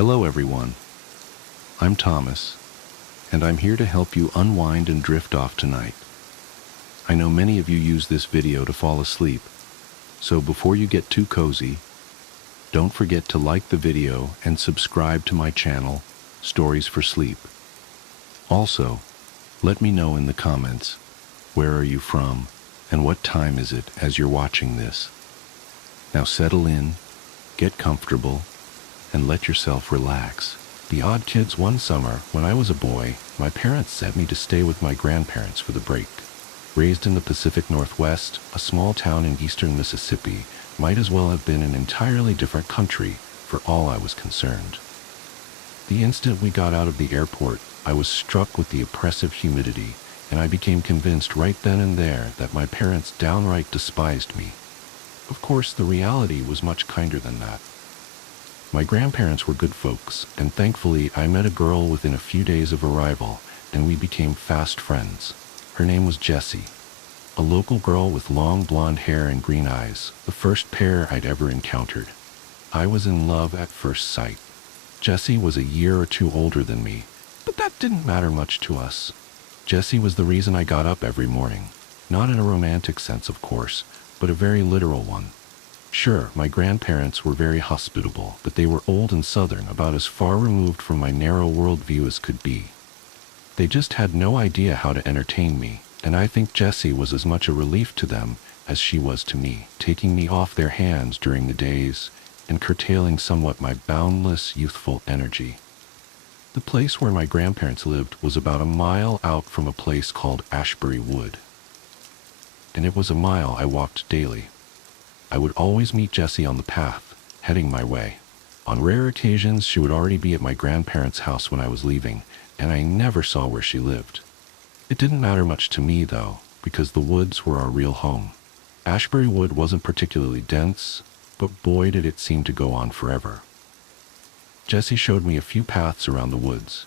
Hello everyone, I'm Thomas, and I'm here to help you unwind and drift off tonight. I know many of you use this video to fall asleep, so before you get too cozy, don't forget to like the video and subscribe to my channel, Stories for Sleep. Also, let me know in the comments, where are you from, and what time is it as you're watching this. Now settle in, get comfortable, and let yourself relax. The odd kids. One summer, when I was a boy, my parents sent me to stay with my grandparents for the break. Raised in the Pacific Northwest, a small town in eastern Mississippi might as well have been an entirely different country for all I was concerned. The instant we got out of the airport, I was struck with the oppressive humidity, and I became convinced right then and there that my parents downright despised me. Of course, the reality was much kinder than that. My grandparents were good folks, and thankfully I met a girl within a few days of arrival, and we became fast friends. Her name was Jessie, a local girl with long blonde hair and green eyes, the first pair I'd ever encountered. I was in love at first sight. Jessie was a year or two older than me, but that didn't matter much to us. Jessie was the reason I got up every morning, not in a romantic sense, of course, but a very literal one. Sure, my grandparents were very hospitable, but they were old and southern, about as far removed from my narrow worldview as could be. They just had no idea how to entertain me, and I think Jessie was as much a relief to them as she was to me, taking me off their hands during the days and curtailing somewhat my boundless youthful energy. The place where my grandparents lived was about a mile out from a place called Ashbury Wood, and it was a mile I walked daily. I would always meet Jessie on the path, heading my way. On rare occasions, she would already be at my grandparents' house when I was leaving, and I never saw where she lived. It didn't matter much to me, though, because the woods were our real home. Ashbury Wood wasn't particularly dense, but boy did it seem to go on forever. Jessie showed me a few paths around the woods,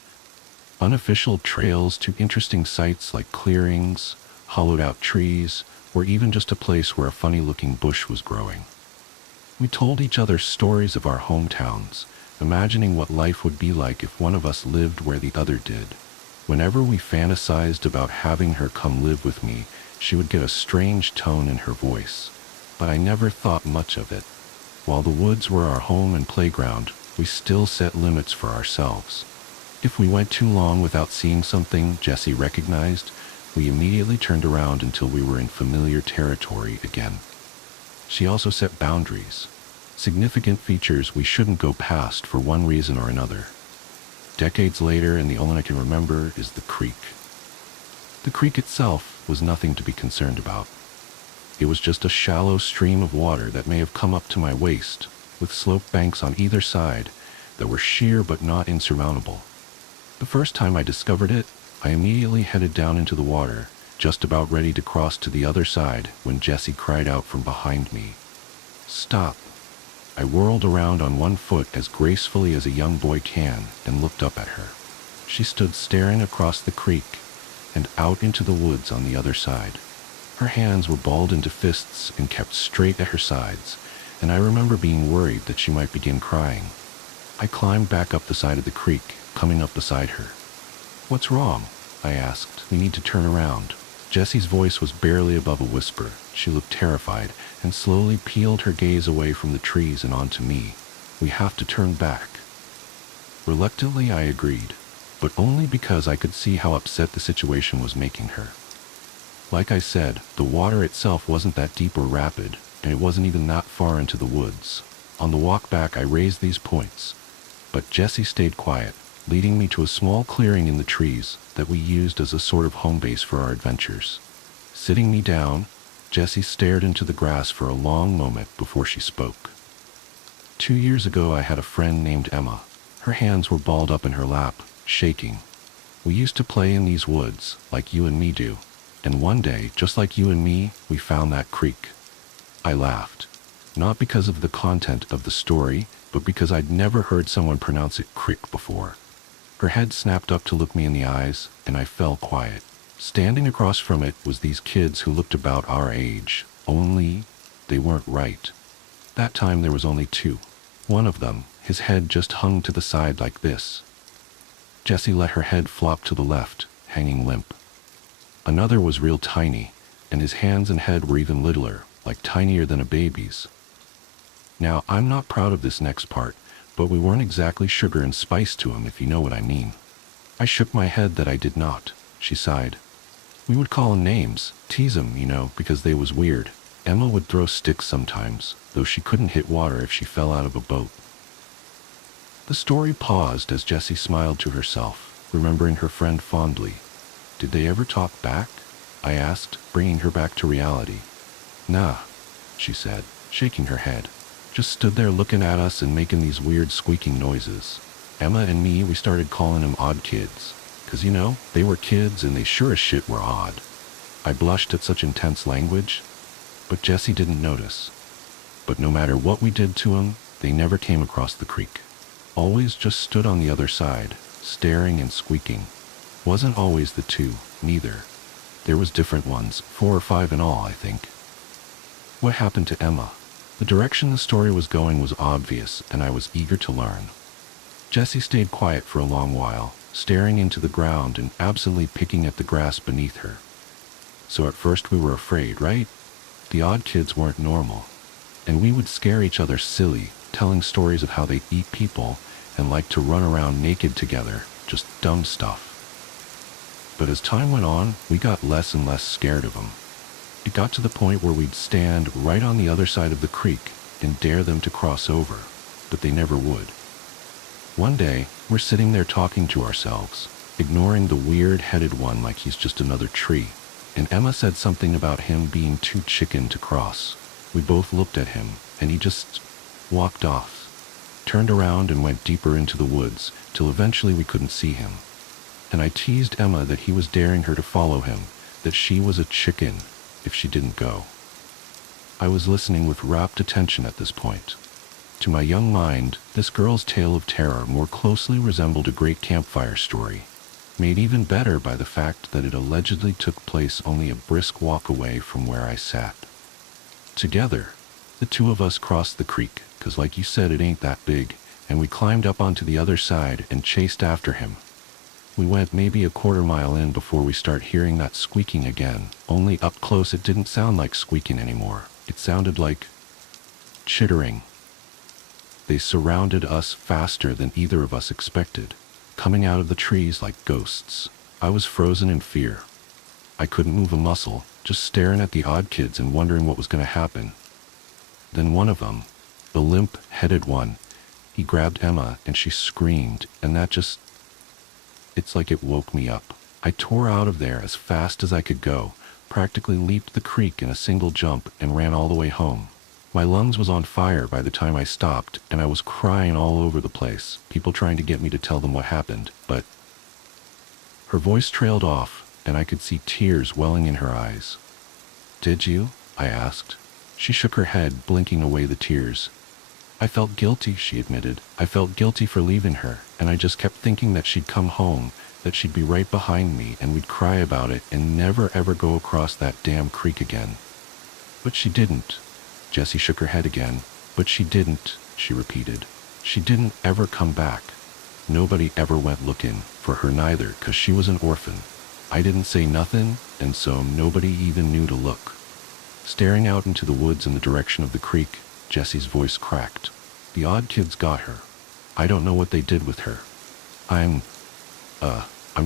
unofficial trails to interesting sites like clearings, hollowed-out trees, or even just a place where a funny-looking bush was growing. We told each other stories of our hometowns, imagining what life would be like if one of us lived where the other did. Whenever we fantasized about having her come live with me, she would get a strange tone in her voice, but I never thought much of it. While the woods were our home and playground, we still set limits for ourselves. If we went too long without seeing something Jessie recognized, we immediately turned around until we were in familiar territory again. She also set boundaries, significant features we shouldn't go past for one reason or another. Decades later, and the only I can remember is the creek. The creek itself was nothing to be concerned about. It was just a shallow stream of water that may have come up to my waist, with sloped banks on either side that were sheer but not insurmountable. The first time I discovered it, I immediately headed down into the water, just about ready to cross to the other side when Jessie cried out from behind me, "Stop!" I whirled around on one foot as gracefully as a young boy can and looked up at her. She stood staring across the creek and out into the woods on the other side. Her hands were balled into fists and kept straight at her sides, and I remember being worried that she might begin crying. I climbed back up the side of the creek, coming up beside her. "What's wrong?" I asked. "We need to turn around." Jessie's voice was barely above a whisper. She looked terrified and slowly peeled her gaze away from the trees and onto me. "We have to turn back." Reluctantly, I agreed, but only because I could see how upset the situation was making her. Like I said, the water itself wasn't that deep or rapid, and it wasn't even that far into the woods. On the walk back, I raised these points, but Jessie stayed quiet, leading me to a small clearing in the trees that we used as a sort of home base for our adventures. Sitting me down, Jessie stared into the grass for a long moment before she spoke. 2 years ago, I had a friend named Emma. Her hands were balled up in her lap, shaking. We used to play in these woods, like you and me do, and one day, just like you and me, we found that creek. I laughed, not because of the content of the story, but because I'd never heard someone pronounce it crick before. Her head snapped up to look me in the eyes, and I fell quiet. Standing across from it was these kids who looked about our age, only they weren't right. That time there was only two. One of them, his head just hung to the side like this. Jessie let her head flop to the left, hanging limp. Another was real tiny, and his hands and head were even littler, like tinier than a baby's. Now, I'm not proud of this next part, but we weren't exactly sugar and spice to him, if you know what I mean. I shook my head that I did not. She sighed. We would call him names, tease him, because they was weird. Emma would throw sticks sometimes, though she couldn't hit water if she fell out of a boat. The story paused as Jessie smiled to herself, remembering her friend fondly. Did they ever talk back? I asked, bringing her back to reality. Nah, she said, shaking her head. Just stood there looking at us and making these weird squeaking noises. Emma and me, we started calling them odd kids. 'Cause they were kids and they sure as shit were odd. I blushed at such intense language, but Jessie didn't notice. But no matter what we did to them, they never came across the creek. Always just stood on the other side, staring and squeaking. Wasn't always the two, neither. There was different ones, 4 or 5 in all, I think. What happened to Emma? The direction the story was going was obvious, and I was eager to learn. Jessie stayed quiet for a long while, staring into the ground and absently picking at the grass beneath her. So at first we were afraid, right? The odd kids weren't normal, and we would scare each other silly, telling stories of how they eat people and like to run around naked together, just dumb stuff. But as time went on, we got less and less scared of them. It got to the point where we'd stand right on the other side of the creek and dare them to cross over, but they never would. One day, we're sitting there talking to ourselves, ignoring the weird-headed one like he's just another tree, and Emma said something about him being too chicken to cross. We both looked at him, and he just walked off, turned around and went deeper into the woods, till eventually we couldn't see him. And I teased Emma that he was daring her to follow him, that she was a chicken if she didn't go. I was listening with rapt attention at this point. To my young mind, this girl's tale of terror more closely resembled a great campfire story, made even better by the fact that it allegedly took place only a brisk walk away from where I sat. Together, the two of us crossed the creek, 'cause like you said, it ain't that big, and we climbed up onto the other side and chased after him. We went maybe a quarter-mile in before we start hearing that squeaking again, only up close it didn't sound like squeaking anymore. It sounded like chittering. They surrounded us faster than either of us expected, coming out of the trees like ghosts. I was frozen in fear. I couldn't move a muscle, just staring at the odd kids and wondering what was going to happen. Then one of them, the limp-headed one, he grabbed Emma and she screamed, and it's like it woke me up. I tore out of there as fast as I could go, practically leaped the creek in a single jump and ran all the way home. My lungs was on fire by the time I stopped, and I was crying all over the place, people trying to get me to tell them what happened, but her voice trailed off, and I could see tears welling in her eyes. Did you? I asked. She shook her head, blinking away the tears. I felt guilty, she admitted. I felt guilty for leaving her, and I just kept thinking that she'd come home, that she'd be right behind me, and we'd cry about it and never ever go across that damn creek again. But she didn't. Jessie shook her head again. But she didn't, she repeated. She didn't ever come back. Nobody ever went looking for her neither, 'cause she was an orphan. I didn't say nothing, and so nobody even knew to look. Staring out into the woods in the direction of the creek, Jessie's voice cracked. The odd kids got her. I don't know what they did with her. I'm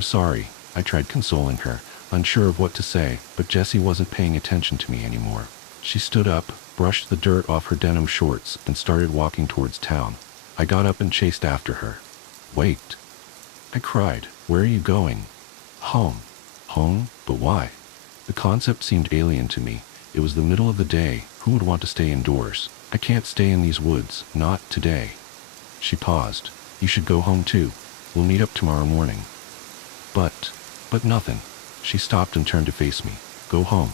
sorry. I tried consoling her, unsure of what to say, but Jessie wasn't paying attention to me anymore. She stood up, brushed the dirt off her denim shorts, and started walking towards town. I got up and chased after her. Wait. I cried. Where are you going? Home. Home? But why? The concept seemed alien to me. It was the middle of the day. Who would want to stay indoors? I can't stay in these woods. Not today. She paused. You should go home too. We'll meet up tomorrow morning. But nothing. She stopped and turned to face me. Go home.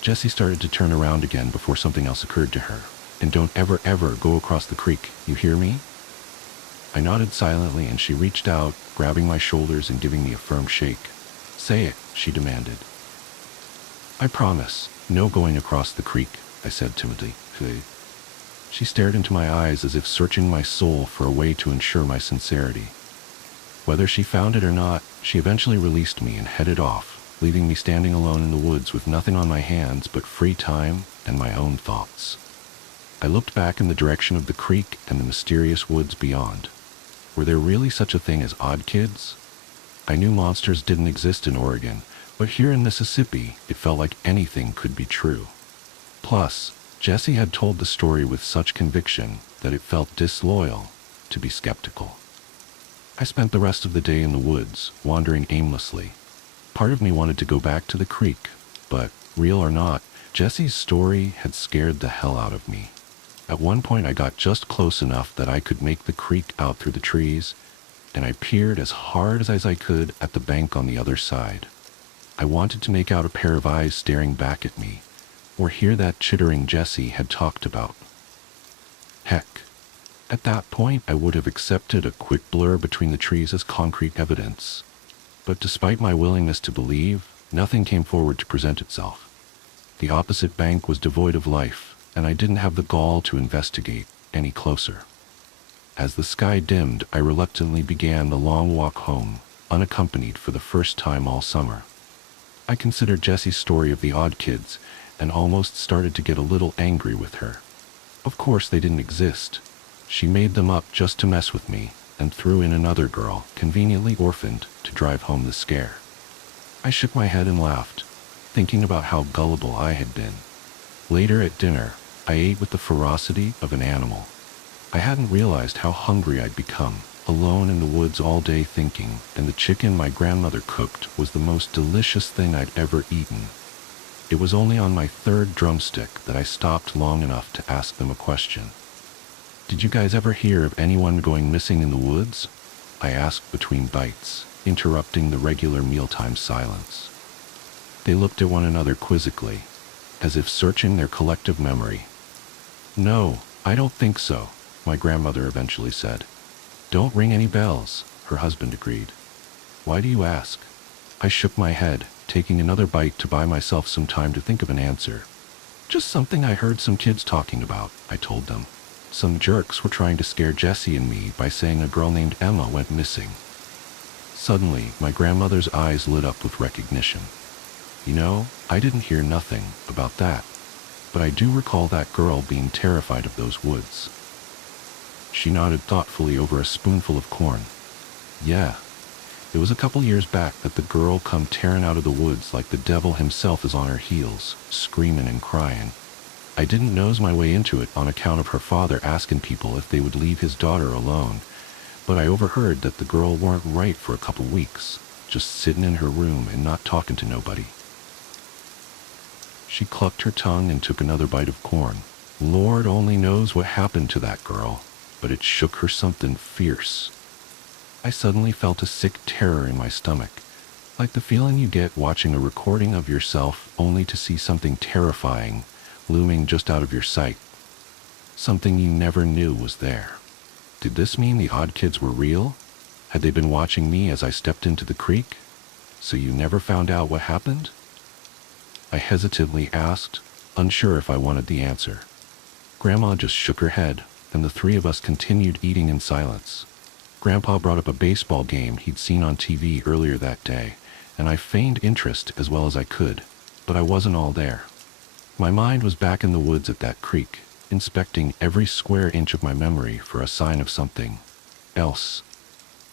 Jessie started to turn around again before something else occurred to her. And don't ever go across the creek. You hear me? I nodded silently, and she reached out, grabbing my shoulders and giving me a firm shake. Say it, she demanded. I promise. No going across the creek, I said timidly. She stared into my eyes as if searching my soul for a way to ensure my sincerity. Whether she found it or not, she eventually released me and headed off, leaving me standing alone in the woods with nothing on my hands but free time and my own thoughts. I looked back in the direction of the creek and the mysterious woods beyond. Were there really such a thing as odd kids? I knew monsters didn't exist in Oregon, but here in Mississippi, it felt like anything could be true. Plus, Jesse had told the story with such conviction that it felt disloyal to be skeptical. I spent the rest of the day in the woods, wandering aimlessly. Part of me wanted to go back to the creek, but, real or not, Jesse's story had scared the hell out of me. At one point I got just close enough that I could make the creek out through the trees, and I peered as hard as I could at the bank on the other side. I wanted to make out a pair of eyes staring back at me, or hear that chittering Jesse had talked about. Heck, at that point I would have accepted a quick blur between the trees as concrete evidence. But despite my willingness to believe, nothing came forward to present itself. The opposite bank was devoid of life, and I didn't have the gall to investigate any closer. As the sky dimmed, I reluctantly began the long walk home, unaccompanied for the first time all summer. I considered Jessie's story of the odd kids, and almost started to get a little angry with her. Of course they didn't exist. She made them up just to mess with me, and threw in another girl, conveniently orphaned, to drive home the scare. I shook my head and laughed, thinking about how gullible I had been. Later at dinner, I ate with the ferocity of an animal. I hadn't realized how hungry I'd become, alone in the woods all day thinking, and the chicken my grandmother cooked was the most delicious thing I'd ever eaten. It was only on my third drumstick that I stopped long enough to ask them a question. "Did you guys ever hear of anyone going missing in the woods?" I asked between bites, interrupting the regular mealtime silence. They looked at one another quizzically, as if searching their collective memory. "No, I don't think so," my grandmother eventually said. "Don't ring any bells," her husband agreed. "Why do you ask?" I shook my head, taking another bite to buy myself some time to think of an answer. "Just something I heard some kids talking about," I told them. "Some jerks were trying to scare Jessie and me by saying a girl named Emma went missing." Suddenly, my grandmother's eyes lit up with recognition. "You know, I didn't hear nothing about that, but I do recall that girl being terrified of those woods." She nodded thoughtfully over a spoonful of corn. "Yeah, it was a couple years back that the girl come tearing out of the woods like the devil himself is on her heels, screaming and crying. I didn't nose my way into it on account of her father asking people if they would leave his daughter alone, but I overheard that the girl weren't right for a couple weeks, just sitting in her room and not talking to nobody." She clucked her tongue and took another bite of corn. Lord only knows what happened to that girl, but it shook her something fierce. I suddenly felt a sick terror in my stomach, like the feeling you get watching a recording of yourself only to see something terrifying looming just out of your sight. Something you never knew was there. Did this mean the odd kids were real? Had they been watching me as I stepped into the creek? So you never found out what happened? I hesitantly asked, unsure if I wanted the answer. Grandma just shook her head, and the three of us continued eating in silence. Grandpa brought up a baseball game he'd seen on TV earlier that day, and I feigned interest as well as I could, but I wasn't all there. My mind was back in the woods at that creek, inspecting every square inch of my memory for a sign of something else.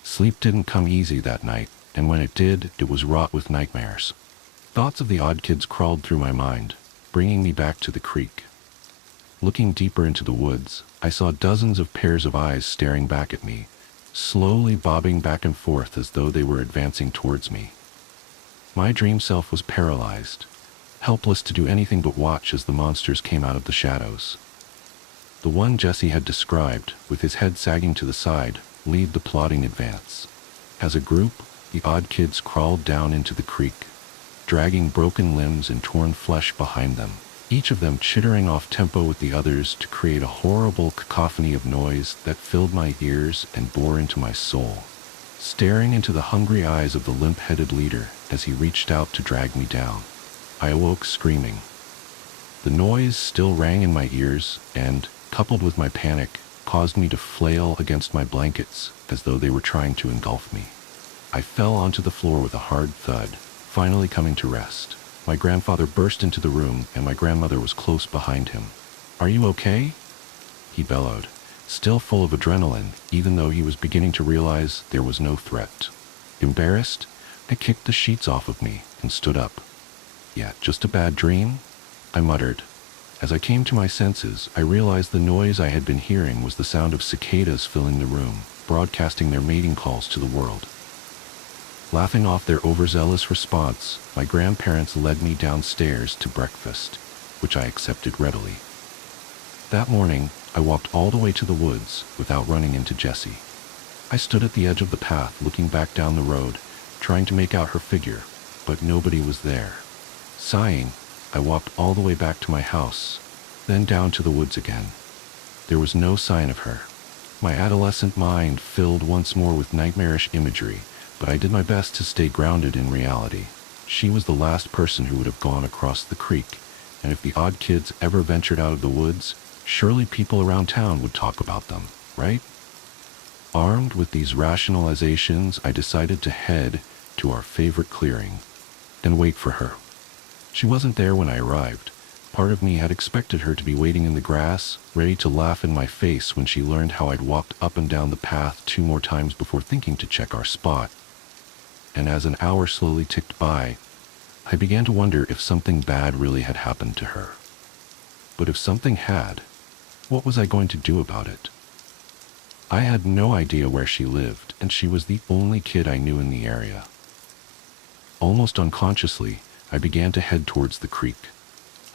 Sleep didn't come easy that night, and when it did, it was wrought with nightmares. Thoughts of the odd kids crawled through my mind, bringing me back to the creek. Looking deeper into the woods, I saw dozens of pairs of eyes staring back at me, slowly bobbing back and forth as though they were advancing towards me. My dream self was paralyzed, helpless to do anything but watch as the monsters came out of the shadows. The one Jesse had described, with his head sagging to the side, led the plodding advance. As a group, the odd kids crawled down into the creek, dragging broken limbs and torn flesh behind them, each of them chittering off tempo with the others to create a horrible cacophony of noise that filled my ears and bore into my soul. Staring into the hungry eyes of the limp-headed leader as he reached out to drag me down, I awoke screaming. The noise still rang in my ears, and, coupled with my panic, caused me to flail against my blankets as though they were trying to engulf me. I fell onto the floor with a hard thud, finally coming to rest. My grandfather burst into the room, and my grandmother was close behind him. "Are you okay?" he bellowed, still full of adrenaline, even though he was beginning to realize there was no threat. Embarrassed, I kicked the sheets off of me and stood up. "Yeah, just a bad dream?" I muttered. As I came to my senses, I realized the noise I had been hearing was the sound of cicadas filling the room, broadcasting their mating calls to the world. Laughing off their overzealous response, my grandparents led me downstairs to breakfast, which I accepted readily. That morning, I walked all the way to the woods without running into Jessie. I stood at the edge of the path looking back down the road, trying to make out her figure, but nobody was there. Sighing, I walked all the way back to my house, then down to the woods again. There was no sign of her. My adolescent mind filled once more with nightmarish imagery, but I did my best to stay grounded in reality. She was the last person who would have gone across the creek, and if the odd kids ever ventured out of the woods, surely people around town would talk about them, right? Armed with these rationalizations, I decided to head to our favorite clearing and wait for her. She wasn't there when I arrived. Part of me had expected her to be waiting in the grass, ready to laugh in my face when she learned how I'd walked up and down the path 2 more times before thinking to check our spot. And as an hour slowly ticked by, I began to wonder if something bad really had happened to her. But if something had, what was I going to do about it? I had no idea where she lived, and she was the only kid I knew in the area. Almost unconsciously, I began to head towards the creek.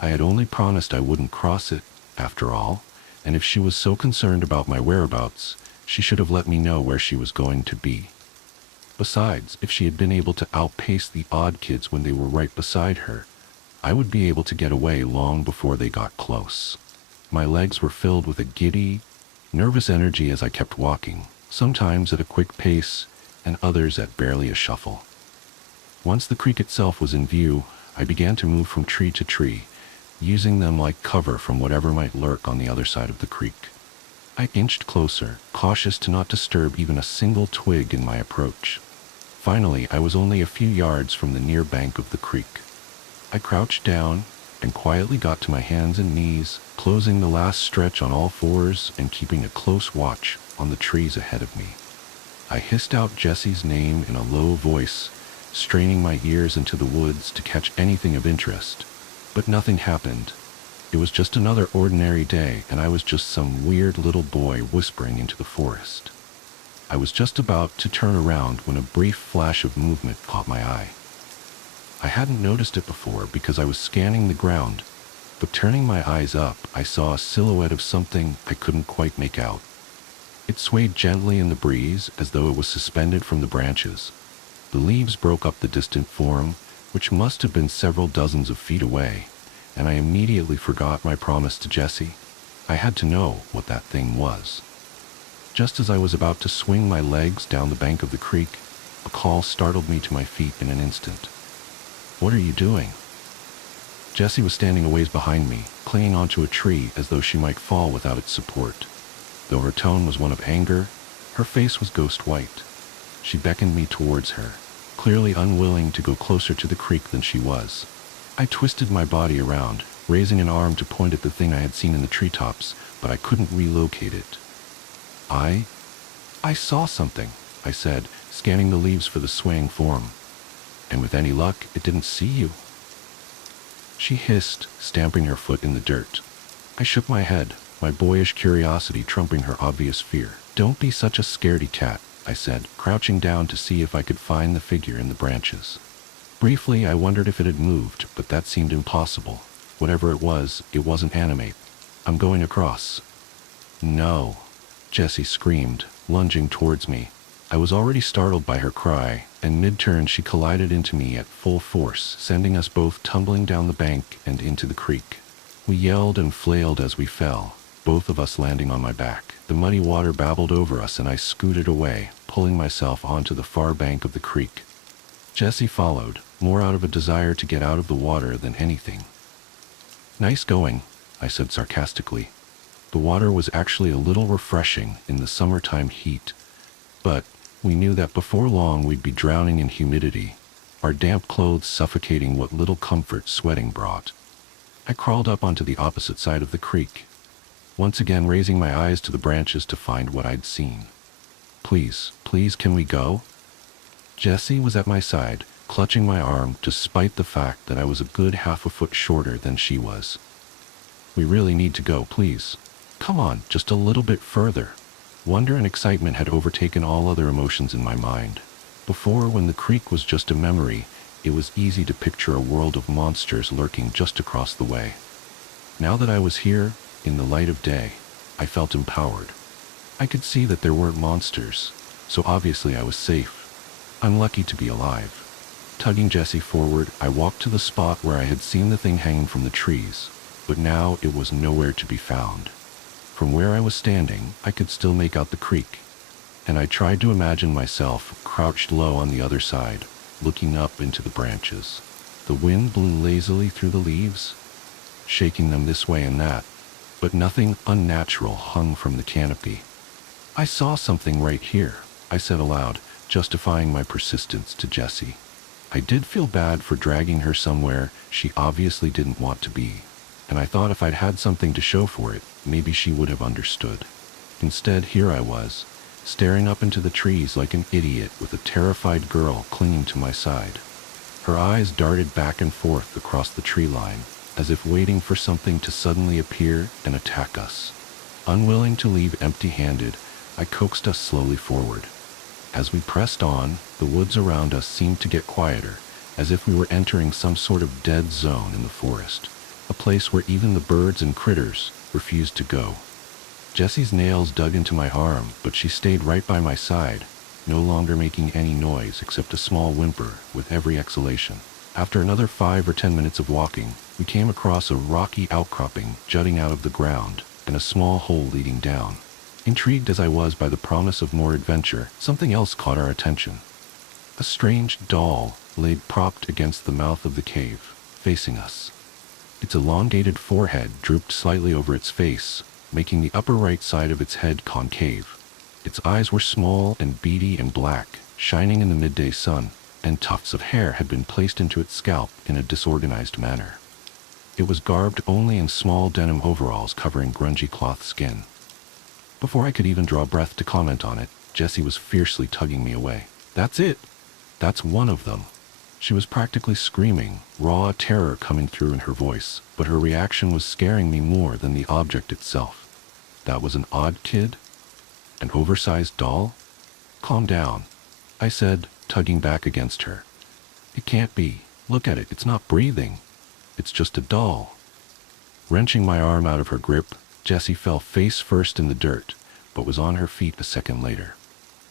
I had only promised I wouldn't cross it, after all, and if she was so concerned about my whereabouts, she should have let me know where she was going to be. Besides, if she had been able to outpace the odd kids when they were right beside her, I would be able to get away long before they got close. My legs were filled with a giddy, nervous energy as I kept walking, sometimes at a quick pace and others at barely a shuffle. Once the creek itself was in view, I began to move from tree to tree, using them like cover from whatever might lurk on the other side of the creek. I inched closer, cautious to not disturb even a single twig in my approach. Finally, I was only a few yards from the near bank of the creek. I crouched down and quietly got to my hands and knees, closing the last stretch on all fours and keeping a close watch on the trees ahead of me. I hissed out Jessie's name in a low voice, straining my ears into the woods to catch anything of interest, but nothing happened. It was just another ordinary day, and I was just some weird little boy whispering into the forest. I was just about to turn around when a brief flash of movement caught my eye. I hadn't noticed it before because I was scanning the ground, but turning my eyes up, I saw a silhouette of something I couldn't quite make out. It swayed gently in the breeze as though it was suspended from the branches. The leaves broke up the distant form, which must have been several dozens of feet away, and I immediately forgot my promise to Jessie. I had to know what that thing was. Just as I was about to swing my legs down the bank of the creek, a call startled me to my feet in an instant. "What are you doing?" Jessie was standing a ways behind me, clinging onto a tree as though she might fall without its support. Though her tone was one of anger, her face was ghost white. She beckoned me towards her, clearly unwilling to go closer to the creek than she was. I twisted my body around, raising an arm to point at the thing I had seen in the treetops, but I couldn't relocate it. I saw something," I said, scanning the leaves for the swaying form. "And with any luck, it didn't see you." She hissed, stamping her foot in the dirt. I shook my head, my boyish curiosity trumping her obvious fear. "Don't be such a scaredy cat," I said, crouching down to see if I could find the figure in the branches. Briefly, I wondered if it had moved, but that seemed impossible. Whatever it wasn't animate. "I'm going across." "No," Jessie screamed, lunging towards me. I was already startled by her cry, and mid-turn she collided into me at full force, sending us both tumbling down the bank and into the creek. We yelled and flailed as we fell, both of us landing on my back. The muddy water babbled over us and I scooted away, pulling myself onto the far bank of the creek. Jessie followed, more out of a desire to get out of the water than anything. "Nice going," I said sarcastically. The water was actually a little refreshing in the summertime heat, but we knew that before long we'd be drowning in humidity, our damp clothes suffocating what little comfort sweating brought. I crawled up onto the opposite side of the creek, once again raising my eyes to the branches to find what I'd seen. Please, please, can we go? Jessie was at my side, clutching my arm despite the fact that I was a good half a foot shorter than she was. We really need to go, please. Come on, just a little bit further. Wonder and excitement had overtaken all other emotions in my mind. Before, when the creek was just a memory, it was easy to picture a world of monsters lurking just across the way. Now that I was here, in the light of day, I felt empowered. I could see that there weren't monsters, so obviously I was safe. I'm lucky to be alive. Tugging Jessie forward, I walked to the spot where I had seen the thing hanging from the trees, but now it was nowhere to be found. From where I was standing, I could still make out the creek, and I tried to imagine myself crouched low on the other side, looking up into the branches. The wind blew lazily through the leaves, shaking them this way and that, but nothing unnatural hung from the canopy. I saw something right here, I said aloud, justifying my persistence to Jessie. I did feel bad for dragging her somewhere she obviously didn't want to be, and I thought if I'd had something to show for it, maybe she would have understood. Instead, here I was, staring up into the trees like an idiot with a terrified girl clinging to my side. Her eyes darted back and forth across the tree line, as if waiting for something to suddenly appear and attack us. Unwilling to leave empty-handed, I coaxed us slowly forward. As we pressed on, the woods around us seemed to get quieter, as if we were entering some sort of dead zone in the forest, a place where even the birds and critters refused to go. Jessie's nails dug into my arm, but she stayed right by my side, no longer making any noise except a small whimper with every exhalation. After another 5 or 10 minutes of walking, we came across a rocky outcropping jutting out of the ground and a small hole leading down. Intrigued as I was by the promise of more adventure, something else caught our attention. A strange doll lay propped against the mouth of the cave, facing us. Its elongated forehead drooped slightly over its face, making the upper right side of its head concave. Its eyes were small and beady and black, shining in the midday sun, and tufts of hair had been placed into its scalp in a disorganized manner. It was garbed only in small denim overalls covering grungy cloth skin. Before I could even draw breath to comment on it, Jessie was fiercely tugging me away. "That's it! That's one of them!" She was practically screaming, raw terror coming through in her voice, but her reaction was scaring me more than the object itself. That was an odd kid? An oversized doll? "Calm down," I said, tugging back against her. "It can't be. Look at it, it's not breathing. It's just a doll." Wrenching my arm out of her grip, Jessie fell face first in the dirt, but was on her feet a second later.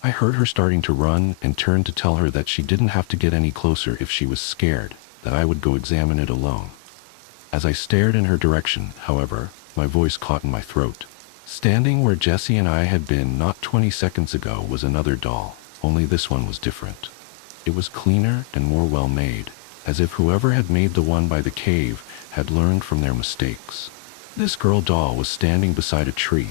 I heard her starting to run and turned to tell her that she didn't have to get any closer if she was scared, that I would go examine it alone. As I stared in her direction, however, my voice caught in my throat. Standing where Jessie and I had been not 20 seconds ago was another doll, only this one was different. It was cleaner and more well-made, as if whoever had made the one by the cave had learned from their mistakes. This girl doll was standing beside a tree,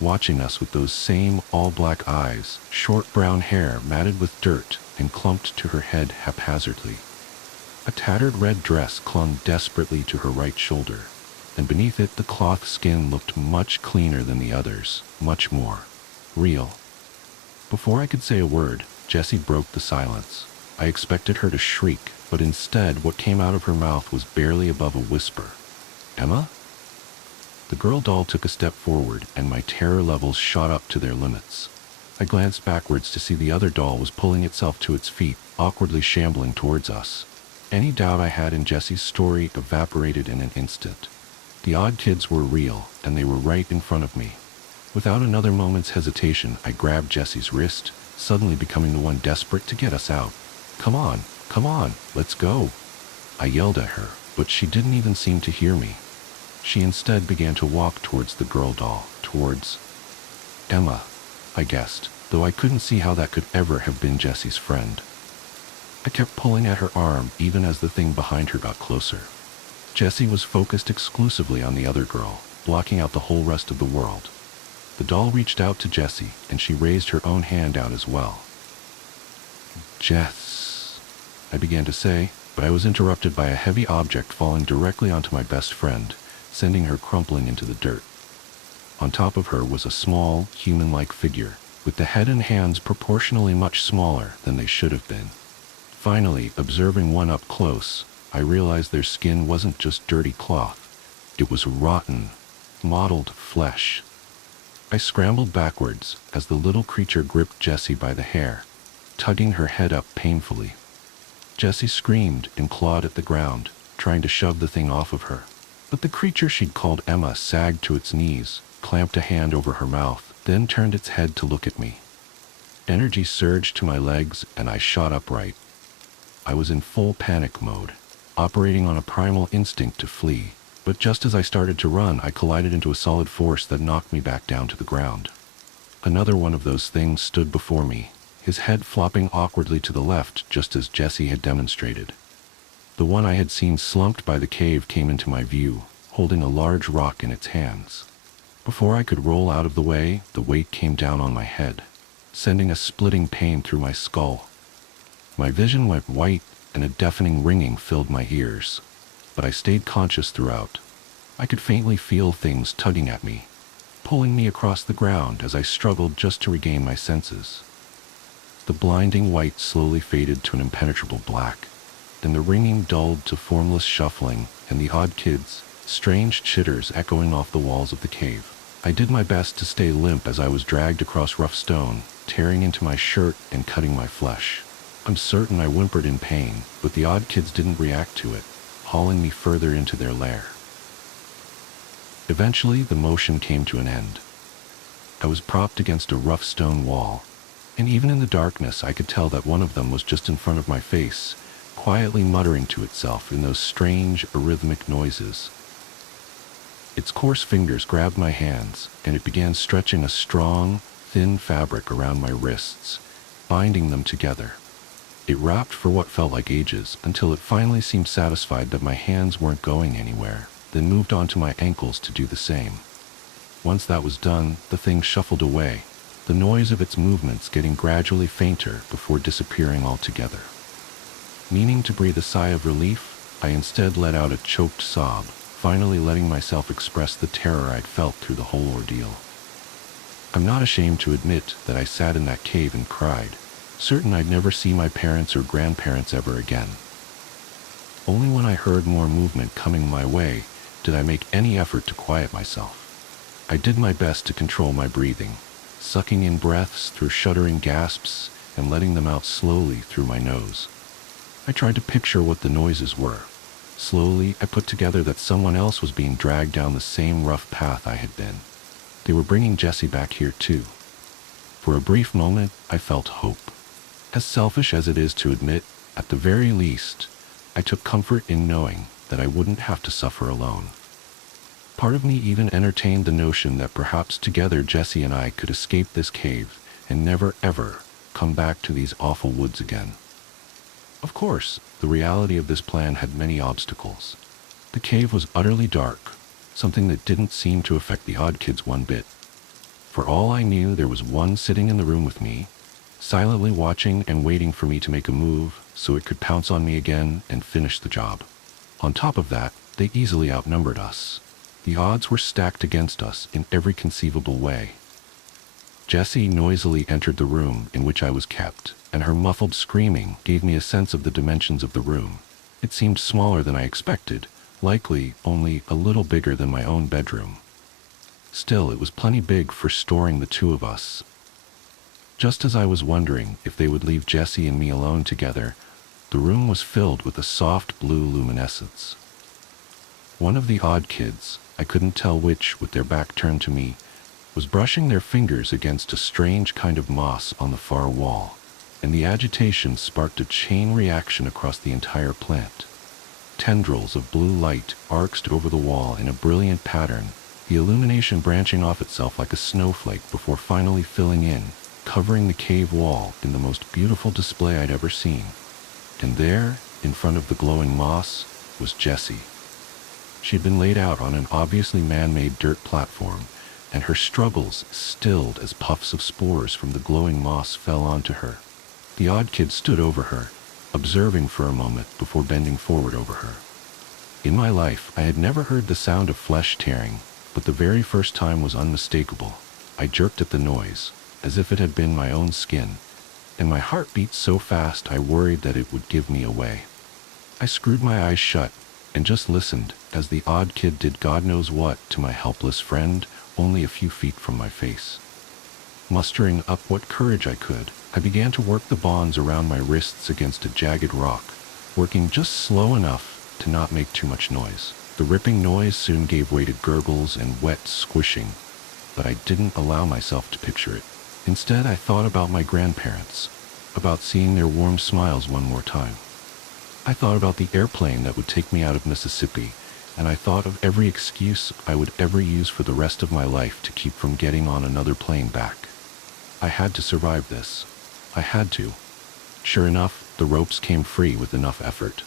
watching us with those same all-black eyes, short brown hair matted with dirt and clumped to her head haphazardly. A tattered red dress clung desperately to her right shoulder, and beneath it the cloth skin looked much cleaner than the others, much more real. Before I could say a word, Jessie broke the silence. I expected her to shriek, but instead what came out of her mouth was barely above a whisper. "Emma?" The girl doll took a step forward, and my terror levels shot up to their limits. I glanced backwards to see the other doll was pulling itself to its feet, awkwardly shambling towards us. Any doubt I had in Jessie's story evaporated in an instant. The odd kids were real, and they were right in front of me. Without another moment's hesitation, I grabbed Jessie's wrist, suddenly becoming the one desperate to get us out. Come on, let's go!" I yelled at her, but she didn't even seem to hear me. She instead began to walk towards the girl doll, towards Emma, I guessed, though I couldn't see how that could ever have been Jessie's friend. I kept pulling at her arm even as the thing behind her got closer. Jessie was focused exclusively on the other girl, blocking out the whole rest of the world. The doll reached out to Jessie, and she raised her own hand out as well. "Jess," I began to say, but I was interrupted by a heavy object falling directly onto my best friend, sending her crumpling into the dirt. On top of her was a small, human-like figure, with the head and hands proportionally much smaller than they should have been. Finally, observing one up close, I realized their skin wasn't just dirty cloth. It was rotten, mottled flesh. I scrambled backwards as the little creature gripped Jessie by the hair, tugging her head up painfully. Jessie screamed and clawed at the ground, trying to shove the thing off of her. But the creature she'd called Emma sagged to its knees, clamped a hand over her mouth, then turned its head to look at me. Energy surged to my legs, and I shot upright. I was in full panic mode, operating on a primal instinct to flee. But just as I started to run, I collided into a solid force that knocked me back down to the ground. Another one of those things stood before me, his head flopping awkwardly to the left just as Jessie had demonstrated. The one I had seen slumped by the cave came into my view, holding a large rock in its hands. Before I could roll out of the way, the weight came down on my head, sending a splitting pain through my skull. My vision went white, and a deafening ringing filled my ears. But I stayed conscious throughout. I could faintly feel things tugging at me, pulling me across the ground as I struggled just to regain my senses. The blinding white slowly faded to an impenetrable black, then the ringing dulled to formless shuffling, and the odd kids' strange chitters echoing off the walls of the cave. I did my best to stay limp as I was dragged across rough stone, tearing into my shirt and cutting my flesh. I'm certain I whimpered in pain, but the odd kids didn't react to it, hauling me further into their lair. Eventually, the motion came to an end. I was propped against a rough stone wall, and even in the darkness I could tell that one of them was just in front of my face, quietly muttering to itself in those strange, rhythmic noises. Its coarse fingers grabbed my hands, and it began stretching a strong, thin fabric around my wrists, binding them together. It wrapped for what felt like ages, until it finally seemed satisfied that my hands weren't going anywhere, then moved on to my ankles to do the same. Once that was done, the thing shuffled away, the noise of its movements getting gradually fainter before disappearing altogether. Meaning to breathe a sigh of relief, I instead let out a choked sob, finally letting myself express the terror I'd felt through the whole ordeal. I'm not ashamed to admit that I sat in that cave and cried, certain I'd never see my parents or grandparents ever again. Only when I heard more movement coming my way did I make any effort to quiet myself. I did my best to control my breathing, sucking in breaths through shuddering gasps and letting them out slowly through my nose. I tried to picture what the noises were. Slowly, I put together that someone else was being dragged down the same rough path I had been. They were bringing Jessie back here too. For a brief moment, I felt hope. As selfish as it is to admit, at the very least, I took comfort in knowing that I wouldn't have to suffer alone. Part of me even entertained the notion that perhaps together Jessie and I could escape this cave and never ever come back to these awful woods again. Of course, the reality of this plan had many obstacles. The cave was utterly dark, something that didn't seem to affect the odd kids one bit. For all I knew, there was one sitting in the room with me, silently watching and waiting for me to make a move so it could pounce on me again and finish the job. On top of that, they easily outnumbered us. The odds were stacked against us in every conceivable way. Jessie noisily entered the room in which I was kept, and her muffled screaming gave me a sense of the dimensions of the room. It seemed smaller than I expected, likely only a little bigger than my own bedroom. Still, it was plenty big for storing the two of us. Just as I was wondering if they would leave Jessie and me alone together, the room was filled with a soft blue luminescence. One of the odd kids, I couldn't tell which with their back turned to me, was brushing their fingers against a strange kind of moss on the far wall, and the agitation sparked a chain reaction across the entire plant. Tendrils of blue light arced over the wall in a brilliant pattern, the illumination branching off itself like a snowflake before finally filling in, covering the cave wall in the most beautiful display I'd ever seen. And there, in front of the glowing moss, was Jessie. She'd been laid out on an obviously man-made dirt platform, and her struggles stilled as puffs of spores from the glowing moss fell onto her. The odd kid stood over her, observing for a moment before bending forward over her. In my life, I had never heard the sound of flesh tearing, but the very first time was unmistakable. I jerked at the noise, as if it had been my own skin, and my heart beat so fast I worried that it would give me away. I screwed my eyes shut and just listened as the odd kid did God knows what to my helpless friend only a few feet from my face. Mustering up what courage I could, I began to work the bonds around my wrists against a jagged rock, working just slow enough to not make too much noise. The ripping noise soon gave way to gurgles and wet squishing, but I didn't allow myself to picture it. Instead, I thought about my grandparents, about seeing their warm smiles one more time. I thought about the airplane that would take me out of Mississippi, and I thought of every excuse I would ever use for the rest of my life to keep from getting on another plane back. I had to survive this. I had to. Sure enough, the ropes came free with enough effort.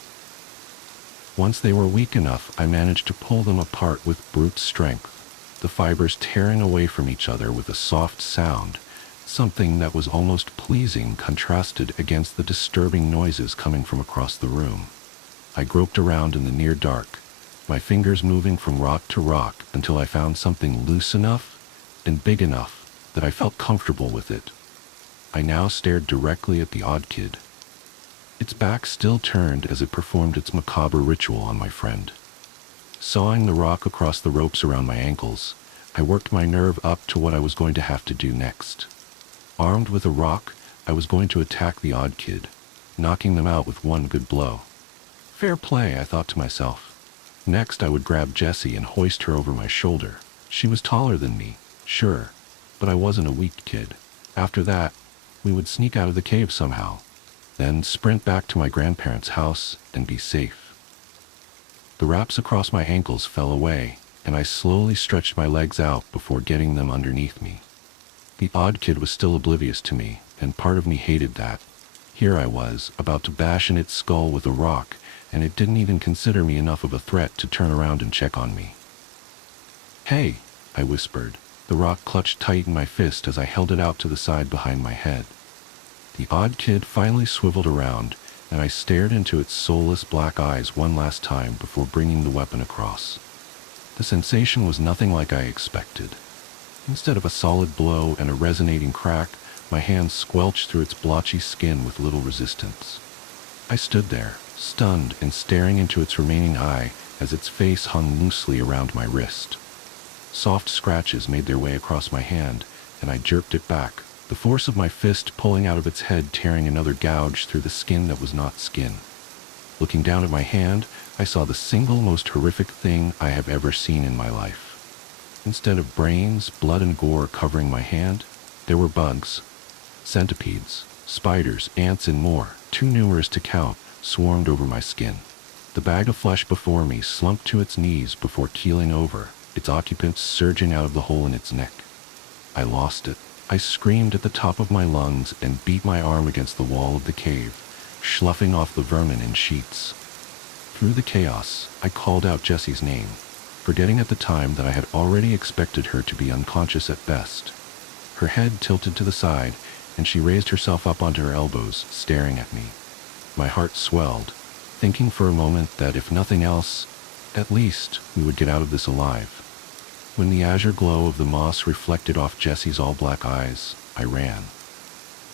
Once they were weak enough, I managed to pull them apart with brute strength, the fibers tearing away from each other with a soft sound, something that was almost pleasing contrasted against the disturbing noises coming from across the room. I groped around in the near dark, my fingers moving from rock to rock until I found something loose enough and big enough that I felt comfortable with it. I now stared directly at the odd kid. Its back still turned as it performed its macabre ritual on my friend. Sawing the rock across the ropes around my ankles, I worked my nerve up to what I was going to have to do next. Armed with a rock, I was going to attack the odd kid, knocking them out with one good blow. Fair play, I thought to myself. Next, I would grab Jessie and hoist her over my shoulder. She was taller than me, sure, but I wasn't a weak kid. After that, we would sneak out of the cave somehow, then sprint back to my grandparents' house and be safe. The wraps across my ankles fell away, and I slowly stretched my legs out before getting them underneath me. The odd kid was still oblivious to me, and part of me hated that. Here I was, about to bash in its skull with a rock, and it didn't even consider me enough of a threat to turn around and check on me. "Hey," I whispered. The rock clutched tight in my fist as I held it out to the side behind my head. The odd kid finally swiveled around, and I stared into its soulless black eyes one last time before bringing the weapon across. The sensation was nothing like I expected. Instead of a solid blow and a resonating crack, my hand squelched through its blotchy skin with little resistance. I stood there, stunned and staring into its remaining eye as its face hung loosely around my wrist. Soft scratches made their way across my hand, and I jerked it back, the force of my fist pulling out of its head, tearing another gouge through the skin that was not skin. Looking down at my hand, I saw the single most horrific thing I have ever seen in my life. Instead of brains, blood, and gore covering my hand, there were bugs. Centipedes, spiders, ants, and more, too numerous to count, swarmed over my skin. The bag of flesh before me slumped to its knees before keeling over, its occupants surging out of the hole in its neck. I lost it. I screamed at the top of my lungs and beat my arm against the wall of the cave, sloughing off the vermin in sheets. Through the chaos, I called out Jessie's name, forgetting at the time that I had already expected her to be unconscious at best. Her head tilted to the side, and she raised herself up onto her elbows, staring at me. My heart swelled, thinking for a moment that if nothing else, at least we would get out of this alive. When the azure glow of the moss reflected off Jessie's all-black eyes, I ran.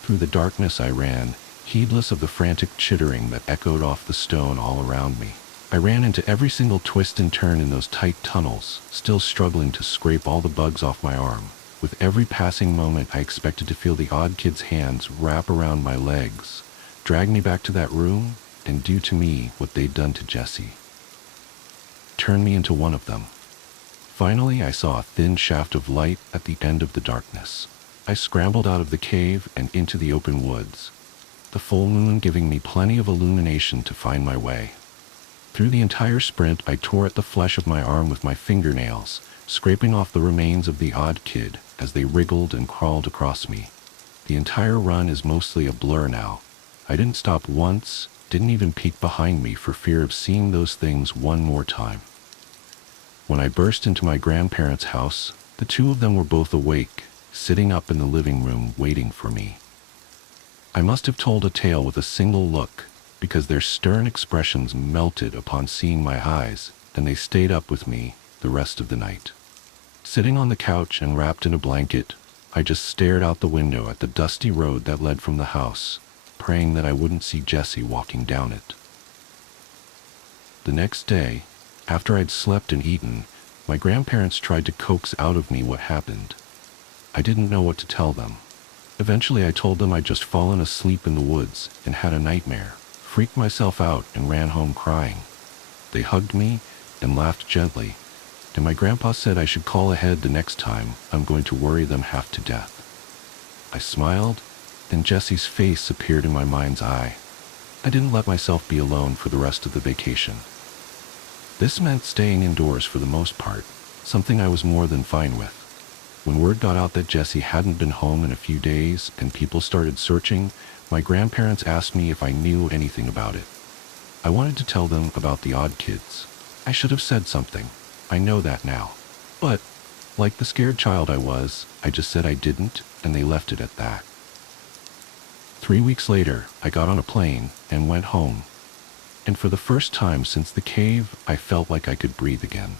Through the darkness I ran, heedless of the frantic chittering that echoed off the stone all around me. I ran into every single twist and turn in those tight tunnels, still struggling to scrape all the bugs off my arm. With every passing moment, I expected to feel the odd kid's hands wrap around my legs, drag me back to that room, and do to me what they'd done to Jessie. Turn me into one of them. Finally, I saw a thin shaft of light at the end of the darkness. I scrambled out of the cave and into the open woods, the full moon giving me plenty of illumination to find my way. Through the entire sprint, I tore at the flesh of my arm with my fingernails, scraping off the remains of the odd kid as they wriggled and crawled across me. The entire run is mostly a blur now. I didn't stop once, didn't even peek behind me for fear of seeing those things one more time. When I burst into my grandparents' house, the two of them were both awake, sitting up in the living room waiting for me. I must have told a tale with a single look, because their stern expressions melted upon seeing my eyes, and they stayed up with me the rest of the night. Sitting on the couch and wrapped in a blanket, I just stared out the window at the dusty road that led from the house, praying that I wouldn't see Jessie walking down it. The next day, after I'd slept and eaten, my grandparents tried to coax out of me what happened. I didn't know what to tell them. Eventually I told them I'd just fallen asleep in the woods and had a nightmare, freaked myself out and ran home crying. They hugged me and laughed gently, and my grandpa said I should call ahead the next time I'm going to worry them half to death. I smiled, and Jessie's face appeared in my mind's eye. I didn't let myself be alone for the rest of the vacation. This meant staying indoors for the most part, something I was more than fine with. When word got out that Jessie hadn't been home in a few days and people started searching, my grandparents asked me if I knew anything about it. I wanted to tell them about the odd kids. I should have said something. I know that now. But, like the scared child I was, I just said I didn't, and they left it at that. 3 weeks later, I got on a plane and went home. And for the first time since the cave, I felt like I could breathe again.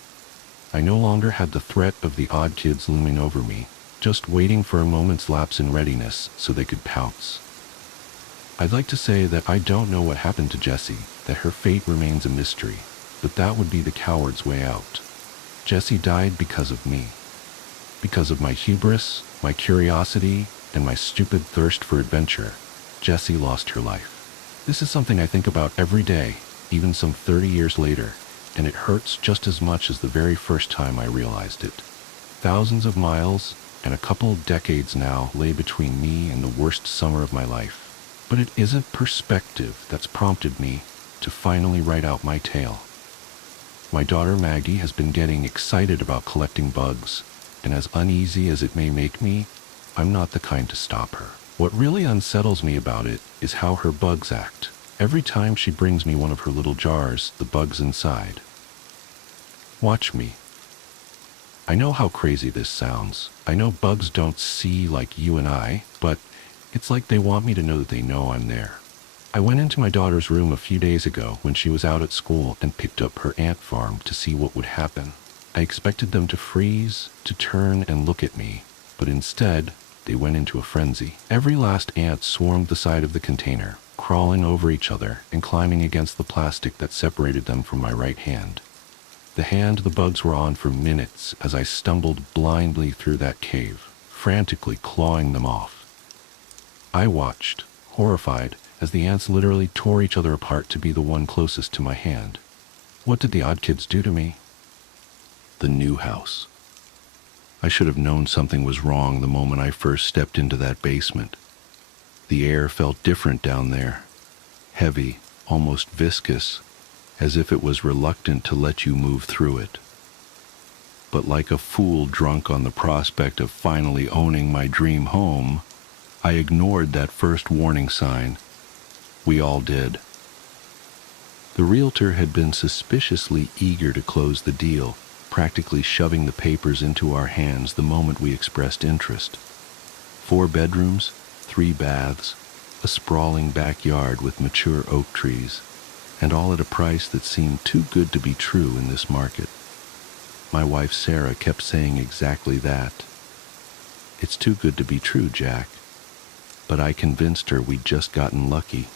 I no longer had the threat of the odd kids looming over me, just waiting for a moment's lapse in readiness so they could pounce. I'd like to say that I don't know what happened to Jessie, that her fate remains a mystery, but that would be the coward's way out. Jessie died because of me. Because of my hubris, my curiosity, and my stupid thirst for adventure, Jessie lost her life. This is something I think about every day, even some 30 years later, and it hurts just as much as the very first time I realized it. Thousands of miles and a couple decades now lay between me and the worst summer of my life. But it isn't perspective that's prompted me to finally write out my tale. My daughter Maggie has been getting excited about collecting bugs, and as uneasy as it may make me, I'm not the kind to stop her. What really unsettles me about it is how her bugs act. Every time she brings me one of her little jars, the bugs inside. Watch me. I know how crazy this sounds. I know bugs don't see like you and I, but it's like they want me to know that they know I'm there. I went into my daughter's room a few days ago when she was out at school and picked up her ant farm to see what would happen. I expected them to freeze, to turn and look at me, but instead, they went into a frenzy. Every last ant swarmed the side of the container, crawling over each other and climbing against the plastic that separated them from my right hand. The hand the bugs were on for minutes as I stumbled blindly through that cave, frantically clawing them off. I watched, horrified, as the ants literally tore each other apart to be the one closest to my hand. What did the odd kids do to me? The new house. I should have known something was wrong the moment I first stepped into that basement. The air felt different down there, heavy, almost viscous, as if it was reluctant to let you move through it. But like a fool drunk on the prospect of finally owning my dream home, I ignored that first warning sign. We all did. The realtor had been suspiciously eager to close the deal, practically shoving the papers into our hands the moment we expressed interest. 4 bedrooms, 3 baths, a sprawling backyard with mature oak trees, and all at a price that seemed too good to be true in this market. My wife Sarah kept saying exactly that. It's too good to be true, Jack. But I convinced her we'd just gotten lucky.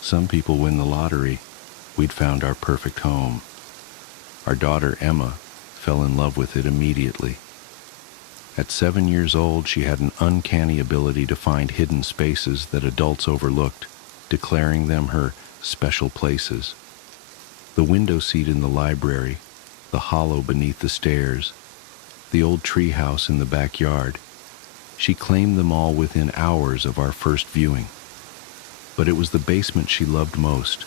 Some people win the lottery. We'd found our perfect home. Our daughter Emma fell in love with it immediately. At 7 years old, she had an uncanny ability to find hidden spaces that adults overlooked, declaring them her special places. The window seat in the library, the hollow beneath the stairs, the old treehouse in the backyard. She claimed them all within hours of our first viewing. But it was the basement she loved most,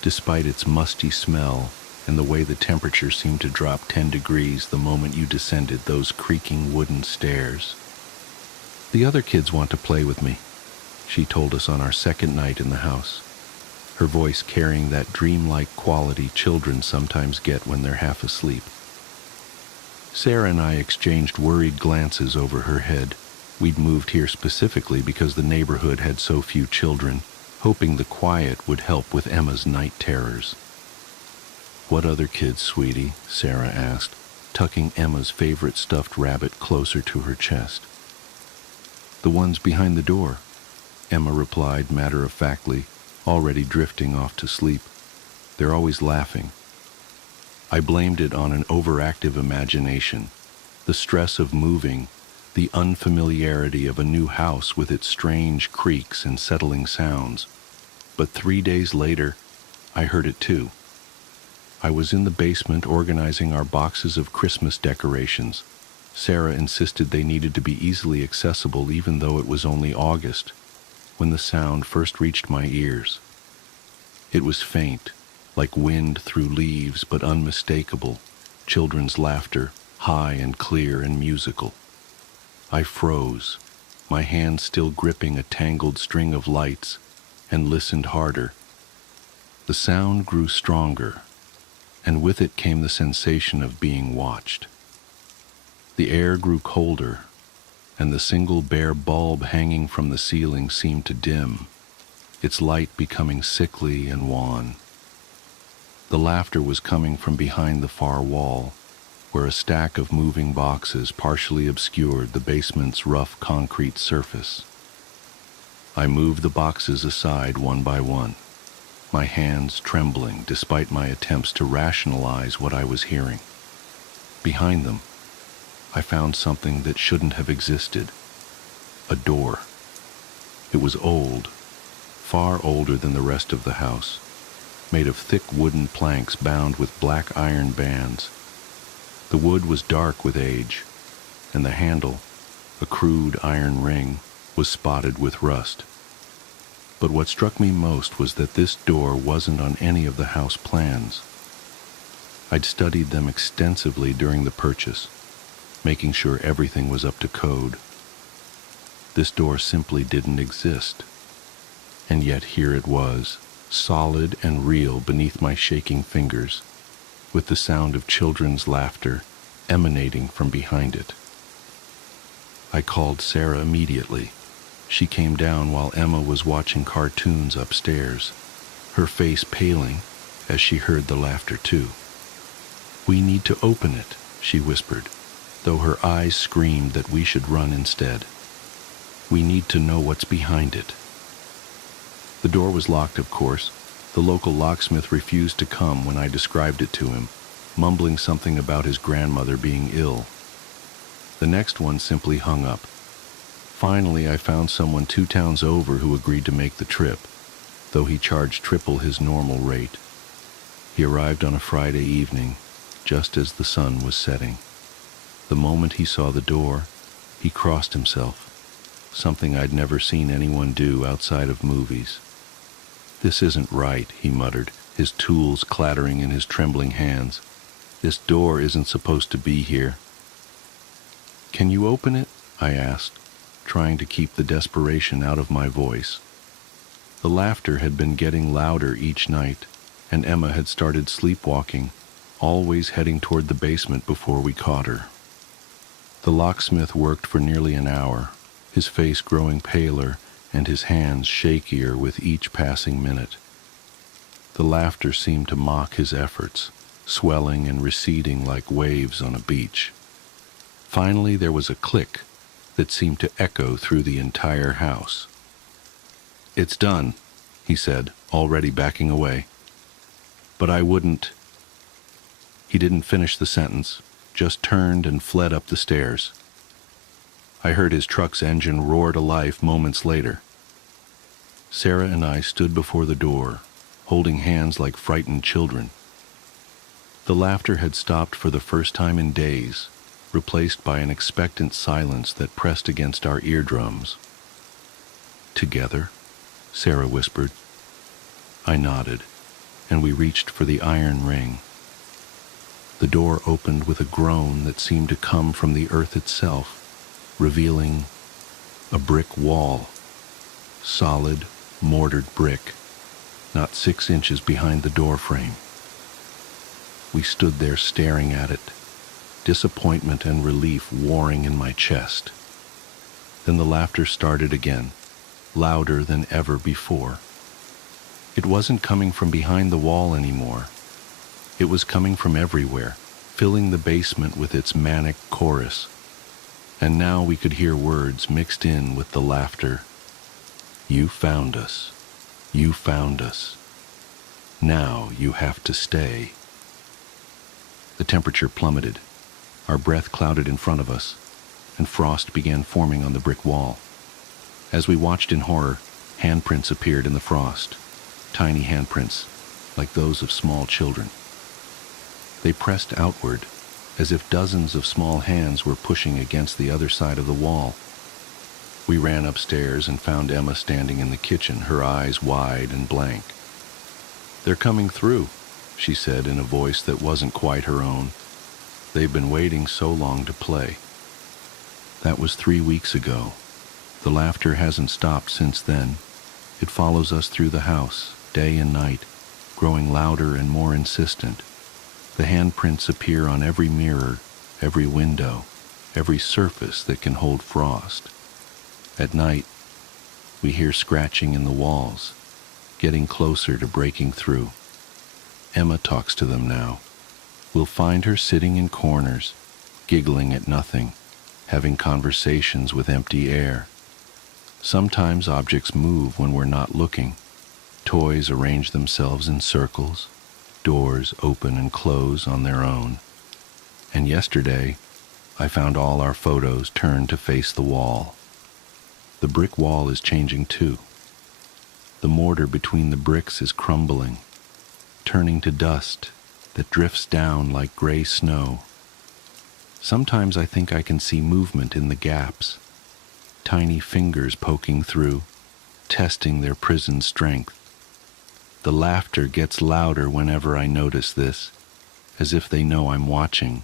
despite its musty smell and the way the temperature seemed to drop 10 degrees the moment you descended those creaking wooden stairs. The other kids want to play with me, she told us on our second night in the house, her voice carrying that dreamlike quality children sometimes get when they're half asleep. Sarah and I exchanged worried glances over her head. We'd moved here specifically because the neighborhood had so few children, hoping the quiet would help with Emma's night terrors. "What other kids, sweetie?" Sarah asked, tucking Emma's favorite stuffed rabbit closer to her chest. "The ones behind the door," Emma replied matter-of-factly, already drifting off to sleep. "They're always laughing." I blamed it on an overactive imagination, the stress of moving, the unfamiliarity of a new house with its strange creaks and settling sounds. But 3 days later, I heard it too. I was in the basement organizing our boxes of Christmas decorations. Sarah insisted they needed to be easily accessible even though it was only August, when the sound first reached my ears. It was faint, like wind through leaves, but unmistakable, children's laughter, high and clear and musical. I froze, my hand still gripping a tangled string of lights, and listened harder. The sound grew stronger, and with it came the sensation of being watched. The air grew colder, and the single bare bulb hanging from the ceiling seemed to dim, its light becoming sickly and wan. The laughter was coming from behind the far wall, where a stack of moving boxes partially obscured the basement's rough concrete surface. I moved the boxes aside one by one, my hands trembling despite my attempts to rationalize what I was hearing. Behind them, I found something that shouldn't have existed. A door. It was old, far older than the rest of the house, made of thick wooden planks bound with black iron bands. The wood was dark with age, and the handle, a crude iron ring, was spotted with rust. But what struck me most was that this door wasn't on any of the house plans. I'd studied them extensively during the purchase, making sure everything was up to code. This door simply didn't exist. And yet here it was, solid and real beneath my shaking fingers, with the sound of children's laughter emanating from behind it. I called Sarah immediately. She came down while Emma was watching cartoons upstairs, her face paling as she heard the laughter too. "We need to open it," she whispered, though her eyes screamed that we should run instead. "We need to know what's behind it." The door was locked, of course. The local locksmith refused to come when I described it to him, mumbling something about his grandmother being ill. The next one simply hung up. Finally, I found someone 2 towns over who agreed to make the trip, though he charged triple his normal rate. He arrived on a Friday evening, just as the sun was setting. The moment he saw the door, he crossed himself, something I'd never seen anyone do outside of movies. "This isn't right," he muttered, his tools clattering in his trembling hands. "This door isn't supposed to be here." "Can you open it?" I asked, trying to keep the desperation out of my voice. The laughter had been getting louder each night, and Emma had started sleepwalking, always heading toward the basement before we caught her. The locksmith worked for nearly an hour, his face growing paler and his hands shakier with each passing minute. The laughter seemed to mock his efforts, swelling and receding like waves on a beach. Finally, there was a click that seemed to echo through the entire house. "It's done," he said, already backing away. "But I wouldn't—" He didn't finish the sentence, just turned and fled up the stairs. I heard his truck's engine roar to life moments later. Sarah and I stood before the door, holding hands like frightened children. The laughter had stopped for the first time in days, replaced by an expectant silence that pressed against our eardrums. "Together?" Sarah whispered. I nodded, and we reached for the iron ring. The door opened with a groan that seemed to come from the earth itself, revealing a brick wall, solid, mortared brick, not 6 inches behind the door frame. We stood there staring at it, disappointment and relief warring in my chest. Then the laughter started again, louder than ever before. It wasn't coming from behind the wall anymore. It was coming from everywhere, filling the basement with its manic chorus. And now we could hear words mixed in with the laughter. You found us. You found us. Now you have to stay. The temperature plummeted. Our breath clouded in front of us, and frost began forming on the brick wall. As we watched in horror, handprints appeared in the frost, tiny handprints, like those of small children. They pressed outward, as if dozens of small hands were pushing against the other side of the wall. We ran upstairs and found Emma standing in the kitchen, her eyes wide and blank. "They're coming through," she said in a voice that wasn't quite her own. "They've been waiting so long to play." That was 3 weeks ago. The laughter hasn't stopped since then. It follows us through the house, day and night, growing louder and more insistent. The handprints appear on every mirror, every window, every surface that can hold frost. At night, we hear scratching in the walls, getting closer to breaking through. Emma talks to them now. We'll find her sitting in corners, giggling at nothing, having conversations with empty air. Sometimes objects move when we're not looking. Toys arrange themselves in circles. Doors open and close on their own. And yesterday, I found all our photos turned to face the wall. The brick wall is changing too. The mortar between the bricks is crumbling, turning to dust that drifts down like gray snow. Sometimes I think I can see movement in the gaps, tiny fingers poking through, testing their prison strength. The laughter gets louder whenever I notice this, as if they know I'm watching.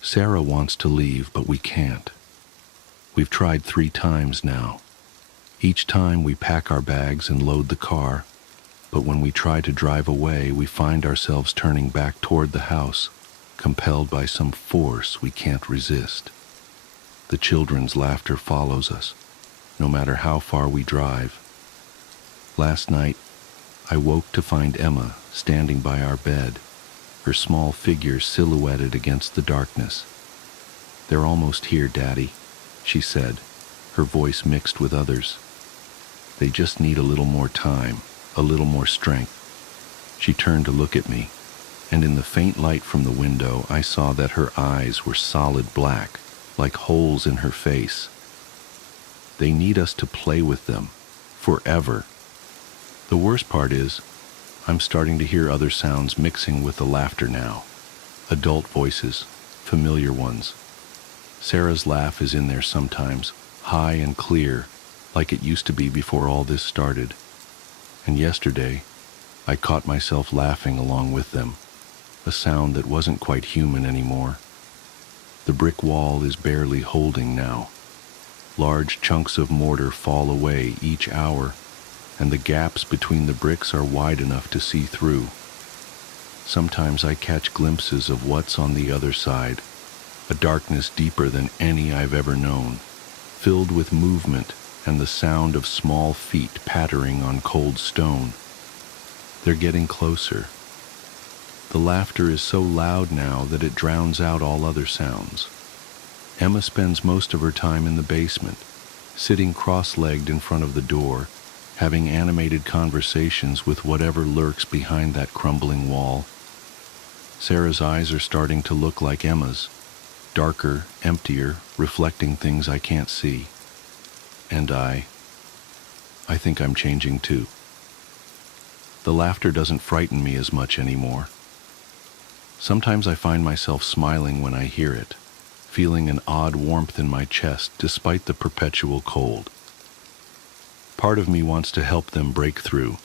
Sarah wants to leave, but we can't. We've tried 3 times now. Each time we pack our bags and load the car, but when we try to drive away, we find ourselves turning back toward the house, compelled by some force we can't resist. The children's laughter follows us, no matter how far we drive. Last night, I woke to find Emma standing by our bed, her small figure silhouetted against the darkness. "They're almost here, Daddy," she said, her voice mixed with others. "They just need a little more time, a little more strength." She turned to look at me, and in the faint light from the window, I saw that her eyes were solid black, like holes in her face. "They need us to play with them, forever." The worst part is, I'm starting to hear other sounds mixing with the laughter now. Adult voices, familiar ones. Sarah's laugh is in there sometimes, high and clear, like it used to be before all this started. And yesterday, I caught myself laughing along with them, a sound that wasn't quite human anymore. The brick wall is barely holding now. Large chunks of mortar fall away each hour, and the gaps between the bricks are wide enough to see through. Sometimes I catch glimpses of what's on the other side, a darkness deeper than any I've ever known, filled with movement and the sound of small feet pattering on cold stone. They're getting closer. The laughter is so loud now that it drowns out all other sounds. Emma spends most of her time in the basement, sitting cross-legged in front of the door, having animated conversations with whatever lurks behind that crumbling wall. Sarah's eyes are starting to look like Emma's, darker, emptier, reflecting things I can't see. And I think I'm changing too. The laughter doesn't frighten me as much anymore. Sometimes I find myself smiling when I hear it, feeling an odd warmth in my chest despite the perpetual cold. Part of me wants to help them break through,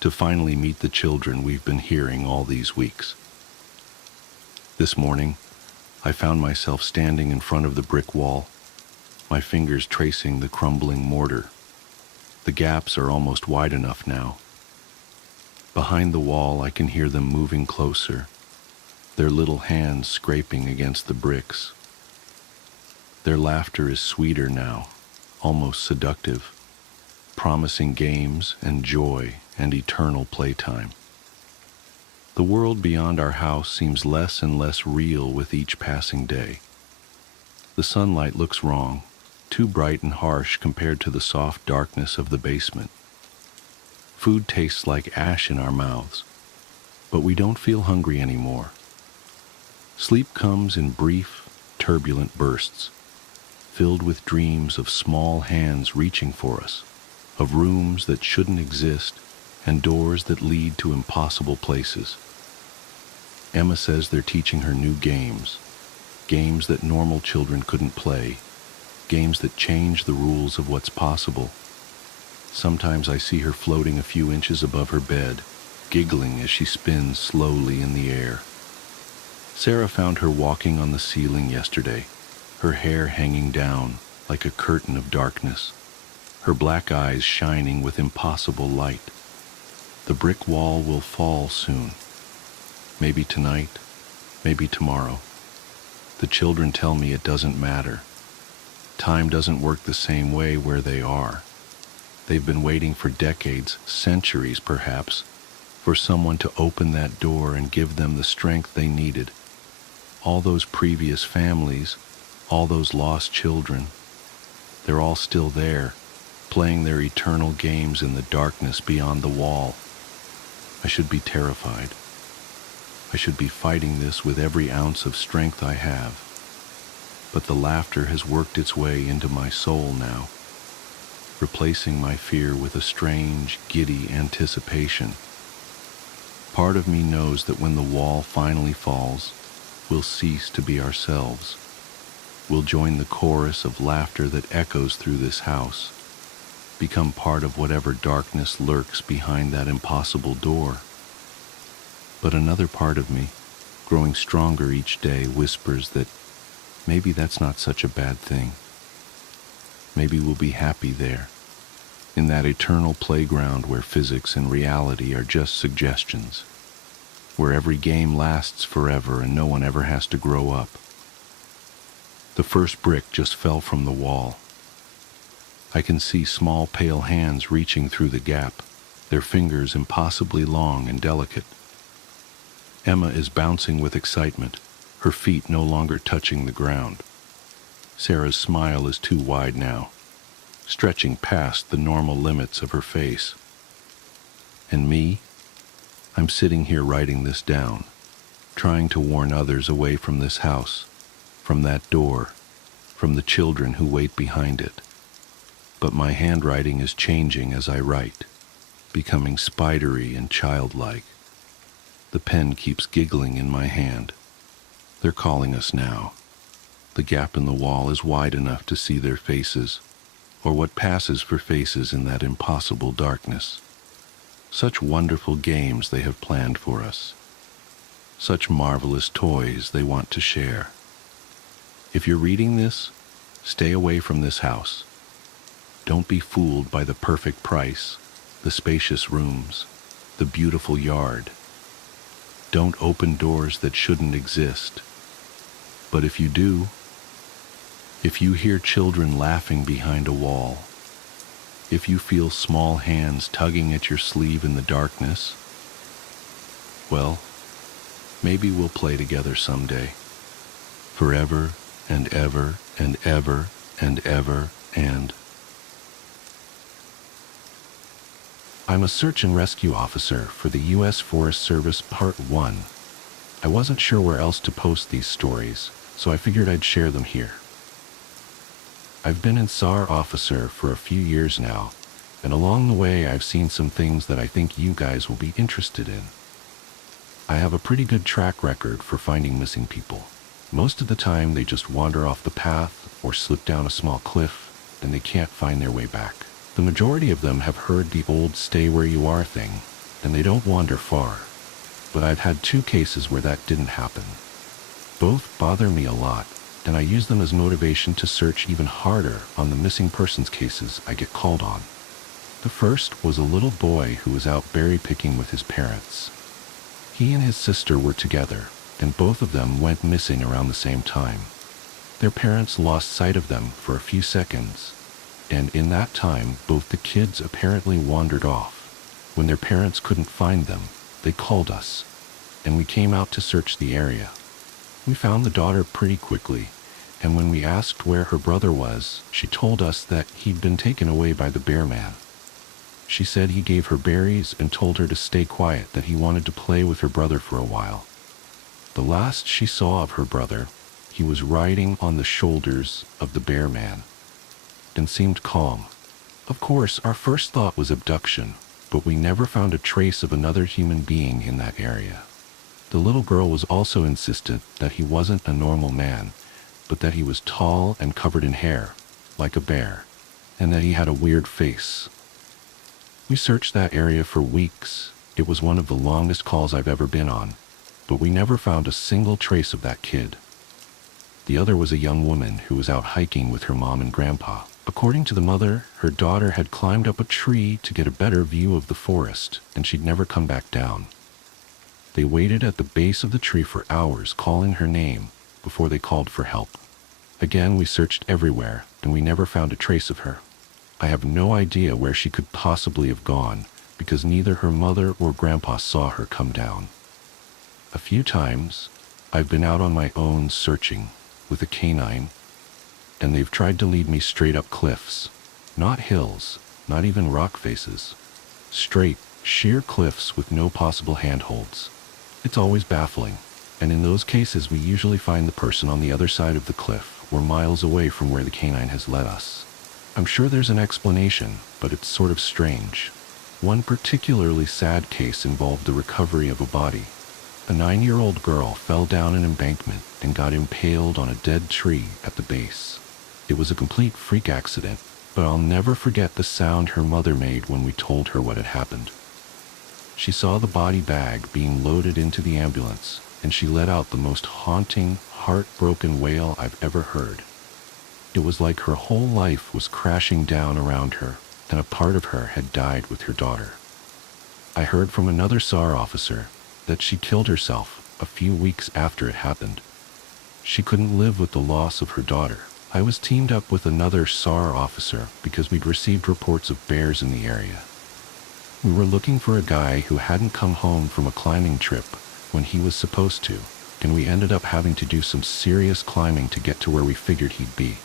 to finally meet the children we've been hearing all these weeks. This morning, I found myself standing in front of the brick wall, my fingers tracing the crumbling mortar. The gaps are almost wide enough now. Behind the wall, I can hear them moving closer. their little hands scraping against the bricks. Their laughter is sweeter now, almost seductive, promising games and joy and eternal playtime. The world beyond our house seems less and less real with each passing day. The sunlight looks wrong, too bright and harsh compared to the soft darkness of the basement. Food tastes like ash in our mouths, but we don't feel hungry anymore. Sleep comes in brief, turbulent bursts, filled with dreams of small hands reaching for us, of rooms that shouldn't exist, and doors that lead to impossible places. Emma says they're teaching her new games, games that normal children couldn't play, games that change the rules of what's possible. Sometimes I see her floating a few inches above her bed, giggling as she spins slowly in the air. Sarah found her walking on the ceiling yesterday, her hair hanging down like a curtain of darkness, her black eyes shining with impossible light. The brick wall will fall soon. Maybe tonight, maybe tomorrow. The children tell me it doesn't matter. Time doesn't work the same way where they are. They've been waiting for decades, centuries perhaps, for someone to open that door and give them the strength they needed. All those previous families, all those lost children, they're all still there, playing their eternal games in the darkness beyond the wall. I should be terrified. I should be fighting this with every ounce of strength I have. But the laughter has worked its way into my soul now, replacing my fear with a strange, giddy anticipation. Part of me knows that when the wall finally falls, we'll cease to be ourselves. We'll join the chorus of laughter that echoes through this house, become part of whatever darkness lurks behind that impossible door. But another part of me, growing stronger each day, whispers that maybe that's not such a bad thing. Maybe we'll be happy there, in that eternal playground where physics and reality are just suggestions, where every game lasts forever and no one ever has to grow up. The first brick just fell from the wall. I can see small pale hands reaching through the gap, their fingers impossibly long and delicate. Emma is bouncing with excitement, her feet no longer touching the ground. Sarah's smile is too wide now, stretching past the normal limits of her face. And me? I'm sitting here writing this down, trying to warn others away from this house, from that door, from the children who wait behind it. But my handwriting is changing as I write, becoming spidery and childlike. The pen keeps giggling in my hand. They're calling us now. The gap in the wall is wide enough to see their faces, or what passes for faces in that impossible darkness. Such wonderful games they have planned for us. Such marvelous toys they want to share. If you're reading this, stay away from this house. Don't be fooled by the perfect price, the spacious rooms, the beautiful yard. Don't open doors that shouldn't exist. But if you do, if you hear children laughing behind a wall, if you feel small hands tugging at your sleeve in the darkness, well, maybe we'll play together someday. Forever and ever and ever and ever and... I'm a search and rescue officer for the U.S. Forest Service Part 1. I wasn't sure where else to post these stories, so I figured I'd share them here. I've been in SAR officer for a few years now, and along the way I've seen some things that I think you guys will be interested in. I have a pretty good track record for finding missing people. Most of the time they just wander off the path or slip down a small cliff, and they can't find their way back. The majority of them have heard the old stay where you are thing, and they don't wander far. But I've had 2 cases where that didn't happen. Both bother me a lot, and I use them as motivation to search even harder on the missing persons cases I get called on. The first was a little boy who was out berry picking with his parents. He and his sister were together, and both of them went missing around the same time. Their parents lost sight of them for a few seconds, and in that time, both the kids apparently wandered off. When their parents couldn't find them, they called us, and we came out to search the area. We found the daughter pretty quickly, and when we asked where her brother was, she told us that he'd been taken away by the bear man. She said he gave her berries and told her to stay quiet, that he wanted to play with her brother for a while. The last she saw of her brother, he was riding on the shoulders of the bear man and seemed calm. Of course, our first thought was abduction, but we never found a trace of another human being in that area. The little girl was also insistent that he wasn't a normal man, but that he was tall and covered in hair, like a bear, and that he had a weird face. We searched that area for weeks. It was one of the longest calls I've ever been on, but we never found a single trace of that kid. The other was a young woman who was out hiking with her mom and grandpa. According to the mother, her daughter had climbed up a tree to get a better view of the forest, and she'd never come back down. They waited at the base of the tree for hours, calling her name, before they called for help. Again, we searched everywhere, and we never found a trace of her. I have no idea where she could possibly have gone, because neither her mother or grandpa saw her come down. A few times, I've been out on my own searching with a canine, and they've tried to lead me straight up cliffs. Not hills, not even rock faces. Straight, sheer cliffs with no possible handholds. It's always baffling, and in those cases we usually find the person on the other side of the cliff or miles away from where the canine has led us. I'm sure there's an explanation, but it's sort of strange. One particularly sad case involved the recovery of a body. A 9-year-old girl fell down an embankment and got impaled on a dead tree at the base. It was a complete freak accident, but I'll never forget the sound her mother made when we told her what had happened. She saw the body bag being loaded into the ambulance, and she let out the most haunting, heartbroken wail I've ever heard. It was like her whole life was crashing down around her, and a part of her had died with her daughter. I heard from another SAR officer that she killed herself a few weeks after it happened. She couldn't live with the loss of her daughter. I was teamed up with another SAR officer because we'd received reports of bears in the area. We were looking for a guy who hadn't come home from a climbing trip when he was supposed to, and we ended up having to do some serious climbing to get to where we figured he'd be.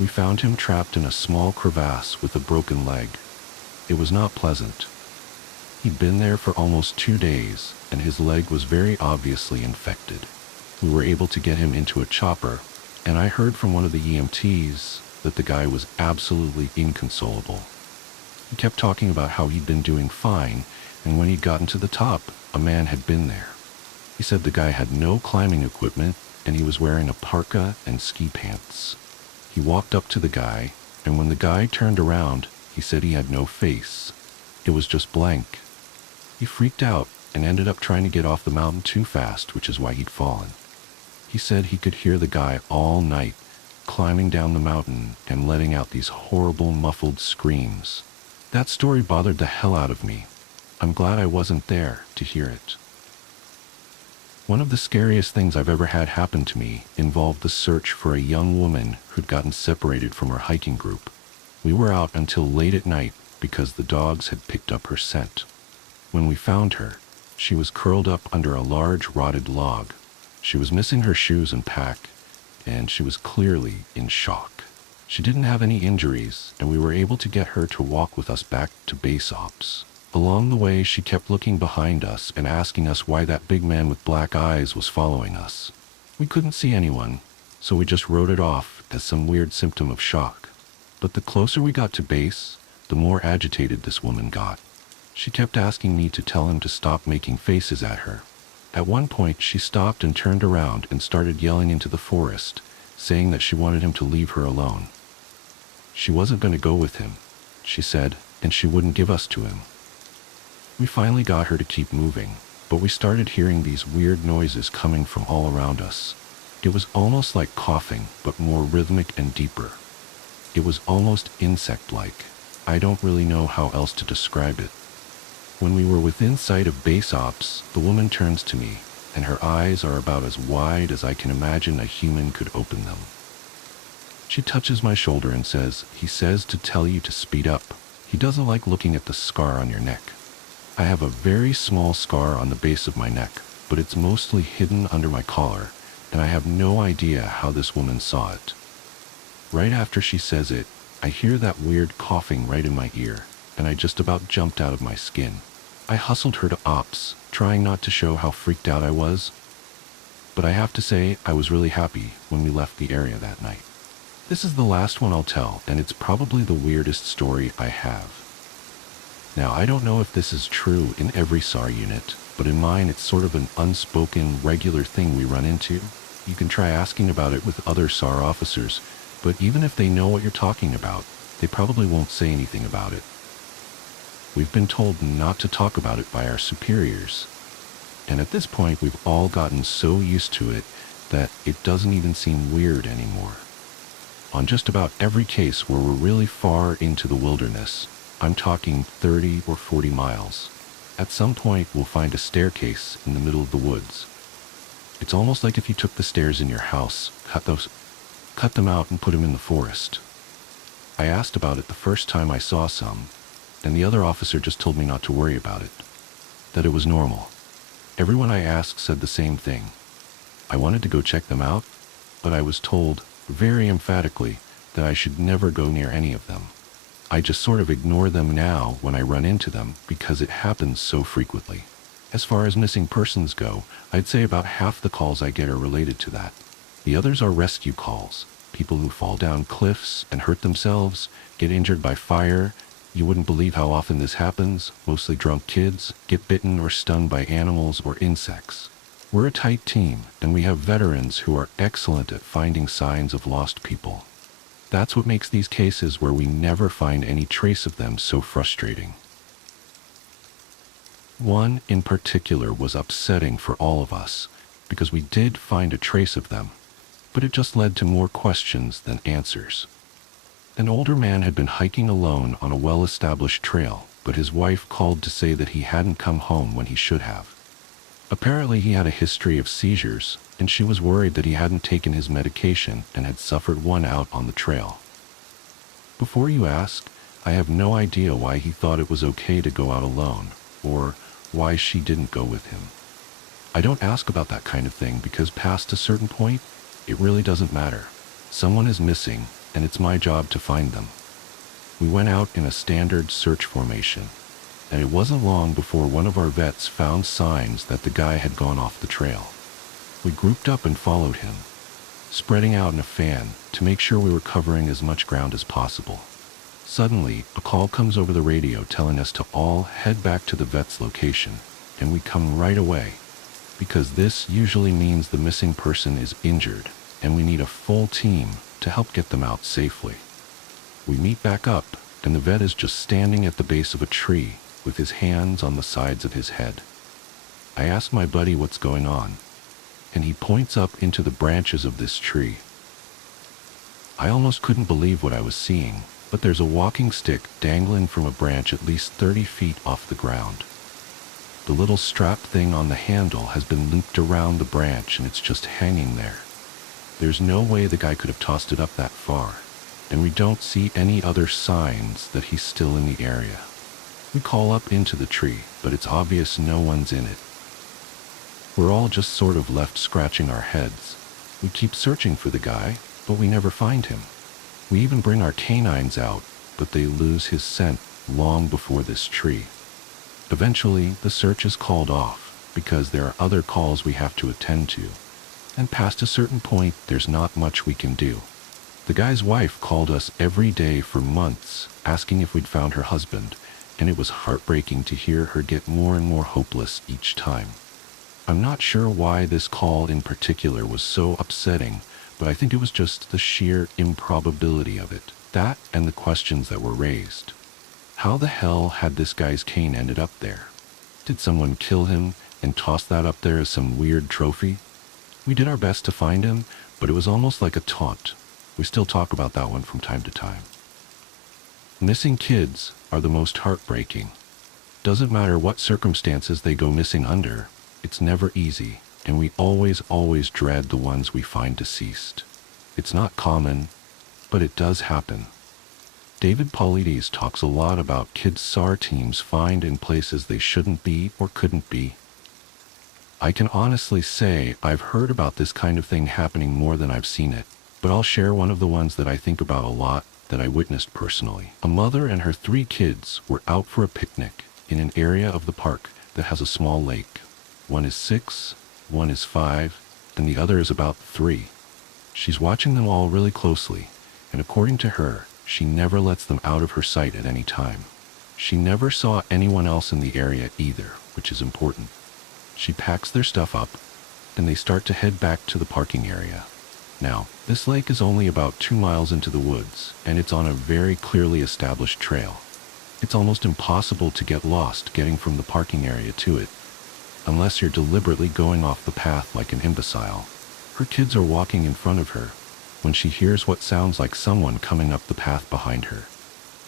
We found him trapped in a small crevasse with a broken leg. It was not pleasant. He'd been there for almost 2 days, and his leg was very obviously infected. We were able to get him into a chopper, and I heard from one of the EMTs that the guy was absolutely inconsolable. He kept talking about how he'd been doing fine, and when he'd gotten to the top, a man had been there. He said the guy had no climbing equipment, and he was wearing a parka and ski pants. He walked up to the guy, and when the guy turned around, he said he had no face. It was just blank. He freaked out and ended up trying to get off the mountain too fast, which is why he'd fallen. He said he could hear the guy all night, climbing down the mountain and letting out these horrible muffled screams. That story bothered the hell out of me. I'm glad I wasn't there to hear it. One of the scariest things I've ever had happen to me involved the search for a young woman who'd gotten separated from her hiking group. We were out until late at night because the dogs had picked up her scent. When we found her, she was curled up under a large rotted log. She was missing her shoes and pack, and she was clearly in shock. She didn't have any injuries, and we were able to get her to walk with us back to base ops. Along the way, she kept looking behind us and asking us why that big man with black eyes was following us. We couldn't see anyone, so we just wrote it off as some weird symptom of shock. But the closer we got to base, the more agitated this woman got. She kept asking me to tell him to stop making faces at her. At one point, she stopped and turned around and started yelling into the forest, saying that she wanted him to leave her alone. She wasn't going to go with him, she said, and she wouldn't give us to him. We finally got her to keep moving, but we started hearing these weird noises coming from all around us. It was almost like coughing, but more rhythmic and deeper. It was almost insect-like. I don't really know how else to describe it. When we were within sight of base ops, the woman turns to me, and her eyes are about as wide as I can imagine a human could open them. She touches my shoulder and says, "He says to tell you to speed up. He doesn't like looking at the scar on your neck." I have a very small scar on the base of my neck, but it's mostly hidden under my collar, and I have no idea how this woman saw it. Right after she says it, I hear that weird coughing right in my ear, and I just about jumped out of my skin. I hustled her to ops, trying not to show how freaked out I was, but I have to say I was really happy when we left the area that night. This is the last one I'll tell, and it's probably the weirdest story I have. Now, I don't know if this is true in every SAR unit, but in mine it's sort of an unspoken, regular thing we run into. You can try asking about it with other SAR officers, but even if they know what you're talking about, they probably won't say anything about it. We've been told not to talk about it by our superiors, and at this point we've all gotten so used to it that it doesn't even seem weird anymore. On just about every case where we're really far into the wilderness, I'm talking 30 or 40 miles, at some point we'll find a staircase in the middle of the woods. It's almost like if you took the stairs in your house, cut them out and put them in the forest. I asked about it the first time I saw some, and the other officer just told me not to worry about it, that it was normal. Everyone I asked said the same thing. I wanted to go check them out, but I was told, very emphatically, that I should never go near any of them. I just sort of ignore them now when I run into them because it happens so frequently. As far as missing persons go, I'd say about half the calls I get are related to that. The others are rescue calls, people who fall down cliffs and hurt themselves, get injured by fire. You wouldn't believe how often this happens. Mostly drunk kids get bitten or stung by animals or insects. We're a tight team, and we have veterans who are excellent at finding signs of lost people. That's what makes these cases where we never find any trace of them so frustrating. One in particular was upsetting for all of us, because we did find a trace of them, but it just led to more questions than answers. An older man had been hiking alone on a well-established trail, but his wife called to say that he hadn't come home when he should have. Apparently he had a history of seizures, and she was worried that he hadn't taken his medication and had suffered one out on the trail. Before you ask, I have no idea why he thought it was okay to go out alone, or why she didn't go with him. I don't ask about that kind of thing because past a certain point, it really doesn't matter. Someone is missing, and it's my job to find them. We went out in a standard search formation, and it wasn't long before one of our vets found signs that the guy had gone off the trail. We grouped up and followed him, spreading out in a fan to make sure we were covering as much ground as possible. Suddenly, a call comes over the radio telling us to all head back to the vet's location, and we come right away, because this usually means the missing person is injured, and we need a full team to help get them out safely. We meet back up, and the vet is just standing at the base of a tree with his hands on the sides of his head. I ask my buddy what's going on, and he points up into the branches of this tree. I almost couldn't believe what I was seeing, but there's a walking stick dangling from a branch at least 30 feet off the ground. The little strap thing on the handle has been looped around the branch and it's just hanging there. There's no way the guy could have tossed it up that far, and we don't see any other signs that he's still in the area. We call up into the tree, but it's obvious no one's in it. We're all just sort of left scratching our heads. We keep searching for the guy, but we never find him. We even bring our canines out, but they lose his scent long before this tree. Eventually, the search is called off because there are other calls we have to attend to, and past a certain point, there's not much we can do. The guy's wife called us every day for months, asking if we'd found her husband, and it was heartbreaking to hear her get more and more hopeless each time. I'm not sure why this call in particular was so upsetting, but I think it was just the sheer improbability of it, that and the questions that were raised. How the hell had this guy's cane ended up there? Did someone kill him and toss that up there as some weird trophy? We did our best to find him, but it was almost like a taunt. We still talk about that one from time to time. Missing kids are the most heartbreaking. Doesn't matter what circumstances they go missing under, it's never easy. and we always dread the ones we find deceased. It's not common, but it does happen. David Paulides talks a lot about kids SAR teams find in places they shouldn't be or couldn't be. I can honestly say I've heard about this kind of thing happening more than I've seen it, but I'll share one of the ones that I think about a lot that I witnessed personally. A mother and her 3 kids were out for a picnic in an area of the park that has a small lake. One is 6, one is 5, and the other is about 3. She's watching them all really closely, and according to her, she never lets them out of her sight at any time. She never saw anyone else in the area either, which is important. She packs their stuff up, and they start to head back to the parking area. Now, this lake is only about 2 miles into the woods, and it's on a very clearly established trail. It's almost impossible to get lost getting from the parking area to it, unless you're deliberately going off the path like an imbecile. Her kids are walking in front of her when she hears what sounds like someone coming up the path behind her.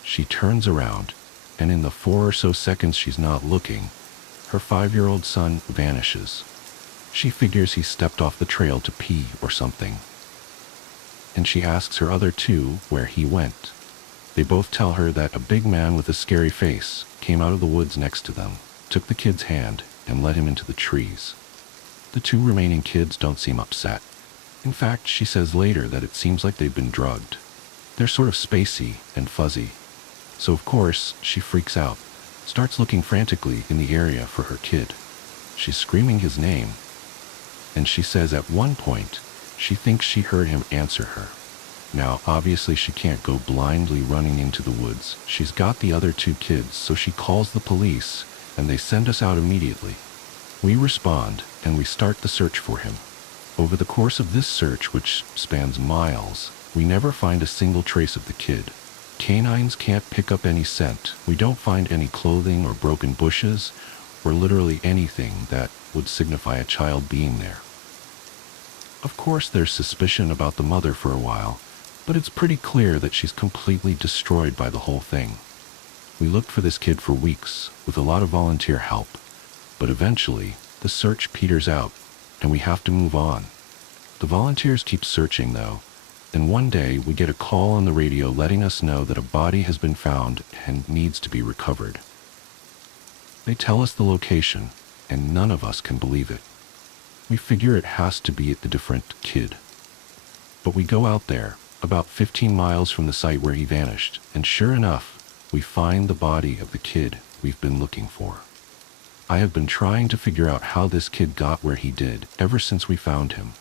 She turns around, and in the 4 or so seconds she's not looking, her 5-year-old son vanishes. She figures he stepped off the trail to pee or something, and she asks her other 2 where he went. They both tell her that a big man with a scary face came out of the woods next to them, took the kid's hand, and led him into the trees. The 2 remaining kids don't seem upset. In fact, she says later that it seems like they've been drugged. They're sort of spacey and fuzzy. So of course, she freaks out, starts looking frantically in the area for her kid. She's screaming his name, and she says at one point, she thinks she heard him answer her. Now, obviously she can't go blindly running into the woods. She's got the other 2 kids, so she calls the police, and they send us out immediately. We respond, and we start the search for him. Over the course of this search, which spans miles, we never find a single trace of the kid. Canines can't pick up any scent. We don't find any clothing or broken bushes, or literally anything that would signify a child being there. Of course, there's suspicion about the mother for a while, but it's pretty clear that she's completely destroyed by the whole thing. We looked for this kid for weeks, with a lot of volunteer help, but eventually, the search peters out, and we have to move on. The volunteers keep searching, though, and one day we get a call on the radio letting us know that a body has been found and needs to be recovered. They tell us the location, and none of us can believe it. We figure it has to be a different kid. But we go out there, about 15 miles from the site where he vanished, and sure enough, we find the body of the kid we've been looking for. I have been trying to figure out how this kid got where he did ever since we found him,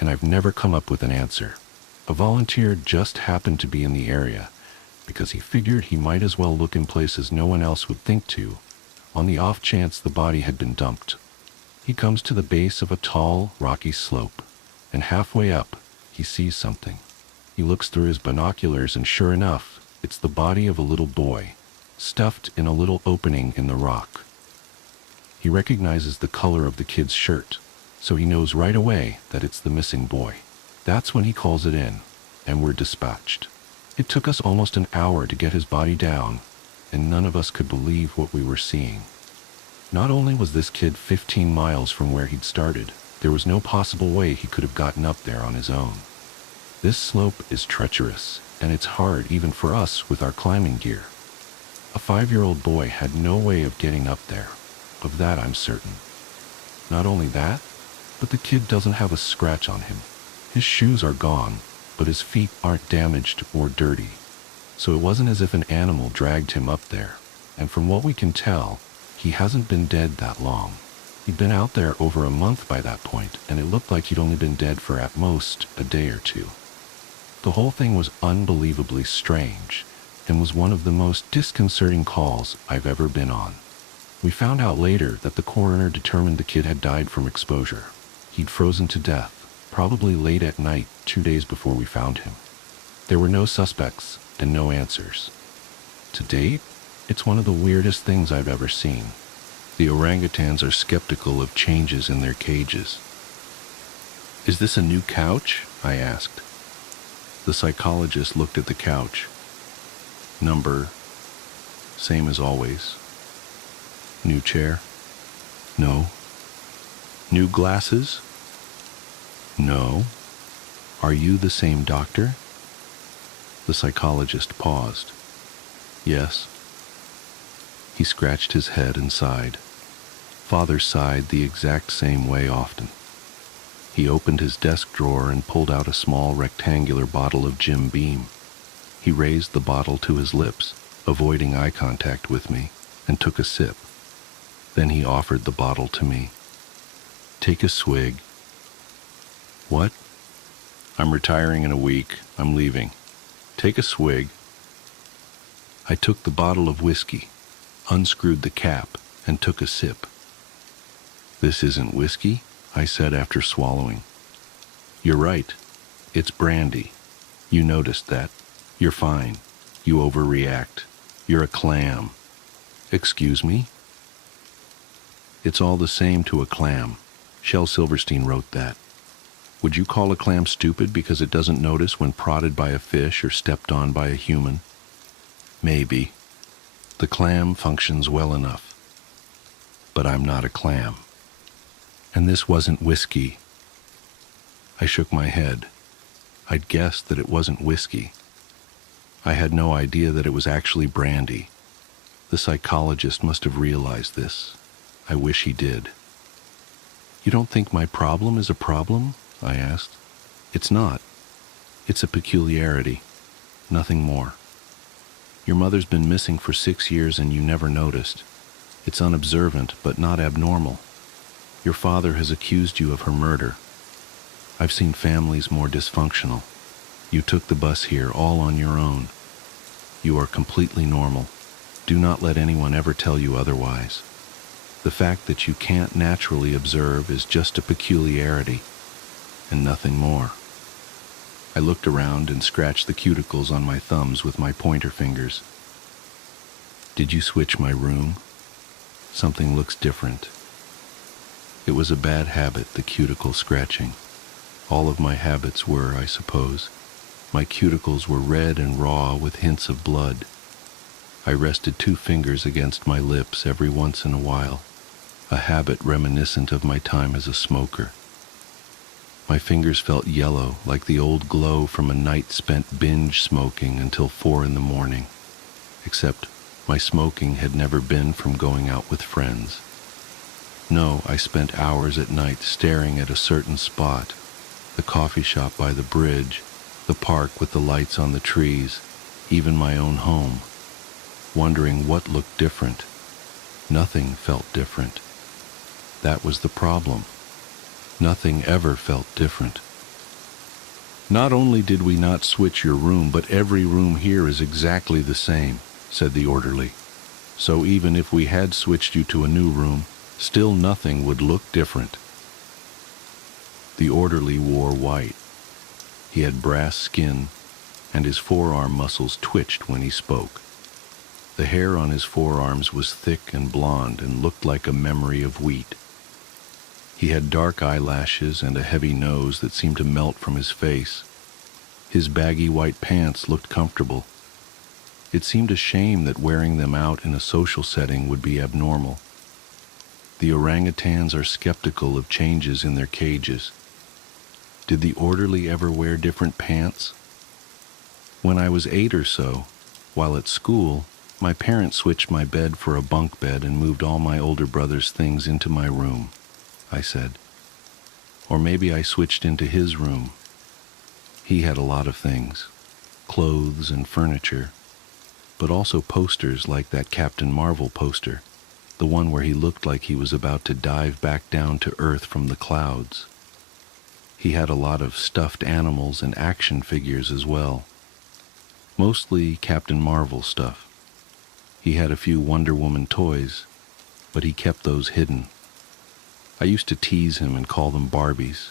and I've never come up with an answer. A volunteer just happened to be in the area because he figured he might as well look in places no one else would think to, on the off chance the body had been dumped. He comes to the base of a tall, rocky slope, and halfway up, he sees something. He looks through his binoculars, and sure enough, it's the body of a little boy, stuffed in a little opening in the rock. He recognizes the color of the kid's shirt, so he knows right away that it's the missing boy. That's when he calls it in, and we're dispatched. It took us almost an hour to get his body down, and none of us could believe what we were seeing. Not only was this kid 15 miles from where he'd started, there was no possible way he could have gotten up there on his own. This slope is treacherous, and it's hard even for us with our climbing gear. A 5-year-old boy had no way of getting up there. Of that I'm certain. Not only that, but the kid doesn't have a scratch on him. His shoes are gone, but his feet aren't damaged or dirty. So it wasn't as if an animal dragged him up there, and from what we can tell, he hasn't been dead that long. He'd been out there over a month by that point, and it looked like he'd only been dead for at most a day or 2. The whole thing was unbelievably strange, and was one of the most disconcerting calls I've ever been on. We found out later that the coroner determined the kid had died from exposure. He'd frozen to death, probably late at night 2 days before we found him. There were no suspects and no answers. To date, it's one of the weirdest things I've ever seen. The orangutans are skeptical of changes in their cages. "Is this a new couch?" I asked. The psychologist looked at the couch. "Number, same as always." "New chair?" "No." New glasses? No. Are you the same doctor? The psychologist paused. Yes. He scratched his head and sighed. Father sighed the exact same way often. He opened his desk drawer and pulled out a small rectangular bottle of Jim Beam. He raised the bottle to his lips, avoiding eye contact with me, and took a sip. Then he offered the bottle to me. Take a swig. What? I'm retiring in a week. I'm leaving. Take a swig. I took the bottle of whiskey, unscrewed the cap, and took a sip. This isn't whiskey, I said after swallowing. You're right. It's brandy. You noticed that. You're fine. You overreact. You're a clam. Excuse me? It's all the same to a clam. Shel Silverstein wrote that. Would you call a clam stupid because it doesn't notice when prodded by a fish or stepped on by a human? Maybe. The clam functions well enough. But I'm not a clam. And this wasn't whiskey. I shook my head. I'd guessed that it wasn't whiskey. I had no idea that it was actually brandy. The psychologist must have realized this. I wish he did. You don't think my problem is a problem? I asked. It's not. It's a peculiarity. Nothing more. Your mother's been missing for 6 years and you never noticed. It's unobservant, but not abnormal. Your father has accused you of her murder. I've seen families more dysfunctional. You took the bus here all on your own. You are completely normal. Do not let anyone ever tell you otherwise. The fact that you can't naturally observe is just a peculiarity, and nothing more. I looked around and scratched the cuticles on my thumbs with my pointer fingers. Did you switch my room? Something looks different. It was a bad habit, the cuticle scratching. All of my habits were, I suppose. My cuticles were red and raw with hints of blood. I rested 2 fingers against my lips every once in a while, a habit reminiscent of my time as a smoker. My fingers felt yellow, like the old glow from a night spent binge smoking until 4 in the morning, except my smoking had never been from going out with friends. No, I spent hours at night staring at a certain spot, the coffee shop by the bridge, the park with the lights on the trees, even my own home, wondering what looked different. Nothing felt different. That was the problem. Nothing ever felt different. Not only did we not switch your room, but every room here is exactly the same, said the orderly. So even if we had switched you to a new room, still nothing would look different. The orderly wore white. He had brass skin, and his forearm muscles twitched when he spoke. The hair on his forearms was thick and blonde and looked like a memory of wheat. He had dark eyelashes and a heavy nose that seemed to melt from his face. His baggy white pants looked comfortable. It seemed a shame that wearing them out in a social setting would be abnormal. The orangutans are skeptical of changes in their cages. Did the orderly ever wear different pants? When I was 8 or so, while at school, my parents switched my bed for a bunk bed and moved all my older brother's things into my room, I said. Or maybe I switched into his room. He had a lot of things, clothes and furniture, but also posters like that Captain Marvel poster, the one where he looked like he was about to dive back down to Earth from the clouds. He had a lot of stuffed animals and action figures as well. Mostly Captain Marvel stuff. He had a few Wonder Woman toys, but he kept those hidden. I used to tease him and call them Barbies.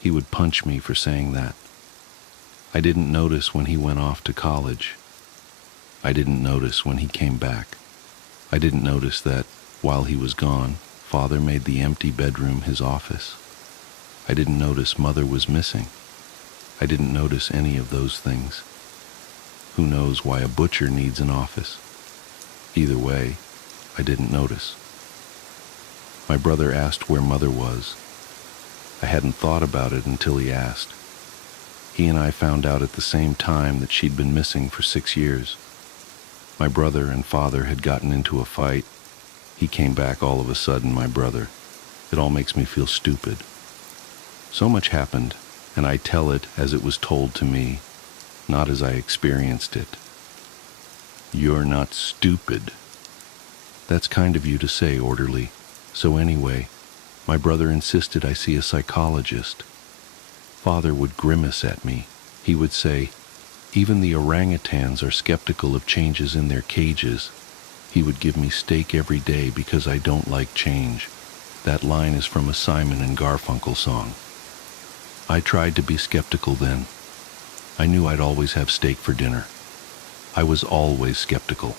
He would punch me for saying that. I didn't notice when he went off to college. I didn't notice when he came back. I didn't notice that, while he was gone, Father made the empty bedroom his office. I didn't notice Mother was missing. I didn't notice any of those things. Who knows why a butcher needs an office? Either way, I didn't notice. My brother asked where Mother was. I hadn't thought about it until he asked. He and I found out at the same time that she'd been missing for 6 years. My brother and father had gotten into a fight. He came back all of a sudden, my brother. It all makes me feel stupid. So much happened, and I tell it as it was told to me, not as I experienced it. You're not stupid. That's kind of you to say, orderly. So anyway, my brother insisted I see a psychologist. Father would grimace at me. He would say, even the orangutans are skeptical of changes in their cages. He would give me steak every day because I don't like change. That line is from a Simon and Garfunkel song. I tried to be skeptical then. I knew I'd always have steak for dinner. I was always skeptical.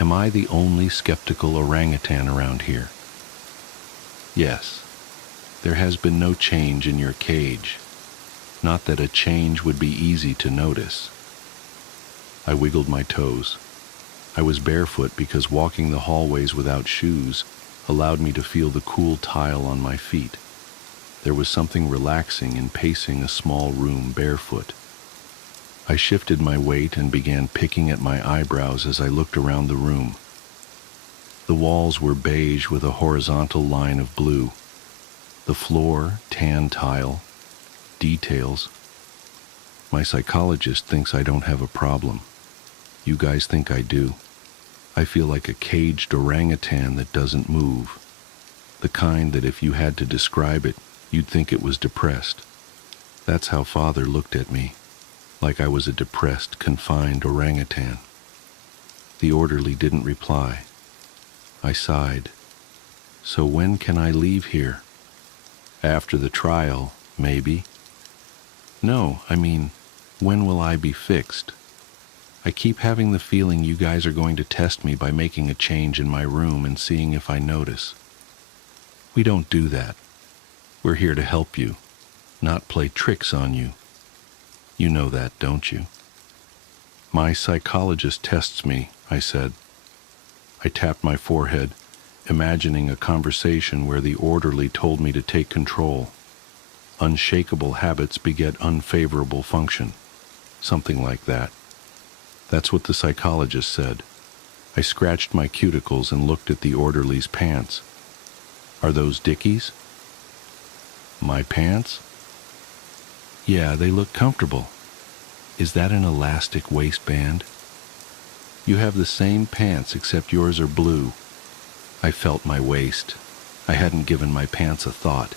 Am I the only skeptical orangutan around here? Yes. There has been no change in your cage. Not that a change would be easy to notice. I wiggled my toes. I was barefoot because walking the hallways without shoes allowed me to feel the cool tile on my feet. There was something relaxing in pacing a small room barefoot. I shifted my weight and began picking at my eyebrows as I looked around the room. The walls were beige with a horizontal line of blue. The floor, tan tile, details. My psychologist thinks I don't have a problem. You guys think I do. I feel like a caged orangutan that doesn't move. The kind that if you had to describe it, you'd think it was depressed. That's how Father looked at me, like I was a depressed, confined orangutan. The orderly didn't reply. I sighed. So when can I leave here? After the trial, maybe. No, I mean, when will I be fixed? I keep having the feeling you guys are going to test me by making a change in my room and seeing if I notice. We don't do that. We're here to help you, not play tricks on you. You know that, don't you? My psychologist tests me, I said. I tapped my forehead, imagining a conversation where the orderly told me to take control. Unshakable habits beget unfavorable function. Something like that. That's what the psychologist said. I scratched my cuticles and looked at the orderly's pants. Are those Dickies? My pants? Yeah, they look comfortable. Is that an elastic waistband? You have the same pants except yours are blue. I felt my waist. I hadn't given my pants a thought.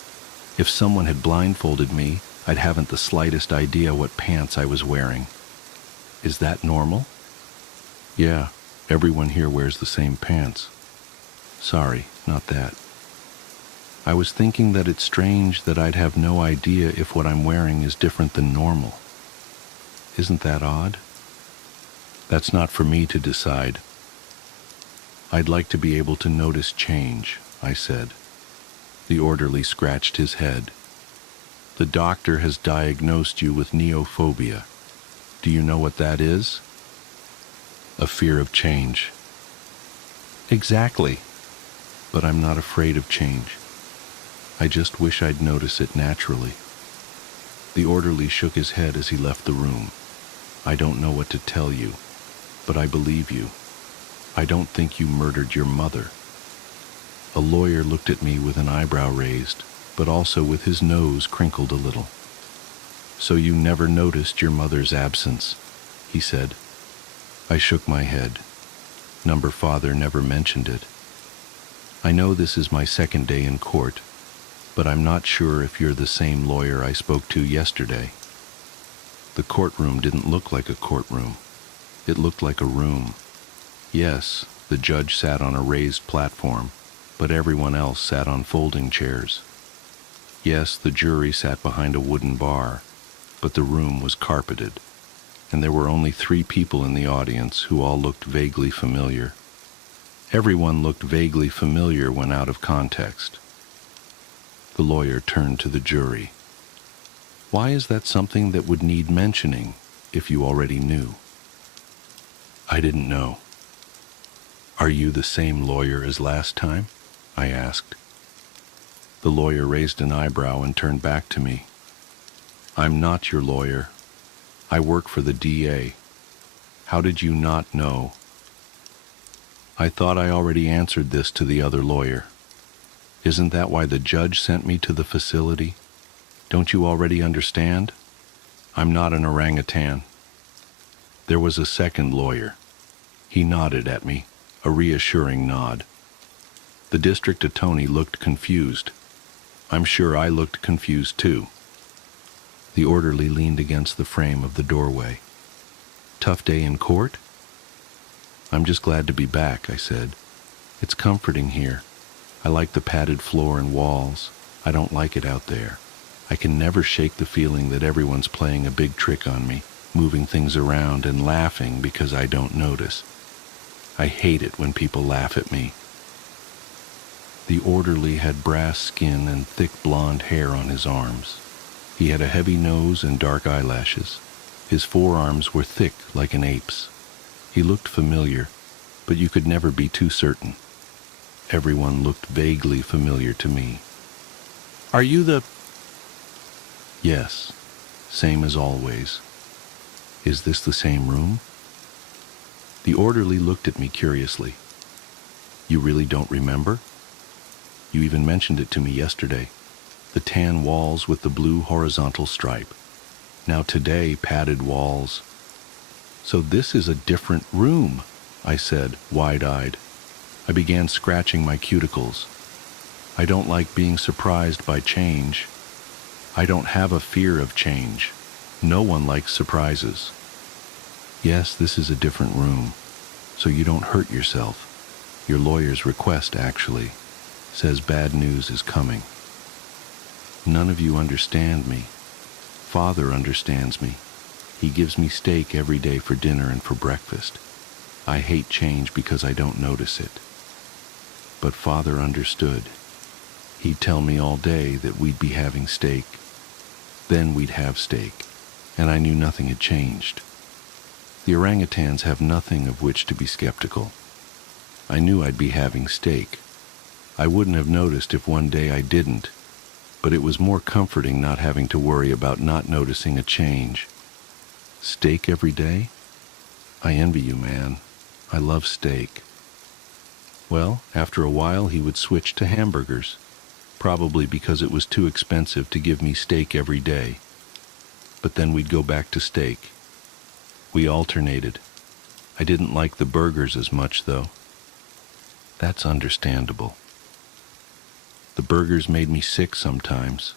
If someone had blindfolded me, I'd haven't the slightest idea what pants I was wearing. Is that normal? Yeah, everyone here wears the same pants. Sorry, not that. I was thinking that it's strange that I'd have no idea if what I'm wearing is different than normal. Isn't that odd? That's not for me to decide. I'd like to be able to notice change, I said. The orderly scratched his head. The doctor has diagnosed you with neophobia. Do you know what that is? A fear of change. Exactly. But I'm not afraid of change. I just wish I'd notice it naturally. The orderly shook his head as he left the room. I don't know what to tell you, but I believe you. I don't think you murdered your mother. A lawyer looked at me with an eyebrow raised, but also with his nose crinkled a little. So you never noticed your mother's absence, he said. I shook my head. Number Father never mentioned it. I know this is my second day in court, but I'm not sure if you're the same lawyer I spoke to yesterday. The courtroom didn't look like a courtroom. It looked like a room. Yes, the judge sat on a raised platform, but everyone else sat on folding chairs. Yes, the jury sat behind a wooden bar, but the room was carpeted, and there were only 3 people in the audience who all looked vaguely familiar. Everyone looked vaguely familiar when out of context. The lawyer turned to the jury. Why is that something that would need mentioning if you already knew? I didn't know. Are you the same lawyer as last time? I asked. The lawyer raised an eyebrow and turned back to me. I'm not your lawyer. I work for the DA. How did you not know? I thought I already answered this to the other lawyer. Isn't that why the judge sent me to the facility? Don't you already understand? I'm not an orangutan. There was a second lawyer. He nodded at me, a reassuring nod. The district attorney looked confused. I'm sure I looked confused too. The orderly leaned against the frame of the doorway. Tough day in court? I'm just glad to be back, I said. It's comforting here. I like the padded floor and walls. I don't like it out there. I can never shake the feeling that everyone's playing a big trick on me, moving things around and laughing because I don't notice. I hate it when people laugh at me. The orderly had brass skin and thick blonde hair on his arms. He had a heavy nose and dark eyelashes. His forearms were thick like an ape's. He looked familiar, but you could never be too certain. Everyone looked vaguely familiar to me. Are you the... Yes, same as always. Is this the same room? The orderly looked at me curiously. You really don't remember? You even mentioned it to me yesterday. The tan walls with the blue horizontal stripe. Now today, padded walls. So this is a different room, I said, wide-eyed. I began scratching my cuticles. I don't like being surprised by change. I don't have a fear of change. No one likes surprises. Yes, this is a different room, so you don't hurt yourself. Your lawyer's request, actually, says bad news is coming. None of you understand me. Father understands me. He gives me steak every day for dinner and for breakfast. I hate change because I don't notice it. But Father understood. He'd tell me all day that we'd be having steak. Then we'd have steak, and I knew nothing had changed. The orangutans have nothing of which to be skeptical. I knew I'd be having steak. I wouldn't have noticed if one day I didn't, but it was more comforting not having to worry about not noticing a change. Steak every day? I envy you, man. I love steak. Well, after a while he would switch to hamburgers, probably because it was too expensive to give me steak every day. But then we'd go back to steak. We alternated. I didn't like the burgers as much, though. That's understandable. The burgers made me sick sometimes.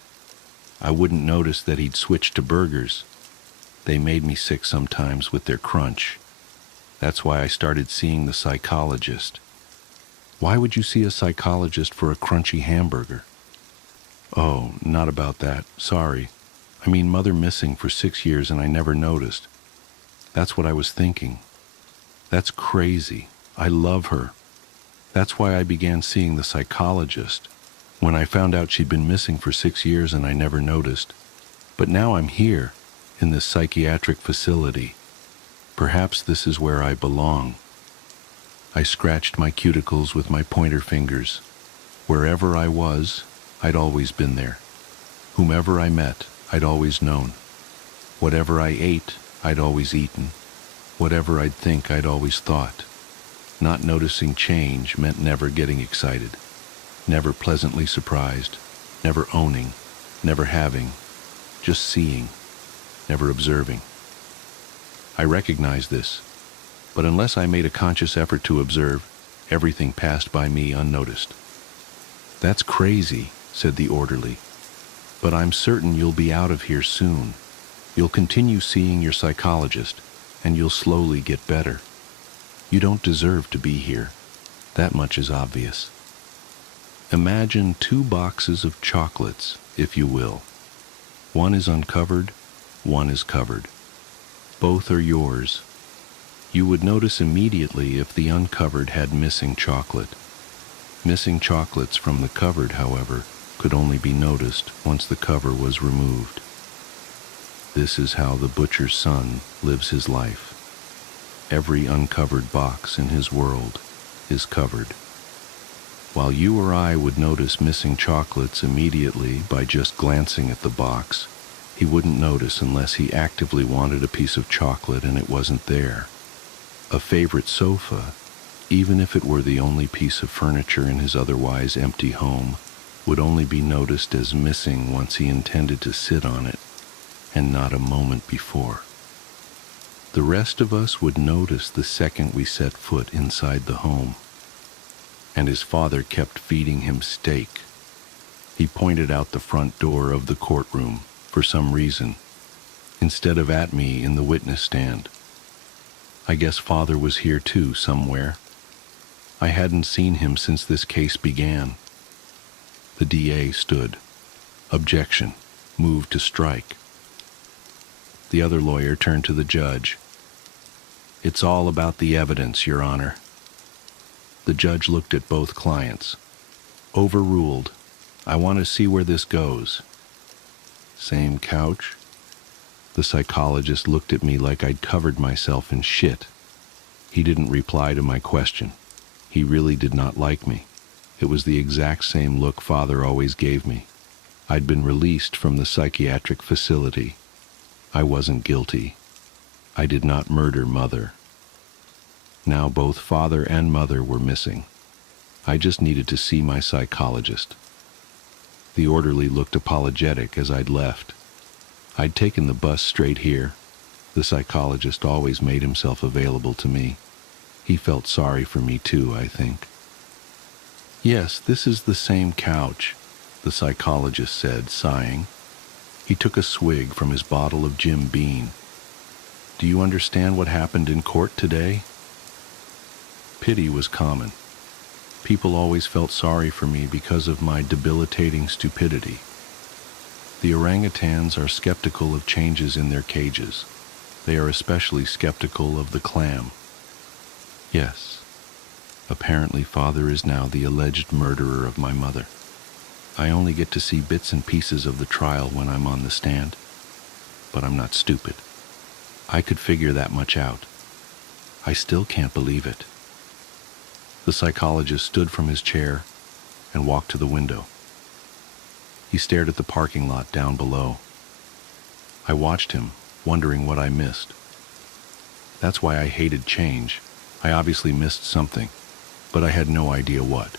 I wouldn't notice that he'd switch to burgers. They made me sick sometimes with their crunch. That's why I started seeing the psychologist. Why would you see a psychologist for a crunchy hamburger? Oh, not about that. Sorry. I mean, Mother missing for 6 years and I never noticed. That's what I was thinking. That's crazy. I love her. That's why I began seeing the psychologist. When I found out she'd been missing for 6 years and I never noticed. But now I'm here, in this psychiatric facility. Perhaps this is where I belong. I scratched my cuticles with my pointer fingers. Wherever I was, I'd always been there. Whomever I met, I'd always known. Whatever I ate, I'd always eaten. Whatever I'd think, I'd always thought. Not noticing change meant never getting excited, never pleasantly surprised, never owning, never having, just seeing, never observing. I recognized this, but unless I made a conscious effort to observe, everything passed by me unnoticed. That's crazy, said the orderly, but I'm certain you'll be out of here soon. You'll continue seeing your psychologist, and you'll slowly get better. You don't deserve to be here. That much is obvious. Imagine 2 boxes of chocolates, if you will. One is uncovered, one is covered. Both are yours. You would notice immediately if the uncovered had missing chocolate. Missing chocolates from the covered, however, could only be noticed once the cover was removed. This is how the butcher's son lives his life. Every uncovered box in his world is covered. While you or I would notice missing chocolates immediately by just glancing at the box, he wouldn't notice unless he actively wanted a piece of chocolate and it wasn't there. A favorite sofa, even if it were the only piece of furniture in his otherwise empty home, would only be noticed as missing once he intended to sit on it, and not a moment before. The rest of us would notice the second we set foot inside the home. And his father kept feeding him steak. He pointed out the front door of the courtroom, for some reason, instead of at me in the witness stand. I guess Father was here too, somewhere. I hadn't seen him since this case began. The DA stood. Objection. Moved to strike. The other lawyer turned to the judge. It's all about the evidence, Your Honor. The judge looked at both clients. Overruled. I want to see where this goes. Same couch? The psychologist looked at me like I'd covered myself in shit. He didn't reply to my question. He really did not like me. It was the exact same look Father always gave me. I'd been released from the psychiatric facility. I wasn't guilty. I did not murder Mother. Now both Father and Mother were missing. I just needed to see my psychologist. The orderly looked apologetic as I'd left. I'd taken the bus straight here. The psychologist always made himself available to me. He felt sorry for me too, I think. Yes, this is the same couch, the psychologist said, sighing. He took a swig from his bottle of Jim Beam. Do you understand what happened in court today? Pity was common. People always felt sorry for me because of my debilitating stupidity. The orangutans are skeptical of changes in their cages. They are especially skeptical of the clam. Yes, apparently Father is now the alleged murderer of my mother. I only get to see bits and pieces of the trial when I'm on the stand. But I'm not stupid. I could figure that much out. I still can't believe it. The psychologist stood from his chair and walked to the window. He stared at the parking lot down below. I watched him, wondering what I missed. That's why I hated change. I obviously missed something, but I had no idea what.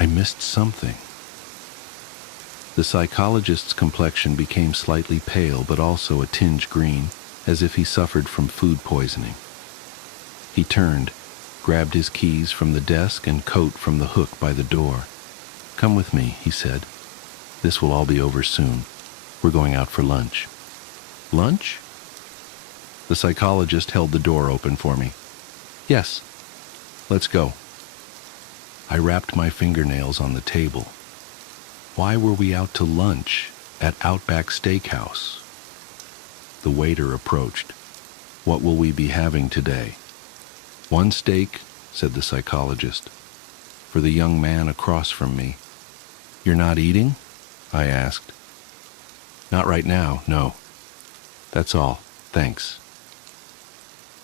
I missed something. The psychologist's complexion became slightly pale, but also a tinge green, as if he suffered from food poisoning. He turned, grabbed his keys from the desk and coat from the hook by the door. Come with me, he said. This will all be over soon. We're going out for lunch. Lunch? The psychologist held the door open for me. Yes, let's go. I wrapped my fingernails on the table. Why were we out to lunch at Outback Steakhouse? The waiter approached. What will we be having today? One steak, said the psychologist. For the young man across from me. You're not eating? I asked. Not right now, no. That's all, thanks.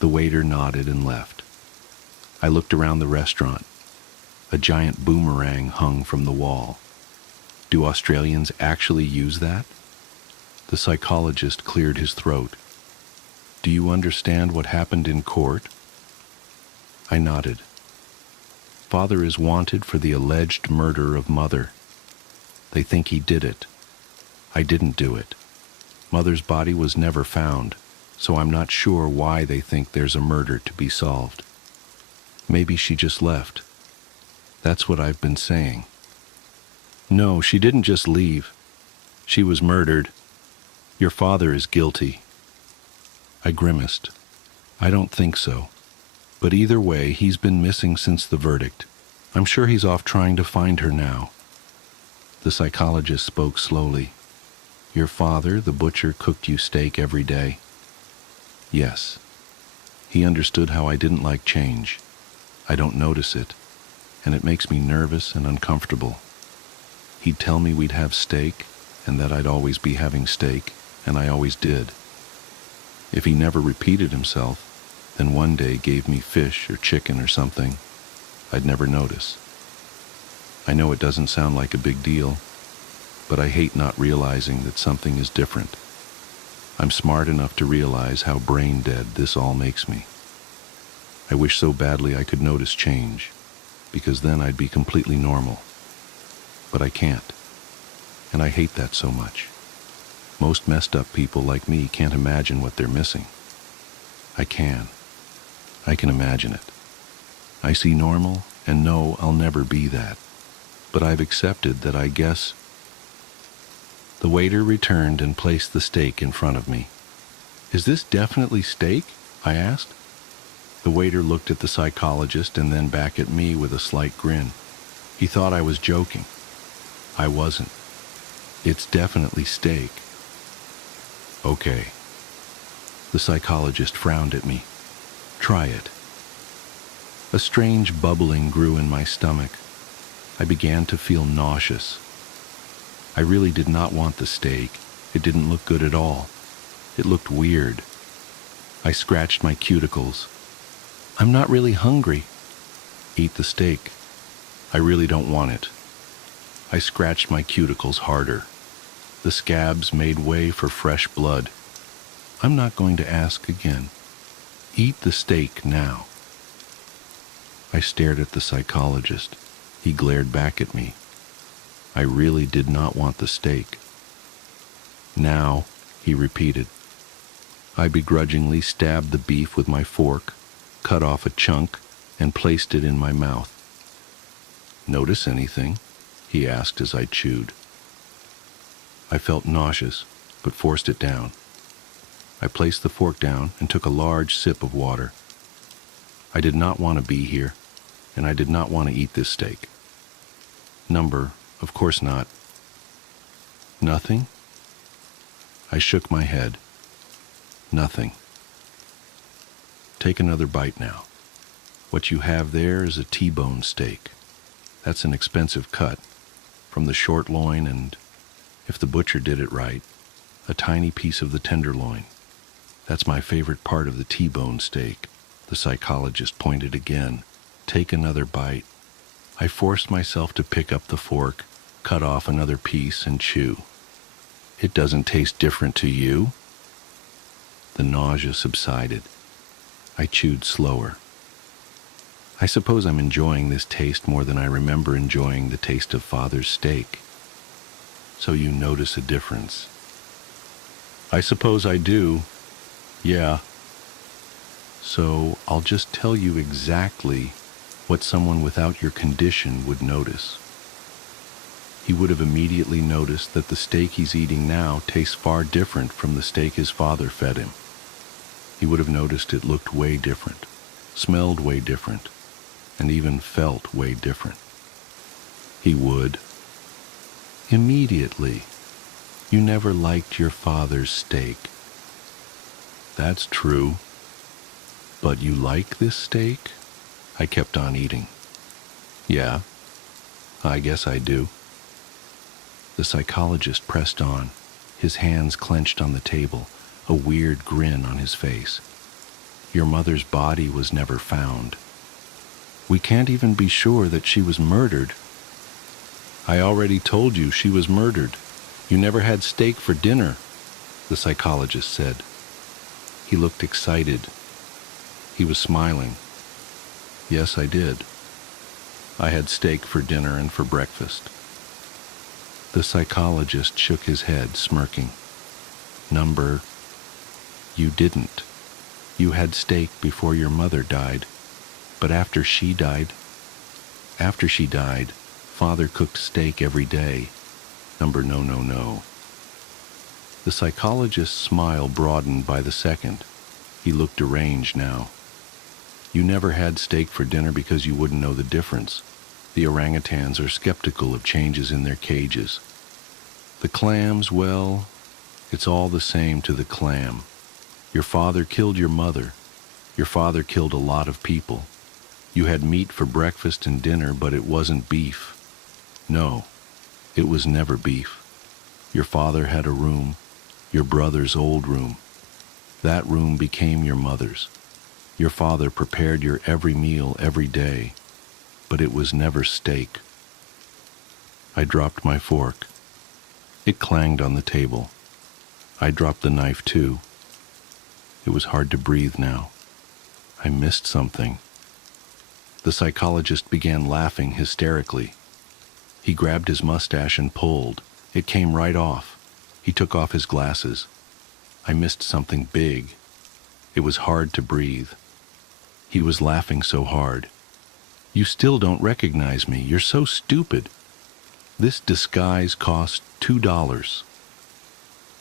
The waiter nodded and left. I looked around the restaurant. A giant boomerang hung from the wall. Do Australians actually use that? The psychologist cleared his throat. Do you understand what happened in court? I nodded. Father is wanted for the alleged murder of Mother. They think he did it. I didn't do it. Mother's body was never found, so I'm not sure why they think there's a murder to be solved. Maybe she just left. That's what I've been saying. No, she didn't just leave. She was murdered. Your father is guilty. I grimaced. I don't think so. But either way, he's been missing since the verdict. I'm sure he's off trying to find her now. The psychologist spoke slowly. Your father, the butcher, cooked you steak every day? Yes. He understood how I didn't like change. I don't notice it, and it makes me nervous and uncomfortable. He'd tell me we'd have steak, and that I'd always be having steak, and I always did. If he never repeated himself, then one day gave me fish or chicken or something, I'd never notice. I know it doesn't sound like a big deal, but I hate not realizing that something is different. I'm smart enough to realize how brain dead this all makes me. I wish so badly I could notice change, because then I'd be completely normal. But I can't, and I hate that so much. Most messed up people like me can't imagine what they're missing. I can. I can imagine it. I see normal and know I'll never be that. But I've accepted that I guess. The waiter returned and placed the steak in front of me. "Is this definitely steak?" I asked. The waiter looked at the psychologist and then back at me with a slight grin. He thought I was joking. I wasn't. "It's definitely steak." "Okay." The psychologist frowned at me. "Try it." A strange bubbling grew in my stomach. I began to feel nauseous. I really did not want the steak. It didn't look good at all. It looked weird. I scratched my cuticles. "I'm not really hungry." "Eat the steak." "I really don't want it." I scratched my cuticles harder. The scabs made way for fresh blood. "I'm not going to ask again. Eat the steak now." I stared at the psychologist. He glared back at me. I really did not want the steak. "Now," he repeated. I begrudgingly stabbed the beef with my fork, cut off a chunk, and placed it in my mouth. "Notice anything?" he asked as I chewed. I felt nauseous, but forced it down. I placed the fork down and took a large sip of water. I did not want to be here, and I did not want to eat this steak. Of course not. "Nothing?" I shook my head. "Nothing." "Take another bite now. What you have there is a T-bone steak. That's an expensive cut, from the short loin and, if the butcher did it right, a tiny piece of the tenderloin. That's my favorite part of the T-bone steak." The psychologist pointed again. "Take another bite." I forced myself to pick up the fork, cut off another piece, and chew. "It doesn't taste different to you?" The nausea subsided. I chewed slower. I suppose I'm enjoying this taste more than I remember enjoying the taste of Father's steak. "So you notice a difference?" "I suppose I do. Yeah." "So I'll just tell you exactly what someone without your condition would notice. He would have immediately noticed that the steak he's eating now tastes far different from the steak his father fed him. He would have noticed it looked way different, smelled way different, and even felt way different. He would. Immediately. You never liked your father's steak." "That's true. But you like this steak?" I kept on eating. "Yeah, I guess I do." The psychologist pressed on, his hands clenched on the table, a weird grin on his face. "Your mother's body was never found. We can't even be sure that she was murdered." "I already told you she was murdered. You never had steak for dinner," the psychologist said. He looked excited. He was smiling. "Yes, I did. I had steak for dinner and for breakfast." The psychologist shook his head, smirking. "You didn't. You had steak before your mother died, but after she died, Father cooked steak every day. No. The psychologist's smile broadened by the second. He looked deranged now. "You never had steak for dinner because you wouldn't know the difference. The orangutans are skeptical of changes in their cages. The clams, well, it's all the same to the clam. Your father killed your mother. Your father killed a lot of people. You had meat for breakfast and dinner, but it wasn't beef. No, it was never beef. Your father had a room, your brother's old room. That room became your mother's. Your father prepared your every meal every day, but it was never steak. I dropped my fork. It clanged on the table. I dropped the knife too. It was hard to breathe now. I missed something. The psychologist began laughing hysterically. He grabbed his mustache and pulled. It came right off. He took off his glasses. I missed something big. It was hard to breathe. He was laughing so hard. "You still don't recognize me. You're so stupid. This disguise cost $2.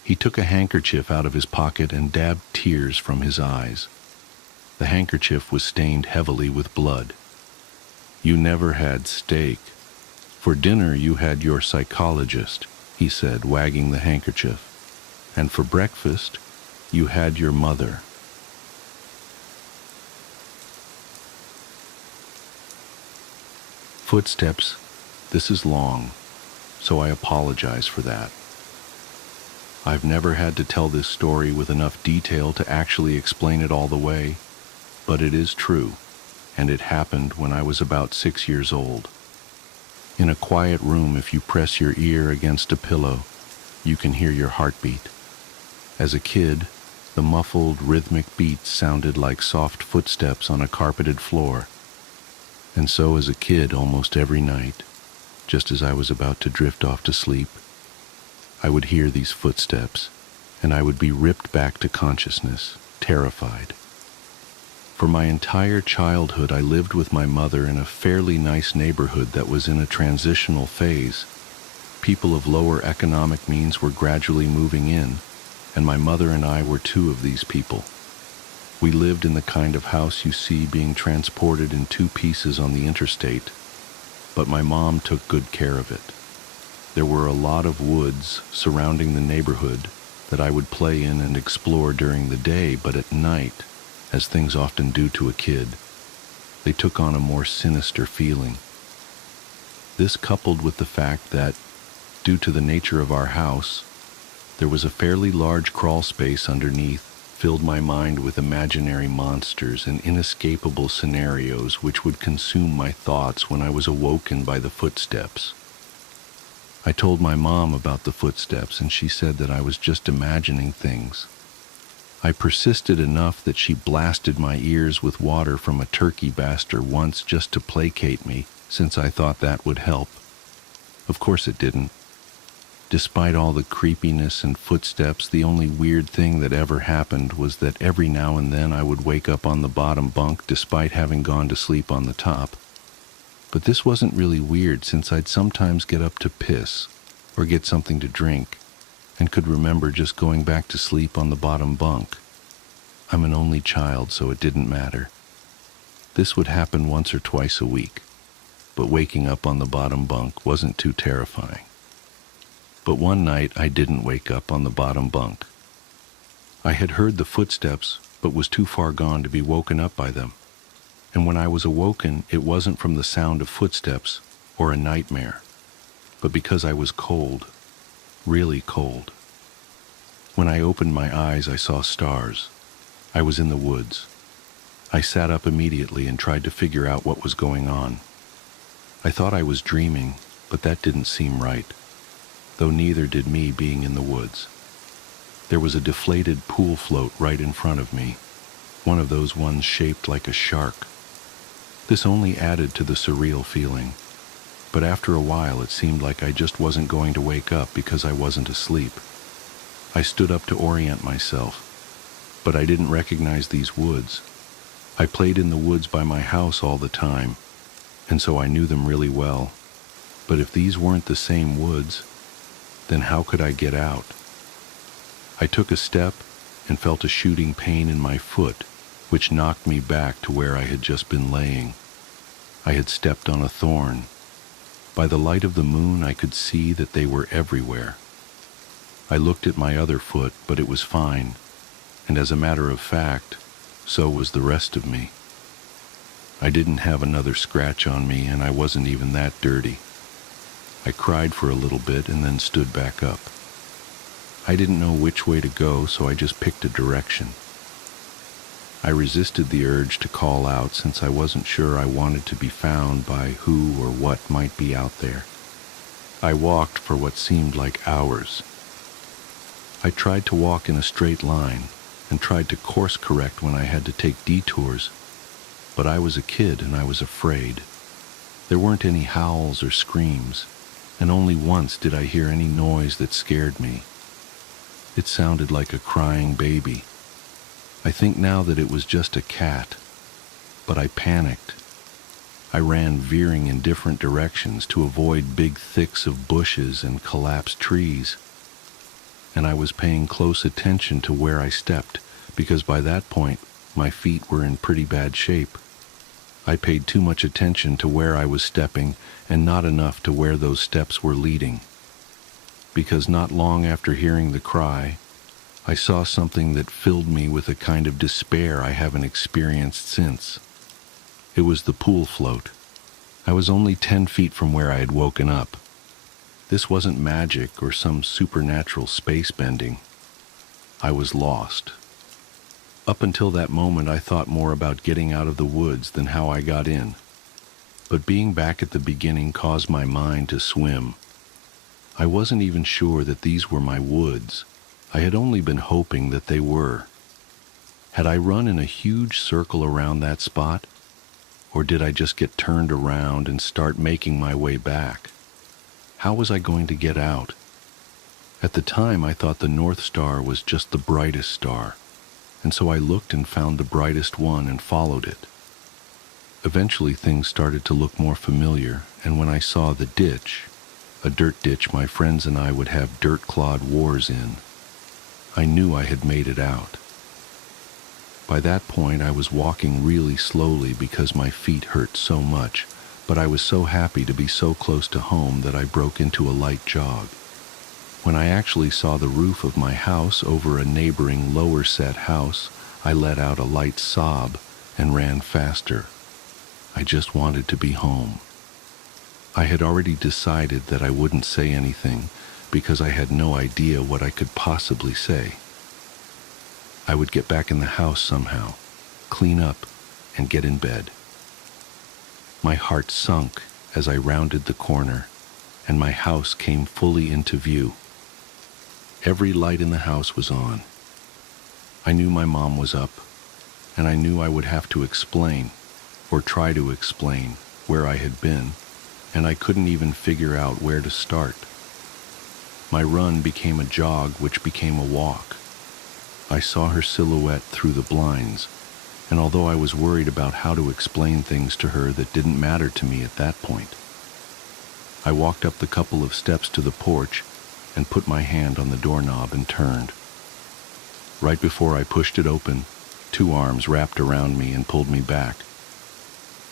He took a handkerchief out of his pocket and dabbed tears from his eyes. The handkerchief was stained heavily with blood. "You never had steak. For dinner you had your psychologist," he said, wagging the handkerchief. "And for breakfast you had your mother." Footsteps. This is long, so I apologize for that. I've never had to tell this story with enough detail to actually explain it all the way, but it is true, and it happened when I was about 6 years old. In a quiet room, if you press your ear against a pillow, you can hear your heartbeat. As a kid, the muffled, rhythmic beats sounded like soft footsteps on a carpeted floor. And so as a kid, almost every night, just as I was about to drift off to sleep, I would hear these footsteps, and I would be ripped back to consciousness, terrified. For my entire childhood, I lived with my mother in a fairly nice neighborhood that was in a transitional phase. People of lower economic means were gradually moving in, and my mother and I were two of these people. We lived in the kind of house you see being transported in 2 pieces on the interstate, but my mom took good care of it. There were a lot of woods surrounding the neighborhood that I would play in and explore during the day, but at night, as things often do to a kid, they took on a more sinister feeling. This, coupled with the fact that, due to the nature of our house, there was a fairly large crawl space underneath, filled my mind with imaginary monsters and inescapable scenarios which would consume my thoughts when I was awoken by the footsteps. I told my mom about the footsteps, and she said that I was just imagining things. I persisted enough that she blasted my ears with water from a turkey baster once just to placate me, since I thought that would help. Of course it didn't. Despite all the creepiness and footsteps, the only weird thing that ever happened was that every now and then I would wake up on the bottom bunk despite having gone to sleep on the top. But this wasn't really weird, since I'd sometimes get up to piss or get something to drink, and could remember just going back to sleep on the bottom bunk. I'm an only child, so it didn't matter. This would happen once or twice a week, but waking up on the bottom bunk wasn't too terrifying. But one night I didn't wake up on the bottom bunk. I had heard the footsteps, but was too far gone to be woken up by them. And when I was awoken, it wasn't from the sound of footsteps or a nightmare, but because I was cold, really cold. When I opened my eyes, I saw stars. I was in the woods. I sat up immediately and tried to figure out what was going on. I thought I was dreaming, but that didn't seem right, though neither did me being in the woods. There was a deflated pool float right in front of me, one of those ones shaped like a shark. This only added to the surreal feeling, but after a while it seemed like I just wasn't going to wake up because I wasn't asleep. I stood up to orient myself, but I didn't recognize these woods. I played in the woods by my house all the time, and so I knew them really well. But if these weren't the same woods, then how could I get out? I took a step and felt a shooting pain in my foot, which knocked me back to where I had just been laying. I had stepped on a thorn. By the light of the moon, I could see that they were everywhere. I looked at my other foot, but it was fine, and as a matter of fact, so was the rest of me. I didn't have another scratch on me, and I wasn't even that dirty. I cried for a little bit and then stood back up. I didn't know which way to go, so I just picked a direction. I resisted the urge to call out, since I wasn't sure I wanted to be found by who or what might be out there. I walked for what seemed like hours. I tried to walk in a straight line and tried to course correct when I had to take detours, but I was a kid and I was afraid. There weren't any howls or screams, and only once did I hear any noise that scared me. It sounded like a crying baby. I think now that it was just a cat, but I panicked. I ran veering in different directions to avoid big thicks of bushes and collapsed trees. And I was paying close attention to where I stepped, because by that point, my feet were in pretty bad shape. I paid too much attention to where I was stepping and not enough to where those steps were leading. Because not long after hearing the cry, I saw something that filled me with a kind of despair I haven't experienced since. It was the pool float. I was only 10 feet from where I had woken up. This wasn't magic or some supernatural space bending. I was lost. Up until that moment, I thought more about getting out of the woods than how I got in. But being back at the beginning caused my mind to swim. I wasn't even sure that these were my woods. I had only been hoping that they were. Had I run in a huge circle around that spot? Or did I just get turned around and start making my way back? How was I going to get out? At the time, I thought the North Star was just the brightest star, and so I looked and found the brightest one and followed it. Eventually, things started to look more familiar, and when I saw the ditch, a dirt ditch my friends and I would have dirt-clawed wars in, I knew I had made it out. By that point, I was walking really slowly because my feet hurt so much, but I was so happy to be so close to home that I broke into a light jog. When I actually saw the roof of my house over a neighboring lower set house, I let out a light sob and ran faster. I just wanted to be home. I had already decided that I wouldn't say anything because I had no idea what I could possibly say. I would get back in the house somehow, clean up, and get in bed. My heart sunk as I rounded the corner, and my house came fully into view. Every light in the house was on. I knew my mom was up, and I knew I would have to explain, or try to explain, where I had been, and I couldn't even figure out where to start. My run became a jog, which became a walk. I saw her silhouette through the blinds, and although I was worried about how to explain things to her that didn't matter to me at that point, I walked up the couple of steps to the porch and put my hand on the doorknob and turned. Right before I pushed it open, 2 arms wrapped around me and pulled me back.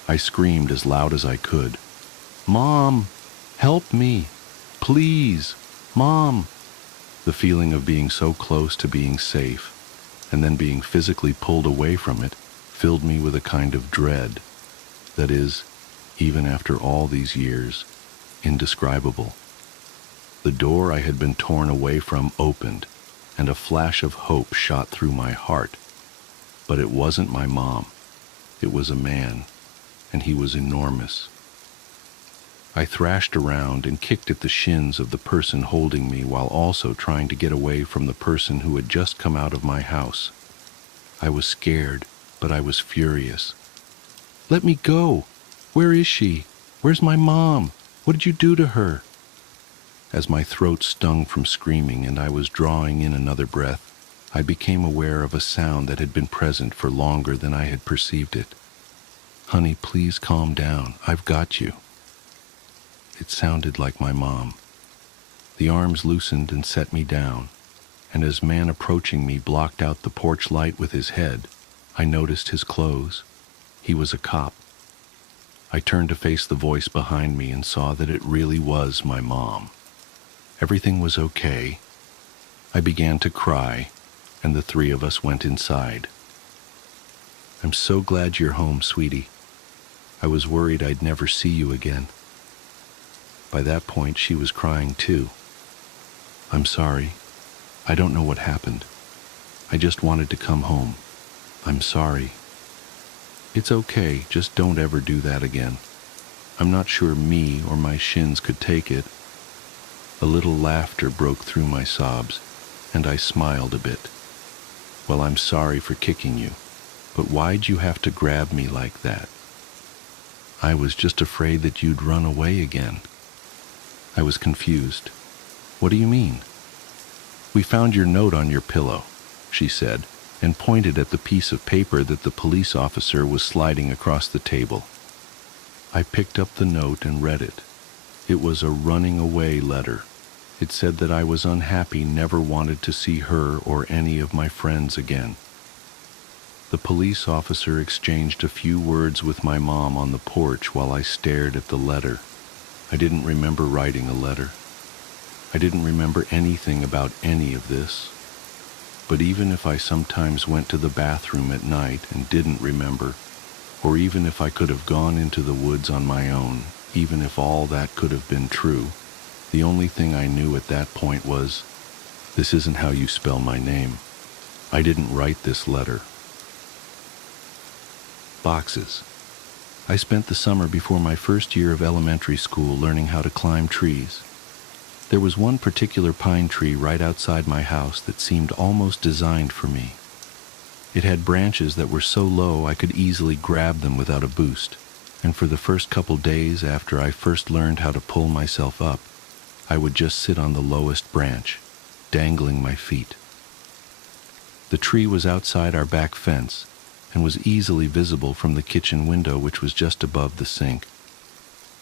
I screamed as loud as I could, "Mom, help me, please, Mom!" The feeling of being so close to being safe, and then being physically pulled away from it, filled me with a kind of dread that is, even after all these years, indescribable. The door I had been torn away from opened, and a flash of hope shot through my heart. But it wasn't my mom. It was a man, and he was enormous. I thrashed around and kicked at the shins of the person holding me while also trying to get away from the person who had just come out of my house. I was scared, but I was furious. "Let me go! Where is she? Where's my mom? What did you do to her?" As my throat stung from screaming and I was drawing in another breath, I became aware of a sound that had been present for longer than I had perceived it. "Honey, please calm down. I've got you." It sounded like my mom. The arms loosened and set me down, and as man approaching me blocked out the porch light with his head, I noticed his clothes. He was a cop. I turned to face the voice behind me and saw that it really was my mom. Everything was okay. I began to cry, and the 3 of us went inside. "I'm so glad you're home, sweetie. I was worried I'd never see you again." By that point, she was crying too. "I'm sorry. I don't know what happened. I just wanted to come home. I'm sorry." "It's okay, just don't ever do that again. I'm not sure me or my shins could take it, A little laughter broke through my sobs, and I smiled a bit. "Well, I'm sorry for kicking you, but why'd you have to grab me like that?" "I was just afraid that you'd run away again." I was confused. "What do you mean?" "We found your note on your pillow," she said, and pointed at the piece of paper that the police officer was sliding across the table. I picked up the note and read it. It was a running away letter. It said that I was unhappy, never wanted to see her or any of my friends again. The police officer exchanged a few words with my mom on the porch while I stared at the letter. I didn't remember writing a letter. I didn't remember anything about any of this. But even if I sometimes went to the bathroom at night and didn't remember, or even if I could have gone into the woods on my own, even if all that could have been true, the only thing I knew at that point was, this isn't how you spell my name. I didn't write this letter. Boxes. I spent the summer before my first year of elementary school learning how to climb trees. There was one particular pine tree right outside my house that seemed almost designed for me. It had branches that were so low I could easily grab them without a boost, and for the first couple days after I first learned how to pull myself up, I would just sit on the lowest branch, dangling my feet. The tree was outside our back fence and was easily visible from the kitchen window, which was just above the sink.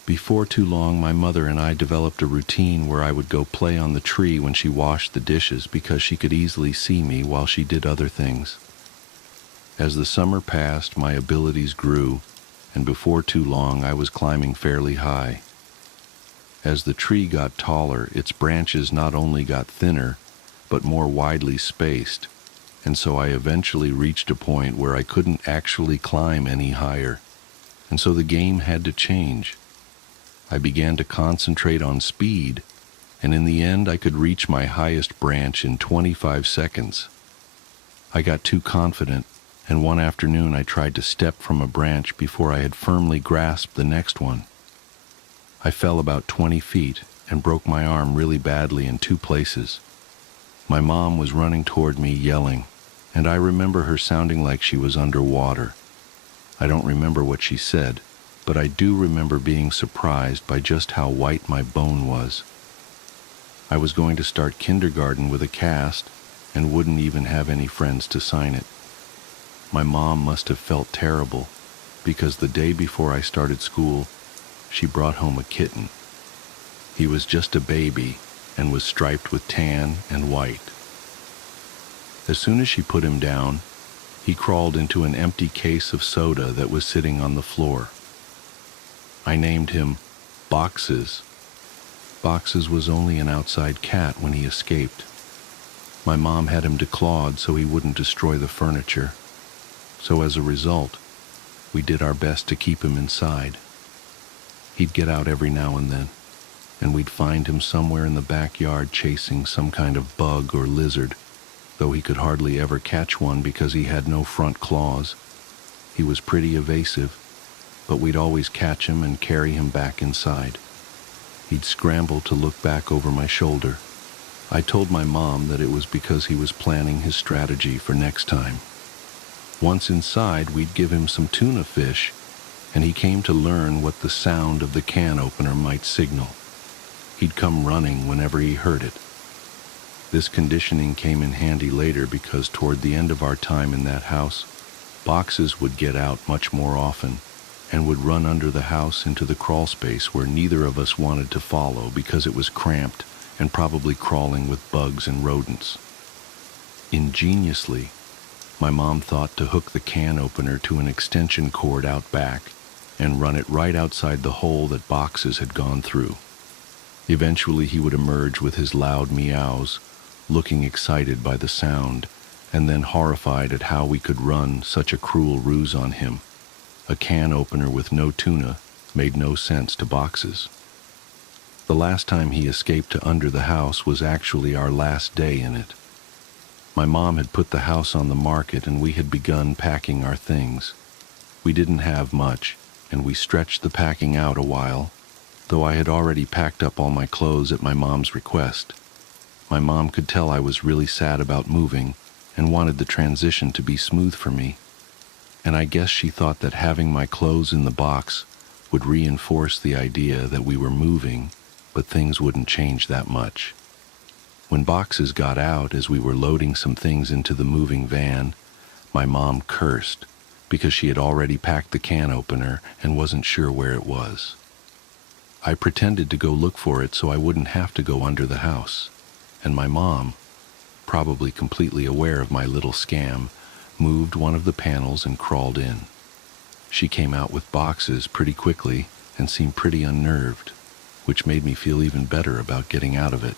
Before too long, my mother and I developed a routine where I would go play on the tree when she washed the dishes because she could easily see me while she did other things. As the summer passed, my abilities grew, and before too long I was climbing fairly high. As the tree got taller, its branches not only got thinner, but more widely spaced, and so I eventually reached a point where I couldn't actually climb any higher, and so the game had to change. I began to concentrate on speed, and in the end I could reach my highest branch in 25 seconds. I got too confident, and one afternoon I tried to step from a branch before I had firmly grasped the next one. I fell about 20 feet and broke my arm really badly in 2 places. My mom was running toward me yelling, and I remember her sounding like she was underwater. I don't remember what she said, but I do remember being surprised by just how white my bone was. I was going to start kindergarten with a cast and wouldn't even have any friends to sign it. My mom must have felt terrible, because the day before I started school, she brought home a kitten. He was just a baby and was striped with tan and white. As soon as she put him down, he crawled into an empty case of soda that was sitting on the floor. I named him Boxes. Boxes was only an outside cat when he escaped. My mom had him declawed so he wouldn't destroy the furniture. So as a result, we did our best to keep him inside. He'd get out every now and then, and we'd find him somewhere in the backyard chasing some kind of bug or lizard, though he could hardly ever catch one because he had no front claws. He was pretty evasive, but we'd always catch him and carry him back inside. He'd scramble to look back over my shoulder. I told my mom that it was because he was planning his strategy for next time. Once inside, we'd give him some tuna fish, and he came to learn what the sound of the can opener might signal. He'd come running whenever he heard it. This conditioning came in handy later because toward the end of our time in that house, Boxes would get out much more often and would run under the house into the crawl space where neither of us wanted to follow because it was cramped and probably crawling with bugs and rodents. Ingeniously, my mom thought to hook the can opener to an extension cord out back and run it right outside the hole that Boxes had gone through. Eventually he would emerge with his loud meows, looking excited by the sound, and then horrified at how we could run such a cruel ruse on him. A can opener with no tuna made no sense to Boxes. The last time he escaped to under the house was actually our last day in it. My mom had put the house on the market and we had begun packing our things. We didn't have much, and we stretched the packing out a while, though I had already packed up all my clothes at my mom's request. My mom could tell I was really sad about moving and wanted the transition to be smooth for me, and I guess she thought that having my clothes in the box would reinforce the idea that we were moving, but things wouldn't change that much. When boxes got out as we were loading some things into the moving van, my mom cursed because she had already packed the can opener and wasn't sure where it was. I pretended to go look for it so I wouldn't have to go under the house, and my mom, probably completely aware of my little scam, moved one of the panels and crawled in. She came out with boxes pretty quickly and seemed pretty unnerved, which made me feel even better about getting out of it.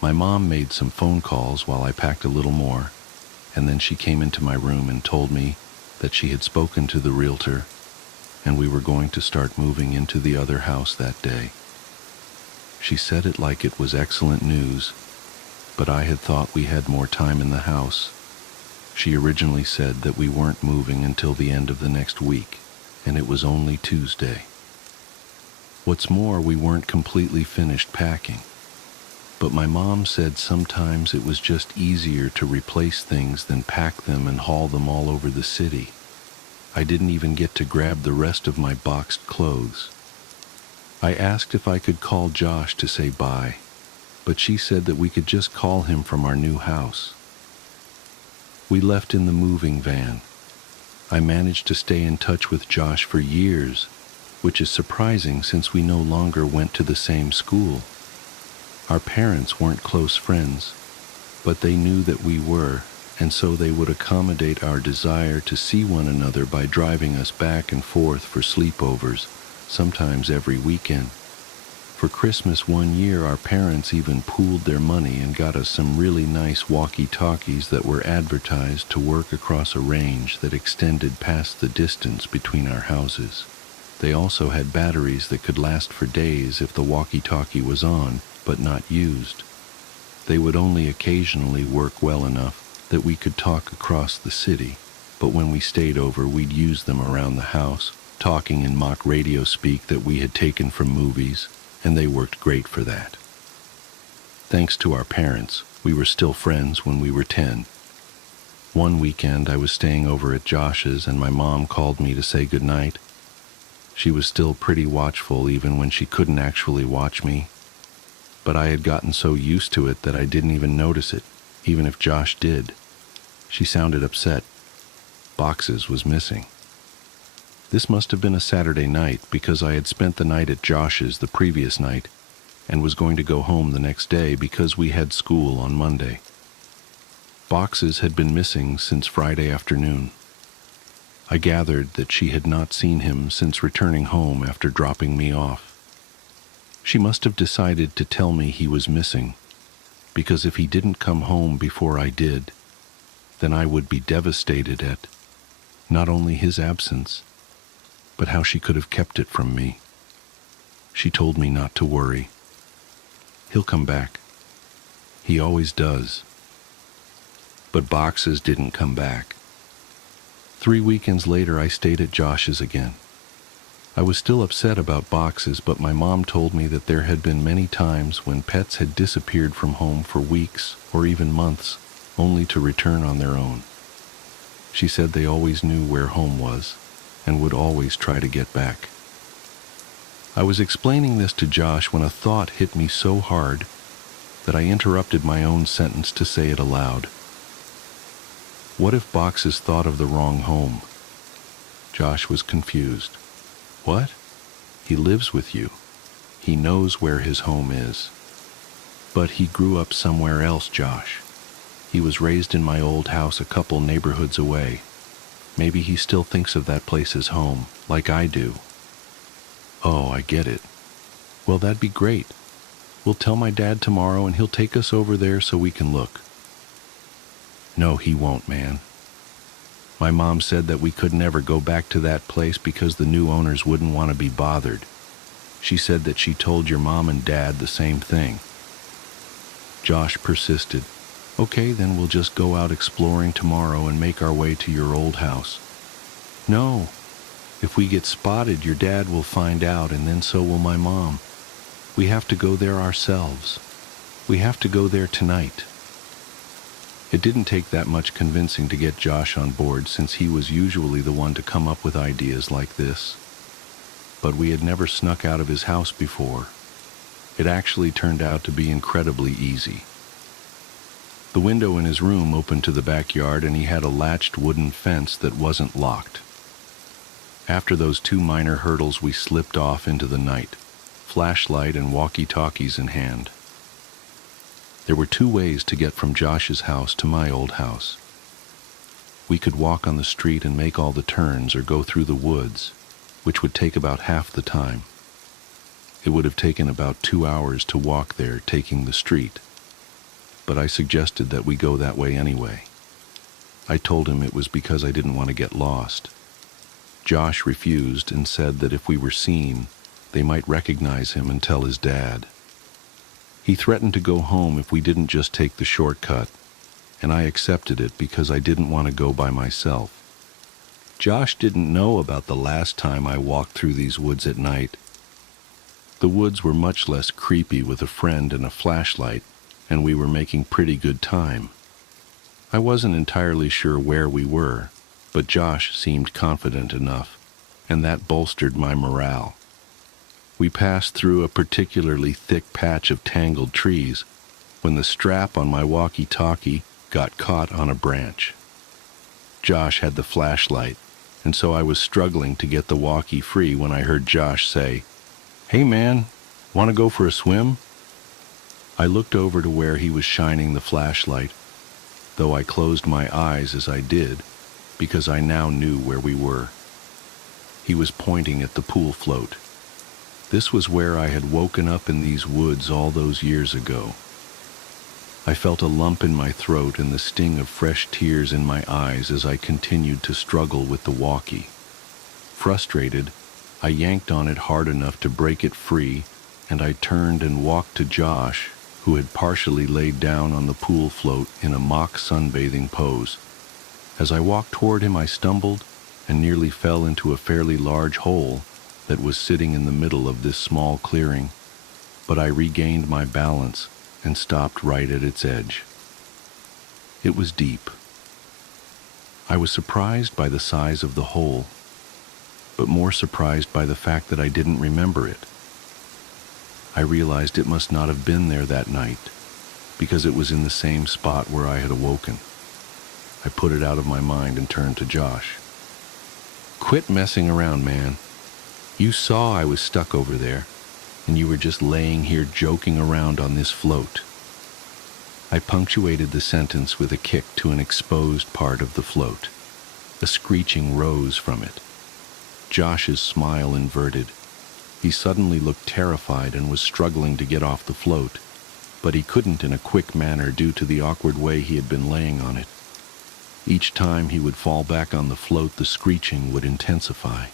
My mom made some phone calls while I packed a little more, and then she came into my room and told me that she had spoken to the realtor and we were going to start moving into the other house that day. She said it like it was excellent news, but I had thought we had more time in the house. She originally said that we weren't moving until the end of the next week, and it was only Tuesday. What's more, we weren't completely finished packing. But my mom said sometimes it was just easier to replace things than pack them and haul them all over the city. I didn't even get to grab the rest of my boxed clothes. I asked if I could call Josh to say bye, but she said that we could just call him from our new house. We left in the moving van. I managed to stay in touch with Josh for years, which is surprising since we no longer went to the same school. Our parents weren't close friends, but they knew that we were, and so they would accommodate our desire to see one another by driving us back and forth for sleepovers, sometimes every weekend. For Christmas one year, our parents even pooled their money and got us some really nice walkie-talkies that were advertised to work across a range that extended past the distance between our houses. They also had batteries that could last for days if the walkie-talkie was on, but not used. They would only occasionally work well enough that we could talk across the city, but when we stayed over, we'd use them around the house, talking in mock radio speak that we had taken from movies, and they worked great for that. Thanks to our parents, we were still friends when we were 10. One weekend, I was staying over at Josh's, and my mom called me to say goodnight. She was still pretty watchful even when she couldn't actually watch me, but I had gotten so used to it that I didn't even notice it, even if Josh did. She sounded upset. Boxes was missing. This must have been a Saturday night because I had spent the night at Josh's the previous night and was going to go home the next day because we had school on Monday. Boxes had been missing since Friday afternoon. I gathered that she had not seen him since returning home after dropping me off. She must have decided to tell me he was missing, because if he didn't come home before I did, then I would be devastated at not only his absence, but how she could have kept it from me. She told me not to worry. He'll come back. He always does. But Boxes didn't come back. 3 weekends later, I stayed at Josh's again. I was still upset about Boxes, but my mom told me that there had been many times when pets had disappeared from home for weeks or even months, only to return on their own. She said they always knew where home was and would always try to get back. I was explaining this to Josh when a thought hit me so hard that I interrupted my own sentence to say it aloud. What if Boxes thought of the wrong home? Josh was confused. What? He lives with you. He knows where his home is. But he grew up somewhere else, Josh. He was raised in my old house a couple neighborhoods away. Maybe he still thinks of that place as home, like I do. Oh, I get it. Well, that'd be great. We'll tell my dad tomorrow and he'll take us over there so we can look. No, he won't, man. My mom said that we could never go back to that place because the new owners wouldn't want to be bothered. She said that she told your mom and dad the same thing. Josh persisted. Okay, then we'll just go out exploring tomorrow and make our way to your old house. No, If we get spotted, your dad will find out, and then so will my mom. We have to go there ourselves. We have to go there tonight." It didn't take that much convincing to get Josh on board, since he was usually the one to come up with ideas like this. But we had never snuck out of his house before. It actually turned out to be incredibly easy. The window in his room opened to the backyard, and he had a latched wooden fence that wasn't locked. After those 2 minor hurdles, we slipped off into the night, flashlight and walkie-talkies in hand. There were 2 ways to get from Josh's house to my old house. We could walk on the street and make all the turns, or go through the woods, which would take about half the time. It would have taken about 2 hours to walk there, taking the street, but I suggested that we go that way anyway. I told him it was because I didn't want to get lost. Josh refused and said that if we were seen, they might recognize him and tell his dad. He threatened to go home if we didn't just take the shortcut, and I accepted it because I didn't want to go by myself. Josh didn't know about the last time I walked through these woods at night. The woods were much less creepy with a friend and a flashlight, and we were making pretty good time. I wasn't entirely sure where we were, but Josh seemed confident enough, and that bolstered my morale. We passed through a particularly thick patch of tangled trees when the strap on my walkie-talkie got caught on a branch. Josh had the flashlight, and so I was struggling to get the walkie free when I heard Josh say, "Hey man, want to go for a swim?" I looked over to where he was shining the flashlight, though I closed my eyes as I did, because I now knew where we were. He was pointing at the pool float. This was where I had woken up in these woods all those years ago. I felt a lump in my throat and the sting of fresh tears in my eyes as I continued to struggle with the walkie. Frustrated, I yanked on it hard enough to break it free, and I turned and walked to Josh, who had partially laid down on the pool float in a mock sunbathing pose. As I walked toward him, I stumbled and nearly fell into a fairly large hole that was sitting in the middle of this small clearing, but I regained my balance and stopped right at its edge. It was deep. I was surprised by the size of the hole, but more surprised by the fact that I didn't remember it. I realized it must not have been there that night, because it was in the same spot where I had awoken. I put it out of my mind and turned to Josh. "Quit messing around, man. You saw I was stuck over there, and you were just laying here joking around on this float." I punctuated the sentence with a kick to an exposed part of the float. A screeching rose from it. Josh's smile inverted. He suddenly looked terrified and was struggling to get off the float, but he couldn't in a quick manner due to the awkward way he had been laying on it. Each time he would fall back on the float, the screeching would intensify.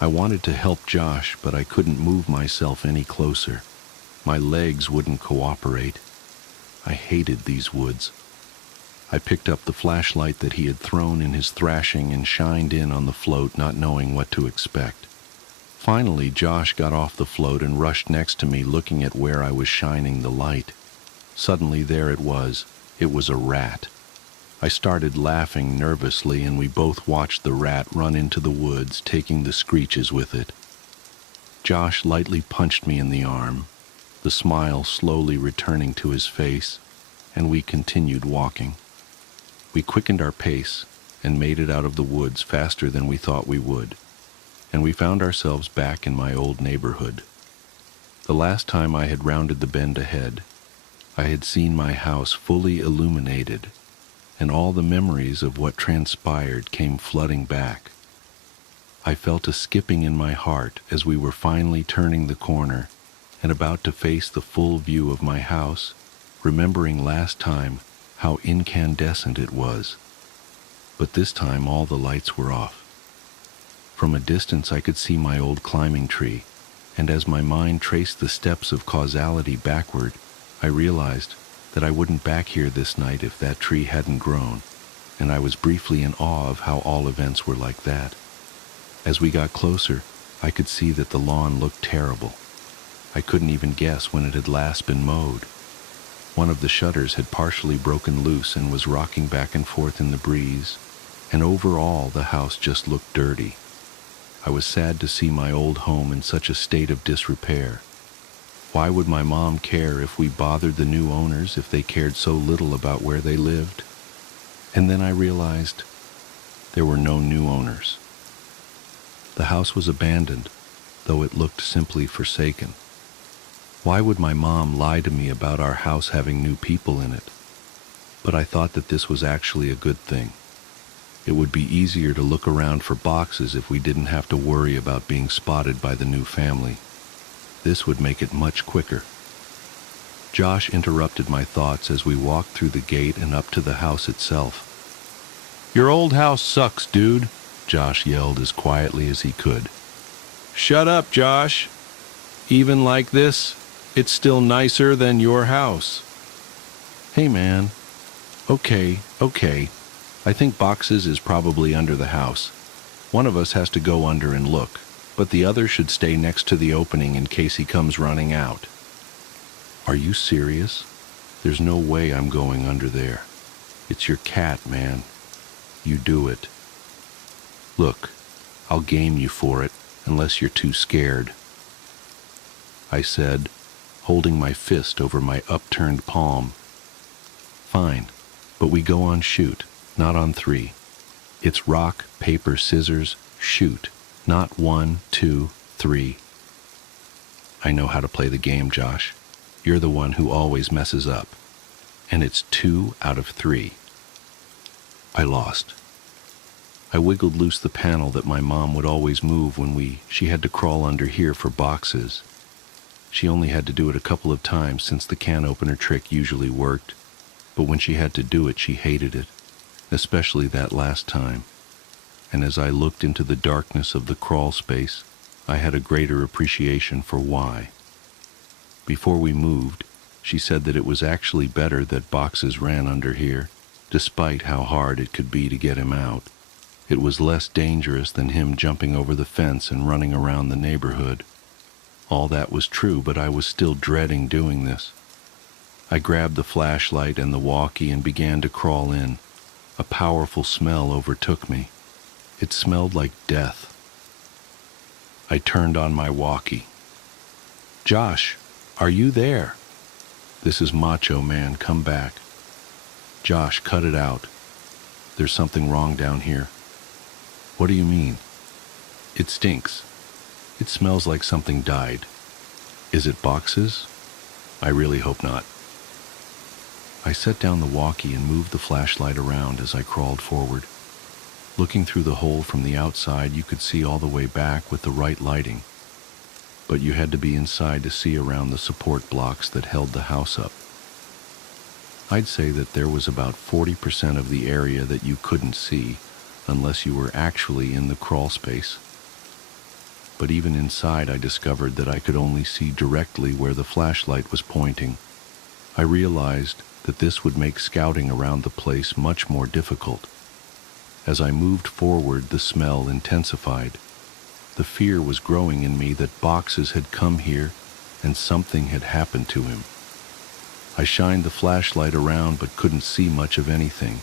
I wanted to help Josh, but I couldn't move myself any closer. My legs wouldn't cooperate. I hated these woods. I picked up the flashlight that he had thrown in his thrashing and shined in on the float, not knowing what to expect. Finally, Josh got off the float and rushed next to me, looking at where I was shining the light. Suddenly, there it was. It was a rat. I started laughing nervously, and we both watched the rat run into the woods, taking the screeches with it. Josh lightly punched me in the arm, the smile slowly returning to his face, and we continued walking. We quickened our pace and made it out of the woods faster than we thought we would, and we found ourselves back in my old neighborhood. The last time I had rounded the bend ahead, I had seen my house fully illuminated, and all the memories of what transpired came flooding back. I felt a skipping in my heart as we were finally turning the corner and about to face the full view of my house, remembering last time how incandescent it was. But this time all the lights were off. From a distance I could see my old climbing tree, and as my mind traced the steps of causality backward, I realized that I wouldn't back here this night if that tree hadn't grown, and I was briefly in awe of how all events were like that. As we got closer, I could see that the lawn looked terrible. I couldn't even guess when it had last been mowed. One of the shutters had partially broken loose and was rocking back and forth in the breeze, and overall the house just looked dirty. I was sad to see my old home in such a state of disrepair. Why would my mom care if we bothered the new owners if they cared so little about where they lived? And then I realized there were no new owners. The house was abandoned, though it looked simply forsaken. Why would my mom lie to me about our house having new people in it? But I thought that this was actually a good thing. It would be easier to look around for boxes if we didn't have to worry about being spotted by the new family. This would make it much quicker. Josh interrupted my thoughts as we walked through the gate and up to the house itself. "Your old house sucks, dude," Josh yelled as quietly as he could. "Shut up, Josh. Even like this, it's still nicer than your house." "Hey, man. Okay. I think boxes is probably under the house. One of us has to go under and look, but the other should stay next to the opening in case he comes running out." "Are you serious? There's no way I'm going under there. It's your cat, man. You do it." "Look, I'll game you for it, unless you're too scared," I said, holding my fist over my upturned palm. "Fine, but we go on shoot, not on 3. It's rock, paper, scissors, shoot, not 1, 2, 3. I know how to play the game, Josh. You're the one who always messes up. And it's 2 out of 3. I lost. I wiggled loose the panel that my mom would always move when she had to crawl under here for boxes. She only had to do it a couple of times since the can opener trick usually worked, but when she had to do it, she hated it, especially that last time. And as I looked into the darkness of the crawl space, I had a greater appreciation for why. Before we moved, she said that it was actually better that boxes ran under here, despite how hard it could be to get him out. It was less dangerous than him jumping over the fence and running around the neighborhood. All that was true, but I was still dreading doing this. I grabbed the flashlight and the walkie and began to crawl in. A powerful smell overtook me. It smelled like death. I turned on my walkie. "Josh, are you there? This is Macho Man, come back." "Josh, cut it out. There's something wrong down here." "What do you mean?" "It stinks. It smells like something died." "Is it boxes?" "I really hope not." I set down the walkie and moved the flashlight around as I crawled forward. Looking through the hole from the outside, you could see all the way back with the right lighting, but you had to be inside to see around the support blocks that held the house up. I'd say that there was about 40% of the area that you couldn't see unless you were actually in the crawl space. But even inside, I discovered that I could only see directly where the flashlight was pointing. I realized that this would make scouting around the place much more difficult. As I moved forward, the smell intensified. The fear was growing in me that boxes had come here and something had happened to him. I shined the flashlight around but couldn't see much of anything.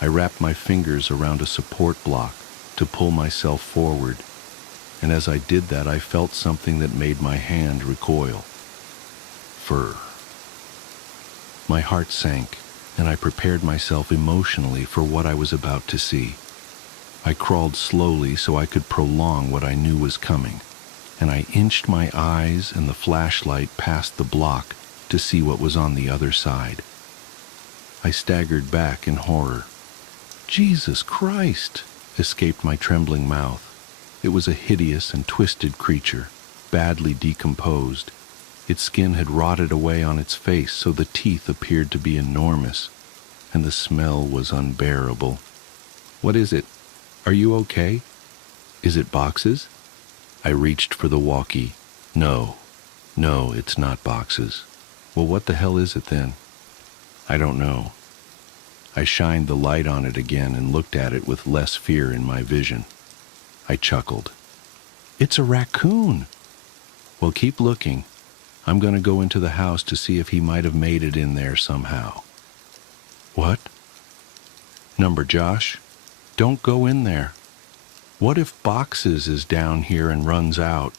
I wrapped my fingers around a support block to pull myself forward, and as I did that, I felt something that made my hand recoil. Fur. My heart sank, and I prepared myself emotionally for what I was about to see. I crawled slowly so I could prolong what I knew was coming, and I inched my eyes and the flashlight past the block to see what was on the other side. I staggered back in horror. "Jesus Christ!" escaped my trembling mouth. It was a hideous and twisted creature, badly decomposed. Its skin had rotted away on its face, so the teeth appeared to be enormous, and the smell was unbearable. "What is it? Are you okay? Is it boxes?" I reached for the walkie. No, it's not boxes." "Well, what the hell is it then?" "I don't know." I shined the light on it again and looked at it with less fear in my vision. I chuckled. It's a raccoon. Well, keep looking. I'm going to go into the house to see if he might have made it in there somehow. What? Number Josh, don't go in there. What if Boxes is down here and runs out?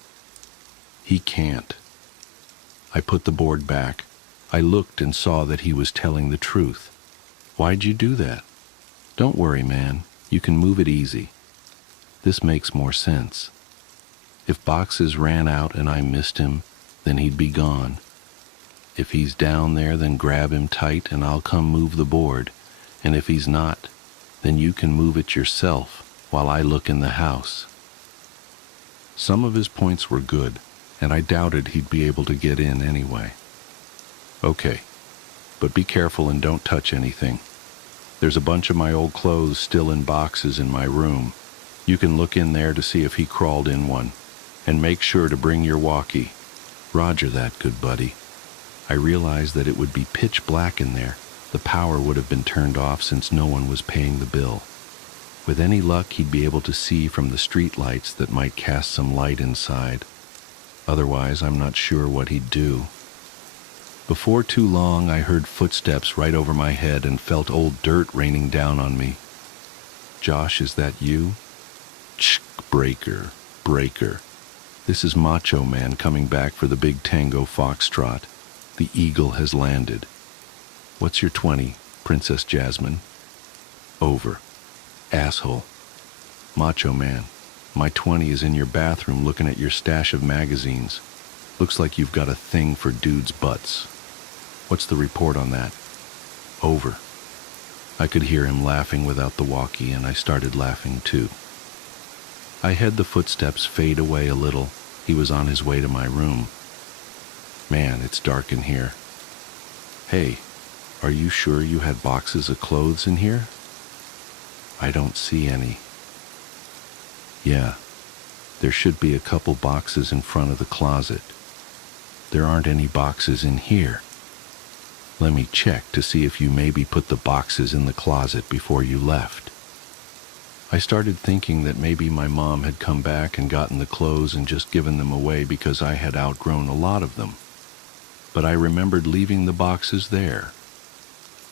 He can't. I put the board back. I looked and saw that he was telling the truth. Why'd you do that? Don't worry, man. You can move it easy. This makes more sense. If Boxes ran out and I missed him, then he'd be gone. If he's down there, then grab him tight and I'll come move the board. And if he's not, then you can move it yourself while I look in the house. Some of his points were good, and I doubted he'd be able to get in anyway. Okay, but be careful and don't touch anything. There's a bunch of my old clothes still in boxes in my room. You can look in there to see if he crawled in one, and make sure to bring your walkie. Roger that, good buddy. I realized that it would be pitch black in there. The power would have been turned off since no one was paying the bill. With any luck, he'd be able to see from the street lights that might cast some light inside. Otherwise, I'm not sure what he'd do. Before too long, I heard footsteps right over my head and felt old dirt raining down on me. Josh, is that you? Tsk, breaker, breaker. This is Macho Man coming back for the big tango foxtrot. The eagle has landed. What's your 20, Princess Jasmine? Over. Asshole. Macho Man, my 20 is in your bathroom looking at your stash of magazines. Looks like you've got a thing for dudes' butts. What's the report on that? Over. I could hear him laughing without the walkie, and I started laughing too. I had the footsteps fade away a little. He was on his way to my room. Man, it's dark in here. Hey, are you sure you had boxes of clothes in here? I don't see any. Yeah, there should be a couple boxes in front of the closet. There aren't any boxes in here. Let me check to see if you maybe put the boxes in the closet before you left. I started thinking that maybe my mom had come back and gotten the clothes and just given them away because I had outgrown a lot of them. But I remembered leaving the boxes there.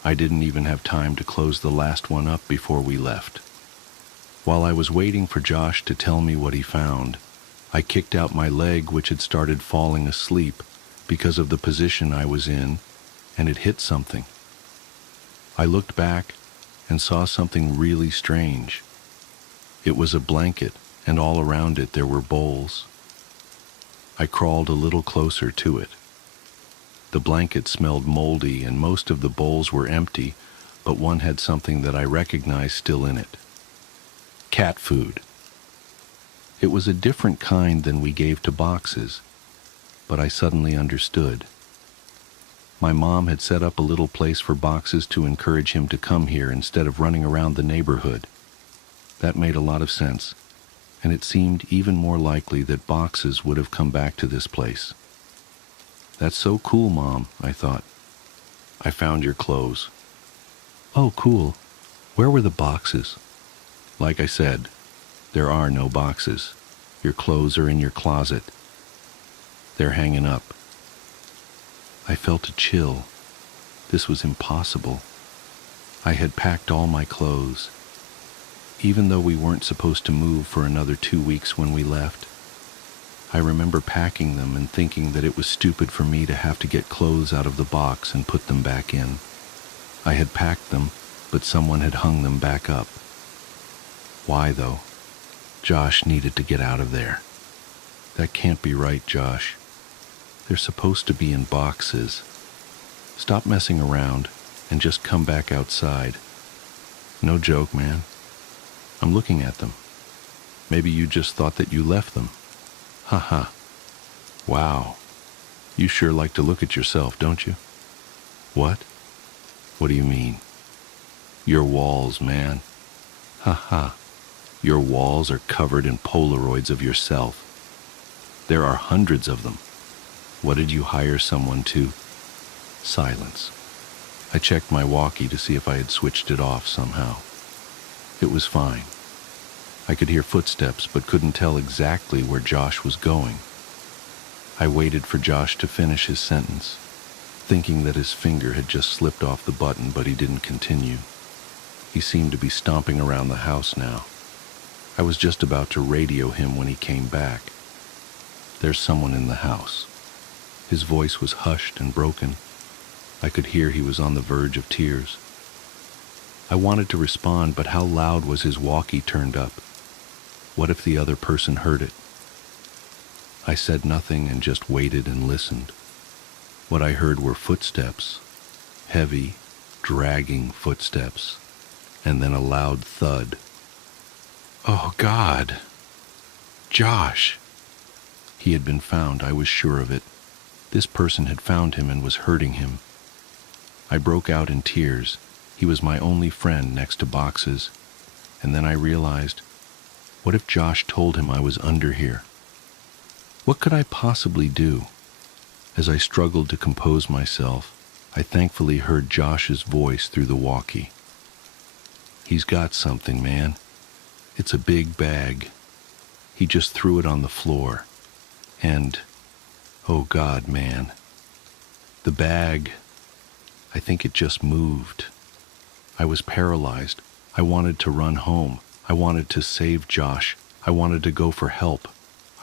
I didn't even have time to close the last one up before we left. While I was waiting for Josh to tell me what he found, I kicked out my leg, which had started falling asleep because of the position I was in, and it hit something. I looked back and saw something really strange. It was a blanket, and all around it there were bowls. I crawled a little closer to it. The blanket smelled moldy, and most of the bowls were empty, but one had something that I recognized still in it. Cat food. It was a different kind than we gave to boxes, but I suddenly understood. My mom had set up a little place for Boxes to encourage him to come here instead of running around the neighborhood. That made a lot of sense, and it seemed even more likely that Boxes would have come back to this place. That's so cool, Mom, I thought. I found your clothes. Oh, cool. Where were the boxes? Like I said, there are no boxes. Your clothes are in your closet. They're hanging up. I felt a chill. This was impossible. I had packed all my clothes. Even though we weren't supposed to move for another 2 weeks when we left, I remember packing them and thinking that it was stupid for me to have to get clothes out of the box and put them back in. I had packed them, but someone had hung them back up. Why, though? Josh needed to get out of there. That can't be right, Josh. They're supposed to be in boxes. Stop messing around and just come back outside. No joke, man. I'm looking at them. Maybe you just thought that you left them. Haha. Wow. You sure like to look at yourself, don't you? What? What do you mean? Your walls, man. Haha. Your walls are covered in Polaroids of yourself. There are hundreds of them. What did you hire someone to? Silence. I checked my walkie to see if I had switched it off somehow. It was fine. I could hear footsteps but couldn't tell exactly where Josh was going. I waited for Josh to finish his sentence, thinking that his finger had just slipped off the button, but he didn't continue. He seemed to be stomping around the house now. I was just about to radio him when he came back. "There's someone in the house." His voice was hushed and broken. I could hear he was on the verge of tears. I wanted to respond, but how loud was his walkie turned up? What if the other person heard it? I said nothing and just waited and listened. What I heard were footsteps, heavy, dragging footsteps, and then a loud thud. Oh, God! Josh! He had been found, I was sure of it. This person had found him and was hurting him. I broke out in tears. He was my only friend next to boxes. And then I realized, what if Josh told him I was under here? What could I possibly do? As I struggled to compose myself, I thankfully heard Josh's voice through the walkie. "He's got something, man. It's a big bag. He just threw it on the floor. And, oh God, man. The bag, I think it just moved." I was paralyzed. I wanted to run home. I wanted to save Josh. I wanted to go for help.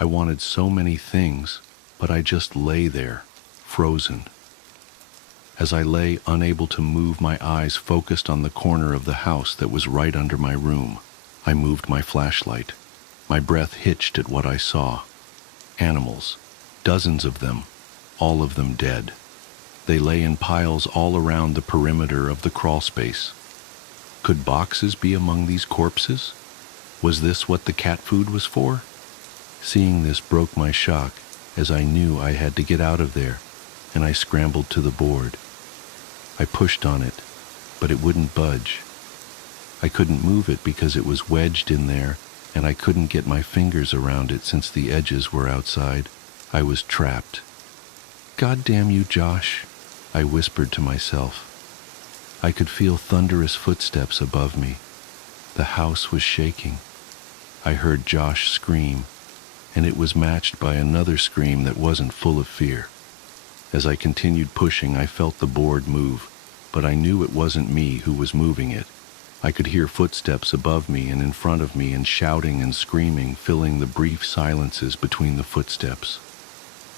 I wanted so many things, but I just lay there, frozen. As I lay unable to move, my eyes focused on the corner of the house that was right under my room. I moved my flashlight. My breath hitched at what I saw. Animals, dozens of them, all of them dead. They lay in piles all around the perimeter of the crawl space. Could boxes be among these corpses? Was this what the cat food was for? Seeing this broke my shock, as I knew I had to get out of there, and I scrambled to the board. I pushed on it, but it wouldn't budge. I couldn't move it because it was wedged in there, and I couldn't get my fingers around it since the edges were outside. I was trapped. "God damn you, Josh," I whispered to myself. I could feel thunderous footsteps above me. The house was shaking. I heard Josh scream, and it was matched by another scream that wasn't full of fear. As I continued pushing, I felt the board move, but I knew it wasn't me who was moving it. I could hear footsteps above me and in front of me, and shouting and screaming, filling the brief silences between the footsteps.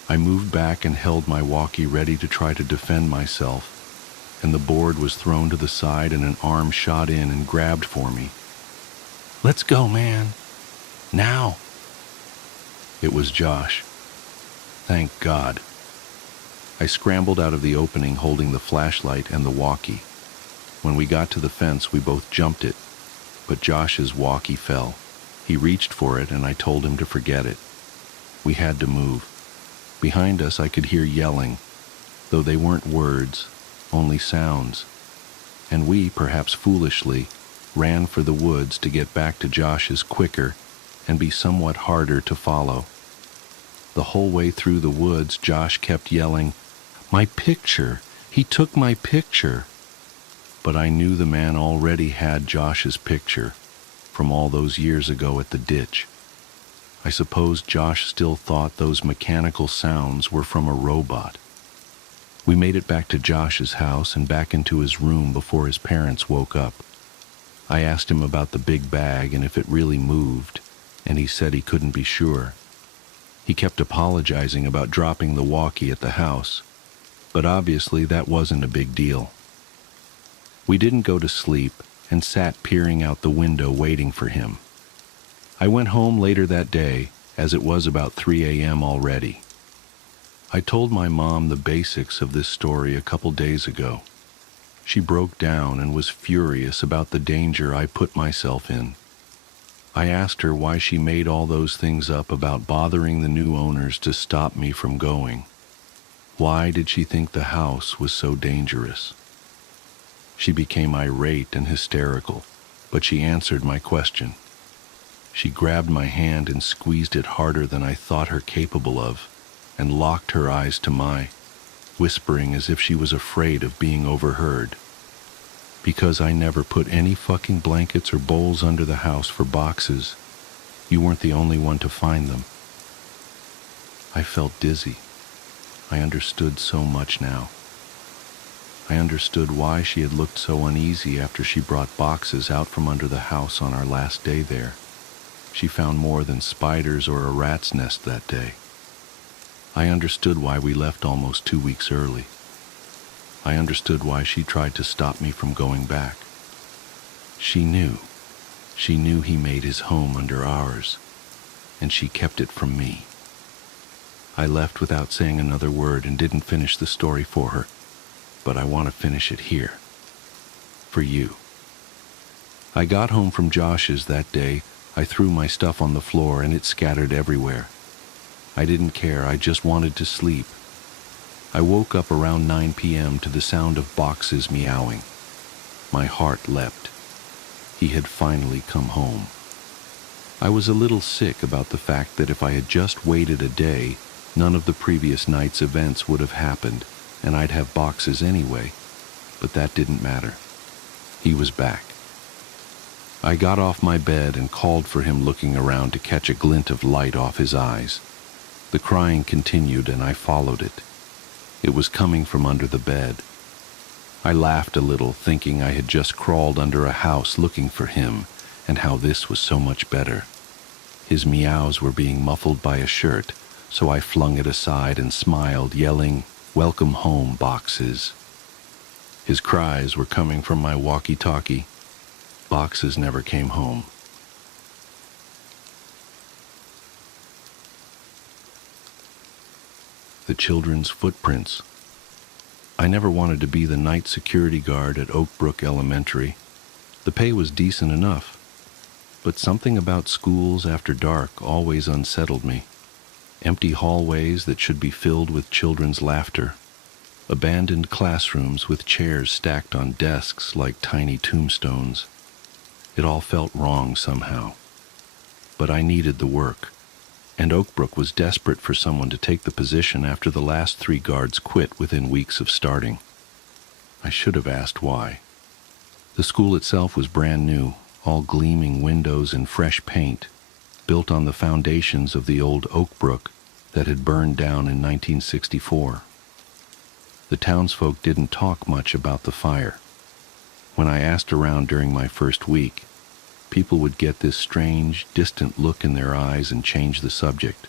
I moved back and held my walkie ready to try to defend myself, and the board was thrown to the side and an arm shot in and grabbed for me. "Let's go, man. Now." It was Josh. Thank God. I scrambled out of the opening holding the flashlight and the walkie. When we got to the fence, we both jumped it, but Josh's walkie fell. He reached for it, and I told him to forget it. We had to move. Behind us, I could hear yelling, though they weren't words, only sounds. And we, perhaps foolishly, ran for the woods to get back to Josh's quicker and be somewhat harder to follow. The whole way through the woods, Josh kept yelling, "My picture! He took my picture!" But I knew the man already had Josh's picture from all those years ago at the ditch. I suppose Josh still thought those mechanical sounds were from a robot. We made it back to Josh's house and back into his room before his parents woke up. I asked him about the big bag and if it really moved, and he said he couldn't be sure. He kept apologizing about dropping the walkie at the house, but obviously that wasn't a big deal. We didn't go to sleep and sat peering out the window waiting for him. I went home later that day, as it was about 3 a.m. already. I told my mom the basics of this story a couple days ago. She broke down and was furious about the danger I put myself in. I asked her why she made all those things up about bothering the new owners to stop me from going. Why did she think the house was so dangerous? She became irate and hysterical, but she answered my question. She grabbed my hand and squeezed it harder than I thought her capable of, and locked her eyes to mine, whispering as if she was afraid of being overheard. Because I never put any fucking blankets or bowls under the house for boxes, You weren't the only one to find them. I felt dizzy. I understood so much now. I understood why she had looked so uneasy after she brought boxes out from under the house on our last day there. She found more than spiders or a rat's nest that day. I understood why we left almost 2 weeks early. I understood why she tried to stop me from going back. She knew. She knew he made his home under ours, and she kept it from me. I left without saying another word and didn't finish the story for her, but I want to finish it here. For you. I got home from Josh's that day. I threw my stuff on the floor and it scattered everywhere. I didn't care, I just wanted to sleep. I woke up around 9 p.m. to the sound of boxes meowing. My heart leapt. He had finally come home. I was a little sick about the fact that if I had just waited a day, none of the previous night's events would have happened, and I'd have boxes anyway, but that didn't matter. He was back. I got off my bed and called for him, looking around to catch a glint of light off his eyes. The crying continued and I followed it. It was coming from under the bed. I laughed a little, thinking I had just crawled under a house looking for him, and how this was so much better. His meows were being muffled by a shirt, so I flung it aside and smiled, yelling, "Welcome home, boxes." His cries were coming from my walkie-talkie. Boxes never came home. The children's footprints. I never wanted to be the night security guard at Oak Brook Elementary. The pay was decent enough, but something about schools after dark always unsettled me. Empty hallways that should be filled with children's laughter. Abandoned classrooms with chairs stacked on desks like tiny tombstones. It all felt wrong somehow. But I needed the work, and Oak Brook was desperate for someone to take the position after the last 3 guards quit within weeks of starting. I should have asked why. The school itself was brand new, all gleaming windows and fresh paint, built on the foundations of the old Oak Brook that had burned down in 1964. The townsfolk didn't talk much about the fire. When I asked around during my first week, people would get this strange, distant look in their eyes and change the subject.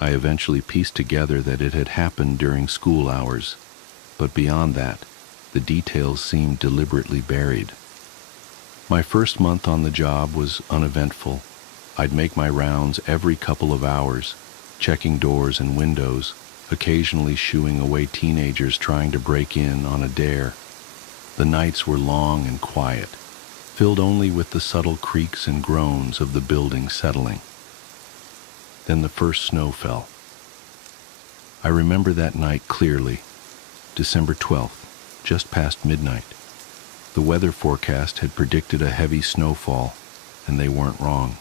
I eventually pieced together that it had happened during school hours, but beyond that, the details seemed deliberately buried. My first month on the job was uneventful. I'd make my rounds every couple of hours, checking doors and windows, occasionally shooing away teenagers trying to break in on a dare. The nights were long and quiet, filled only with the subtle creaks and groans of the building settling. Then the first snow fell. I remember that night clearly, December 12th, just past midnight. The weather forecast had predicted a heavy snowfall, and they weren't wrong.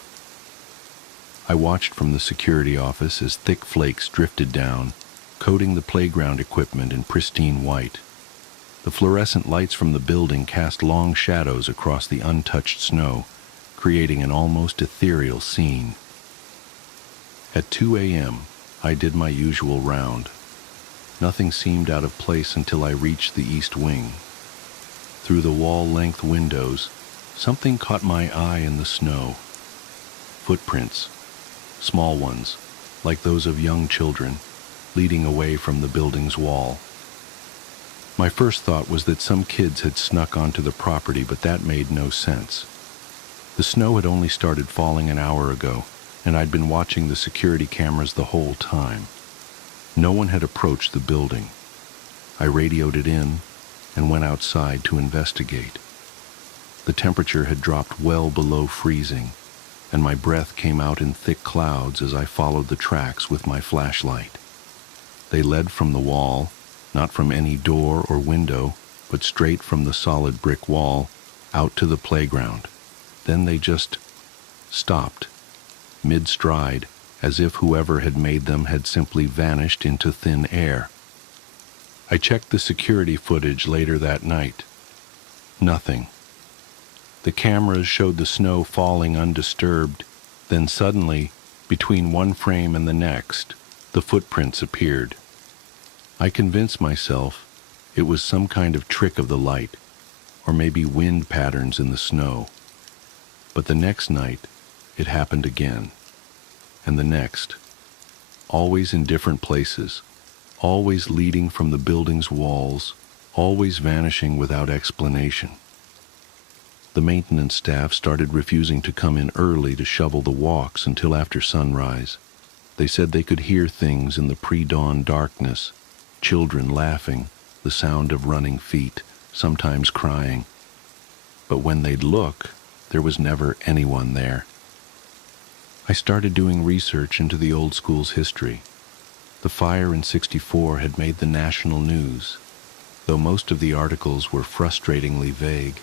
I watched from the security office as thick flakes drifted down, coating the playground equipment in pristine white. The fluorescent lights from the building cast long shadows across the untouched snow, creating an almost ethereal scene. At 2 a.m., I did my usual round. Nothing seemed out of place until I reached the east wing. Through the wall-length windows, something caught my eye in the snow. Footprints, small ones, like those of young children, leading away from the building's wall. My first thought was that some kids had snuck onto the property, but that made no sense. The snow had only started falling an hour ago, and I'd been watching the security cameras the whole time. No one had approached the building. I radioed it in and went outside to investigate. The temperature had dropped well below freezing, and my breath came out in thick clouds as I followed the tracks with my flashlight. They led from the wall, not from any door or window, but straight from the solid brick wall, out to the playground. Then they just stopped, mid-stride, as if whoever had made them had simply vanished into thin air. I checked the security footage later that night. Nothing. The cameras showed the snow falling undisturbed, Then suddenly, between one frame and the next, the footprints appeared. I convinced myself it was some kind of trick of the light, or maybe wind patterns in the snow. But the next night, it happened again, and the next, always in different places, always leading from the building's walls, always vanishing without explanation. The maintenance staff started refusing to come in early to shovel the walks until after sunrise. They said they could hear things in the pre-dawn darkness, children laughing, the sound of running feet, sometimes crying. But when they'd look, there was never anyone there. I started doing research into the old school's history. The fire in '64 had made the national news, though most of the articles were frustratingly vague.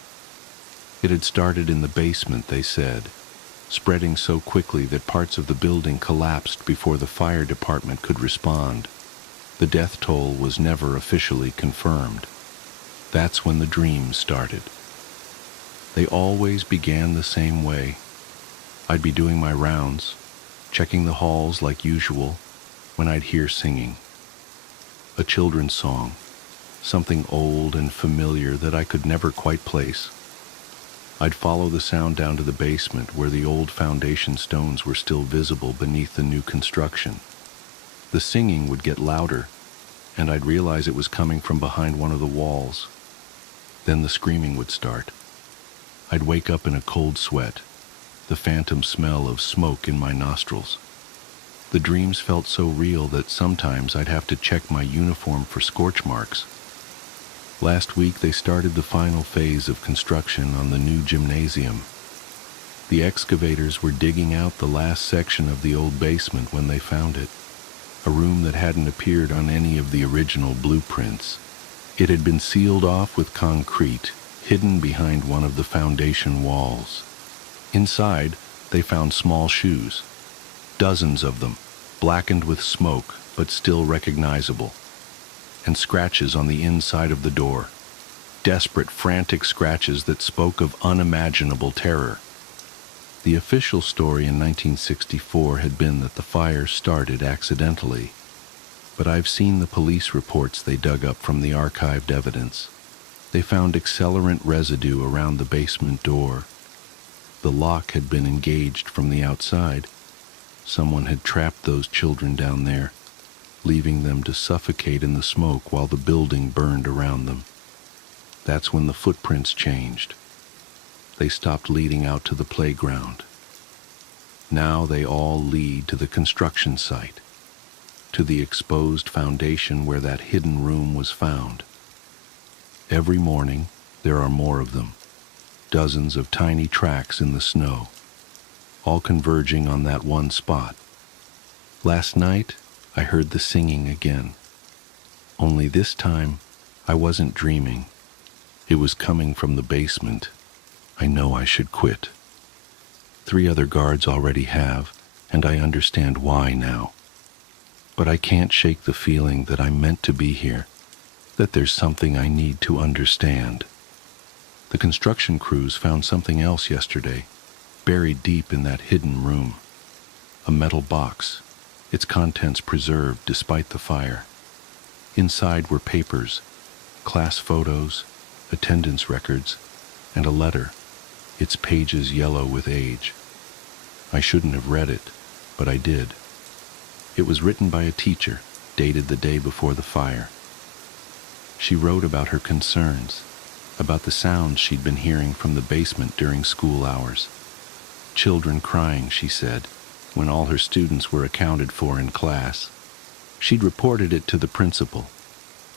It had started in the basement, they said, spreading so quickly that parts of the building collapsed before the fire department could respond. The death toll was never officially confirmed. That's when the dreams started. They always began the same way. I'd be doing my rounds, checking the halls like usual, when I'd hear singing. A children's song, something old and familiar that I could never quite place. I'd follow the sound down to the basement where the old foundation stones were still visible beneath the new construction. The singing would get louder, and I'd realize it was coming from behind one of the walls. Then the screaming would start. I'd wake up in a cold sweat, the phantom smell of smoke in my nostrils. The dreams felt so real that sometimes I'd have to check my uniform for scorch marks. Last week they started the final phase of construction on the new gymnasium. The excavators were digging out the last section of the old basement when they found it, a room that hadn't appeared on any of the original blueprints. It had been sealed off with concrete, hidden behind one of the foundation walls. Inside, they found small shoes, dozens of them, blackened with smoke but still recognizable, and scratches on the inside of the door, desperate, frantic scratches that spoke of unimaginable terror. The official story in 1964 had been that the fire started accidentally, but I've seen the police reports they dug up from the archived evidence. They found accelerant residue around the basement door. The lock had been engaged from the outside. Someone had trapped those children down there, leaving them to suffocate in the smoke while the building burned around them. That's when the footprints changed. They stopped leading out to the playground. Now they all lead to the construction site, to the exposed foundation where that hidden room was found. Every morning, there are more of them, dozens of tiny tracks in the snow, all converging on that one spot. Last night, I heard the singing again. Only this time, I wasn't dreaming. It was coming from the basement. I know I should quit. 3 other guards already have, and I understand why now. But I can't shake the feeling that I'm meant to be here, that there's something I need to understand. The construction crews found something else yesterday, buried deep in that hidden room. A metal box, its contents preserved despite the fire. Inside were papers, class photos, attendance records, and a letter, its pages yellow with age. I shouldn't have read it, but I did. It was written by a teacher, dated the day before the fire. She wrote about her concerns, about the sounds she'd been hearing from the basement during school hours. Children crying, she said, when all her students were accounted for in class. She'd reported it to the principal,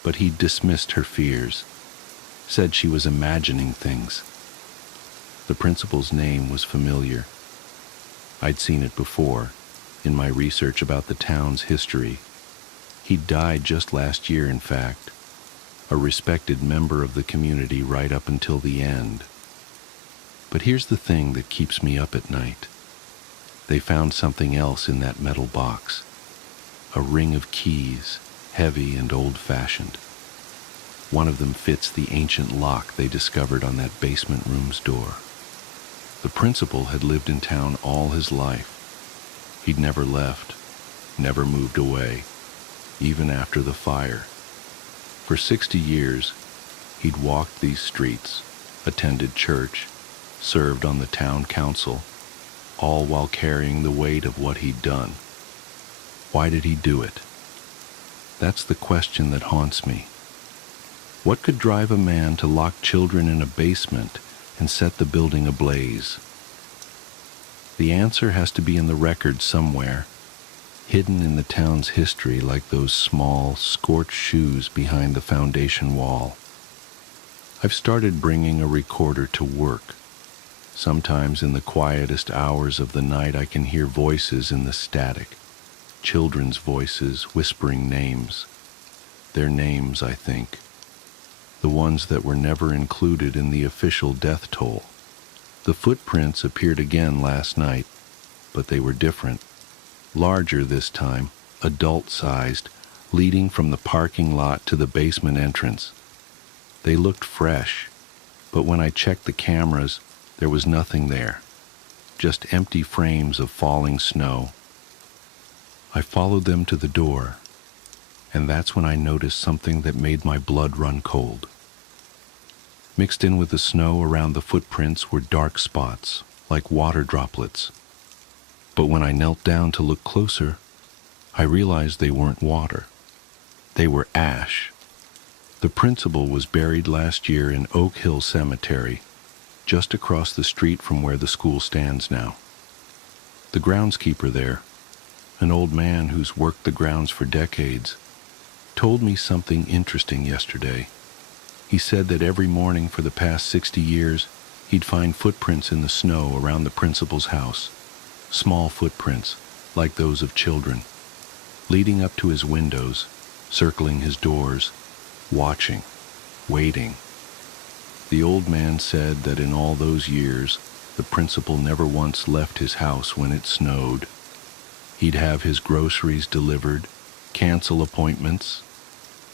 but he'd dismissed her fears, said she was imagining things. The principal's name was familiar. I'd seen it before, in my research about the town's history. He'd died just last year, in fact, a respected member of the community right up until the end. But here's the thing that keeps me up at night. They found something else in that metal box, a ring of keys, heavy and old-fashioned. One of them fits the ancient lock they discovered on that basement room's door. The principal had lived in town all his life, He'd never left, never moved away, even after the fire. For 60 years, he'd walked these streets, attended church, served on the town council, all while carrying the weight of what he'd done. Why did he do it? That's the question that haunts me. What could drive a man to lock children in a basement and set the building ablaze? The answer has to be in the record somewhere, hidden in the town's history like those small, scorched shoes behind the foundation wall. I've started bringing a recorder to work. Sometimes in the quietest hours of the night I can hear voices in the static, children's voices whispering names. Their names, I think. The ones that were never included in the official death toll. The footprints appeared again last night, but they were different. Larger this time, adult-sized, leading from the parking lot to the basement entrance. They looked fresh, but when I checked the cameras, there was nothing there, just empty frames of falling snow. I followed them to the door, and that's when I noticed something that made my blood run cold. Mixed in with the snow around the footprints were dark spots, like water droplets. But when I knelt down to look closer, I realized they weren't water. They were ash. The principal was buried last year in Oak Hill Cemetery, just across the street from where the school stands now. The groundskeeper there, an old man who's worked the grounds for decades, told me something interesting yesterday. He said that every morning for the past 60 years, he'd find footprints in the snow around the principal's house, small footprints, like those of children, leading up to his windows, circling his doors, watching, waiting. The old man said that in all those years, the principal never once left his house when it snowed. He'd have his groceries delivered, cancel appointments,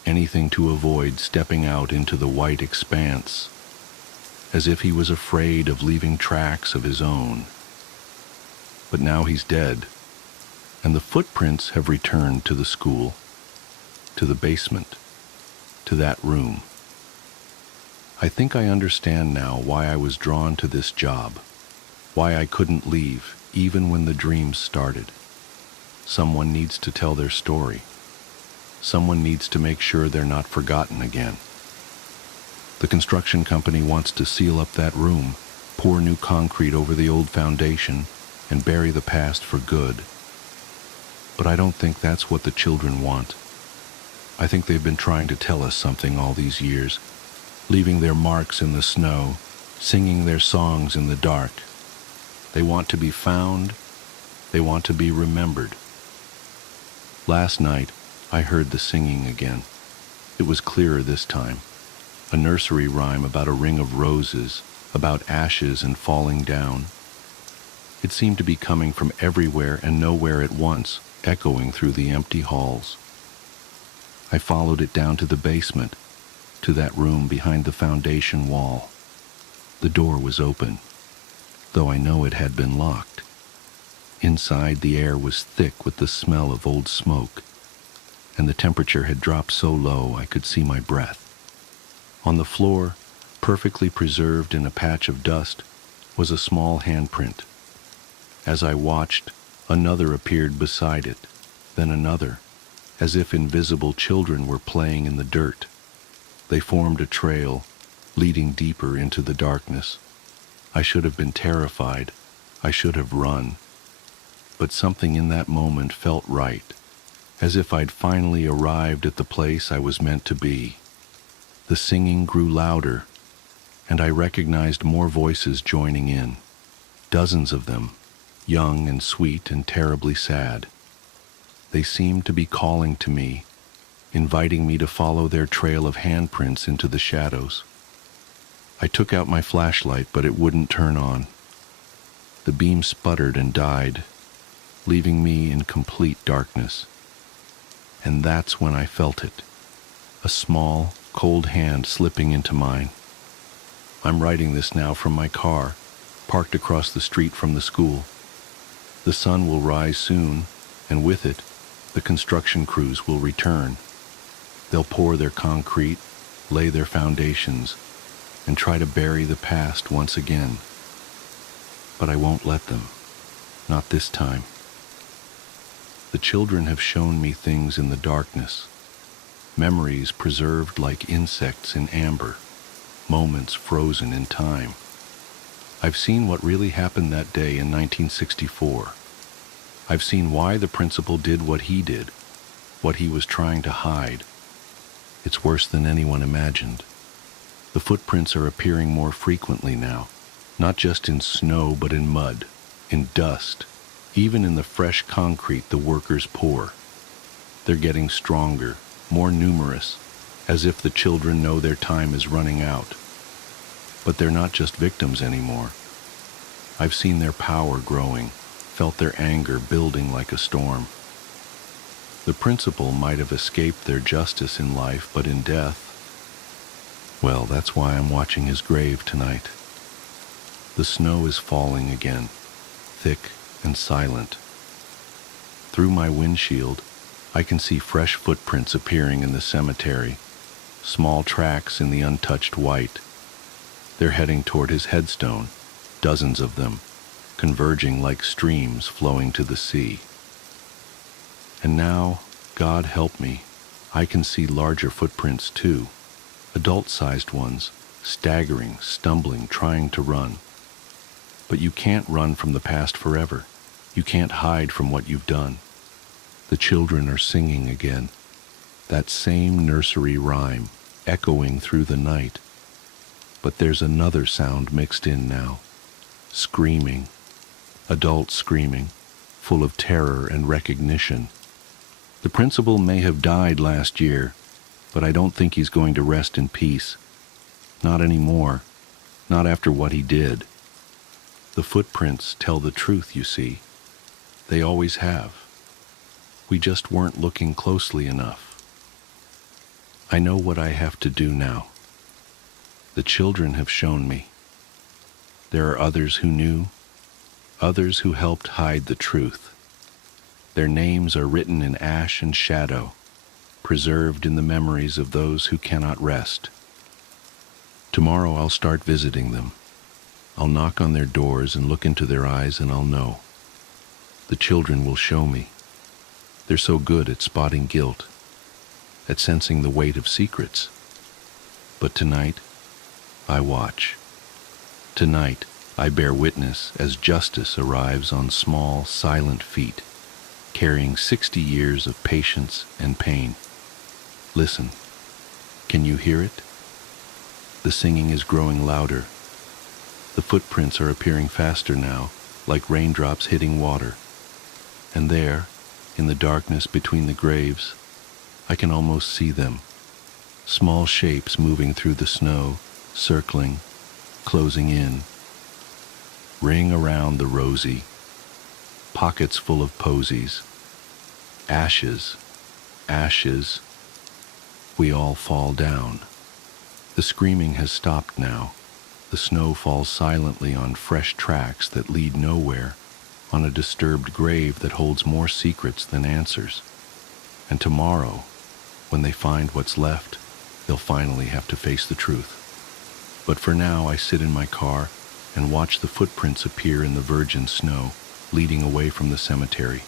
anything to avoid stepping out into the white expanse, as if he was afraid of leaving tracks of his own. But now he's dead, and the footprints have returned to the school, to the basement, to that room. I think I understand now why I was drawn to this job, why I couldn't leave, even when the dreams started. Someone needs to tell their story. Someone needs to make sure they're not forgotten again. The construction company wants to seal up that room, pour new concrete over the old foundation, and bury the past for good. But I don't think that's what the children want. I think they've been trying to tell us something all these years, leaving their marks in the snow, singing their songs in the dark. They want to be found. They want to be remembered. Last night, I heard the singing again. It was clearer this time. A nursery rhyme about a ring of roses, about ashes and falling down. It seemed to be coming from everywhere and nowhere at once, echoing through the empty halls. I followed it down to the basement, to that room behind the foundation wall. The door was open, though I know it had been locked. Inside, the air was thick with the smell of old smoke, and the temperature had dropped so low I could see my breath. On the floor, perfectly preserved in a patch of dust, was a small handprint. As I watched, another appeared beside it, then another, as if invisible children were playing in the dirt. They formed a trail, leading deeper into the darkness. I should have been terrified. I should have run. But something in that moment felt right, as if I'd finally arrived at the place I was meant to be. The singing grew louder, and I recognized more voices joining in, dozens of them, young and sweet and terribly sad. They seemed to be calling to me, inviting me to follow their trail of handprints into the shadows. I took out my flashlight, but it wouldn't turn on. The beam sputtered and died, leaving me in complete darkness. And that's when I felt it, a small, cold hand slipping into mine. I'm writing this now from my car, parked across the street from the school. The sun will rise soon, and with it, the construction crews will return. They'll pour their concrete, lay their foundations, and try to bury the past once again. But I won't let them. Not this time. The children have shown me things in the darkness, memories preserved like insects in amber, moments frozen in time. I've seen what really happened that day in 1964. I've seen why the principal did what he did, what he was trying to hide. It's worse than anyone imagined. The footprints are appearing more frequently now, not just in snow but in mud, in dust, even in the fresh concrete the workers pour. They're getting stronger, more numerous, as if the children know their time is running out. But they're not just victims anymore. I've seen their power growing, felt their anger building like a storm. The principal might have escaped their justice in life, but in death, well, that's why I'm watching his grave tonight. The snow is falling again, thick and silent. Through my windshield, I can see fresh footprints appearing in the cemetery, small tracks in the untouched white. They're heading toward his headstone, dozens of them, converging like streams flowing to the sea. And now, God help me, I can see larger footprints too, adult-sized ones, staggering, stumbling, trying to run. But you can't run from the past forever. You can't hide from what you've done. The children are singing again, that same nursery rhyme, echoing through the night. But there's another sound mixed in now, screaming, adult screaming, full of terror and recognition. The principal may have died last year, but I don't think he's going to rest in peace. Not anymore, not after what he did. The footprints tell the truth, you see. They always have. We just weren't looking closely enough. I know what I have to do now. The children have shown me. There are others who knew, others who helped hide the truth. Their names are written in ash and shadow, preserved in the memories of those who cannot rest. Tomorrow I'll start visiting them. I'll knock on their doors and look into their eyes, and I'll know. The children will show me. They're so good at spotting guilt, at sensing the weight of secrets. But tonight, I watch. Tonight, I bear witness as justice arrives on small, silent feet, carrying 60 years of patience and pain. Listen. Can you hear it? The singing is growing louder. The footprints are appearing faster now, like raindrops hitting water. And there, in the darkness between the graves, I can almost see them. Small shapes moving through the snow, circling, closing in. Ring around the rosy, pockets full of posies. Ashes, ashes. We all fall down. The screaming has stopped now. The snow falls silently on fresh tracks that lead nowhere, on a disturbed grave that holds more secrets than answers. And tomorrow, when they find what's left, they'll finally have to face the truth. But for now, I sit in my car and watch the footprints appear in the virgin snow, leading away from the cemetery,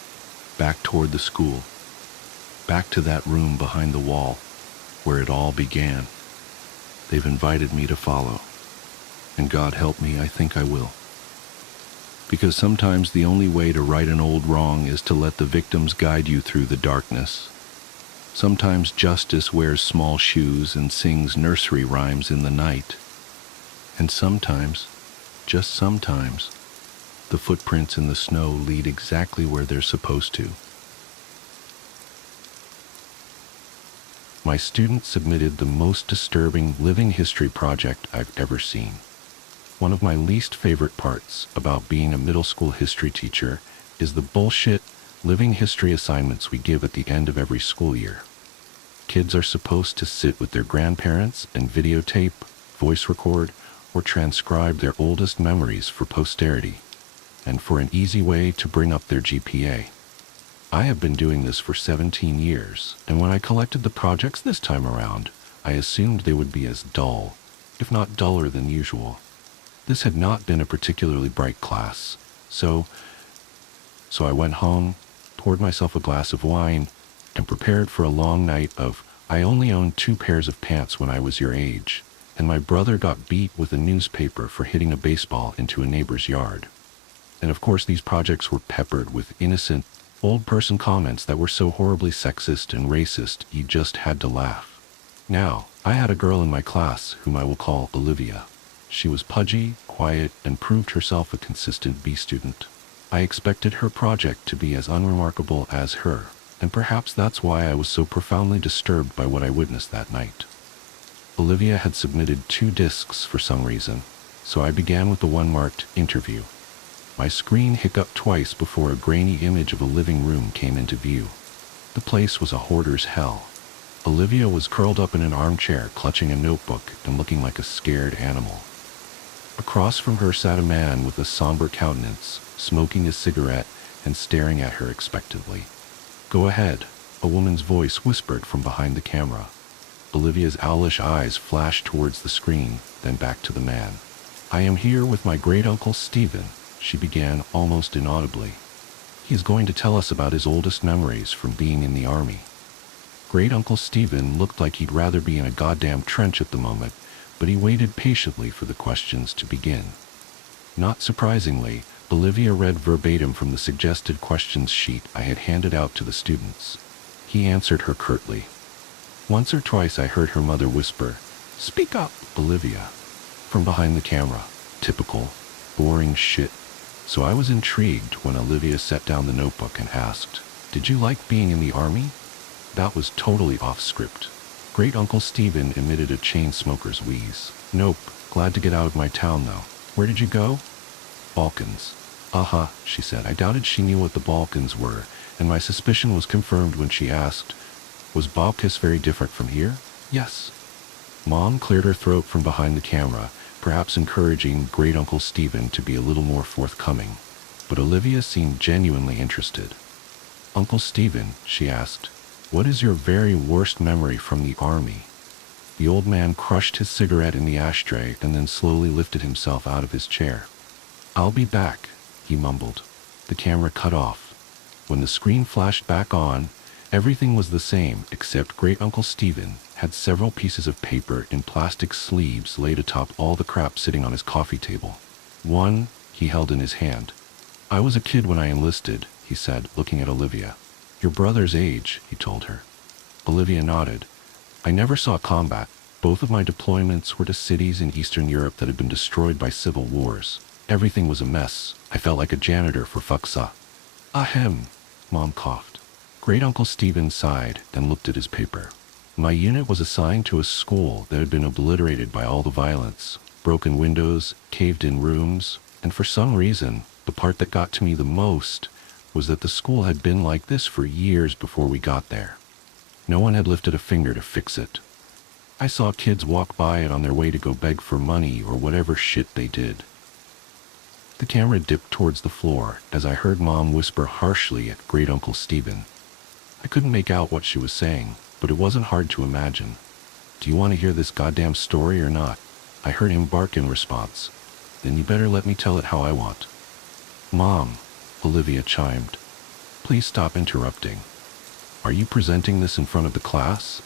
back toward the school, back to that room behind the wall where it all began. They've invited me to follow, and God help me, I think I will. Because sometimes the only way to right an old wrong is to let the victims guide you through the darkness. Sometimes justice wears small shoes and sings nursery rhymes in the night. And sometimes, just sometimes, the footprints in the snow lead exactly where they're supposed to. My students submitted the most disturbing living history project I've ever seen. One of my least favorite parts about being a middle school history teacher is the bullshit living history assignments we give at the end of every school year. Kids are supposed to sit with their grandparents and videotape, voice record, or transcribe their oldest memories for posterity. and for an easy way to bring up their GPA. I have been doing this for 17 years, and when I collected the projects this time around, I assumed they would be as dull, if not duller than usual. This had not been a particularly bright class, so I went home, poured myself a glass of wine, and prepared for a long night of, I only owned 2 pairs of pants when I was your age, and my brother got beat with a newspaper for hitting a baseball into a neighbor's yard. And of course these projects were peppered with innocent, old-person comments that were so horribly sexist and racist you just had to laugh. Now, I had a girl in my class whom I will call Olivia. She was pudgy, quiet, and proved herself a consistent B student. I expected her project to be as unremarkable as her, and perhaps that's why I was so profoundly disturbed by what I witnessed that night. Olivia had submitted 2 discs for some reason, so I began with the one marked Interview. My screen hiccuped twice before a grainy image of a living room came into view. The place was a hoarder's hell. Olivia was curled up in an armchair, clutching a notebook and looking like a scared animal. Across from her sat a man with a somber countenance, smoking a cigarette and staring at her expectantly. "Go ahead," a woman's voice whispered from behind the camera. Olivia's owlish eyes flashed towards the screen, then back to the man. "I am here with my great-uncle Stephen," she began almost inaudibly. "He is going to tell us about his oldest memories from being in the army." Great-uncle Stephen looked like he'd rather be in a goddamn trench at the moment, but he waited patiently for the questions to begin. Not surprisingly, Olivia read verbatim from the suggested questions sheet I had handed out to the students. He answered her curtly. Once or twice I heard her mother whisper, "Speak up, Olivia," from behind the camera. Typical, boring shit. So I was intrigued when Olivia set down the notebook and asked, "Did you like being in the army?" That was totally off script. Great-uncle Stephen emitted a chain smoker's wheeze. "Nope, glad to get out of my town though. Where did you go?" "Balkans." "Uh-huh," she said. I doubted she knew what the Balkans were, and my suspicion was confirmed when she asked, "Was Balkis very different from here?" "Yes." Mom cleared her throat from behind the camera, perhaps encouraging Great-uncle Stephen to be a little more forthcoming. But Olivia seemed genuinely interested. "Uncle Stephen," she asked, "what is your very worst memory from the army?" The old man crushed his cigarette in the ashtray and then slowly lifted himself out of his chair. "I'll be back," he mumbled. The camera cut off. When the screen flashed back on, everything was the same except Great-uncle Stephen had several pieces of paper in plastic sleeves laid atop all the crap sitting on his coffee table. One he held in his hand. "I was a kid when I enlisted," he said, looking at Olivia. "Your brother's age," he told her. Olivia nodded. "I never saw combat. Both of my deployments were to cities in Eastern Europe that had been destroyed by civil wars. Everything was a mess. I felt like a janitor for fucksa." "Ahem," Mom coughed. Great-uncle Stephen sighed and looked at his paper. "My unit was assigned to a school that had been obliterated by all the violence. Broken windows, caved-in rooms, and for some reason, the part that got to me the most was that the school had been like this for years before we got there. No one had lifted a finger to fix it. I saw kids walk by it on their way to go beg for money or whatever shit they did." The camera dipped towards the floor as I heard Mom whisper harshly at Great-uncle Stephen. I couldn't make out what she was saying, but it wasn't hard to imagine. "Do you want to hear this goddamn story or not?" I heard him bark in response. "Then you better let me tell it how I want." "Mom," Olivia chimed, "please stop interrupting. Are you presenting this in front of the class?"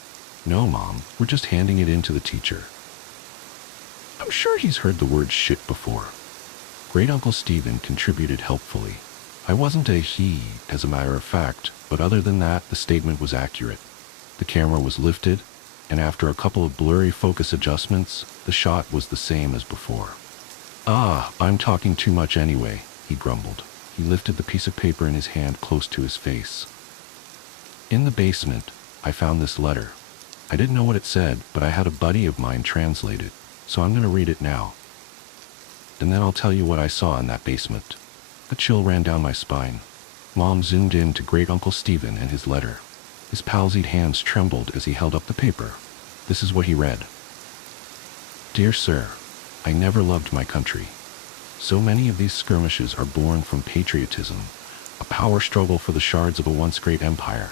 "No, Mom, we're just handing it in to the teacher." "I'm sure he's heard the word shit before." Great-uncle Stephen contributed helpfully. I wasn't a he, as a matter of fact, but other than that, the statement was accurate. The camera was lifted, and after a couple of blurry focus adjustments, the shot was the same as before. "Ah, I'm talking too much anyway," he grumbled. He lifted the piece of paper in his hand close to his face. "In the basement, I found this letter. I didn't know what it said, but I had a buddy of mine translate it, so I'm going to read it now. And then I'll tell you what I saw in that basement." A chill ran down my spine. Mom zoomed in to Great-uncle Stephen and his letter. His palsied hands trembled as he held up the paper. This is what he read. "Dear Sir, I never loved my country. So many of these skirmishes are born from patriotism, a power struggle for the shards of a once great empire.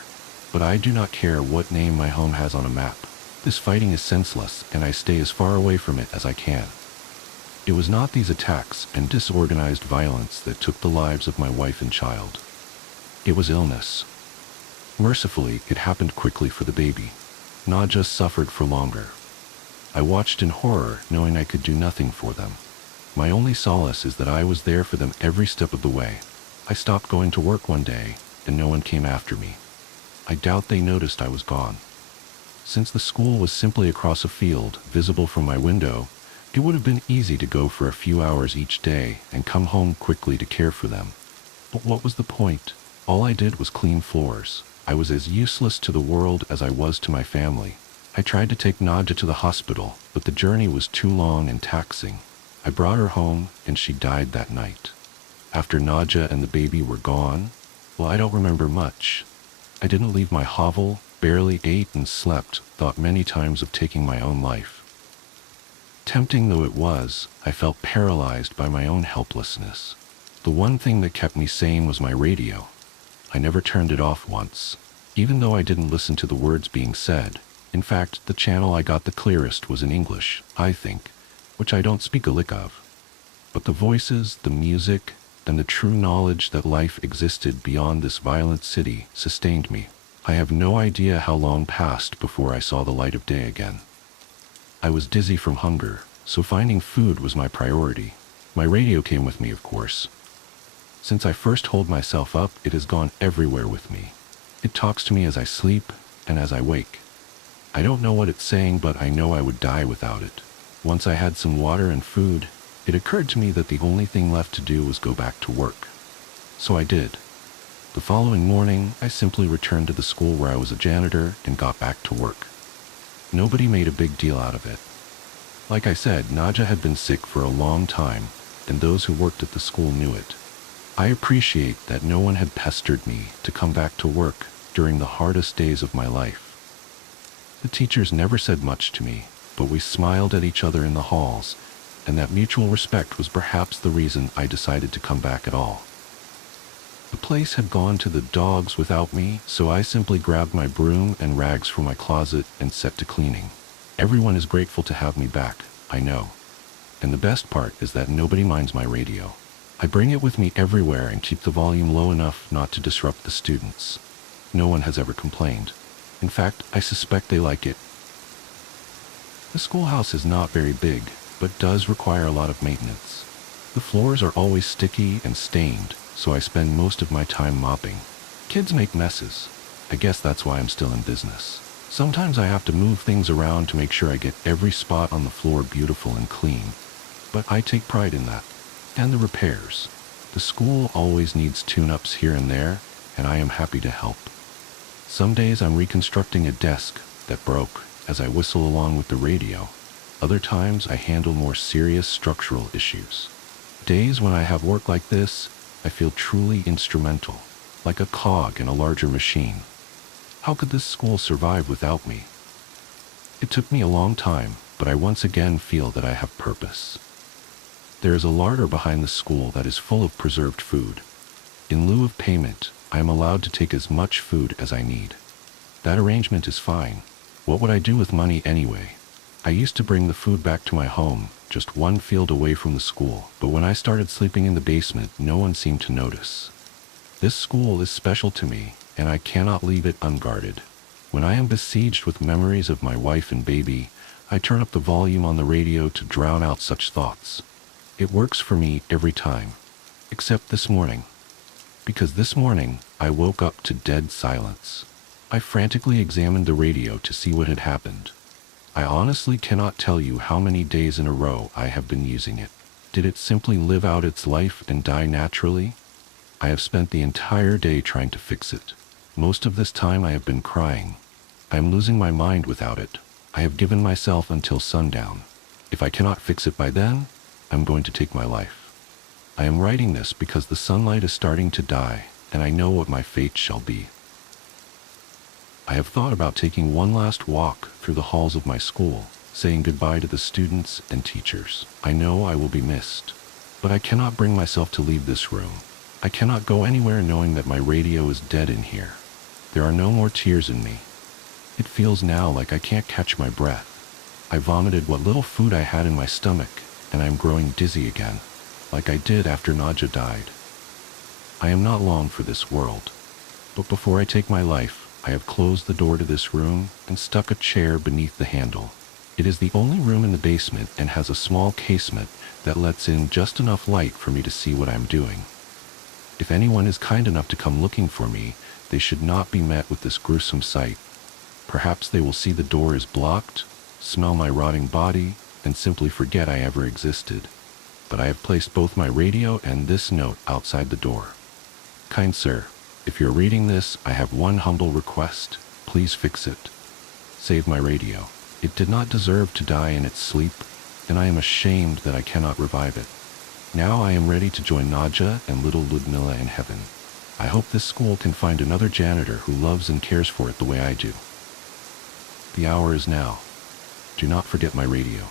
But I do not care what name my home has on a map. This fighting is senseless, and I stay as far away from it as I can. It was not these attacks and disorganized violence that took the lives of my wife and child. It was illness. Mercifully, it happened quickly for the baby. Nadja suffered for longer. I watched in horror, knowing I could do nothing for them. My only solace is that I was there for them every step of the way. I stopped going to work one day, and no one came after me. I doubt they noticed I was gone. Since the school was simply across a field, visible from my window, it would have been easy to go for a few hours each day and come home quickly to care for them. But what was the point? All I did was clean floors. I was as useless to the world as I was to my family. I tried to take Nadja to the hospital, but the journey was too long and taxing. I brought her home, and she died that night. After Nadja and the baby were gone, well, I don't remember much. I didn't leave my hovel, barely ate and slept, thought many times of taking my own life. Tempting though it was, I felt paralyzed by my own helplessness. The one thing that kept me sane was my radio. I never turned it off once, even though I didn't listen to the words being said. In fact, the channel I got the clearest was in English, I think, which I don't speak a lick of. But the voices, the music, and the true knowledge that life existed beyond this violent city sustained me. I have no idea how long passed before I saw the light of day again. I was dizzy from hunger, so finding food was my priority. My radio came with me, of course. Since I first holed myself up, it has gone everywhere with me. It talks to me as I sleep and as I wake. I don't know what it's saying, but I know I would die without it. Once I had some water and food, it occurred to me that the only thing left to do was go back to work. So I did. The following morning, I simply returned to the school where I was a janitor and got back to work. Nobody made a big deal out of it. Like I said, Nadja had been sick for a long time, and those who worked at the school knew it. I appreciate that no one had pestered me to come back to work during the hardest days of my life. The teachers never said much to me, but we smiled at each other in the halls, and that mutual respect was perhaps the reason I decided to come back at all. The place had gone to the dogs without me, so I simply grabbed my broom and rags from my closet and set to cleaning. Everyone is grateful to have me back, I know. And the best part is that nobody minds my radio. I bring it with me everywhere and keep the volume low enough not to disrupt the students. No one has ever complained. In fact, I suspect they like it. The schoolhouse is not very big, but does require a lot of maintenance. The floors are always sticky and stained, so I spend most of my time mopping. Kids make messes. I guess that's why I'm still in business. Sometimes I have to move things around to make sure I get every spot on the floor beautiful and clean. But I take pride in that. And the repairs. The school always needs tune-ups here and there, and I am happy to help. Some days I'm reconstructing a desk that broke as I whistle along with the radio. Other times I handle more serious structural issues. Days when I have work like this, I feel truly instrumental, like a cog in a larger machine. How could this school survive without me? It took me a long time, but I once again feel that I have purpose. There is a larder behind the school that is full of preserved food. In lieu of payment, I am allowed to take as much food as I need. That arrangement is fine. What would I do with money anyway? I used to bring the food back to my home, just one field away from the school, but when I started sleeping in the basement, no one seemed to notice. This school is special to me, and I cannot leave it unguarded. When I am besieged with memories of my wife and baby, I turn up the volume on the radio to drown out such thoughts. It works for me every time, except this morning. Because this morning, I woke up to dead silence. I frantically examined the radio to see what had happened. I honestly cannot tell you how many days in a row I have been using it. Did it simply live out its life and die naturally? I have spent the entire day trying to fix it. Most of this time I have been crying. I am losing my mind without it. I have given myself until sundown. If I cannot fix it by then, I'm going to take my life. I am writing this because the sunlight is starting to die, and I know what my fate shall be. I have thought about taking one last walk through the halls of my school, saying goodbye to the students and teachers. I know I will be missed. But I cannot bring myself to leave this room. I cannot go anywhere knowing that my radio is dead in here. There are no more tears in me. It feels now like I can't catch my breath. I vomited what little food I had in my stomach, and I'm growing dizzy again, like I did after Nadja died. I am not long for this world. But before I take my life, I have closed the door to this room and stuck a chair beneath the handle. It is the only room in the basement and has a small casement that lets in just enough light for me to see what I'm doing. If anyone is kind enough to come looking for me, they should not be met with this gruesome sight. Perhaps they will see the door is blocked, smell my rotting body, and simply forget I ever existed. But I have placed both my radio and this note outside the door. Kind sir, if you're reading this, I have one humble request. Please fix it. Save my radio. It did not deserve to die in its sleep, and I am ashamed that I cannot revive it. Now I am ready to join Nadja and little Ludmilla in heaven. I hope this school can find another janitor who loves and cares for it the way I do. The hour is now. Do not forget my radio.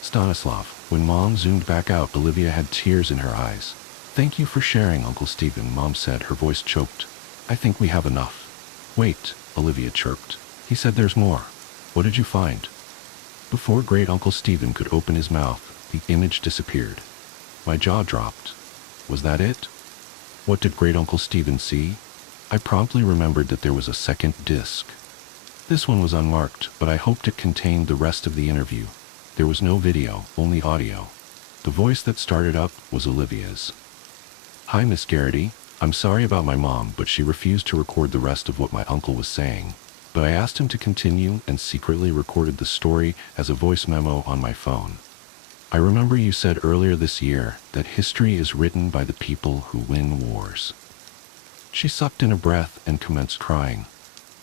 Stanislav. When Mom zoomed back out, Olivia had tears in her eyes. Thank you for sharing, Uncle Stephen, Mom said, her voice choked. I think we have enough. Wait, Olivia chirped. He said there's more. What did you find? Before Great Uncle Stephen could open his mouth, the image disappeared. My jaw dropped. Was that it? What did Great Uncle Stephen see? I promptly remembered that there was a second disc. This one was unmarked, but I hoped it contained the rest of the interview. There was no video, only audio. The voice that started up was Olivia's. Hi, Miss Garrity. I'm sorry about my mom, but she refused to record the rest of what my uncle was saying. But I asked him to continue and secretly recorded the story as a voice memo on my phone. I remember you said earlier this year that history is written by the people who win wars. She sucked in a breath and commenced crying.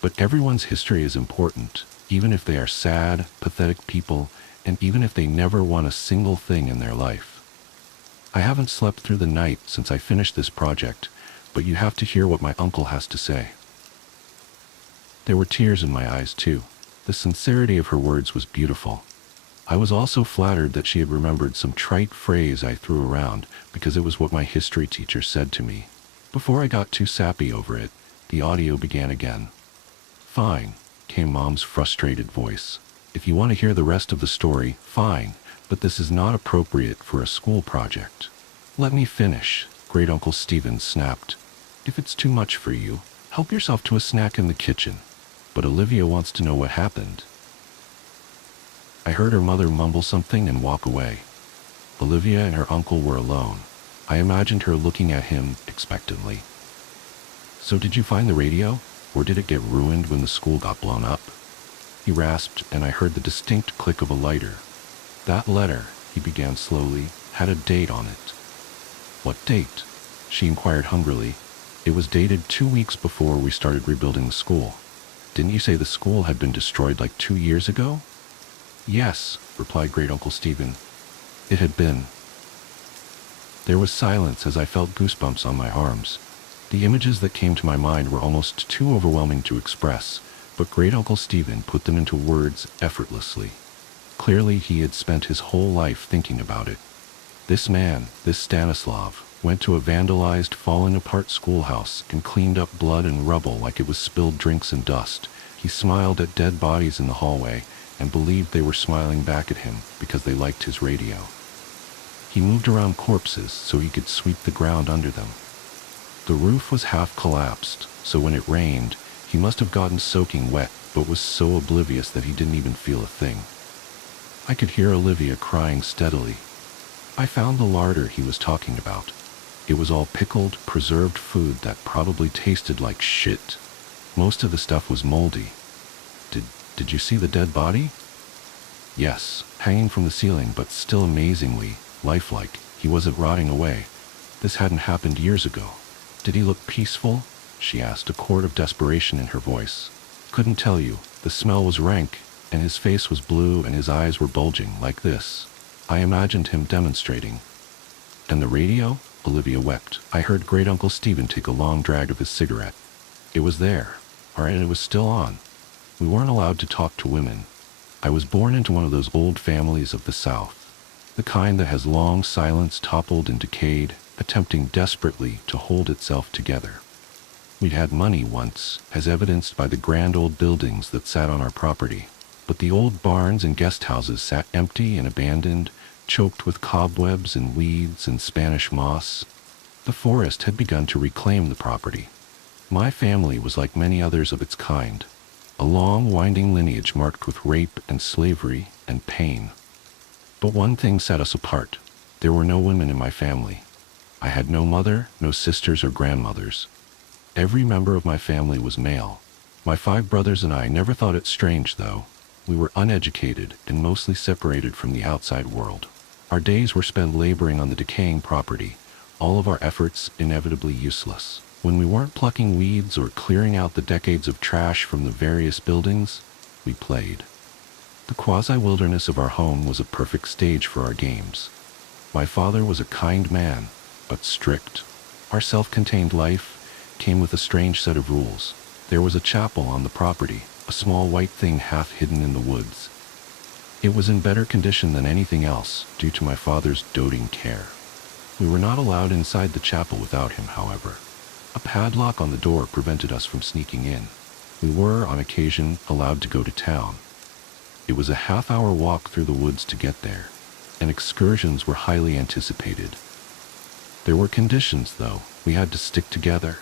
But everyone's history is important, even if they are sad, pathetic people, and even if they never won a single thing in their life. I haven't slept through the night since I finished this project, but you have to hear what my uncle has to say. There were tears in my eyes, too. The sincerity of her words was beautiful. I was also flattered that she had remembered some trite phrase I threw around because it was what my history teacher said to me. Before I got too sappy over it, the audio began again. Fine, came Mom's frustrated voice. If you want to hear the rest of the story, fine, but this is not appropriate for a school project. Let me finish, Great Uncle Stephen snapped. If it's too much for you, help yourself to a snack in the kitchen. But Olivia wants to know what happened. I heard her mother mumble something and walk away. Olivia and her uncle were alone. I imagined her looking at him expectantly. So did you find the radio? Or did it get ruined when the school got blown up? He rasped, and I heard the distinct click of a lighter. That letter, he began slowly, had a date on it. What date? She inquired hungrily. It was dated 2 weeks before we started rebuilding the school. Didn't you say the school had been destroyed like 2 years ago? Yes, replied Great Uncle Stephen. It had been. There was silence as I felt goosebumps on my arms. The images that came to my mind were almost too overwhelming to express, but Great Uncle Stephen put them into words effortlessly. Clearly he had spent his whole life thinking about it. This man, this Stanislav, went to a vandalized, falling-apart schoolhouse and cleaned up blood and rubble like it was spilled drinks and dust. He smiled at dead bodies in the hallway and believed they were smiling back at him because they liked his radio. He moved around corpses so he could sweep the ground under them. The roof was half collapsed, so when it rained, he must have gotten soaking wet, but was so oblivious that he didn't even feel a thing. I could hear Olivia crying steadily. I found the larder he was talking about. It was all pickled, preserved food that probably tasted like shit. Most of the stuff was moldy. Did you see the dead body? Yes, hanging from the ceiling, but still amazingly lifelike. He wasn't rotting away. This hadn't happened years ago. Did he look peaceful? She asked, a chord of desperation in her voice. Couldn't tell you. The smell was rank, and his face was blue and his eyes were bulging like this. I imagined him demonstrating. And the radio? Olivia wept. I heard Great Uncle Stephen take a long drag of his cigarette. It was there, and it was still on. We weren't allowed to talk to women. I was born into one of those old families of the South. the kind that has long silence toppled and decayed, attempting desperately to hold itself together. We'd had money once, as evidenced by the grand old buildings that sat on our property, but the old barns and guest houses sat empty and abandoned, choked with cobwebs and weeds and Spanish moss. The forest had begun to reclaim the property. My family was like many others of its kind, a long, winding lineage marked with rape and slavery and pain. But one thing set us apart. There were no women in my family. I had no mother, no sisters or grandmothers. Every member of my family was male. My 5 brothers and I never thought it strange, though. We were uneducated and mostly separated from the outside world. Our days were spent laboring on the decaying property, all of our efforts inevitably useless. When we weren't plucking weeds or clearing out the decades of trash from the various buildings, we played. The quasi-wilderness of our home was a perfect stage for our games. My father was a kind man, but strict. Our self-contained life came with a strange set of rules. There was a chapel on the property, a small white thing half hidden in the woods. It was in better condition than anything else, due to my father's doting care. We were not allowed inside the chapel without him, however. A padlock on the door prevented us from sneaking in. We were, on occasion, allowed to go to town. It was a half-hour walk through the woods to get there, and excursions were highly anticipated. There were conditions, though. We had to stick together,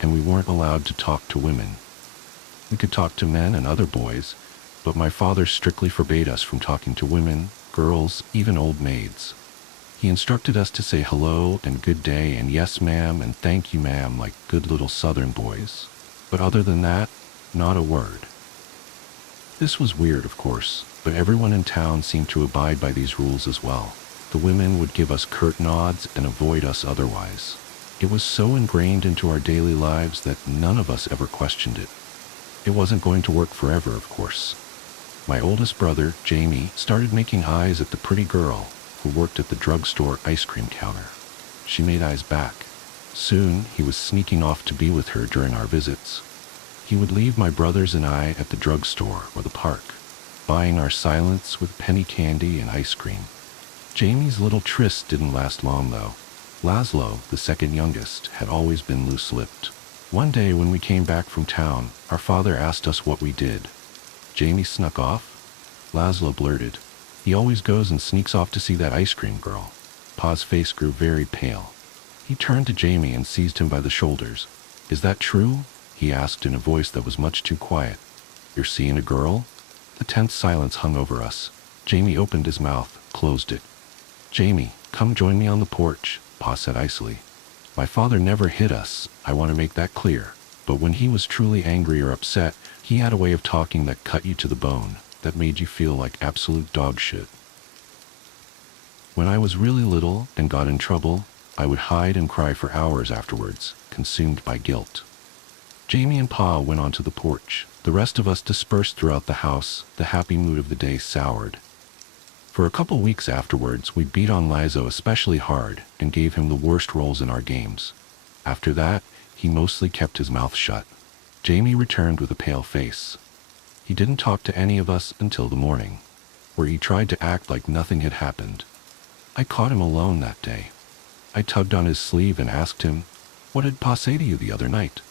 and we weren't allowed to talk to women. We could talk to men and other boys, but my father strictly forbade us from talking to women, girls, even old maids. He instructed us to say hello and good day and yes ma'am and thank you ma'am like good little southern boys. But other than that, not a word. This was weird, of course, but everyone in town seemed to abide by these rules as well. The women would give us curt nods and avoid us otherwise. It was so ingrained into our daily lives that none of us ever questioned it. It wasn't going to work forever, of course. My oldest brother, Jamie, started making eyes at the pretty girl who worked at the drugstore ice cream counter. She made eyes back. Soon, he was sneaking off to be with her during our visits. He would leave my brothers and I at the drugstore or the park, buying our silence with penny candy and ice cream. Jamie's little tryst didn't last long, though. Laszlo, the second youngest, had always been loose-lipped. One day when we came back from town, our father asked us what we did. Jamie snuck off? Laszlo blurted. He always goes and sneaks off to see that ice cream girl. Pa's face grew very pale. He turned to Jamie and seized him by the shoulders. Is that true? He asked in a voice that was much too quiet. You're seeing a girl? The tense silence hung over us. Jamie opened his mouth, closed it. Jamie, come join me on the porch, Pa said icily. My father never hit us, I want to make that clear. But when he was truly angry or upset, he had a way of talking that cut you to the bone, that made you feel like absolute dog shit. When I was really little and got in trouble, I would hide and cry for hours afterwards, consumed by guilt. Jamie and Pa went onto the porch. The rest of us dispersed throughout the house, the happy mood of the day soured. For a couple weeks afterwards, we beat on Laszlo especially hard and gave him the worst roles in our games. After that, he mostly kept his mouth shut. Jamie returned with a pale face. He didn't talk to any of us until the morning, where he tried to act like nothing had happened. I caught him alone that day. I tugged on his sleeve and asked him, "What did Pa say to you the other night?"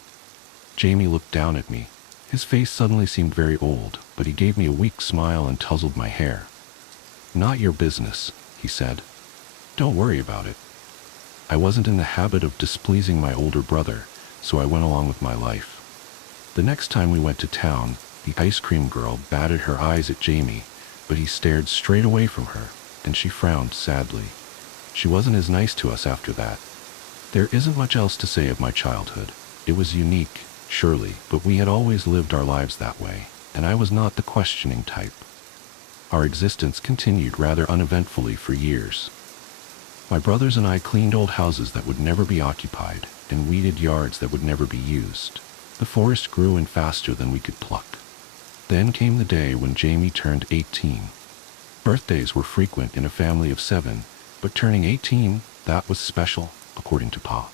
Jamie looked down at me. His face suddenly seemed very old, but he gave me a weak smile and tousled my hair. "Not your business," he said. "Don't worry about it." I wasn't in the habit of displeasing my older brother, so I went along with my life. The next time we went to town, the ice cream girl batted her eyes at Jamie, but he stared straight away from her, and she frowned sadly. She wasn't as nice to us after that. There isn't much else to say of my childhood. It was unique, surely, but we had always lived our lives that way, and I was not the questioning type. Our existence continued rather uneventfully for years. My brothers and I cleaned old houses that would never be occupied, and weeded yards that would never be used. The forest grew in faster than we could pluck. Then came the day when Jamie turned 18. Birthdays were frequent in a family of 7, but turning 18, that was special, according to Pa.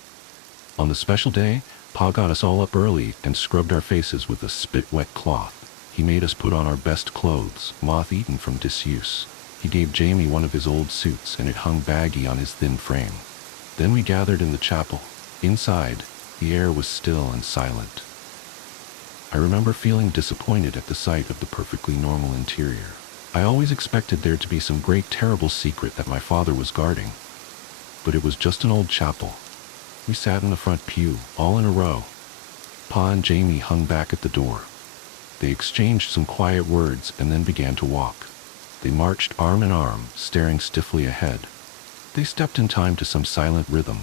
On the special day, Pa got us all up early and scrubbed our faces with a spit-wet cloth. He made us put on our best cloths, moth-eaten from disuse. He gave Jamie one of his old suits, and it hung baggy on his thin frame. Then we gathered in the chapel. Inside, the air was still and silent. I remember feeling disappointed at the sight of the perfectly normal interior. I always expected there to be some great terrible secret that my father was guarding. But it was just an old chapel. We sat in the front pew, all in a row. Pa and Jamie hung back at the door. They exchanged some quiet words and then began to walk. They marched arm in arm, staring stiffly ahead. They stepped in time to some silent rhythm.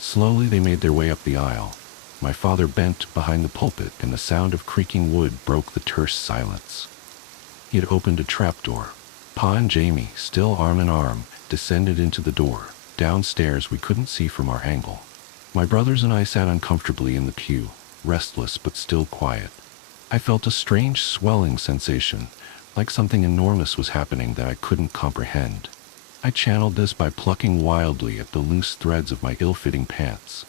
Slowly they made their way up the aisle. My father bent behind the pulpit, and the sound of creaking wood broke the terse silence. He had opened a trapdoor. Pa and Jamie, still arm in arm, descended into the door. Downstairs we couldn't see from our angle. My brothers and I sat uncomfortably in the pew, restless but still quiet. I felt a strange swelling sensation, like something enormous was happening that I couldn't comprehend. I channeled this by plucking wildly at the loose threads of my ill-fitting pants.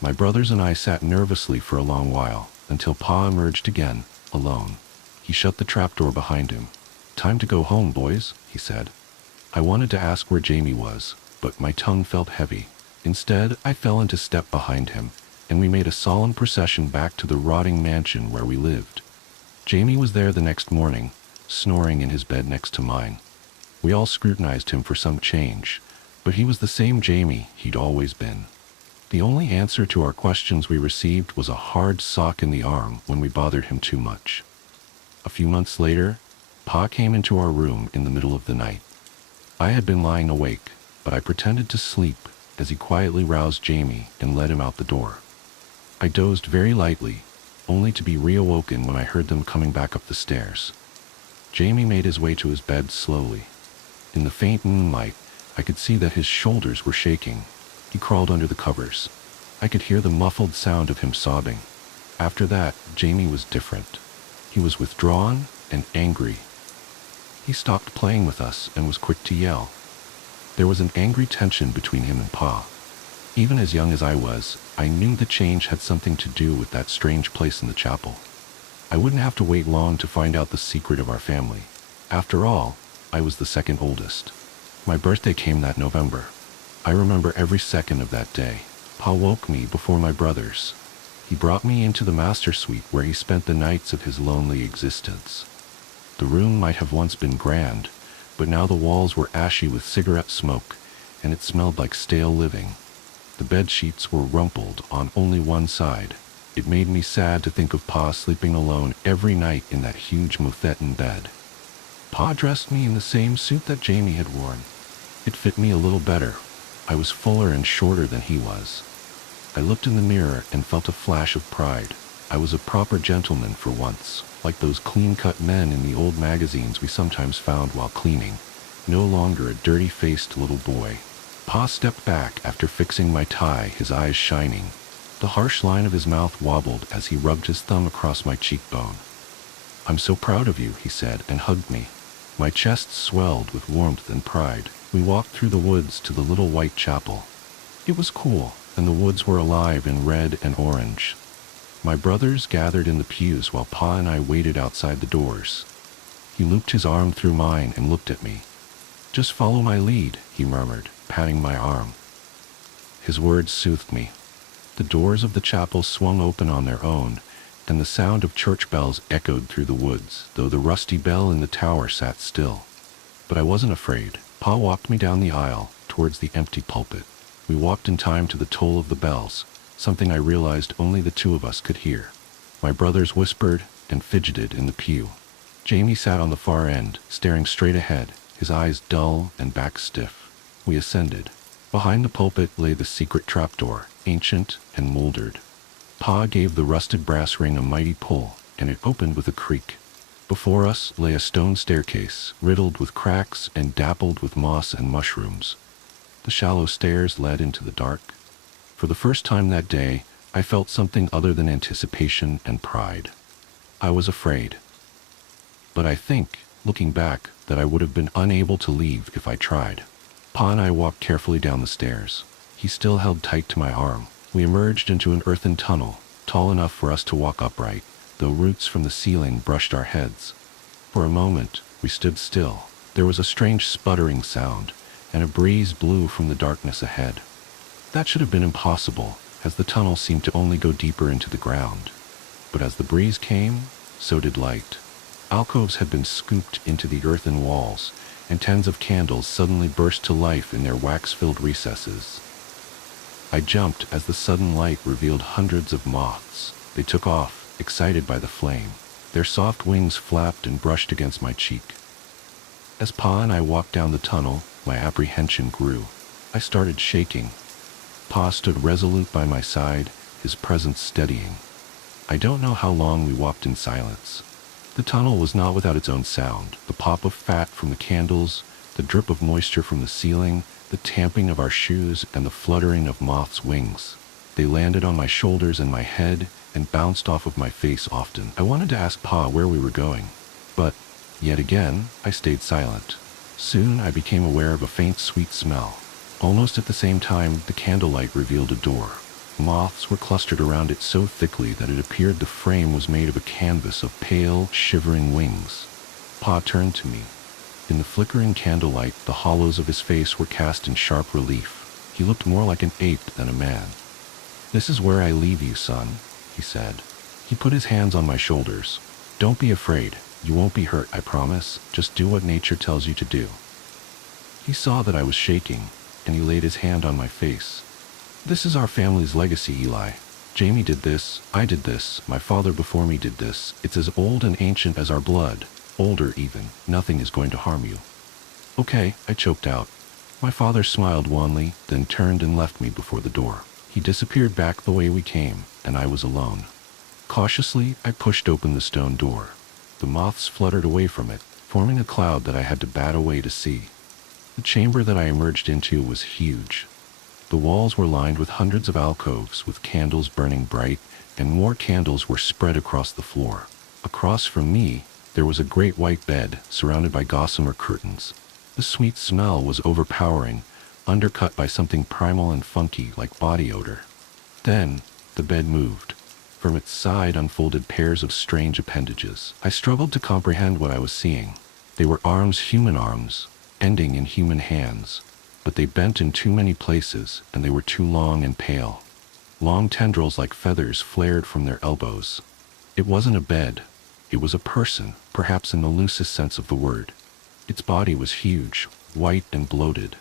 My brothers and I sat nervously for a long while, until Pa emerged again, alone. He shut the trapdoor behind him. "Time to go home, boys," he said. I wanted to ask where Jamie was, but my tongue felt heavy. Instead, I fell into step behind him, and we made a solemn procession back to the rotting mansion where we lived. Jamie was there the next morning, snoring in his bed next to mine. We all scrutinized him for some change, but he was the same Jamie he'd always been. The only answer to our questions we received was a hard sock in the arm when we bothered him too much. A few months later, Pa came into our room in the middle of the night. I had been lying awake, but I pretended to sleep as he quietly roused Jamie and led him out the door. I dozed very lightly, only to be reawoken when I heard them coming back up the stairs. Jamie made his way to his bed slowly. In the faint moonlight, I could see that his shoulders were shaking. He crawled under the covers. I could hear the muffled sound of him sobbing. After that, Jamie was different. He was withdrawn and angry. He stopped playing with us and was quick to yell. There was an angry tension between him and Pa. Even as young as I was, I knew the change had something to do with that strange place in the chapel. I wouldn't have to wait long to find out the secret of our family. After all, I was the second oldest. My birthday came that November. I remember every second of that day. Pa woke me before my brothers. He brought me into the master suite where he spent the nights of his lonely existence. The room might have once been grand, but now the walls were ashy with cigarette smoke, and it smelled like stale living. The bed sheets were rumpled on only one side. It made me sad to think of Pa sleeping alone every night in that huge Mouffetin bed. Pa dressed me in the same suit that Jamie had worn. It fit me a little better. I was fuller and shorter than he was. I looked in the mirror and felt a flash of pride. I was a proper gentleman for once, like those clean-cut men in the old magazines we sometimes found while cleaning. No longer a dirty-faced little boy. Pa stepped back after fixing my tie, his eyes shining. The harsh line of his mouth wobbled as he rubbed his thumb across my cheekbone. "I'm so proud of you," he said, and hugged me. My chest swelled with warmth and pride. We walked through the woods to the little white chapel. It was cool, and the woods were alive in red and orange. My brothers gathered in the pews while Pa and I waited outside the doors. He looped his arm through mine and looked at me. "Just follow my lead," he murmured, patting my arm. His words soothed me. The doors of the chapel swung open on their own, and the sound of church bells echoed through the woods, though the rusty bell in the tower sat still. But I wasn't afraid. Pa walked me down the aisle, towards the empty pulpit. We walked in time to the toll of the bells, something I realized only the two of us could hear. My brothers whispered and fidgeted in the pew. Jamie sat on the far end, staring straight ahead, his eyes dull and back stiff. We ascended. Behind the pulpit lay the secret trapdoor, ancient and mouldered. Pa gave the rusted brass ring a mighty pull, and it opened with a creak. Before us lay a stone staircase, riddled with cracks and dappled with moss and mushrooms. The shallow stairs led into the dark. For the first time that day, I felt something other than anticipation and pride. I was afraid. But I think, looking back, that I would have been unable to leave if I tried. Pa and I walked carefully down the stairs. He still held tight to my arm. We emerged into an earthen tunnel, tall enough for us to walk upright, though roots from the ceiling brushed our heads. For a moment, we stood still. There was a strange sputtering sound, and a breeze blew from the darkness ahead. That should have been impossible, as the tunnel seemed to only go deeper into the ground. But as the breeze came, so did light. Alcoves had been scooped into the earthen walls, and tens of candles suddenly burst to life in their wax-filled recesses. I jumped as the sudden light revealed hundreds of moths. They took off, excited by the flame. Their soft wings flapped and brushed against my cheek. As Pa and I walked down the tunnel, my apprehension grew. I started shaking. Pa stood resolute by my side, his presence steadying. I don't know how long we walked in silence. The tunnel was not without its own sound. The pop of fat from the candles, the drip of moisture from the ceiling, the tamping of our shoes, and the fluttering of moths' wings. They landed on my shoulders and my head, and bounced off of my face often. I wanted to ask Pa where we were going, but, yet again, I stayed silent. Soon I became aware of a faint sweet smell. Almost at the same time, the candlelight revealed a door. Moths were clustered around it so thickly that it appeared the frame was made of a canvas of pale, shivering wings. Pa turned to me. In the flickering candlelight, the hollows of his face were cast in sharp relief. He looked more like an ape than a man. "This is where I leave you, son," he said. He put his hands on my shoulders. "Don't be afraid. You won't be hurt, I promise. Just do what nature tells you to do." He saw that I was shaking, and he laid his hand on my face. "This is our family's legacy, Eli. Jamie did this, I did this, my father before me did this. It's as old and ancient as our blood, older even. Nothing is going to harm you." "Okay," I choked out. My father smiled wanly, then turned and left me before the door. He disappeared back the way we came, and I was alone. Cautiously, I pushed open the stone door. The moths fluttered away from it, forming a cloud that I had to bat away to see. The chamber that I emerged into was huge. The walls were lined with hundreds of alcoves with candles burning bright, and more candles were spread across the floor. Across from me, there was a great white bed surrounded by gossamer curtains. The sweet smell was overpowering, undercut by something primal and funky like body odor. Then, the bed moved. From its side unfolded pairs of strange appendages. I struggled to comprehend what I was seeing. They were arms, human arms, ending in human hands. But they bent in too many places, and they were too long and pale. Long tendrils like feathers flared from their elbows. It wasn't a bed. It was a person, perhaps in the loosest sense of the word. Its body was huge, white and bloated.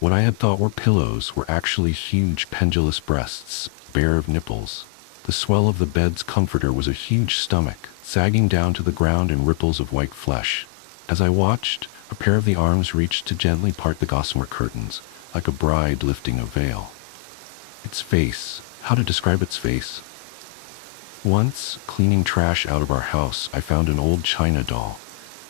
What I had thought were pillows were actually huge pendulous breasts, bare of nipples. The swell of the bed's comforter was a huge stomach, sagging down to the ground in ripples of white flesh. As I watched, a pair of the arms reached to gently part the gossamer curtains, like a bride lifting a veil. Its face, how to describe its face? Once, cleaning trash out of our house, I found an old china doll.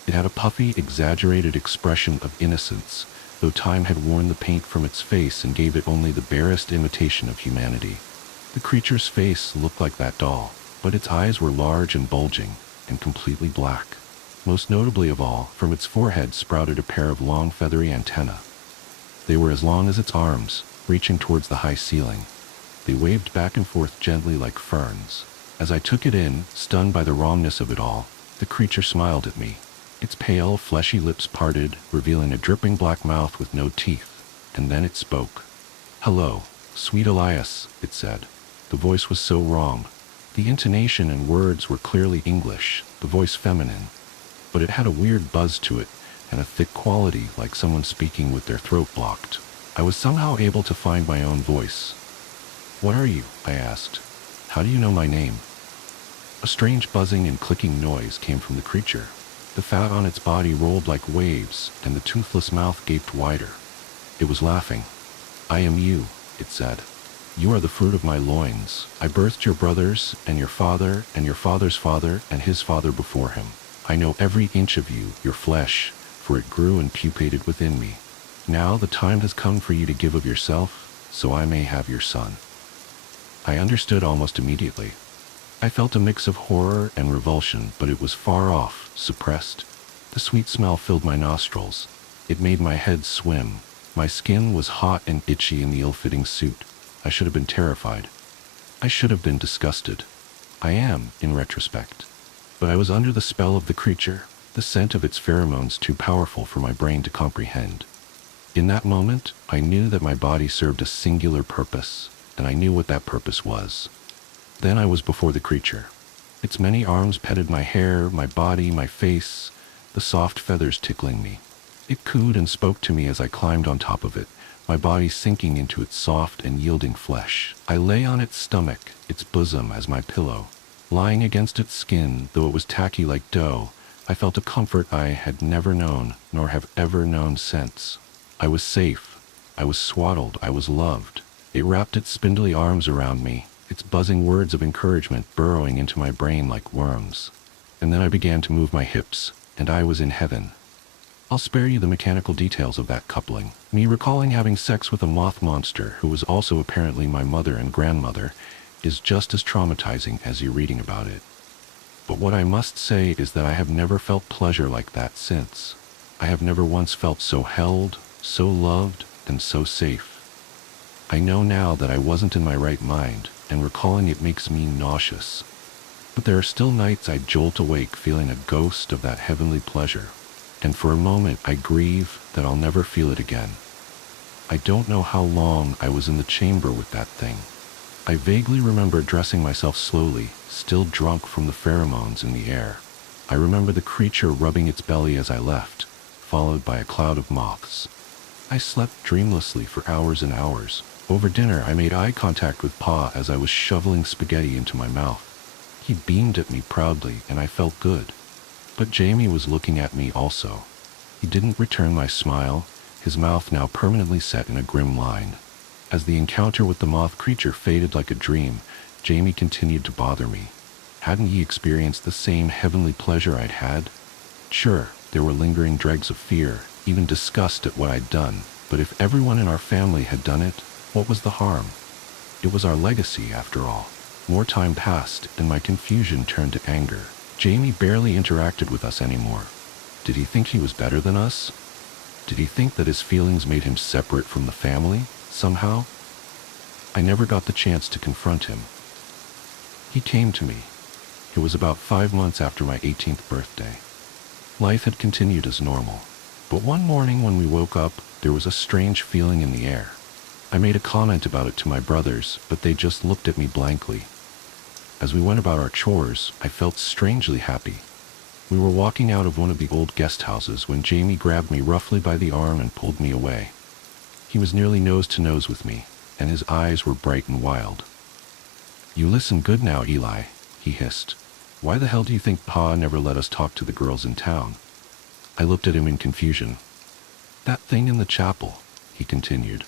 It had a puffy, exaggerated expression of innocence, though time had worn the paint from its face and gave it only the barest imitation of humanity. The creature's face looked like that doll, but its eyes were large and bulging, and completely black. Most notably of all, from its forehead sprouted a pair of long feathery antennae. They were as long as its arms, reaching towards the high ceiling. They waved back and forth gently like ferns. As I took it in, stunned by the wrongness of it all, the creature smiled at me. Its pale, fleshy lips parted, revealing a dripping black mouth with no teeth, and then it spoke. "Hello, sweet Elias," it said. The voice was so wrong. The intonation and words were clearly English, the voice feminine. But it had a weird buzz to it, and a thick quality like someone speaking with their throat blocked. I was somehow able to find my own voice. "What are you?" I asked. "How do you know my name?" A strange buzzing and clicking noise came from the creature. The fat on its body rolled like waves, and the toothless mouth gaped wider. It was laughing. "I am you," it said. "You are the fruit of my loins. I birthed your brothers, and your father, and your father's father, and his father before him. I know every inch of you, your flesh, for it grew and pupated within me. Now the time has come for you to give of yourself, so I may have your son." I understood almost immediately. I felt a mix of horror and revulsion, but it was far off, suppressed. The sweet smell filled my nostrils. It made my head swim. My skin was hot and itchy in the ill-fitting suit. I should have been terrified. I should have been disgusted. I am, in retrospect. But I was under the spell of the creature. the scent of its pheromones too powerful for my brain to comprehend. In that moment, I knew that my body served a singular purpose, and I knew what that purpose was. Then I was before the creature. Its many arms petted my hair, my body, my face, the soft feathers tickling me. It cooed and spoke to me as I climbed on top of it, my body sinking into its soft and yielding flesh. I lay on its stomach, its bosom as my pillow. Lying against its skin, though it was tacky like dough, I felt a comfort I had never known, nor have ever known since. I was safe. I was swaddled. I was loved. It wrapped its spindly arms around me, its buzzing words of encouragement burrowing into my brain like worms. And then I began to move my hips, and I was in heaven. I'll spare you the mechanical details of that coupling. Me recalling having sex with a moth monster, who was also apparently my mother and grandmother, is just as traumatizing as you reading about it. But what I must say is that I have never felt pleasure like that since. I have never once felt so held, so loved, and so safe. I know now that I wasn't in my right mind, and recalling it makes me nauseous. But there are still nights I jolt awake feeling a ghost of that heavenly pleasure. And for a moment I grieve that I'll never feel it again. I don't know how long I was in the chamber with that thing. I vaguely remember dressing myself slowly, still drunk from the pheromones in the air. I remember the creature rubbing its belly as I left, followed by a cloud of moths. I slept dreamlessly for hours and hours. Over dinner I made eye contact with Pa as I was shoveling spaghetti into my mouth. He beamed at me proudly and I felt good. But Jamie was looking at me also. He didn't return my smile, his mouth now permanently set in a grim line. As the encounter with the moth creature faded like a dream, Jamie continued to bother me. Hadn't he experienced the same heavenly pleasure I'd had? Sure, there were lingering dregs of fear, even disgust at what I'd done, but if everyone in our family had done it, what was the harm? It was our legacy, after all. More time passed, and my confusion turned to anger. Jamie barely interacted with us anymore. Did he think he was better than us? Did he think that his feelings made him separate from the family, somehow? I never got the chance to confront him. He came to me. It was about 5 months after my 18th birthday. Life had continued as normal. But one morning when we woke up, there was a strange feeling in the air. I made a comment about it to my brothers, but they just looked at me blankly. As we went about our chores, I felt strangely happy. We were walking out of one of the old guest houses when Jamie grabbed me roughly by the arm and pulled me away. He was nearly nose to nose with me, and his eyes were bright and wild. "You listen good now, Eli," he hissed. "Why the hell do you think Pa never let us talk to the girls in town?" I looked at him in confusion. "That thing in the chapel," he continued.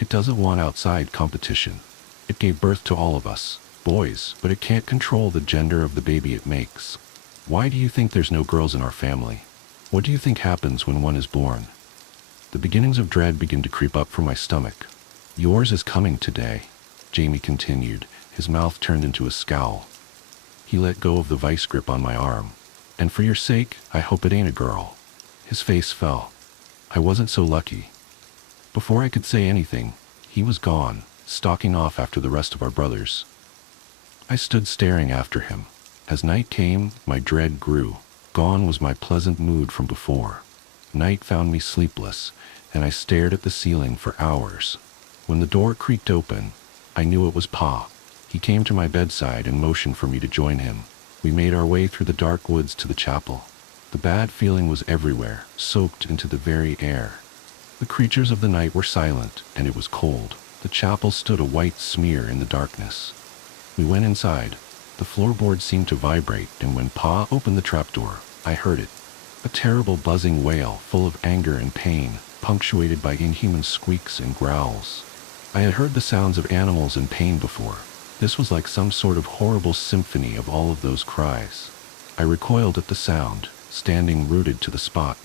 "It doesn't want outside competition. It gave birth to all of us. Boys, but it can't control the gender of the baby it makes. Why do you think there's no girls in our family? What do you think happens when one is born?" The beginnings of dread began to creep up from my stomach. "Yours is coming today," Jamie continued, his mouth turned into a scowl. He let go of the vice grip on my arm. "And for your sake, I hope it ain't a girl." His face fell. I wasn't so lucky. Before I could say anything, he was gone, stalking off after the rest of our brothers. I stood staring after him. As night came, my dread grew. Gone was my pleasant mood from before. Night found me sleepless, and I stared at the ceiling for hours. When the door creaked open, I knew it was Pa. He came to my bedside and motioned for me to join him. We made our way through the dark woods to the chapel. The bad feeling was everywhere, soaked into the very air. The creatures of the night were silent, and it was cold. The chapel stood a white smear in the darkness. We went inside. The floorboard seemed to vibrate, and when Pa opened the trapdoor, I heard it. A terrible buzzing wail, full of anger and pain, punctuated by inhuman squeaks and growls. I had heard the sounds of animals in pain before. This was like some sort of horrible symphony of all of those cries. I recoiled at the sound, standing rooted to the spot.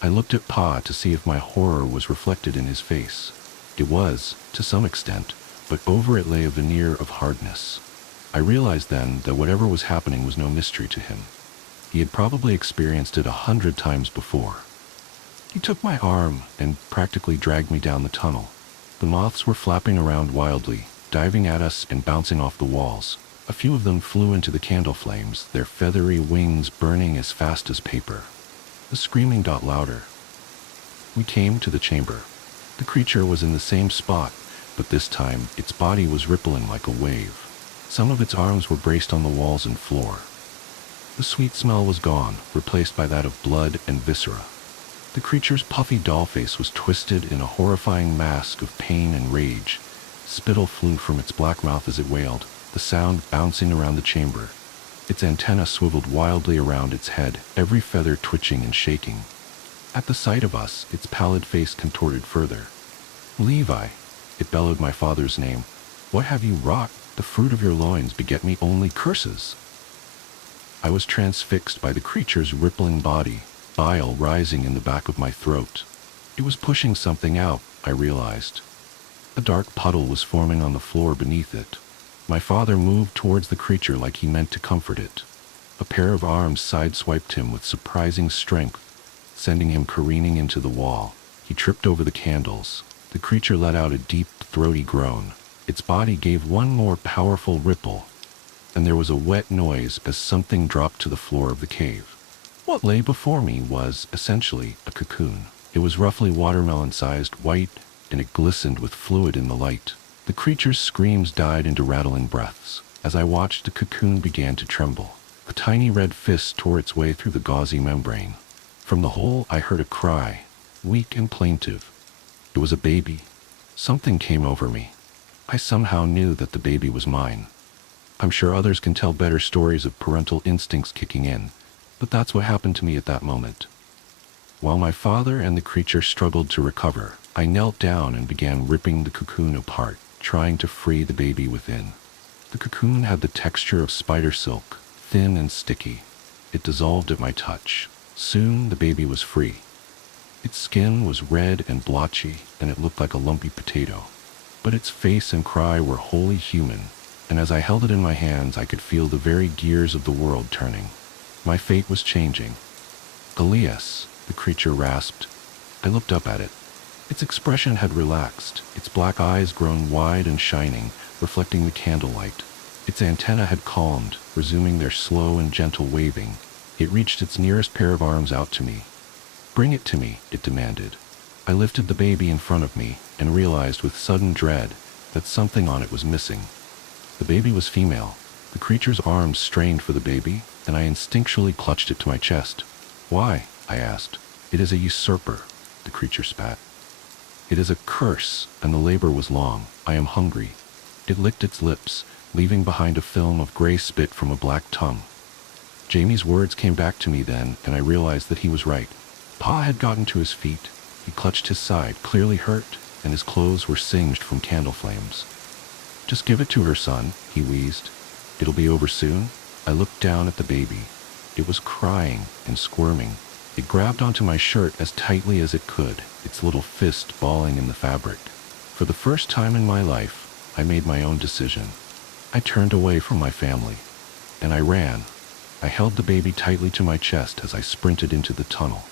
I looked at Pa to see if my horror was reflected in his face. It was, to some extent, but over it lay a veneer of hardness. I realized then that whatever was happening was no mystery to him. He had probably experienced it 100 times before. He took my arm and practically dragged me down the tunnel. The moths were flapping around wildly, diving at us and bouncing off the walls. A few of them flew into the candle flames, their feathery wings burning as fast as paper. The screaming got louder. We came to the chamber. The creature was in the same spot, but this time its body was rippling like a wave. Some of its arms were braced on the walls and floor. The sweet smell was gone, replaced by that of blood and viscera. The creature's puffy doll face was twisted in a horrifying mask of pain and rage. Spittle flew from its black mouth as it wailed, the sound bouncing around the chamber. Its antennae swiveled wildly around its head, every feather twitching and shaking. At the sight of us, its pallid face contorted further. "Levi," it bellowed my father's name. "What have you wrought? The fruit of your loins beget me only curses." I was transfixed by the creature's rippling body, bile rising in the back of my throat. It was pushing something out, I realized. A dark puddle was forming on the floor beneath it. My father moved towards the creature like he meant to comfort it. A pair of arms sideswiped him with surprising strength, sending him careening into the wall. He tripped over the candles. The creature let out a deep, throaty groan. Its body gave one more powerful ripple, and there was a wet noise as something dropped to the floor of the cave. What lay before me was, essentially, a cocoon. It was roughly watermelon-sized, white, and it glistened with fluid in the light. The creature's screams died into rattling breaths. As I watched, the cocoon began to tremble. A tiny red fist tore its way through the gauzy membrane. From the hole, I heard a cry, weak and plaintive. It was a baby. Something came over me. I somehow knew that the baby was mine. I'm sure others can tell better stories of parental instincts kicking in, but that's what happened to me at that moment. While my father and the creature struggled to recover, I knelt down and began ripping the cocoon apart, trying to free the baby within. The cocoon had the texture of spider silk, thin and sticky. It dissolved at my touch. Soon the baby was free. Its skin was red and blotchy, and it looked like a lumpy potato. But its face and cry were wholly human, and as I held it in my hands, I could feel the very gears of the world turning. My fate was changing. "Elias," the creature rasped. I looked up at it. Its expression had relaxed, its black eyes grown wide and shining, reflecting the candlelight. Its antennae had calmed, resuming their slow and gentle waving. It reached its nearest pair of arms out to me. "Bring it to me," it demanded. I lifted the baby in front of me and realized with sudden dread that something on it was missing. The baby was female. The creature's arms strained for the baby, and I instinctually clutched it to my chest. "Why?" I asked. "It is a usurper," the creature spat. "It is a curse, and the labor was long. I am hungry." It licked its lips, leaving behind a film of gray spit from a black tongue. Jamie's words came back to me then, and I realized that he was right. Pa had gotten to his feet. He clutched his side, clearly hurt, and his clothes were singed from candle flames. "Just give it to her, son," he wheezed. "It'll be over soon." I looked down at the baby. It was crying and squirming. It grabbed onto my shirt as tightly as it could, its little fist balling in the fabric. For the first time in my life, I made my own decision. I turned away from my family, and I ran. I held the baby tightly to my chest as I sprinted into the tunnel.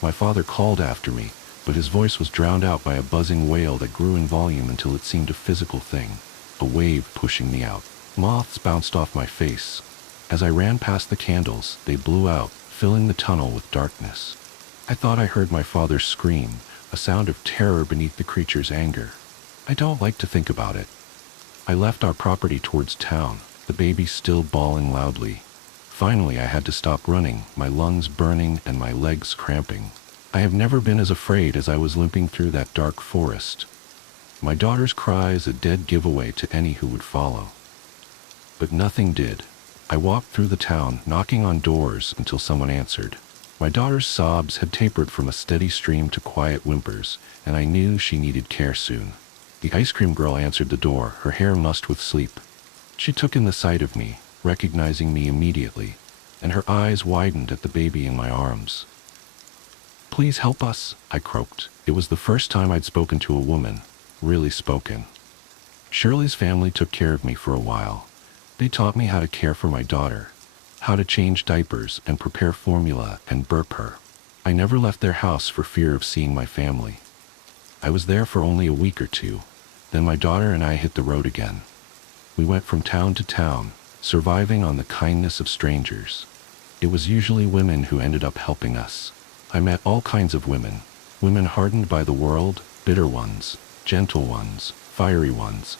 My father called after me, but his voice was drowned out by a buzzing wail that grew in volume until it seemed a physical thing, a wave pushing me out. Moths bounced off my face. As I ran past the candles, they blew out, filling the tunnel with darkness. I thought I heard my father scream, a sound of terror beneath the creature's anger. I don't like to think about it. I left our property towards town, the baby still bawling loudly. Finally, I had to stop running, my lungs burning and my legs cramping. I have never been as afraid as I was limping through that dark forest. My daughter's cries a dead giveaway to any who would follow. But nothing did. I walked through the town, knocking on doors until someone answered. My daughter's sobs had tapered from a steady stream to quiet whimpers, and I knew she needed care soon. The ice cream girl answered the door, her hair mussed with sleep. She took in the sight of me, recognizing me immediately, and her eyes widened at the baby in my arms. "Please help us," I croaked. It was the first time I'd spoken to a woman, really spoken. Shirley's family took care of me for a while. They taught me how to care for my daughter, how to change diapers and prepare formula and burp her. I never left their house for fear of seeing my family. I was there for only a week or two. Then my daughter and I hit the road again. We went from town to town, surviving on the kindness of strangers. It was usually women who ended up helping us. I met all kinds of women. Women hardened by the world, bitter ones, gentle ones, fiery ones.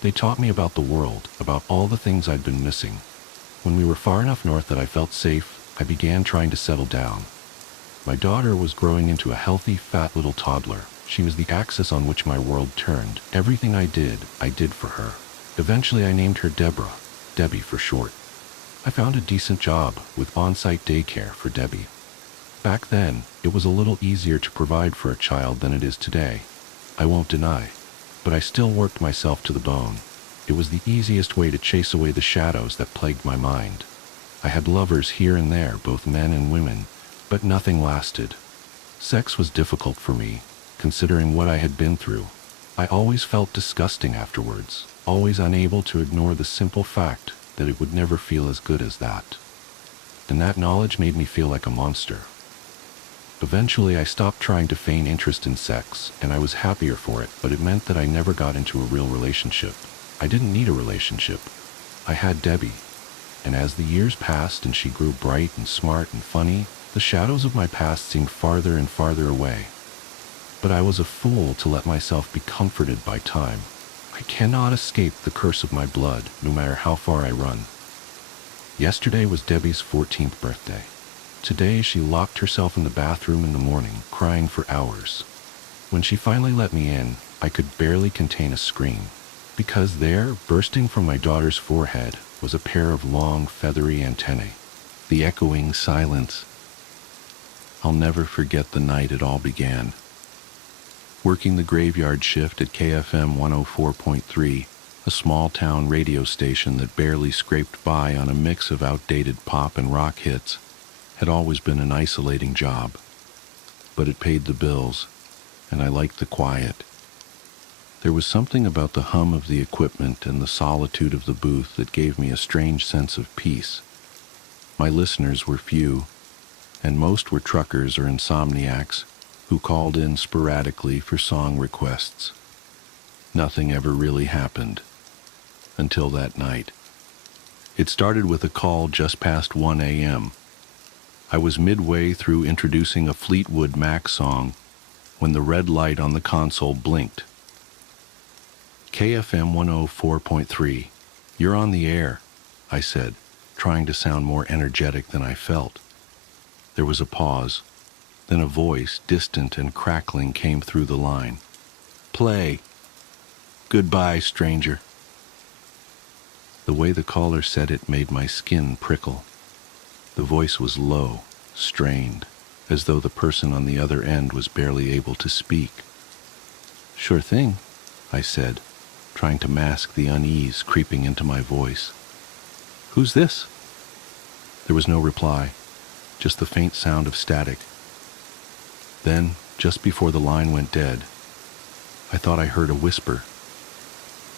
They taught me about the world, about all the things I'd been missing. When we were far enough north that I felt safe, I began trying to settle down. My daughter was growing into a healthy, fat little toddler. She was the axis on which my world turned. Everything I did for her. Eventually I named her Deborah, Debbie for short. I found a decent job with on-site daycare for Debbie. Back then, it was a little easier to provide for a child than it is today. I won't deny, but I still worked myself to the bone. It was the easiest way to chase away the shadows that plagued my mind. I had lovers here and there, both men and women, but nothing lasted. Sex was difficult for me, considering what I had been through. I always felt disgusting afterwards, always unable to ignore the simple fact that it would never feel as good as that. And that knowledge made me feel like a monster. Eventually I stopped trying to feign interest in sex, and I was happier for it, but it meant that I never got into a real relationship. I didn't need a relationship. I had Debbie. And as the years passed and she grew bright and smart and funny, the shadows of my past seemed farther and farther away. But I was a fool to let myself be comforted by time. I cannot escape the curse of my blood, no matter how far I run. Yesterday was Debbie's 14th birthday. Today she locked herself in the bathroom in the morning, crying for hours. When she finally let me in, I could barely contain a scream, because there, bursting from my daughter's forehead, was a pair of long, feathery antennae. The echoing silence. I'll never forget the night it all began. Working the graveyard shift at KFM 104.3, a small-town radio station that barely scraped by on a mix of outdated pop and rock hits, had always been an isolating job. But it paid the bills, and I liked the quiet. There was something about the hum of the equipment and the solitude of the booth that gave me a strange sense of peace. My listeners were few, and most were truckers or insomniacs who called in sporadically for song requests. Nothing ever really happened, until that night. It started with a call just past 1 a.m. I was midway through introducing a Fleetwood Mac song when the red light on the console blinked. KFM 104.3, you're on the air, I said, trying to sound more energetic than I felt. There was a pause. Then a voice, distant and crackling, came through the line. Play. Goodbye, stranger. The way the caller said it made my skin prickle. The voice was low, strained, as though the person on the other end was barely able to speak. Sure thing, I said, trying to mask the unease creeping into my voice. Who's this? There was no reply, just the faint sound of static. Then, just before the line went dead, I thought I heard a whisper.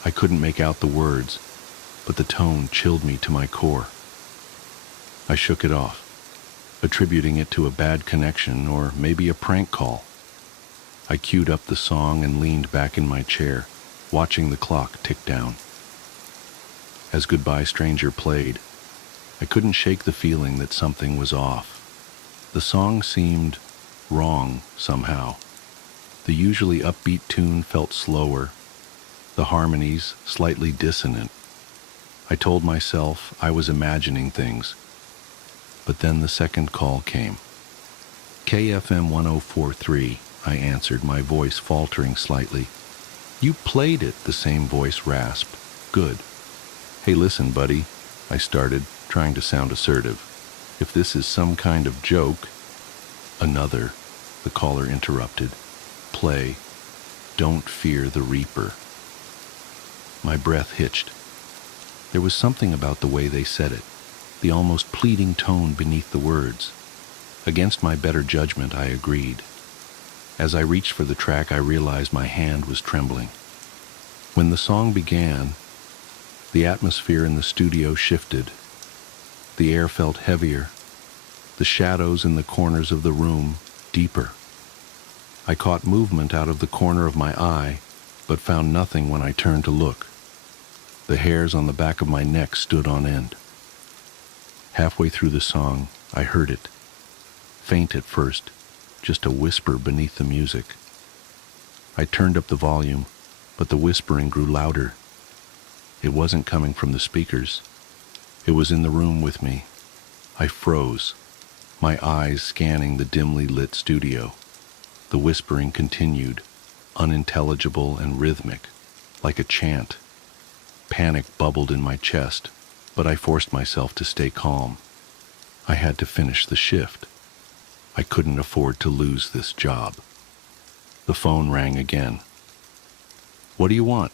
I couldn't make out the words, but the tone chilled me to my core. I shook it off, attributing it to a bad connection or maybe a prank call. I queued up the song and leaned back in my chair, watching the clock tick down. As Goodbye Stranger played, I couldn't shake the feeling that something was off. The song seemed wrong somehow. The usually upbeat tune felt slower, the harmonies slightly dissonant. I told myself I was imagining things. But then the second call came. KFM 104.3, I answered, my voice faltering slightly. You played it, the same voice rasped. Good. Hey, listen, buddy, I started, trying to sound assertive. If this is some kind of joke... Another, the caller interrupted. Play. Don't fear the reaper. My breath hitched. There was something about the way they said it, the almost pleading tone beneath the words. Against my better judgment, I agreed. As I reached for the track, I realized my hand was trembling. When the song began, the atmosphere in the studio shifted. The air felt heavier, the shadows in the corners of the room deeper. I caught movement out of the corner of my eye, but found nothing when I turned to look. The hairs on the back of my neck stood on end. Halfway through the song, I heard it, faint at first, just a whisper beneath the music. I turned up the volume, but the whispering grew louder. It wasn't coming from the speakers. It was in the room with me. I froze, my eyes scanning the dimly lit studio. The whispering continued, unintelligible and rhythmic, like a chant. Panic bubbled in my chest, but I forced myself to stay calm. I had to finish the shift. I couldn't afford to lose this job. The phone rang again. "What do you want?"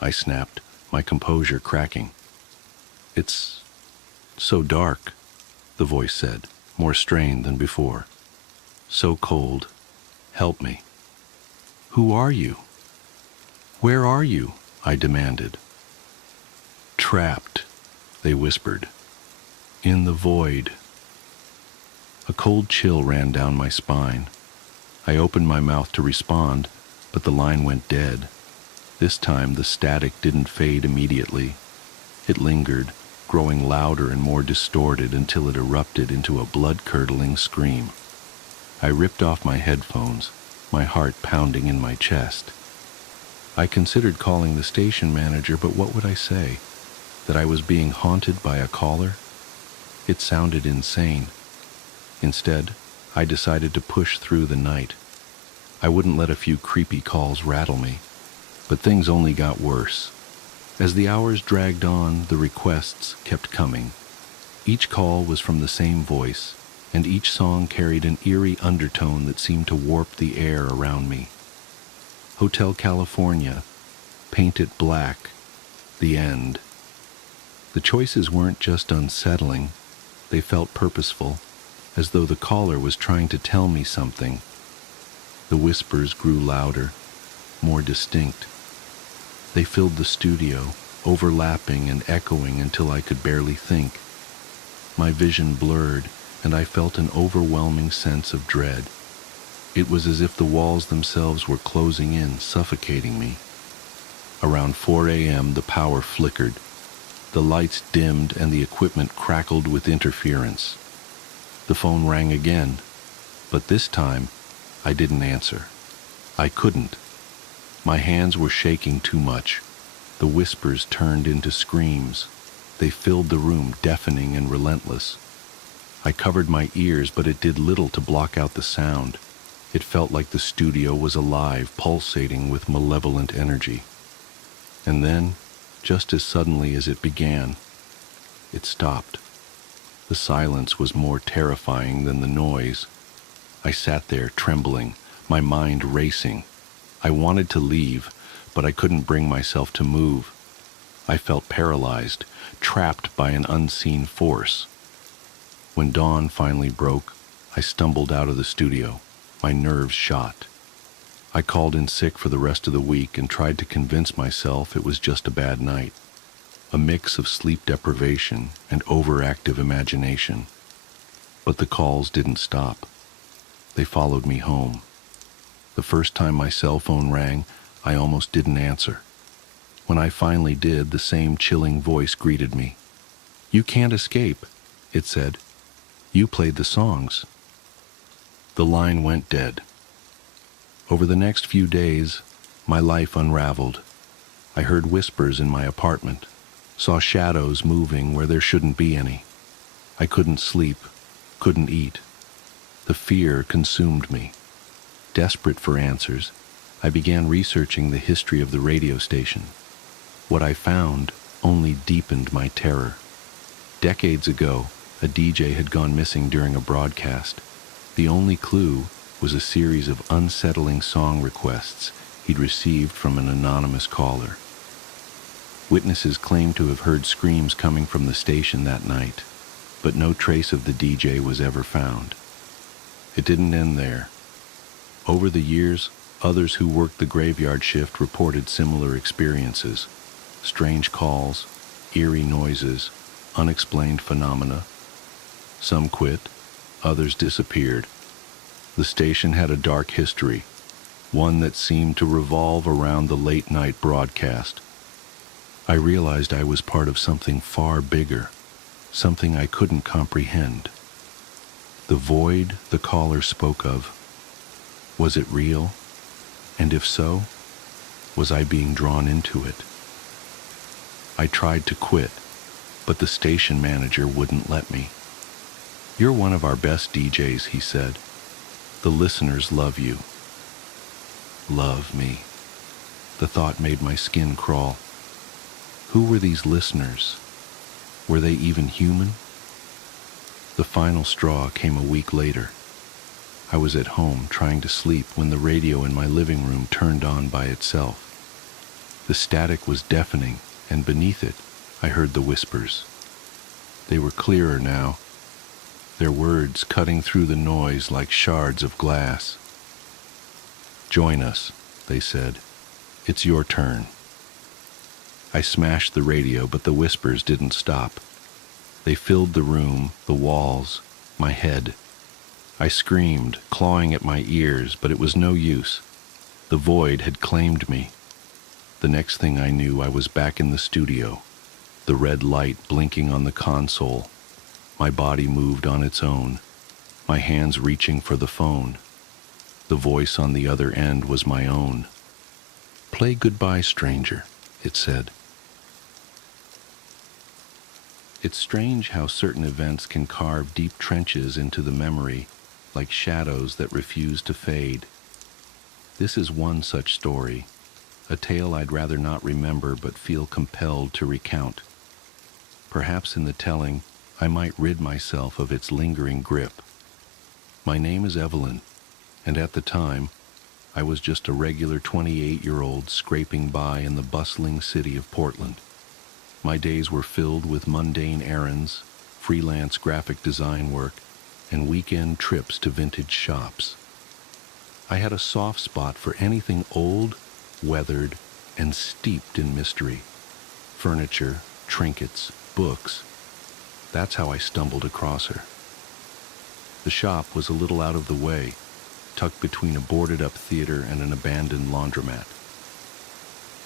I snapped, my composure cracking. "It's so dark," the voice said, more strained than before. "So cold. Help me." "Who are you? Where are you?" I demanded. "Trapped," they whispered. "In the void." A cold chill ran down my spine. I opened my mouth to respond, but the line went dead. This time the static didn't fade immediately. It lingered, growing louder and more distorted until it erupted into a blood-curdling scream. I ripped off my headphones, my heart pounding in my chest. I considered calling the station manager, but what would I say? That I was being haunted by a caller? It sounded insane. Instead, I decided to push through the night. I wouldn't let a few creepy calls rattle me. But things only got worse. As the hours dragged on, the requests kept coming. Each call was from the same voice, and each song carried an eerie undertone that seemed to warp the air around me. Hotel California, Paint It Black, The End. The choices weren't just unsettling, they felt purposeful, as though the caller was trying to tell me something. The whispers grew louder, more distinct. They filled the studio, overlapping and echoing until I could barely think. My vision blurred, and I felt an overwhelming sense of dread. It was as if the walls themselves were closing in, suffocating me. Around 4 a.m. the power flickered. The lights dimmed and the equipment crackled with interference. The phone rang again, but this time I didn't answer. I couldn't. My hands were shaking too much. The whispers turned into screams. They filled the room, deafening and relentless. I covered my ears, but it did little to block out the sound. It felt like the studio was alive, pulsating with malevolent energy. And then, just as suddenly as it began, it stopped. The silence was more terrifying than the noise. I sat there trembling, my mind racing. I wanted to leave, but I couldn't bring myself to move. I felt paralyzed, trapped by an unseen force. When dawn finally broke, I stumbled out of the studio, my nerves shot. I called in sick for the rest of the week and tried to convince myself it was just a bad night, a mix of sleep deprivation and overactive imagination. But the calls didn't stop. They followed me home. The first time my cell phone rang, I almost didn't answer. When I finally did, the same chilling voice greeted me. "You can't escape," it said. "You played the songs." The line went dead. Over the next few days, my life unraveled. I heard whispers in my apartment, saw shadows moving where there shouldn't be any. I couldn't sleep, couldn't eat. The fear consumed me. Desperate for answers, I began researching the history of the radio station. What I found only deepened my terror. Decades ago, a DJ had gone missing during a broadcast. The only clue was a series of unsettling song requests he'd received from an anonymous caller. Witnesses claimed to have heard screams coming from the station that night, but no trace of the DJ was ever found. It didn't end there. Over the years, others who worked the graveyard shift reported similar experiences. Strange calls, eerie noises, unexplained phenomena. Some quit, others disappeared. The station had a dark history, one that seemed to revolve around the late-night broadcast. I realized I was part of something far bigger, something I couldn't comprehend. The void the caller spoke of Was it real? And if so, was I being drawn into it? I tried to quit, but the station manager wouldn't let me. "You're one of our best DJs," he said. "The listeners love you." Love me. The thought made my skin crawl. Who were these listeners? Were they even human? The final straw came a week later. I was at home trying to sleep when the radio in my living room turned on by itself. The static was deafening, and beneath it, I heard the whispers. They were clearer now, their words cutting through the noise like shards of glass. "Join us," they said. "It's your turn." I smashed the radio, but the whispers didn't stop. They filled the room, the walls, my head. I screamed, clawing at my ears, but it was no use. The void had claimed me. The next thing I knew, I was back in the studio, the red light blinking on the console. My body moved on its own, my hands reaching for the phone. The voice on the other end was my own. "Play Goodbye, Stranger," it said. It's strange how certain events can carve deep trenches into the memory, like shadows that refuse to fade. This is one such story, a tale I'd rather not remember but feel compelled to recount. Perhaps in the telling, I might rid myself of its lingering grip. My name is Evelyn, and at the time, I was just a regular 28-year-old scraping by in the bustling city of Portland. My days were filled with mundane errands, freelance graphic design work, and weekend trips to vintage shops. I had a soft spot for anything old, weathered, and steeped in mystery. Furniture, trinkets, books. That's how I stumbled across her. The shop was a little out of the way, tucked between a boarded-up theater and an abandoned laundromat.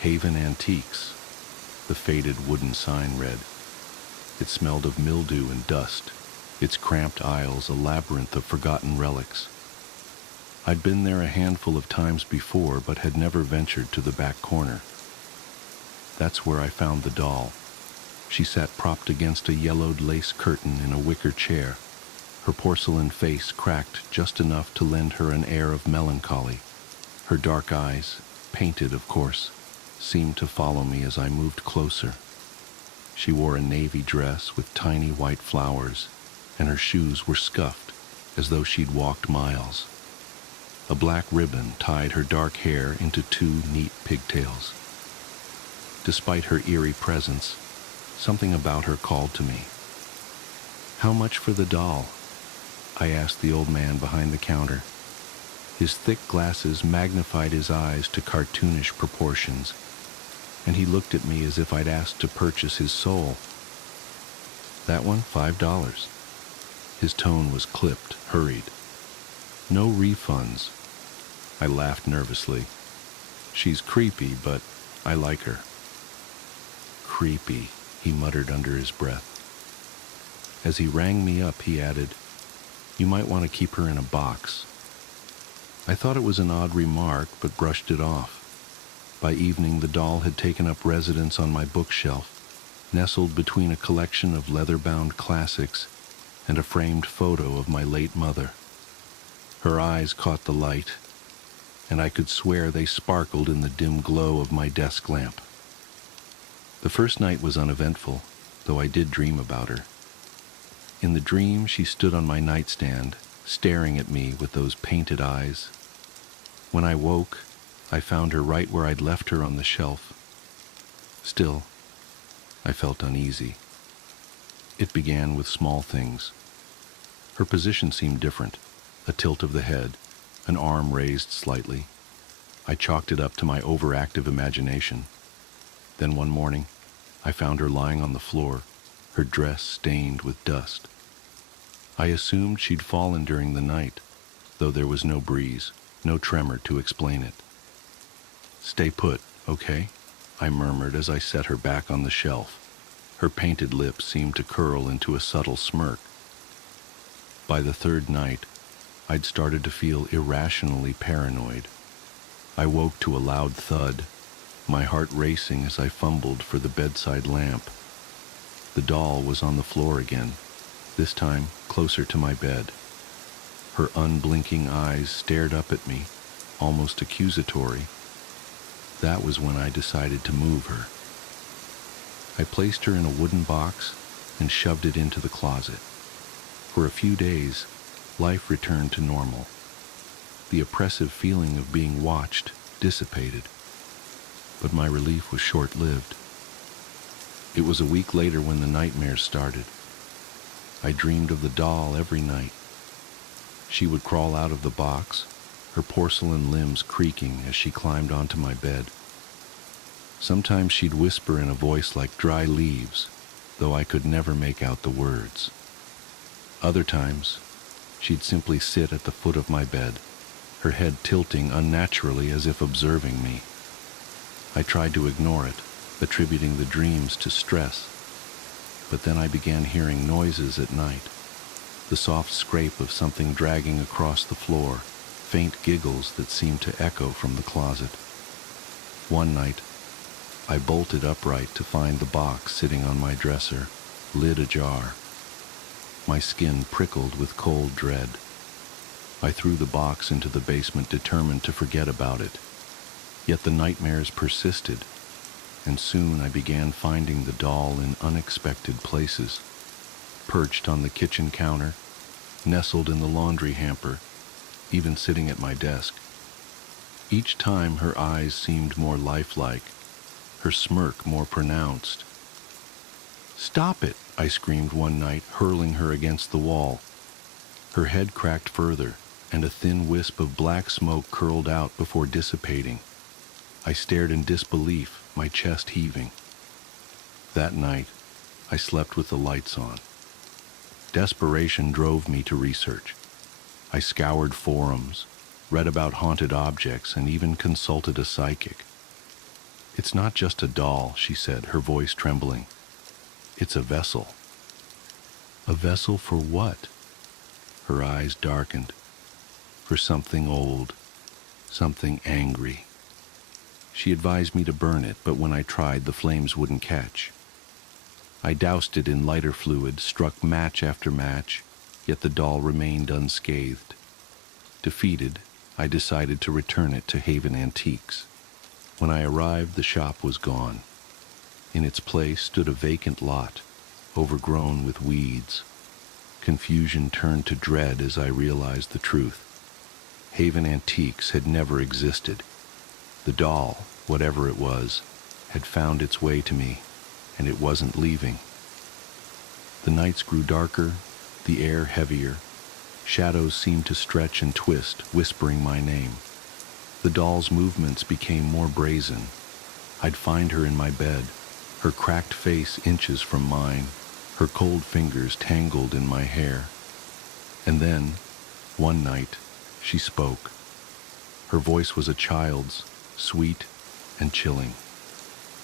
Haven Antiques, the faded wooden sign read. It smelled of mildew and dust, its cramped aisles a labyrinth of forgotten relics. I'd been there a handful of times before, but had never ventured to the back corner. That's where I found the doll. She sat propped against a yellowed lace curtain in a wicker chair, her porcelain face cracked just enough to lend her an air of melancholy. Her dark eyes, painted of course, seemed to follow me as I moved closer. She wore a navy dress with tiny white flowers, and her shoes were scuffed, as though she'd walked miles. A black ribbon tied her dark hair into two neat pigtails. Despite her eerie presence, something about her called to me. "How much for the doll?" I asked the old man behind the counter. His thick glasses magnified his eyes to cartoonish proportions, and he looked at me as if I'd asked to purchase his soul. "That one, $5. His tone was clipped, hurried. "No refunds." I laughed nervously. "She's creepy, but I like her." "Creepy," he muttered under his breath. As he rang me up, he added, "You might want to keep her in a box." I thought it was an odd remark, but brushed it off. By evening, the doll had taken up residence on my bookshelf, nestled between a collection of leather-bound classics and a framed photo of my late mother. Her eyes caught the light, and I could swear they sparkled in the dim glow of my desk lamp. The first night was uneventful, though I did dream about her. In the dream, she stood on my nightstand, staring at me with those painted eyes. When I woke, I found her right where I'd left her on the shelf. Still, I felt uneasy. It began with small things. Her position seemed different, a tilt of the head, an arm raised slightly. I chalked it up to my overactive imagination. Then one morning, I found her lying on the floor, her dress stained with dust. I assumed she'd fallen during the night, though there was no breeze, no tremor to explain it. "Stay put, okay?" I murmured as I set her back on the shelf. Her painted lips seemed to curl into a subtle smirk. By the third night, I'd started to feel irrationally paranoid. I woke to a loud thud, my heart racing as I fumbled for the bedside lamp. The doll was on the floor again, this time closer to my bed. Her unblinking eyes stared up at me, almost accusatory. That was when I decided to move her. I placed her in a wooden box and shoved it into the closet. For a few days, life returned to normal. The oppressive feeling of being watched dissipated, but my relief was short-lived. It was a week later when the nightmares started. I dreamed of the doll every night. She would crawl out of the box, her porcelain limbs creaking as she climbed onto my bed. Sometimes she'd whisper in a voice like dry leaves, though I could never make out the words. Other times, she'd simply sit at the foot of my bed, her head tilting unnaturally as if observing me. I tried to ignore it, attributing the dreams to stress, but then I began hearing noises at night, the soft scrape of something dragging across the floor, faint giggles that seemed to echo from the closet. One night, I bolted upright to find the box sitting on my dresser, lid ajar. My skin prickled with cold dread. I threw the box into the basement, determined to forget about it. Yet the nightmares persisted, and soon I began finding the doll in unexpected places. Perched on the kitchen counter, nestled in the laundry hamper, even sitting at my desk. Each time her eyes seemed more lifelike, her smirk more pronounced. "Stop it!" I screamed one night, hurling her against the wall. Her head cracked further, and a thin wisp of black smoke curled out before dissipating. I stared in disbelief, my chest heaving. That night, I slept with the lights on. Desperation drove me to research. I scoured forums, read about haunted objects, and even consulted a psychic. "It's not just a doll," she said, her voice trembling. "It's a vessel." "A vessel for what?" Her eyes darkened. "For something old, something angry." She advised me to burn it, but when I tried, the flames wouldn't catch. I doused it in lighter fluid, struck match after match, yet the doll remained unscathed. Defeated, I decided to return it to Haven Antiques. When I arrived, the shop was gone. In its place stood a vacant lot, overgrown with weeds. Confusion turned to dread as I realized the truth. Haven Antiques had never existed. The doll, whatever it was, had found its way to me, and it wasn't leaving. The nights grew darker, the air heavier. Shadows seemed to stretch and twist, whispering my name. The doll's movements became more brazen. I'd find her in my bed, her cracked face inches from mine, her cold fingers tangled in my hair. And then, one night, she spoke. Her voice was a child's, sweet and chilling.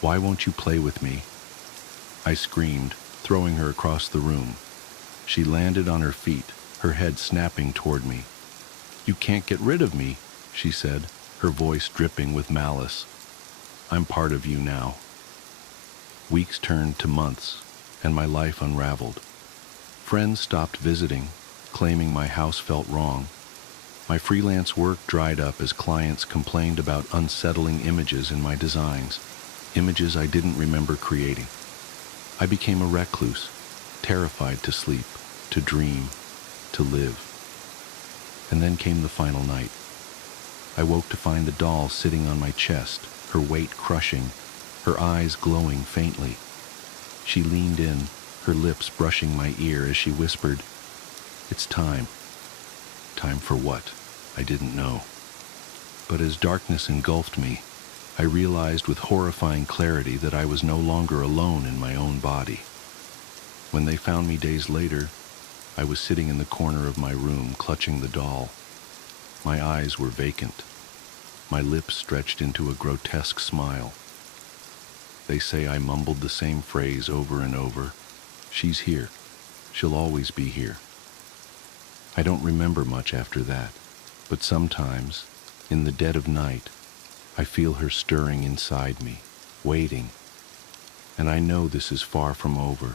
"Why won't you play with me?" I screamed, throwing her across the room. She landed on her feet, her head snapping toward me. "You can't get rid of me," she said, her voice dripping with malice. "I'm part of you now." Weeks turned to months, and my life unraveled. Friends stopped visiting, claiming my house felt wrong. My freelance work dried up as clients complained about unsettling images in my designs, images I didn't remember creating. I became a recluse, terrified to sleep, to dream, to live. And then came the final night. I woke to find the doll sitting on my chest, her weight crushing, her eyes glowing faintly. She leaned in, her lips brushing my ear as she whispered, "It's time." Time for what? I didn't know. But as darkness engulfed me, I realized with horrifying clarity that I was no longer alone in my own body. When they found me days later, I was sitting in the corner of my room, clutching the doll. My eyes were vacant, my lips stretched into a grotesque smile. They say I mumbled the same phrase over and over. "She's here. She'll always be here." I don't remember much after that, but sometimes, in the dead of night, I feel her stirring inside me, waiting, and I know this is far from over.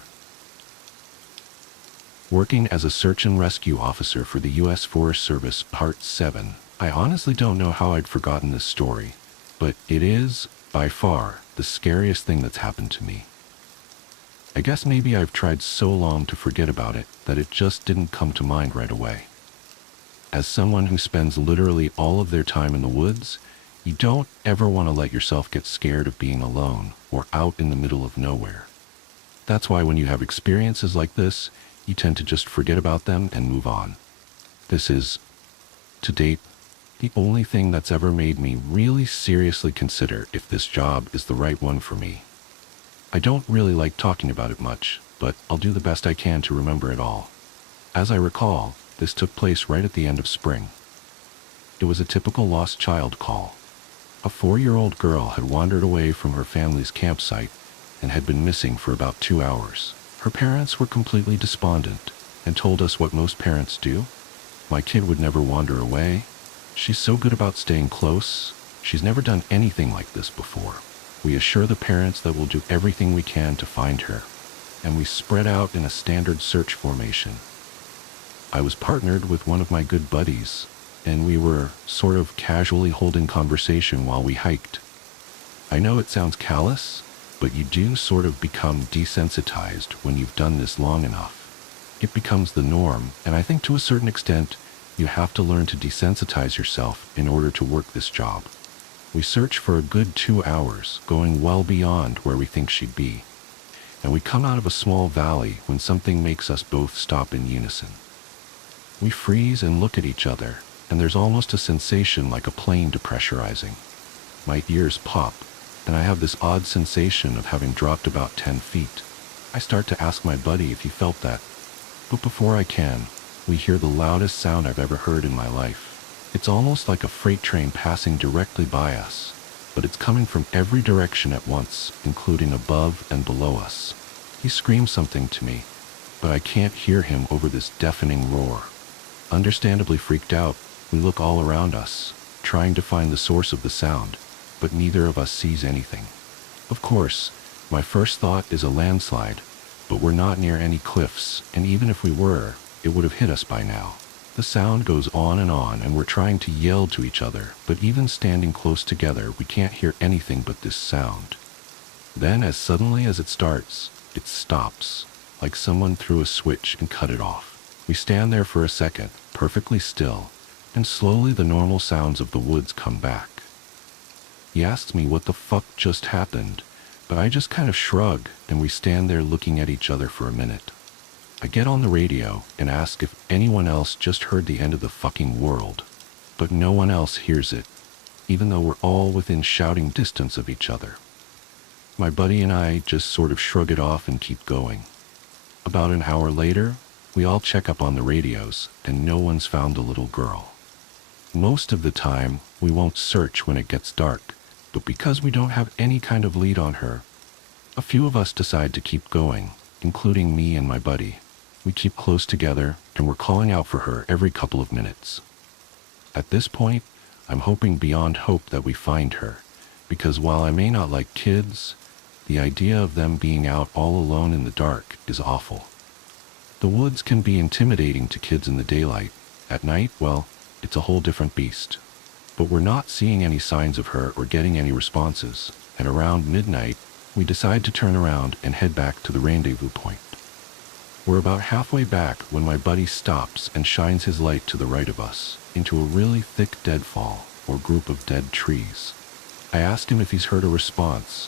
Working as a search and rescue officer for the U.S. Forest Service, Part 7, I honestly don't know how I'd forgotten this story, but it is, by far, the scariest thing that's happened to me. I guess maybe I've tried so long to forget about it that it just didn't come to mind right away. As someone who spends literally all of their time in the woods, you don't ever want to let yourself get scared of being alone or out in the middle of nowhere. That's why when you have experiences like this, you tend to just forget about them and move on. This is, to date, the only thing that's ever made me really seriously consider if this job is the right one for me. I don't really like talking about it much, but I'll do the best I can to remember it all. As I recall, this took place right at the end of spring. It was a typical lost child call. A 4-year-old girl had wandered away from her family's campsite and had been missing for about 2 hours. Her parents were completely despondent and told us what most parents do. My kid would never wander away. She's so good about staying close. She's never done anything like this before. We assure the parents that we'll do everything we can to find her, and we spread out in a standard search formation. I was partnered with one of my good buddies, and we were sort of casually holding conversation while we hiked. I know it sounds callous, but you do sort of become desensitized when you've done this long enough. It becomes the norm, and I think to a certain extent, you have to learn to desensitize yourself in order to work this job. We search for a good 2 hours, going well beyond where we think she'd be. And we come out of a small valley when something makes us both stop in unison. We freeze and look at each other, and there's almost a sensation like a plane depressurizing. My ears pop, and I have this odd sensation of having dropped about 10 feet. I start to ask my buddy if he felt that, but before I can, we hear the loudest sound I've ever heard in my life. It's almost like a freight train passing directly by us, but it's coming from every direction at once, including above and below us. He screams something to me, but I can't hear him over this deafening roar. Understandably freaked out, we look all around us, trying to find the source of the sound, but neither of us sees anything. Of course, my first thought is a landslide, but we're not near any cliffs, and even if we were, it would have hit us by now. The sound goes on, and we're trying to yell to each other, but even standing close together, we can't hear anything but this sound. Then, as suddenly as it starts, it stops, like someone threw a switch and cut it off. We stand there for a second, perfectly still, and slowly the normal sounds of the woods come back. He asks me what the fuck just happened, but I just kind of shrug, and we stand there looking at each other for a minute. I get on the radio and ask if anyone else just heard the end of the fucking world, but no one else hears it, even though we're all within shouting distance of each other. My buddy and I just sort of shrug it off and keep going. About an hour later, we all check up on the radios, and no one's found the little girl. Most of the time, we won't search when it gets dark, but because we don't have any kind of lead on her, a few of us decide to keep going, including me and my buddy. We keep close together, and we're calling out for her every couple of minutes. At this point, I'm hoping beyond hope that we find her, because while I may not like kids, the idea of them being out all alone in the dark is awful. The woods can be intimidating to kids in the daylight. At night, well, it's a whole different beast. But we're not seeing any signs of her or getting any responses, and around midnight, we decide to turn around and head back to the rendezvous point. We're about halfway back when my buddy stops and shines his light to the right of us, into a really thick deadfall, or group of dead trees. I asked him if he's heard a response,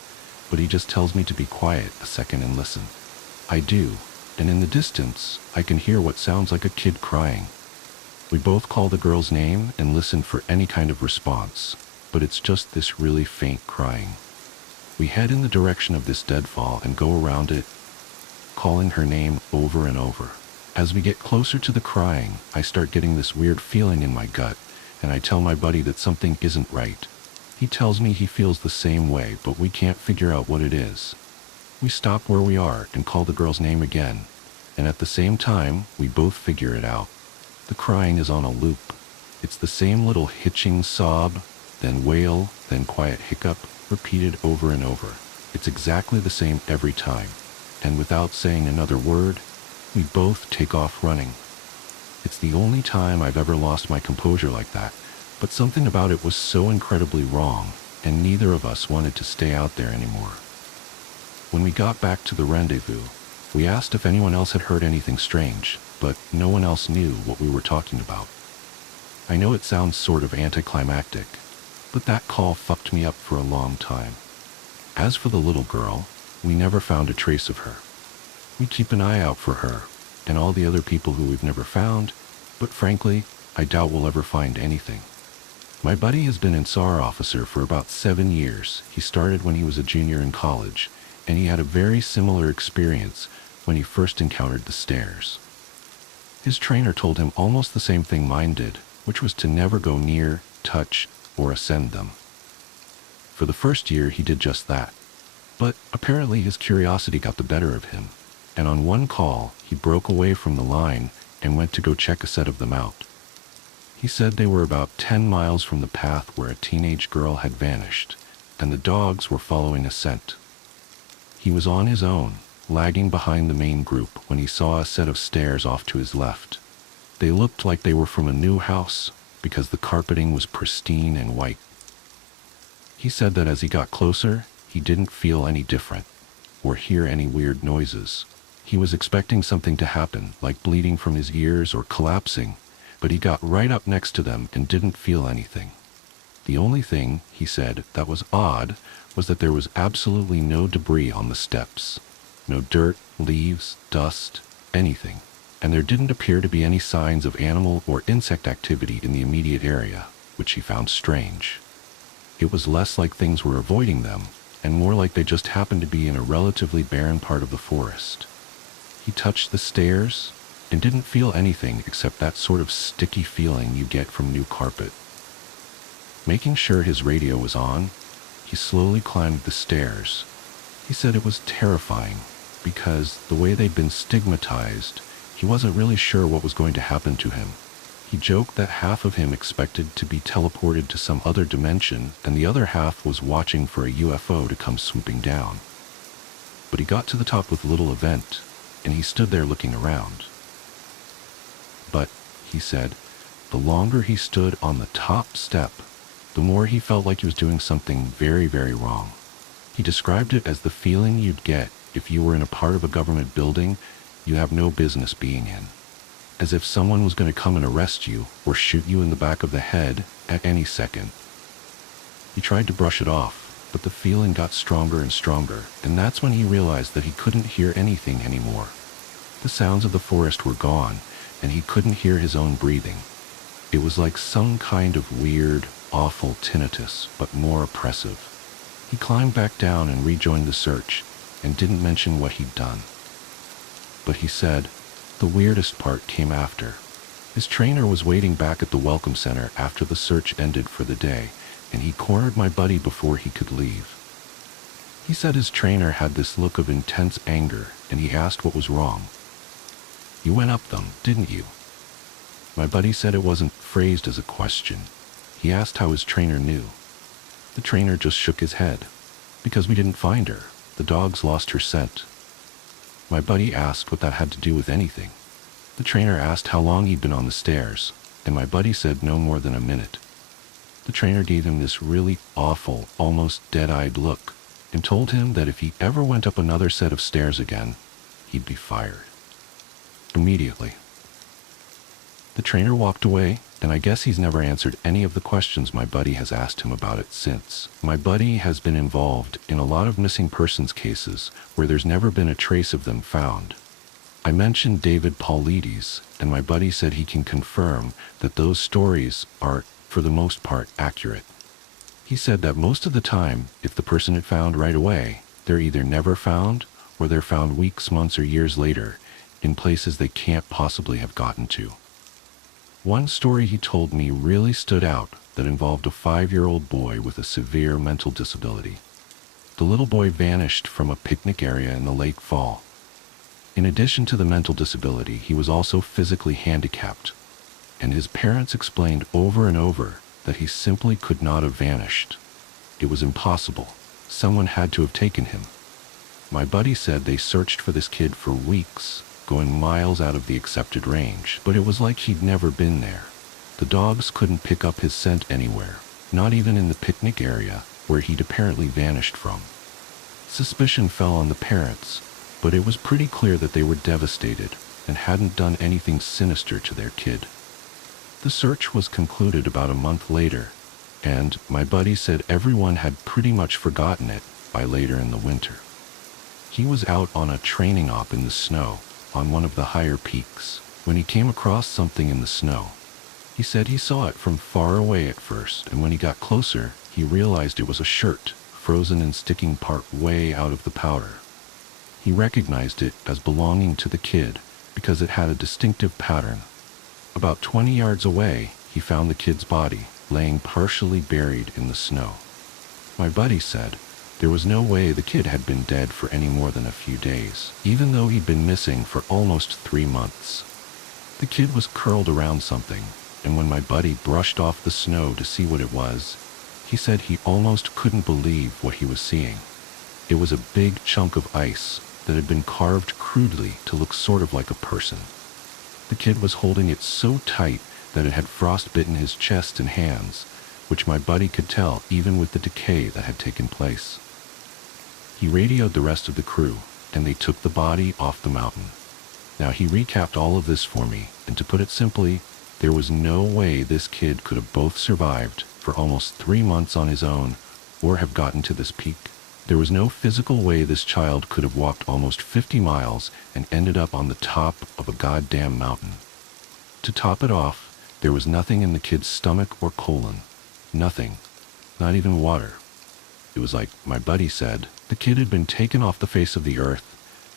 but he just tells me to be quiet a second and listen. I do, and in the distance, I can hear what sounds like a kid crying. We both call the girl's name and listen for any kind of response, but it's just this really faint crying. We head in the direction of this deadfall and go around it, calling her name over and over. As we get closer to the crying, I start getting this weird feeling in my gut, and I tell my buddy that something isn't right. He tells me he feels the same way, but we can't figure out what it is. We stop where we are and call the girl's name again, and at the same time, we both figure it out. The crying is on a loop. It's the same little hitching sob, then wail, then quiet hiccup, repeated over and over. It's exactly the same every time. And without saying another word, we both take off running. It's the only time I've ever lost my composure like that, but something about it was so incredibly wrong, and neither of us wanted to stay out there anymore. When we got back to the rendezvous, we asked if anyone else had heard anything strange, but no one else knew what we were talking about. I know it sounds sort of anticlimactic, but that call fucked me up for a long time. As for the little girl, we never found a trace of her. We keep an eye out for her, and all the other people who we've never found, but frankly, I doubt we'll ever find anything. My buddy has been an SAR officer for about 7 years. He started when he was a junior in college, and he had a very similar experience when he first encountered the stairs. His trainer told him almost the same thing mine did, which was to never go near, touch, or ascend them. For the first year, he did just that. But apparently his curiosity got the better of him, and on one call, he broke away from the line and went to go check a set of them out. He said they were about 10 miles from the path where a teenage girl had vanished, and the dogs were following a scent. He was on his own, lagging behind the main group when he saw a set of stairs off to his left. They looked like they were from a new house because the carpeting was pristine and white. He said that as he got closer, he didn't feel any different or hear any weird noises. He was expecting something to happen, like bleeding from his ears or collapsing, but he got right up next to them and didn't feel anything. The only thing, he said, that was odd was that there was absolutely no debris on the steps. No dirt, leaves, dust, anything. And there didn't appear to be any signs of animal or insect activity in the immediate area, which he found strange. It was less like things were avoiding them, and more like they just happened to be in a relatively barren part of the forest. He touched the stairs and didn't feel anything except that sort of sticky feeling you get from new carpet. Making sure his radio was on, he slowly climbed the stairs. He said it was terrifying because the way they'd been stigmatized, he wasn't really sure what was going to happen to him. He joked that half of him expected to be teleported to some other dimension and the other half was watching for a UFO to come swooping down. But he got to the top with little event, and he stood there looking around. But, he said, the longer he stood on the top step, the more he felt like he was doing something very, very wrong. He described it as the feeling you'd get if you were in a part of a government building you have no business being in. As if someone was going to come and arrest you or shoot you in the back of the head at any second. He tried to brush it off, but the feeling got stronger and stronger, and that's when he realized that he couldn't hear anything anymore. The sounds of the forest were gone, and he couldn't hear his own breathing. It was like some kind of weird, awful tinnitus, but more oppressive. He climbed back down and rejoined the search, and didn't mention what he'd done. But he said, the weirdest part came after. His trainer was waiting back at the welcome center after the search ended for the day, and he cornered my buddy before he could leave. He said his trainer had this look of intense anger, and he asked what was wrong. You went up them, didn't you? My buddy said it wasn't phrased as a question. He asked how his trainer knew. The trainer just shook his head. Because we didn't find her. The dogs lost her scent. My buddy asked what that had to do with anything. The trainer asked how long he'd been on the stairs, and my buddy said no more than a minute. The trainer gave him this really awful, almost dead-eyed look, and told him that if he ever went up another set of stairs again, he'd be fired. Immediately. The trainer walked away, and I guess he's never answered any of the questions my buddy has asked him about it since. My buddy has been involved in a lot of missing persons cases where there's never been a trace of them found. I mentioned David Paulides, and my buddy said he can confirm that those stories are, for the most part, accurate. He said that most of the time, if the person is found right away, they're either never found or they're found weeks, months, or years later in places they can't possibly have gotten to. One story he told me really stood out that involved a 5-year-old boy with a severe mental disability. The little boy vanished from a picnic area in the late fall. In addition to the mental disability, he was also physically handicapped. and his parents explained over and over that he simply could not have vanished. It was impossible. Someone had to have taken him. My buddy said they searched for this kid for weeks, going miles out of the accepted range, but it was like he'd never been there. The dogs couldn't pick up his scent anywhere, not even in the picnic area where he'd apparently vanished from. Suspicion fell on the parents, but it was pretty clear that they were devastated and hadn't done anything sinister to their kid. The search was concluded about a month later, and my buddy said everyone had pretty much forgotten it by later in the winter. He was out on a training op in the snow on one of the higher peaks when he came across something in the snow. He said he saw it from far away at first, and when he got closer, he realized it was a shirt, frozen and sticking part way out of the powder. He recognized it as belonging to the kid because it had a distinctive pattern. About 20 yards away, he found the kid's body, laying partially buried in the snow. My buddy said there was no way the kid had been dead for any more than a few days, even though he'd been missing for almost 3 months. The kid was curled around something, and when my buddy brushed off the snow to see what it was, he said he almost couldn't believe what he was seeing. It was a big chunk of ice that had been carved crudely to look sort of like a person. The kid was holding it so tight that it had frostbitten his chest and hands, which my buddy could tell even with the decay that had taken place. He radioed the rest of the crew, and they took the body off the mountain. Now he recapped all of this for me, and to put it simply, there was no way this kid could have both survived for almost 3 months on his own or have gotten to this peak. There was no physical way this child could have walked almost 50 miles and ended up on the top of a goddamn mountain. To top it off, there was nothing in the kid's stomach or colon. Nothing. Not even water. It was like my buddy said, the kid had been taken off the face of the earth,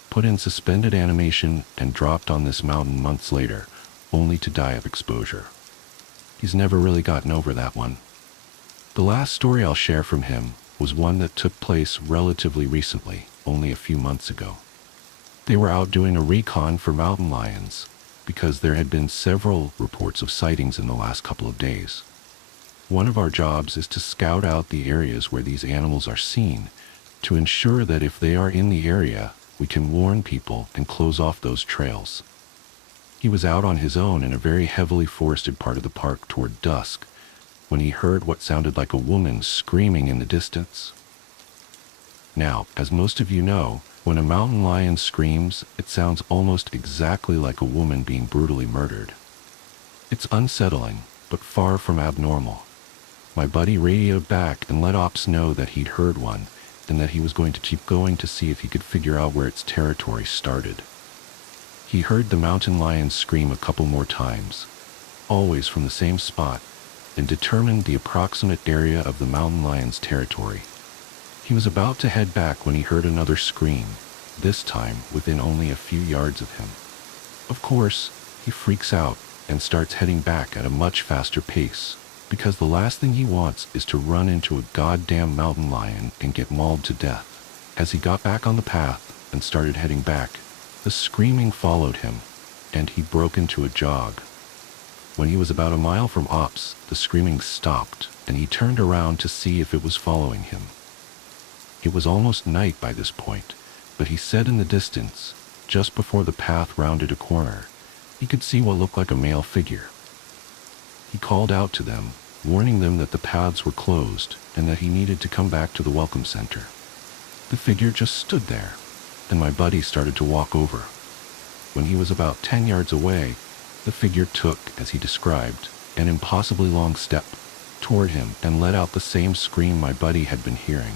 put in suspended animation, and dropped on this mountain months later, only to die of exposure. He's never really gotten over that one. The last story I'll share from him was one that took place relatively recently, only a few months ago. They were out doing a recon for mountain lions, because there had been several reports of sightings in the last couple of days. One of our jobs is to scout out the areas where these animals are seen, to ensure that if they are in the area, we can warn people and close off those trails. He was out on his own in a very heavily forested part of the park toward dusk, when he heard what sounded like a woman screaming in the distance. Now, as most of you know, when a mountain lion screams, it sounds almost exactly like a woman being brutally murdered. It's unsettling, but far from abnormal. My buddy radioed back and let ops know that he'd heard one, and that he was going to keep going to see if he could figure out where its territory started. He heard the mountain lion scream a couple more times, always from the same spot, and determined the approximate area of the mountain lion's territory. He was about to head back when he heard another scream, this time within only a few yards of him. Of course, he freaks out and starts heading back at a much faster pace, because the last thing he wants is to run into a goddamn mountain lion and get mauled to death. As he got back on the path and started heading back, the screaming followed him, and he broke into a jog. When he was about a mile from ops, the screaming stopped, and he turned around to see if it was following him. It was almost night by this point, but he said in the distance, just before the path rounded a corner, he could see what looked like a male figure. He called out to them, warning them that the paths were closed and that he needed to come back to the welcome center. The figure just stood there, and my buddy started to walk over. When he was about 10 yards away, the figure took, as he described, an impossibly long step toward him and let out the same scream my buddy had been hearing.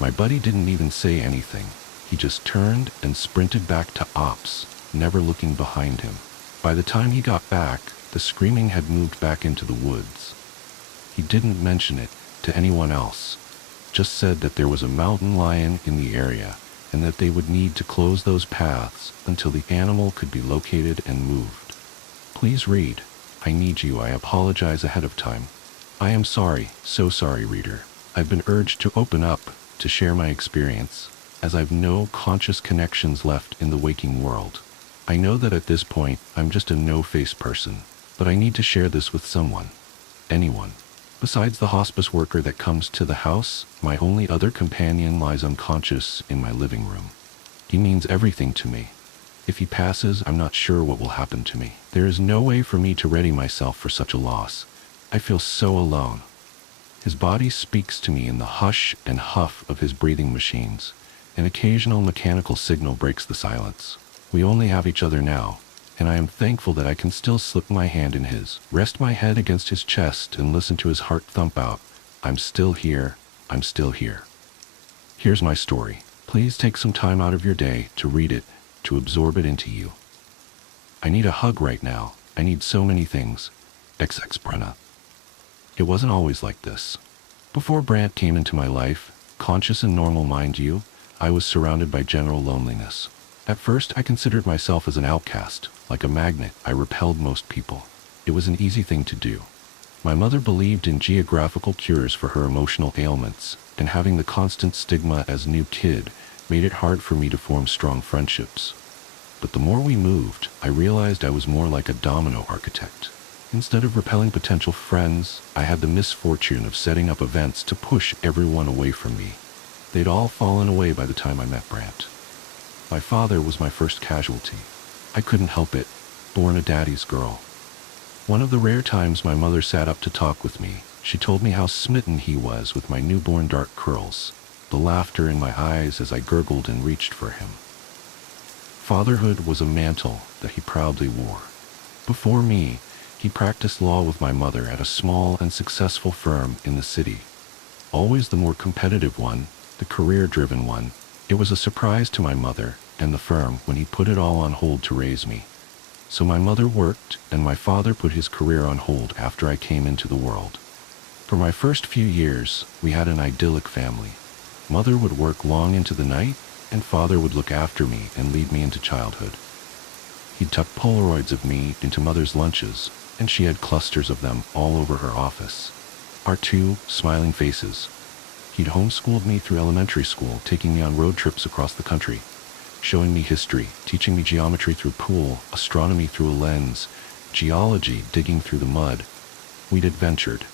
My buddy didn't even say anything. He just turned and sprinted back to ops, never looking behind him. By the time he got back, the screaming had moved back into the woods. He didn't mention it to anyone else, just said that there was a mountain lion in the area and that they would need to close those paths until the animal could be located and moved. Please read. I need you. I apologize ahead of time. I am sorry, so sorry, reader. I've been urged to open up, to share my experience, as I've no conscious connections left in the waking world. I know that at this point, I'm just a no-face person, but I need to share this with someone. Anyone. Besides the hospice worker that comes to the house, my only other companion lies unconscious in my living room. He means everything to me. If he passes, I'm not sure what will happen to me. There is no way for me to ready myself for such a loss. I feel so alone. His body speaks to me in the hush and huff of his breathing machines. An occasional mechanical signal breaks the silence. We only have each other now, and I am thankful that I can still slip my hand in his, rest my head against his chest, and listen to his heart thump out, "I'm still here, I'm still here." Here's my story. Please take some time out of your day to read it, to absorb it into you. I need a hug right now. I need so many things. XX Brenna. It wasn't always like this. Before Brant came into my life, conscious and normal mind you, I was surrounded by general loneliness. At first, I considered myself as an outcast. Like a magnet, I repelled most people. It was an easy thing to do. My mother believed in geographical cures for her emotional ailments, and having the constant stigma as a new kid made it hard for me to form strong friendships. But the more we moved, I realized I was more like a domino architect. Instead of repelling potential friends, I had the misfortune of setting up events to push everyone away from me. They'd all fallen away by the time I met Brant. My father was my first casualty. I couldn't help it, born a daddy's girl. One of the rare times my mother sat up to talk with me, she told me how smitten he was with my newborn dark curls, the laughter in my eyes as I gurgled and reached for him. Fatherhood was a mantle that he proudly wore. Before me, he practiced law with my mother at a small and successful firm in the city. Always the more competitive one, the career-driven one, it was a surprise to my mother and the firm when he put it all on hold to raise me. So my mother worked, and my father put his career on hold after I came into the world. For my first few years, we had an idyllic family. Mother would work long into the night, and father would look after me and lead me into childhood. He'd tuck Polaroids of me into mother's lunches, and she had clusters of them all over her office. Our two smiling faces. He'd homeschooled me through elementary school, taking me on road trips across the country, showing me history, teaching me geometry through pool, astronomy through a lens, geology digging through the mud. We'd adventured.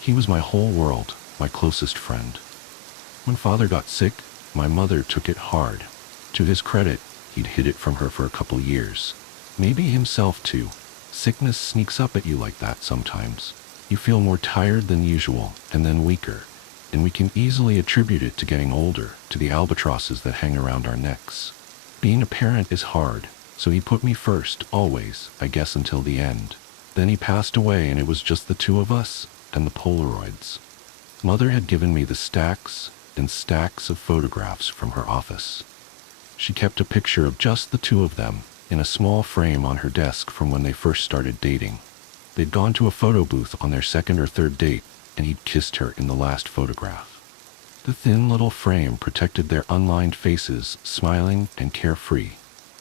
He was my whole world, my closest friend. When father got sick, my mother took it hard. To his credit, he'd hid it from her for a couple years. Maybe himself too. Sickness sneaks up at you like that sometimes. You feel more tired than usual, and then weaker, and we can easily attribute it to getting older, to the albatrosses that hang around our necks. Being a parent is hard, so he put me first, always, I guess until the end. Then he passed away and it was just the two of us, and the Polaroids. Mother had given me the stacks and stacks of photographs from her office. She kept a picture of just the two of them in a small frame on her desk from when they first started dating. They'd gone to a photo booth on their second or third date, and he'd kissed her in the last photograph. The thin little frame protected their unlined faces, smiling and carefree,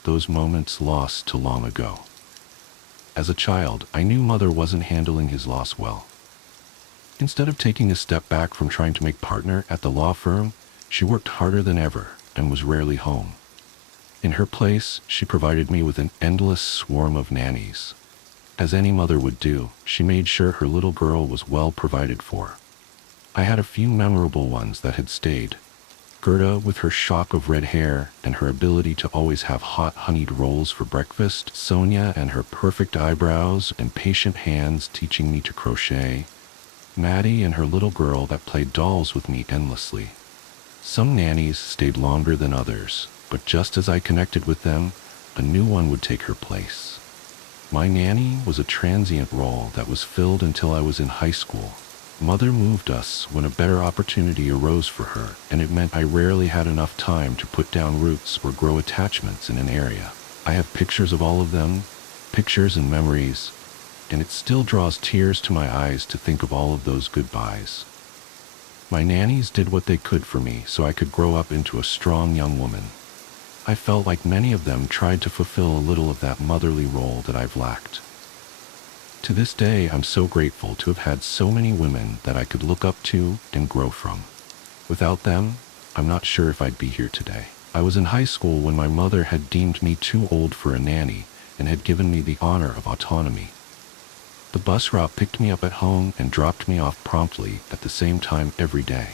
those moments lost too long ago. As a child, I knew mother wasn't handling his loss well. Instead of taking a step back from trying to make partner at the law firm, she worked harder than ever and was rarely home. In her place, she provided me with an endless swarm of nannies. As any mother would do, she made sure her little girl was well provided for. I had a few memorable ones that had stayed. Gerda with her shock of red hair and her ability to always have hot honeyed rolls for breakfast, Sonia and her perfect eyebrows and patient hands teaching me to crochet, Maddie and her little girl that played dolls with me endlessly. Some nannies stayed longer than others, but just as I connected with them, a new one would take her place. My nanny was a transient role that was filled until I was in high school. Mother moved us when a better opportunity arose for her, and it meant I rarely had enough time to put down roots or grow attachments in an area. I have pictures of all of them, pictures and memories, and it still draws tears to my eyes to think of all of those goodbyes. My nannies did what they could for me so I could grow up into a strong young woman. I felt like many of them tried to fulfill a little of that motherly role that I've lacked. To this day, I'm so grateful to have had so many women that I could look up to and grow from. Without them, I'm not sure if I'd be here today. I was in high school when my mother had deemed me too old for a nanny and had given me the honor of autonomy. The bus route picked me up at home and dropped me off promptly at the same time every day.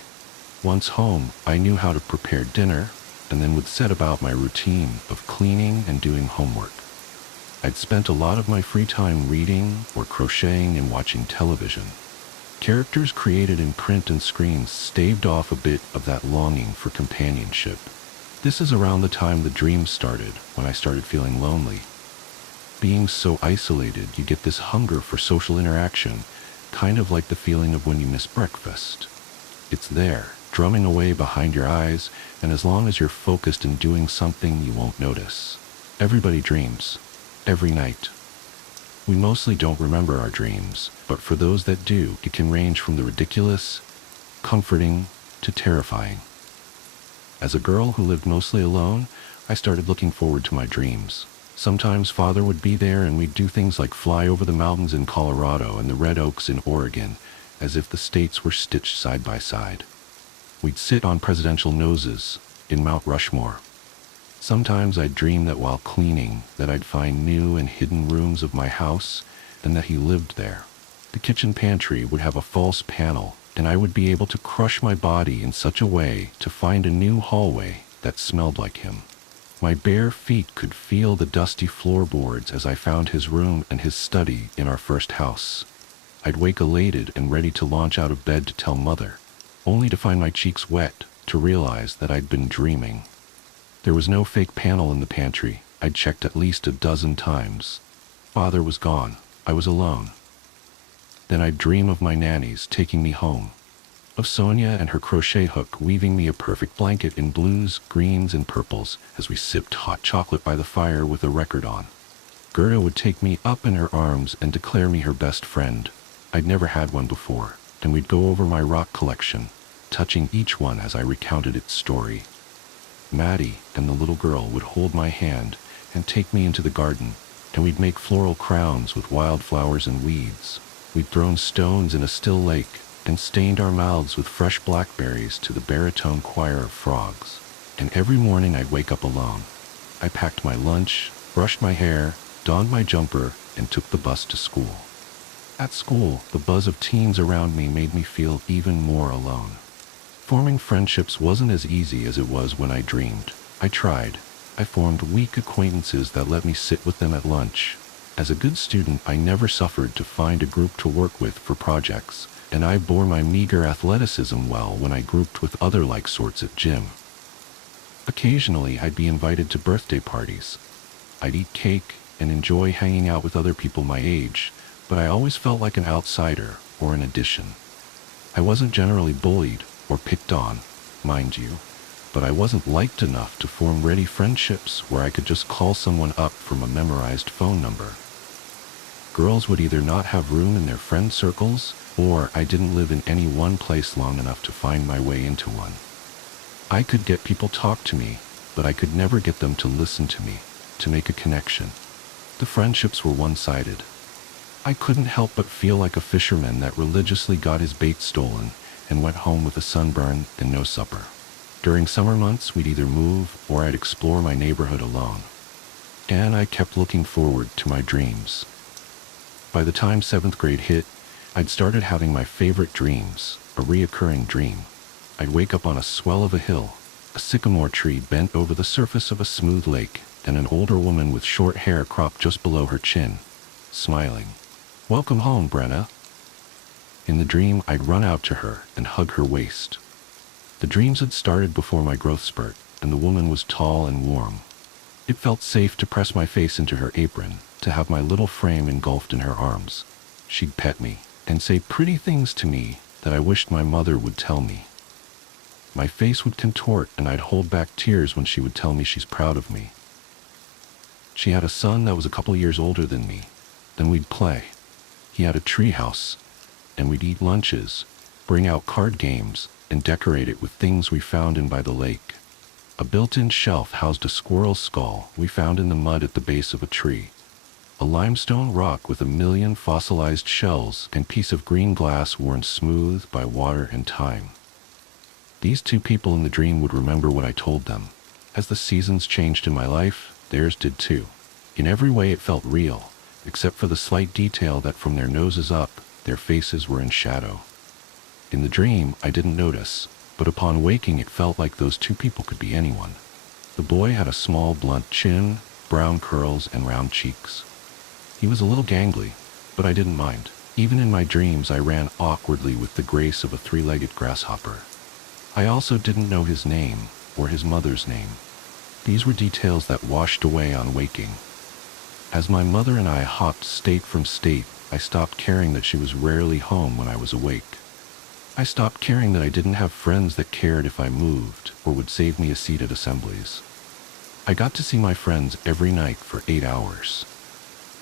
Once home, I knew how to prepare dinner, and then would set about my routine of cleaning and doing homework. I'd spent a lot of my free time reading or crocheting and watching television. Characters created in print and screens staved off a bit of that longing for companionship. This is around the time the dreams started, when I started feeling lonely. Being so isolated, you get this hunger for social interaction, kind of like the feeling of when you miss breakfast. It's there, drumming away behind your eyes, and as long as you're focused and doing something, you won't notice. Everybody dreams. Every night. We mostly don't remember our dreams, but for those that do, it can range from the ridiculous, comforting, to terrifying. As a girl who lived mostly alone, I started looking forward to my dreams. Sometimes Father would be there and we'd do things like fly over the mountains in Colorado and the red oaks in Oregon, as if the states were stitched side by side. We'd sit on presidential noses in Mount Rushmore. Sometimes I'd dream that while cleaning, that I'd find new and hidden rooms of my house, and that he lived there. The kitchen pantry would have a false panel, and I would be able to crush my body in such a way to find a new hallway that smelled like him. My bare feet could feel the dusty floorboards as I found his room and his study in our first house. I'd wake elated and ready to launch out of bed to tell Mother, only to find my cheeks wet to realize that I'd been dreaming. There was no fake panel in the pantry. I'd checked at least a dozen times. Father was gone. I was alone. Then I'd dream of my nannies taking me home, of Sonia and her crochet hook weaving me a perfect blanket in blues, greens, and purples as we sipped hot chocolate by the fire with a record on. Gerda would take me up in her arms and declare me her best friend. I'd never had one before, and we'd go over my rock collection, touching each one as I recounted its story. Maddie and the little girl would hold my hand and take me into the garden, and we'd make floral crowns with wildflowers and weeds. We'd thrown stones in a still lake and stained our mouths with fresh blackberries to the baritone choir of frogs. And every morning I'd wake up alone. I packed my lunch, brushed my hair, donned my jumper, and took the bus to school. At school, the buzz of teens around me made me feel even more alone. Forming friendships wasn't as easy as it was when I dreamed. I tried. I formed weak acquaintances that let me sit with them at lunch. As a good student, I never suffered to find a group to work with for projects, and I bore my meager athleticism well when I grouped with other like sorts at gym. Occasionally, I'd be invited to birthday parties. I'd eat cake and enjoy hanging out with other people my age, but I always felt like an outsider or an addition. I wasn't generally bullied or picked on, mind you, but I wasn't liked enough to form ready friendships where I could just call someone up from a memorized phone number. Girls would either not have room in their friend circles, or I didn't live in any one place long enough to find my way into one. I could get people talk to me, but I could never get them to listen to me, to make a connection. The friendships were one-sided. I couldn't help but feel like a fisherman that religiously got his bait stolen and went home with a sunburn and no supper. During summer months, we'd either move or I'd explore my neighborhood alone. And I kept looking forward to my dreams. By the time 7th grade hit, I'd started having my favorite dreams, a reoccurring dream. I'd wake up on a swell of a hill, a sycamore tree bent over the surface of a smooth lake, and an older woman with short hair cropped just below her chin, smiling. "Welcome home, Brenna." In the dream, I'd run out to her and hug her waist. The dreams had started before my growth spurt, and the woman was tall and warm. It felt safe to press my face into her apron, to have my little frame engulfed in her arms. She'd pet me and say pretty things to me that I wished my mother would tell me. My face would contort and I'd hold back tears when she would tell me she's proud of me. She had a son that was a couple years older than me. Then we'd play. He had a treehouse, and we'd eat lunches, bring out card games, and decorate it with things we found in by the lake. A built-in shelf housed a squirrel skull we found in the mud at the base of a tree. A limestone rock with a million fossilized shells and piece of green glass worn smooth by water and time. These two people in the dream would remember what I told them. As the seasons changed in my life, theirs did too. In every way it felt real, except for the slight detail that from their noses up, their faces were in shadow. In the dream, I didn't notice, but upon waking it felt like those two people could be anyone. The boy had a small, blunt chin, brown curls, and round cheeks. He was a little gangly, but I didn't mind. Even in my dreams, I ran awkwardly with the grace of a three-legged grasshopper. I also didn't know his name, or his mother's name. These were details that washed away on waking. As my mother and I hopped state from state, I stopped caring that she was rarely home when I was awake. I stopped caring that I didn't have friends that cared if I moved, or would save me a seat at assemblies. I got to see my friends every night for 8 hours.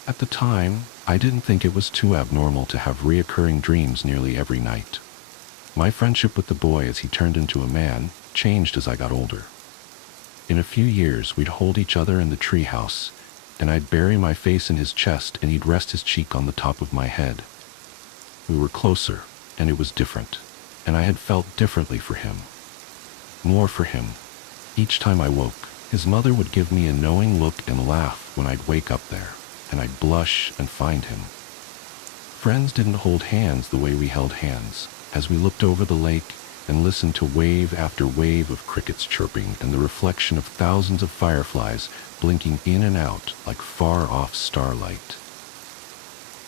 At the time, I didn't think it was too abnormal to have reoccurring dreams nearly every night. My friendship with the boy as he turned into a man changed as I got older. In a few years, we'd hold each other in the treehouse, and I'd bury my face in his chest and he'd rest his cheek on the top of my head. We were closer, and it was different, and I had felt differently for him. More for him. Each time I woke, his mother would give me a knowing look and laugh when I'd wake up there, and I'd blush and find him. Friends didn't hold hands the way we held hands, as we looked over the lake and listened to wave after wave of crickets chirping and the reflection of thousands of fireflies blinking in and out like far-off starlight.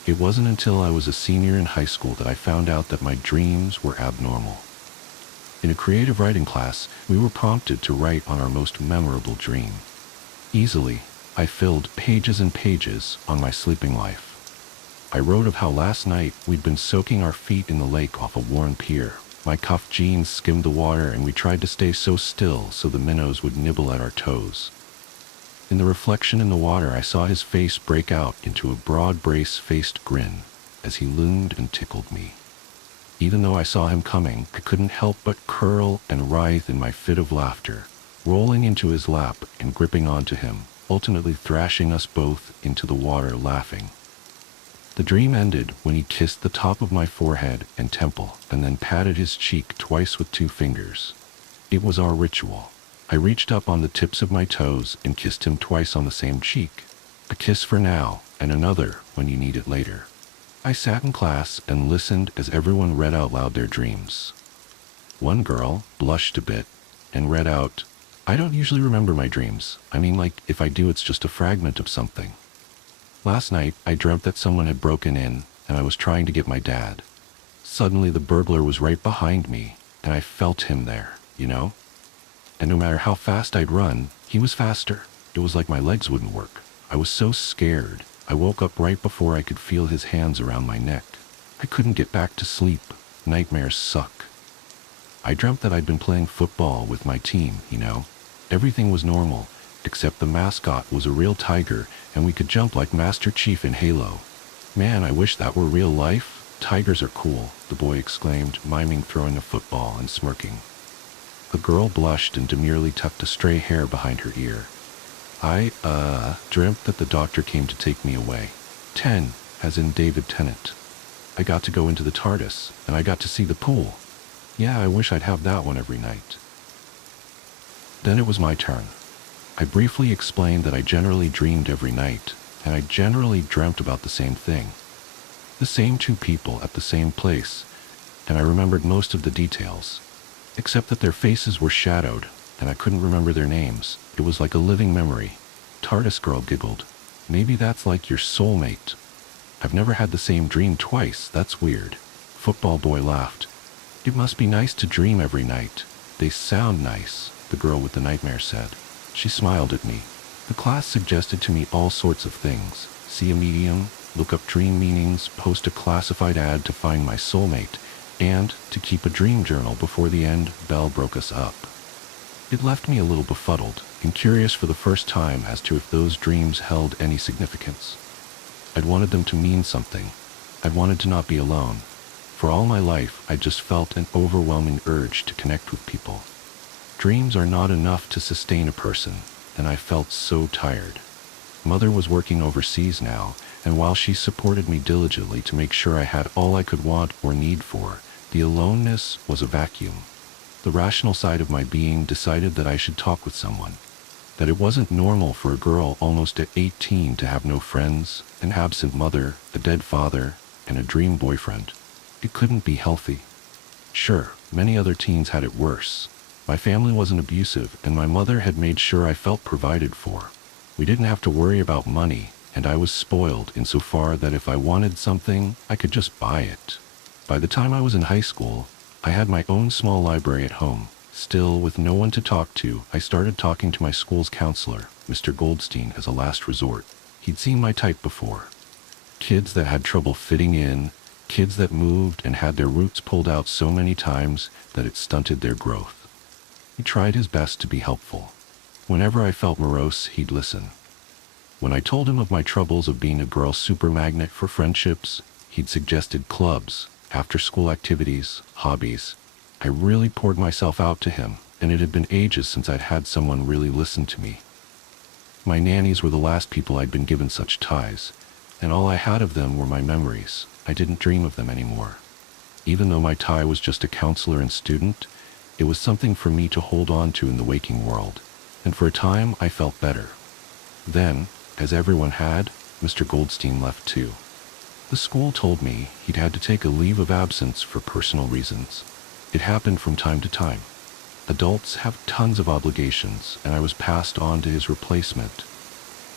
It wasn't until I was a senior in high school that I found out that my dreams were abnormal. In a creative writing class, we were prompted to write on our most memorable dream. Easily, I filled pages and pages on my sleeping life. I wrote of how last night we'd been soaking our feet in the lake off a worn pier. My cuffed jeans skimmed the water and we tried to stay so still so the minnows would nibble at our toes. In the reflection in the water, I saw his face break out into a broad brace-faced grin as he loomed and tickled me. Even though I saw him coming, I couldn't help but curl and writhe in my fit of laughter, rolling into his lap and gripping onto him, ultimately thrashing us both into the water laughing. The dream ended when he kissed the top of my forehead and temple and then patted his cheek twice with 2 fingers. It was our ritual. I reached up on the tips of my toes and kissed him twice on the same cheek. A kiss for now and another when you need it later. I sat in class and listened as everyone read out loud their dreams. One girl blushed a bit and read out, "I don't usually remember my dreams. I mean, like, if I do, it's just a fragment of something. Last night, I dreamt that someone had broken in and I was trying to get my dad. Suddenly, the burglar was right behind me and I felt him there, you know? And no matter how fast I'd run, he was faster. It was like my legs wouldn't work. I was so scared. I woke up right before I could feel his hands around my neck. I couldn't get back to sleep. Nightmares suck. I dreamt that I'd been playing football with my team, you know? Everything was normal, except the mascot was a real tiger and we could jump like Master Chief in Halo. Man, I wish that were real life. Tigers are cool," the boy exclaimed, miming throwing a football and smirking. A girl blushed and demurely tucked a stray hair behind her ear. I dreamt that the doctor came to take me away. 10, as in David Tennant. I got to go into the TARDIS, and I got to see the pool. Yeah, I wish I'd have that one every night." Then it was my turn. I briefly explained that I generally dreamed every night, and I generally dreamt about the same thing. The same 2 people at the same place, and I remembered most of the details, except that their faces were shadowed, and I couldn't remember their names. It was like a living memory. TARDIS girl giggled. "Maybe that's like your soulmate." "I've never had the same dream twice, that's weird." Football boy laughed. "It must be nice to dream every night. They sound nice," the girl with the nightmare said. She smiled at me. The class suggested to me all sorts of things. See a medium, look up dream meanings, post a classified ad to find my soulmate, and to keep a dream journal before the end bell broke us up. It left me a little befuddled and curious for the first time as to if those dreams held any significance. I'd wanted them to mean something. I'd wanted to not be alone. For all my life, I just felt an overwhelming urge to connect with people. Dreams are not enough to sustain a person, and I felt so tired. Mother was working overseas now, and while she supported me diligently to make sure I had all I could want or need for, the aloneness was a vacuum. The rational side of my being decided that I should talk with someone. that it wasn't normal for a girl almost at 18 to have no friends, an absent mother, a dead father, and a dream boyfriend. It couldn't be healthy. Sure, many other teens had it worse. My family wasn't abusive, and my mother had made sure I felt provided for. We didn't have to worry about money, and I was spoiled insofar that if I wanted something, I could just buy it. By the time I was in high school, I had my own small library at home. Still, with no one to talk to, I started talking to my school's counselor, Mr. Goldstein, as a last resort. He'd seen my type before. Kids that had trouble fitting in, kids that moved and had their roots pulled out so many times that it stunted their growth. He tried his best to be helpful. Whenever I felt morose, he'd listen. When I told him of my troubles of being a girl super magnet for friendships, he'd suggested clubs, after-school activities, hobbies. I really poured myself out to him, and it had been ages since I'd had someone really listen to me. My nannies were the last people I'd been given such ties, and all I had of them were my memories. I didn't dream of them anymore. Even though my tie was just a counselor and student, it was something for me to hold on to in the waking world, and for a time I felt better. Then, as everyone had, Mr. Goldstein left too. The school told me he'd had to take a leave of absence for personal reasons. It happened from time to time. Adults have tons of obligations, and I was passed on to his replacement,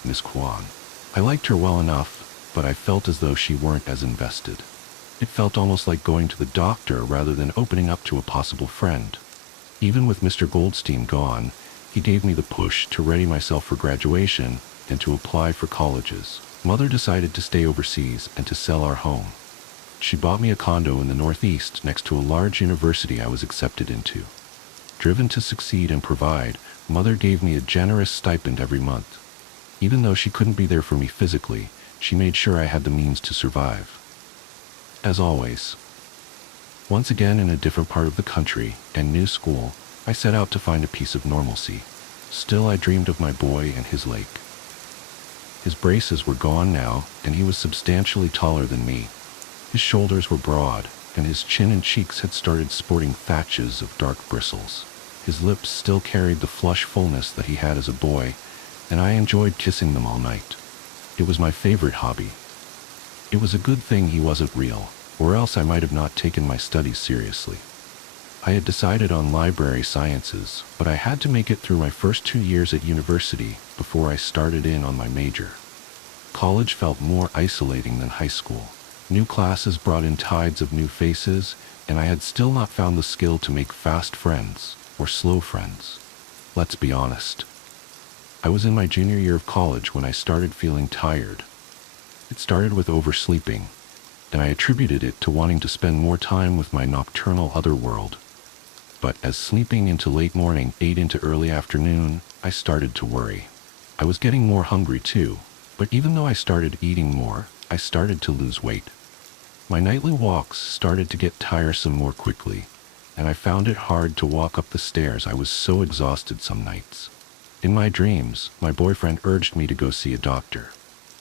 Miss Kwan. I liked her well enough, but I felt as though she weren't as invested. It felt almost like going to the doctor rather than opening up to a possible friend. Even with Mr. Goldstein gone, he gave me the push to ready myself for graduation and to apply for colleges. Mother decided to stay overseas and to sell our home. She bought me a condo in the Northeast next to a large university I was accepted into. Driven to succeed and provide, Mother gave me a generous stipend every month. Even though she couldn't be there for me physically, she made sure I had the means to survive. As always, once again in a different part of the country and new school, I set out to find a piece of normalcy. Still, I dreamed of my boy and his lake. His braces were gone now, and he was substantially taller than me. His shoulders were broad, and his chin and cheeks had started sporting thatches of dark bristles. His lips still carried the flush fullness that he had as a boy, and I enjoyed kissing them all night. It was my favorite hobby. It was a good thing he wasn't real, or else I might have not taken my studies seriously. I had decided on library sciences, but I had to make it through my first 2 years at university before I started in on my major. College felt more isolating than high school. New classes brought in tides of new faces, and I had still not found the skill to make fast friends, or slow friends. Let's be honest. I was in my junior year of college when I started feeling tired. It started with oversleeping, and I attributed it to wanting to spend more time with my nocturnal otherworld. But as sleeping into late morning ate into early afternoon, I started to worry. I was getting more hungry too, but even though I started eating more, I started to lose weight. My nightly walks started to get tiresome more quickly, and I found it hard to walk up the stairs. I was so exhausted some nights. In my dreams, my boyfriend urged me to go see a doctor.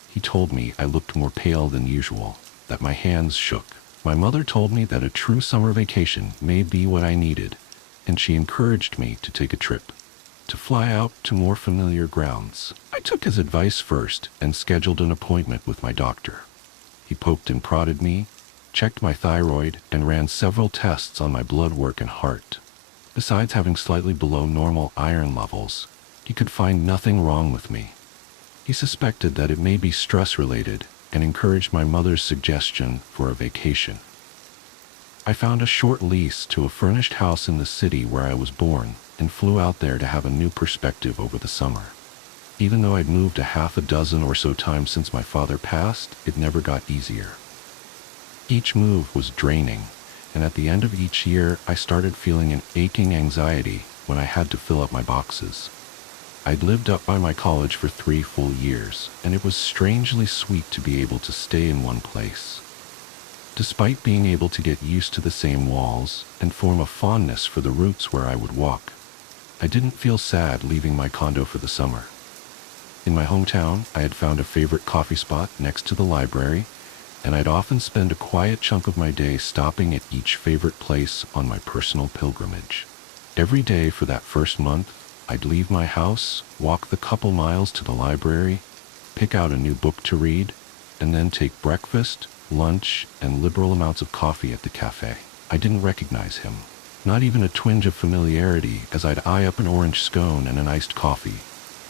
He told me I looked more pale than usual, that my hands shook. My mother told me that a true summer vacation may be what I needed, and she encouraged me to take a trip, to fly out to more familiar grounds. I took his advice first and scheduled an appointment with my doctor. He poked and prodded me, checked my thyroid, and ran several tests on my blood work and heart. Besides having slightly below normal iron levels, he could find nothing wrong with me. He suspected that it may be stress-related and encouraged my mother's suggestion for a vacation. I found a short lease to a furnished house in the city where I was born and flew out there to have a new perspective over the summer. Even though I'd moved a half a dozen or so times since my father passed, it never got easier. Each move was draining, and at the end of each year, I started feeling an aching anxiety when I had to fill up my boxes. I'd lived up by my college for 3 full years, and it was strangely sweet to be able to stay in one place. Despite being able to get used to the same walls and form a fondness for the routes where I would walk, I didn't feel sad leaving my condo for the summer. In my hometown, I had found a favorite coffee spot next to the library, and I'd often spend a quiet chunk of my day stopping at each favorite place on my personal pilgrimage. Every day for that first month, I'd leave my house, walk the couple miles to the library, pick out a new book to read, and then take breakfast, lunch, and liberal amounts of coffee at the cafe. I didn't recognize him. Not even a twinge of familiarity as I'd eye up an orange scone and an iced coffee.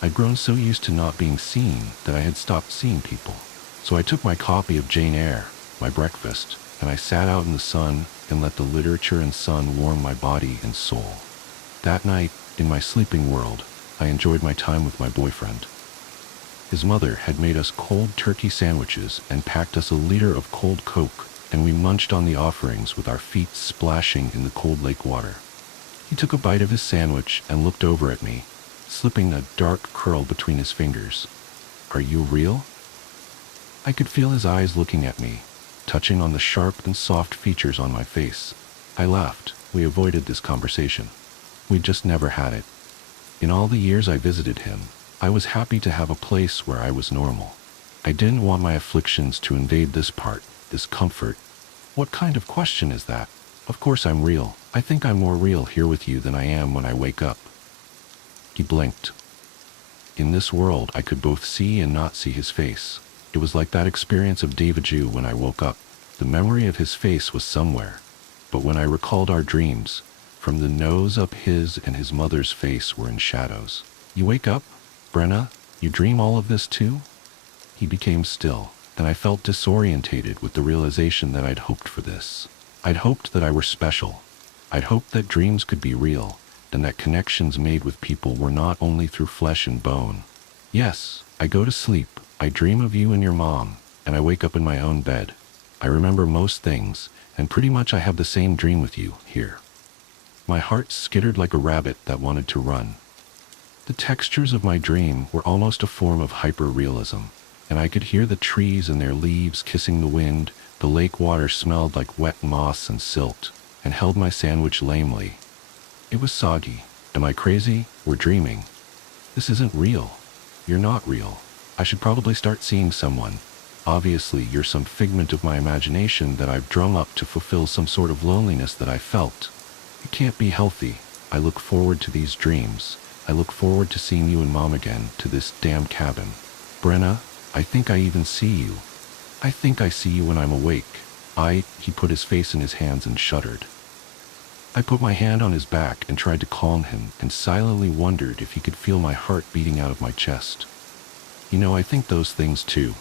I'd grown so used to not being seen that I had stopped seeing people. So I took my copy of Jane Eyre, my breakfast, and I sat out in the sun and let the literature and sun warm my body and soul. That night, in my sleeping world, I enjoyed my time with my boyfriend. His mother had made us cold turkey sandwiches and packed us a liter of cold Coke, and we munched on the offerings with our feet splashing in the cold lake water. He took a bite of his sandwich and looked over at me, slipping a dark curl between his fingers. "Are you real?" I could feel his eyes looking at me, touching on the sharp and soft features on my face. I laughed. We avoided this conversation. We'd just never had it. In all the years I visited him, I was happy to have a place where I was normal. I didn't want my afflictions to invade this part, this comfort. What kind of question is that? Of course I'm real. I think I'm more real here with you than I am when I wake up. He blinked. In this world, I could both see and not see his face. It was like that experience of déjà vu when I woke up. The memory of his face was somewhere. But when I recalled our dreams, from the nose up, his and his mother's face were in shadows. "You wake up, Brenna? You dream all of this too?" He became still, and I felt disorientated with the realization that I'd hoped for this. I'd hoped that I were special. I'd hoped that dreams could be real, and that connections made with people were not only through flesh and bone. Yes, I go to sleep, I dream of you and your mom, and I wake up in my own bed. I remember most things, and pretty much I have the same dream with you here. My heart skittered like a rabbit that wanted to run. The textures of my dream were almost a form of hyper-realism, and I could hear the trees and their leaves kissing the wind. The lake water smelled like wet moss and silt, and held my sandwich lamely. It was soggy. Am I crazy? We're dreaming. This isn't real. You're not real. I should probably start seeing someone. Obviously, you're some figment of my imagination that I've drummed up to fulfill some sort of loneliness that I felt. It can't be healthy. I look forward to these dreams. I look forward to seeing you and Mom again, to this damn cabin. Brenna, I think I even see you. I think I see you when I'm awake. He put his face in his hands and shuddered. I put my hand on his back and tried to calm him, and silently wondered if he could feel my heart beating out of my chest. You know, I think those things too.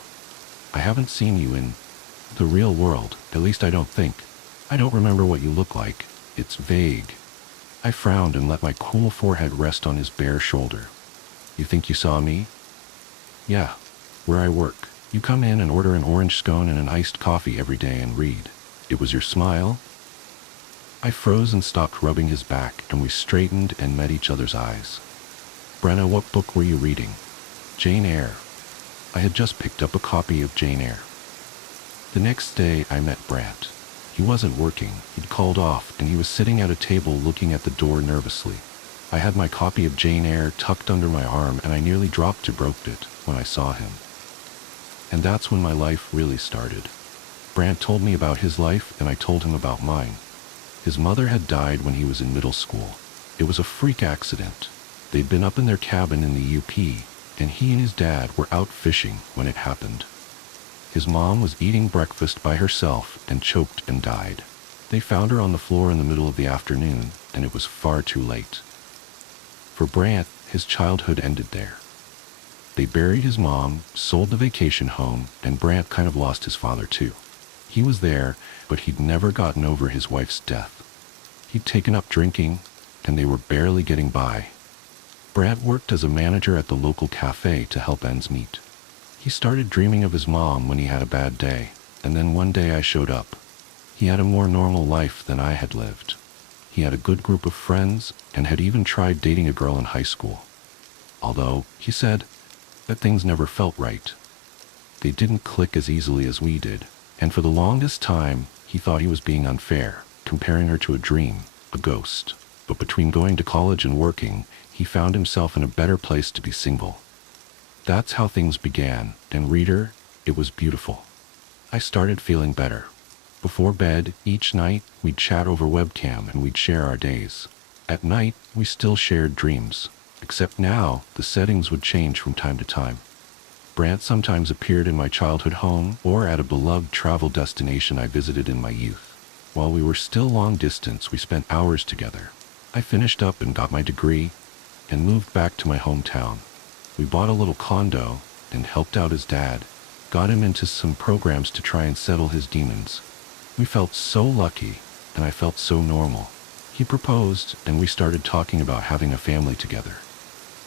I haven't seen you in the real world, at least I don't think. I don't remember what you look like. It's vague. I frowned and let my cool forehead rest on his bare shoulder. You think you saw me? Yeah, where I work. You come in and order an orange scone and an iced coffee every day and read. It was your smile? I froze and stopped rubbing his back, and we straightened and met each other's eyes. Brenna, what book were you reading? Jane Eyre. I had just picked up a copy of Jane Eyre. The next day I met Brant. He wasn't working. He'd called off, and he was sitting at a table looking at the door nervously. I had my copy of Jane Eyre tucked under my arm, and I nearly dropped it when I saw him. And that's when my life really started. Brant told me about his life, and I told him about mine. His mother had died when he was in middle school. It was a freak accident. They'd been up in their cabin in the UP, and he and his dad were out fishing when it happened. His mom was eating breakfast by herself and choked and died. They found her on the floor in the middle of the afternoon, and it was far too late. For Brant, his childhood ended there. They buried his mom, sold the vacation home, and Brant kind of lost his father too. He was there, but he'd never gotten over his wife's death. He'd taken up drinking, and they were barely getting by. Brant worked as a manager at the local cafe to help ends meet. He started dreaming of his mom when he had a bad day, and then one day I showed up. He had a more normal life than I had lived. He had a good group of friends, and had even tried dating a girl in high school. Although, he said, that things never felt right. They didn't click as easily as we did, and for the longest time, he thought he was being unfair, comparing her to a dream, a ghost. But between going to college and working, he found himself in a better place to be single. That's how things began, and reader, it was beautiful. I started feeling better. Before bed, each night, we'd chat over webcam and we'd share our days. At night, we still shared dreams. Except now, the settings would change from time to time. Brant sometimes appeared in my childhood home or at a beloved travel destination I visited in my youth. While we were still long distance, we spent hours together. I finished up and got my degree and moved back to my hometown. We bought a little condo and helped out his dad, got him into some programs to try and settle his demons. We felt so lucky, and I felt so normal. He proposed, and we started talking about having a family together.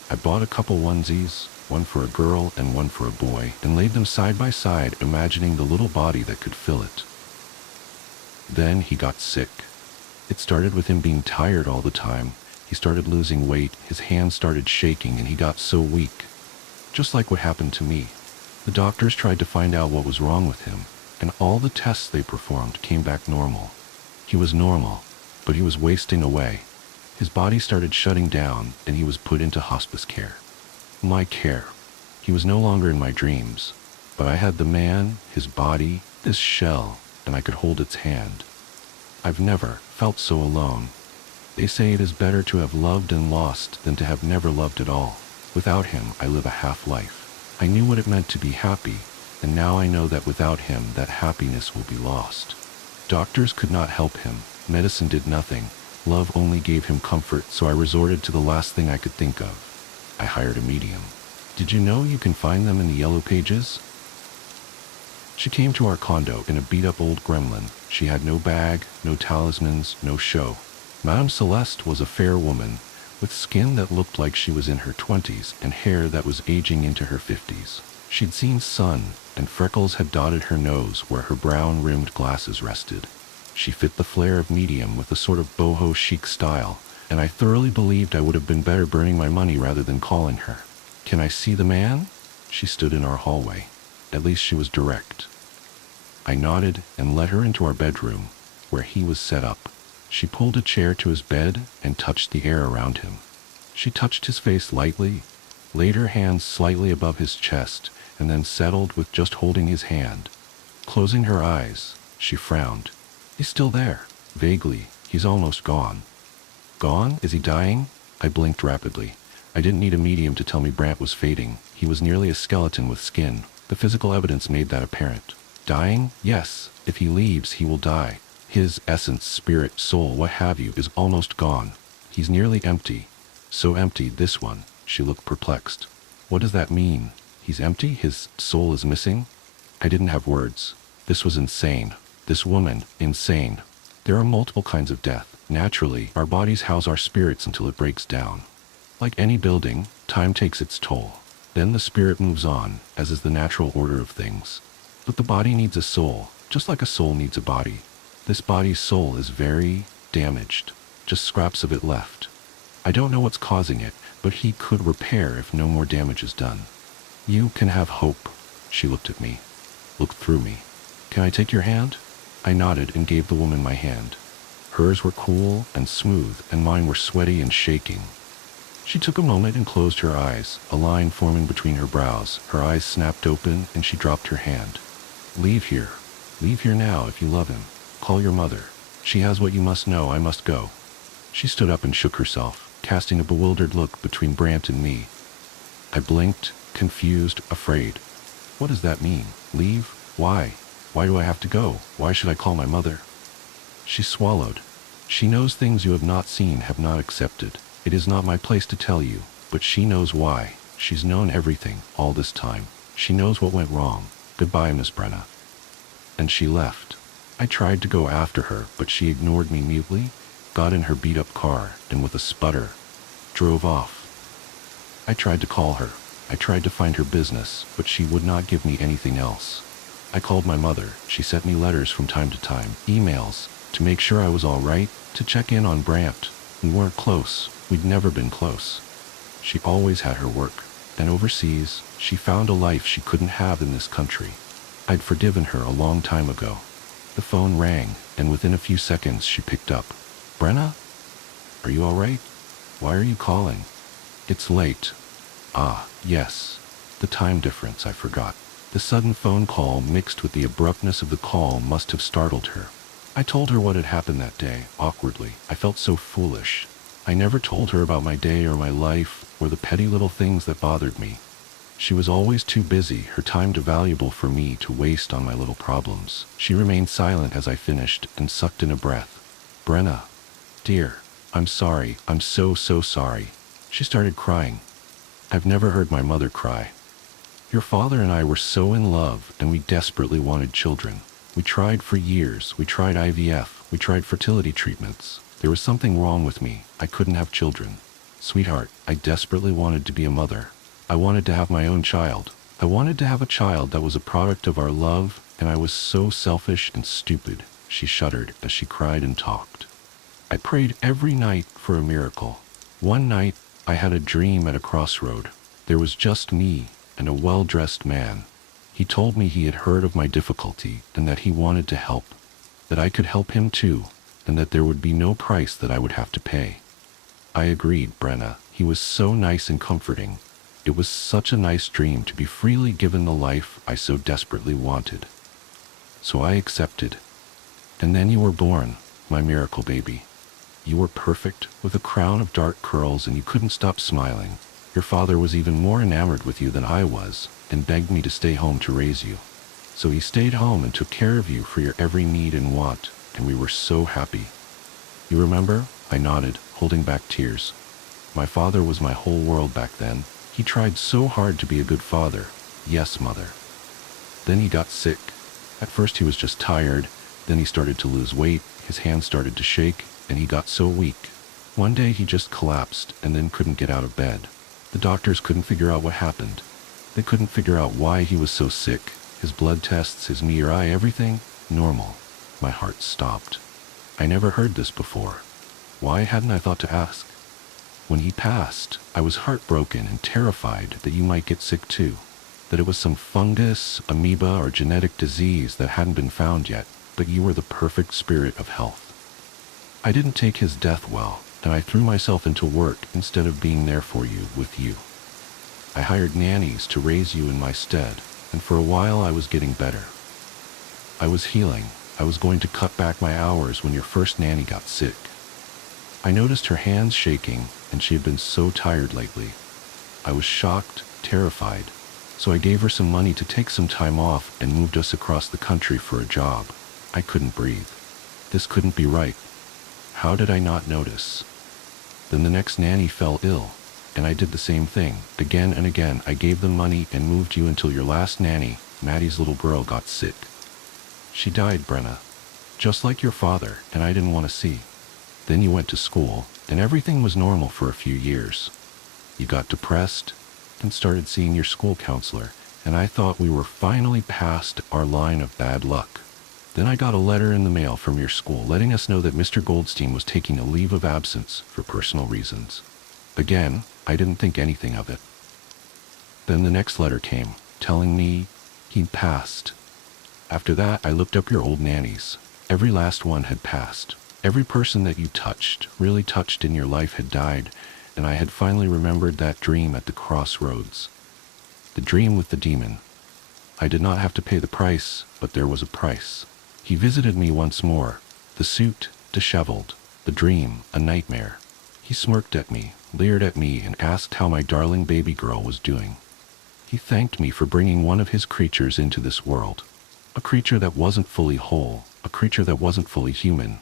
I bought a couple onesies, one for a girl and one for a boy, and laid them side by side, imagining the little body that could fill it. Then he got sick. It started with him being tired all the time. He started losing weight, his hands started shaking, and he got so weak. Just like what happened to me. The doctors tried to find out what was wrong with him, and all the tests they performed came back normal. He was normal, but he was wasting away. His body started shutting down, and he was put into hospice care. My care. He was no longer in my dreams, but I had the man, his body, this shell, and I could hold its hand. I've never felt so alone. They say it is better to have loved and lost than to have never loved at all. Without him, I live a half-life. I knew what it meant to be happy, and now I know that without him, that happiness will be lost. Doctors could not help him. Medicine did nothing. Love only gave him comfort, so I resorted to the last thing I could think of. I hired a medium. Did you know you can find them in the yellow pages? She came to our condo in a beat-up old gremlin. She had no bag, no talismans, no show. Madame Celeste was a fair woman, with skin that looked like she was in her 20s and hair that was aging into her 50s. She'd seen sun, and freckles had dotted her nose where her brown-rimmed glasses rested. She fit the flair of medium with a sort of boho chic style, and I thoroughly believed I would have been better burning my money rather than calling her. "Can I see the man?" She stood in our hallway. At least she was direct. I nodded and led her into our bedroom, where he was set up. She pulled a chair to his bed and touched the air around him. She touched his face lightly, laid her hands slightly above his chest, and then settled with just holding his hand. Closing her eyes, she frowned. "He's still there." Vaguely, "He's almost gone." "Gone? Is he dying?" I blinked rapidly. I didn't need a medium to tell me Brant was fading. He was nearly a skeleton with skin. The physical evidence made that apparent. Dying? Yes. If he leaves, he will die. His essence, spirit, soul, what have you, is almost gone. He's nearly empty. So empty, this one. She looked perplexed. What does that mean? He's empty? His soul is missing? I didn't have words. This was insane. This woman, insane. There are multiple kinds of death. Naturally, our bodies house our spirits until it breaks down. Like any building, time takes its toll. Then the spirit moves on, as is the natural order of things. But the body needs a soul, just like a soul needs a body. This body's soul is very damaged. Just scraps of it left. I don't know what's causing it, but he could repair if no more damage is done. You can have hope. She looked at me. Looked through me. Can I take your hand? I nodded and gave the woman my hand. Hers were cool and smooth, and mine were sweaty and shaking. She took a moment and closed her eyes, a line forming between her brows. Her eyes snapped open, and she dropped her hand. Leave here. Leave here now if you love him. Call your mother. She has what you must know. I must go. She stood up and shook herself, casting a bewildered look between Brant and me. I blinked, confused, afraid. What does that mean? Leave? Why? Why do I have to go? Why should I call my mother? She swallowed. She knows things you have not seen, have not accepted. It is not my place to tell you, but she knows why. She's known everything, all this time. She knows what went wrong. Goodbye, Miss Brenna. And she left. I tried to go after her, but she ignored me mutely, got in her beat-up car, and with a sputter, drove off. I tried to call her. I tried to find her business, but she would not give me anything else. I called my mother. She sent me letters from time to time, emails, to make sure I was all right, to check in on Brant. We weren't close. We'd never been close. She always had her work, and overseas, she found a life she couldn't have in this country. I'd forgiven her a long time ago. The phone rang, and within a few seconds she picked up. Brenna? Are you all right? Why are you calling? It's late. Ah, yes. The time difference, I forgot. The sudden phone call mixed with the abruptness of the call must have startled her. I told her what had happened that day, awkwardly. I felt so foolish. I never told her about my day or my life, or the petty little things that bothered me. She was always too busy, her time too valuable for me to waste on my little problems. She remained silent as I finished and sucked in a breath. "Brenna, dear, I'm sorry. I'm so sorry." She started crying. I've never heard my mother cry. "Your father and I were so in love, and we desperately wanted children. We tried for years. We tried IVF. We tried fertility treatments. There was something wrong with me. I couldn't have children. Sweetheart, I desperately wanted to be a mother. I wanted to have my own child. I wanted to have a child that was a product of our love, and I was so selfish and stupid." She shuddered as she cried and talked. "I prayed every night for a miracle. One night, I had a dream at a crossroad. There was just me and a well-dressed man. He told me he had heard of my difficulty and that he wanted to help, that I could help him too, and that there would be no price that I would have to pay. I agreed, Brenna. He was so nice and comforting. It was such a nice dream to be freely given the life I so desperately wanted. So I accepted. And then you were born, my miracle baby. You were perfect, with a crown of dark curls, and you couldn't stop smiling. Your father was even more enamored with you than I was, and begged me to stay home to raise you. So he stayed home and took care of you for your every need and want, and we were so happy. You remember?" I nodded, holding back tears. "My father was my whole world back then. He tried so hard to be a good father." "Yes, mother." "Then he got sick. At first he was just tired, then he started to lose weight, his hands started to shake, and he got so weak. One day he just collapsed and then couldn't get out of bed. The doctors couldn't figure out what happened. They couldn't figure out why he was so sick. His blood tests, his MRI, everything, normal." My heart stopped. I never heard this before. Why hadn't I thought to ask? "When he passed, I was heartbroken and terrified that you might get sick too, that it was some fungus, amoeba, or genetic disease that hadn't been found yet, but you were the perfect spirit of health. I didn't take his death well, and I threw myself into work instead of being there for you, with you. I hired nannies to raise you in my stead, and for a while I was getting better. I was healing. I was going to cut back my hours when your first nanny got sick. I noticed her hands shaking, and she had been so tired lately. I was shocked, terrified, so I gave her some money to take some time off and moved us across the country for a job. I couldn't breathe. This couldn't be right. How did I not notice? Then the next nanny fell ill, and I did the same thing. Again and again, I gave them money and moved you until your last nanny, Maddie's little girl, got sick. She died, Brenna, just like your father, and I didn't want to see. Then you went to school, and everything was normal for a few years. You got depressed and started seeing your school counselor, and I thought we were finally past our line of bad luck. Then I got a letter in the mail from your school letting us know that Mr. Goldstein was taking a leave of absence for personal reasons. Again, I didn't think anything of it. Then the next letter came, telling me he'd passed. After that, I looked up your old nannies. Every last one had passed. Every person that you touched, really touched in your life, had died, and I had finally remembered that dream at the crossroads. The dream with the demon. I did not have to pay the price, but there was a price. He visited me once more, the suit disheveled, the dream a nightmare. He smirked at me, leered at me, and asked how my darling baby girl was doing. He thanked me for bringing one of his creatures into this world. A creature that wasn't fully whole, a creature that wasn't fully human.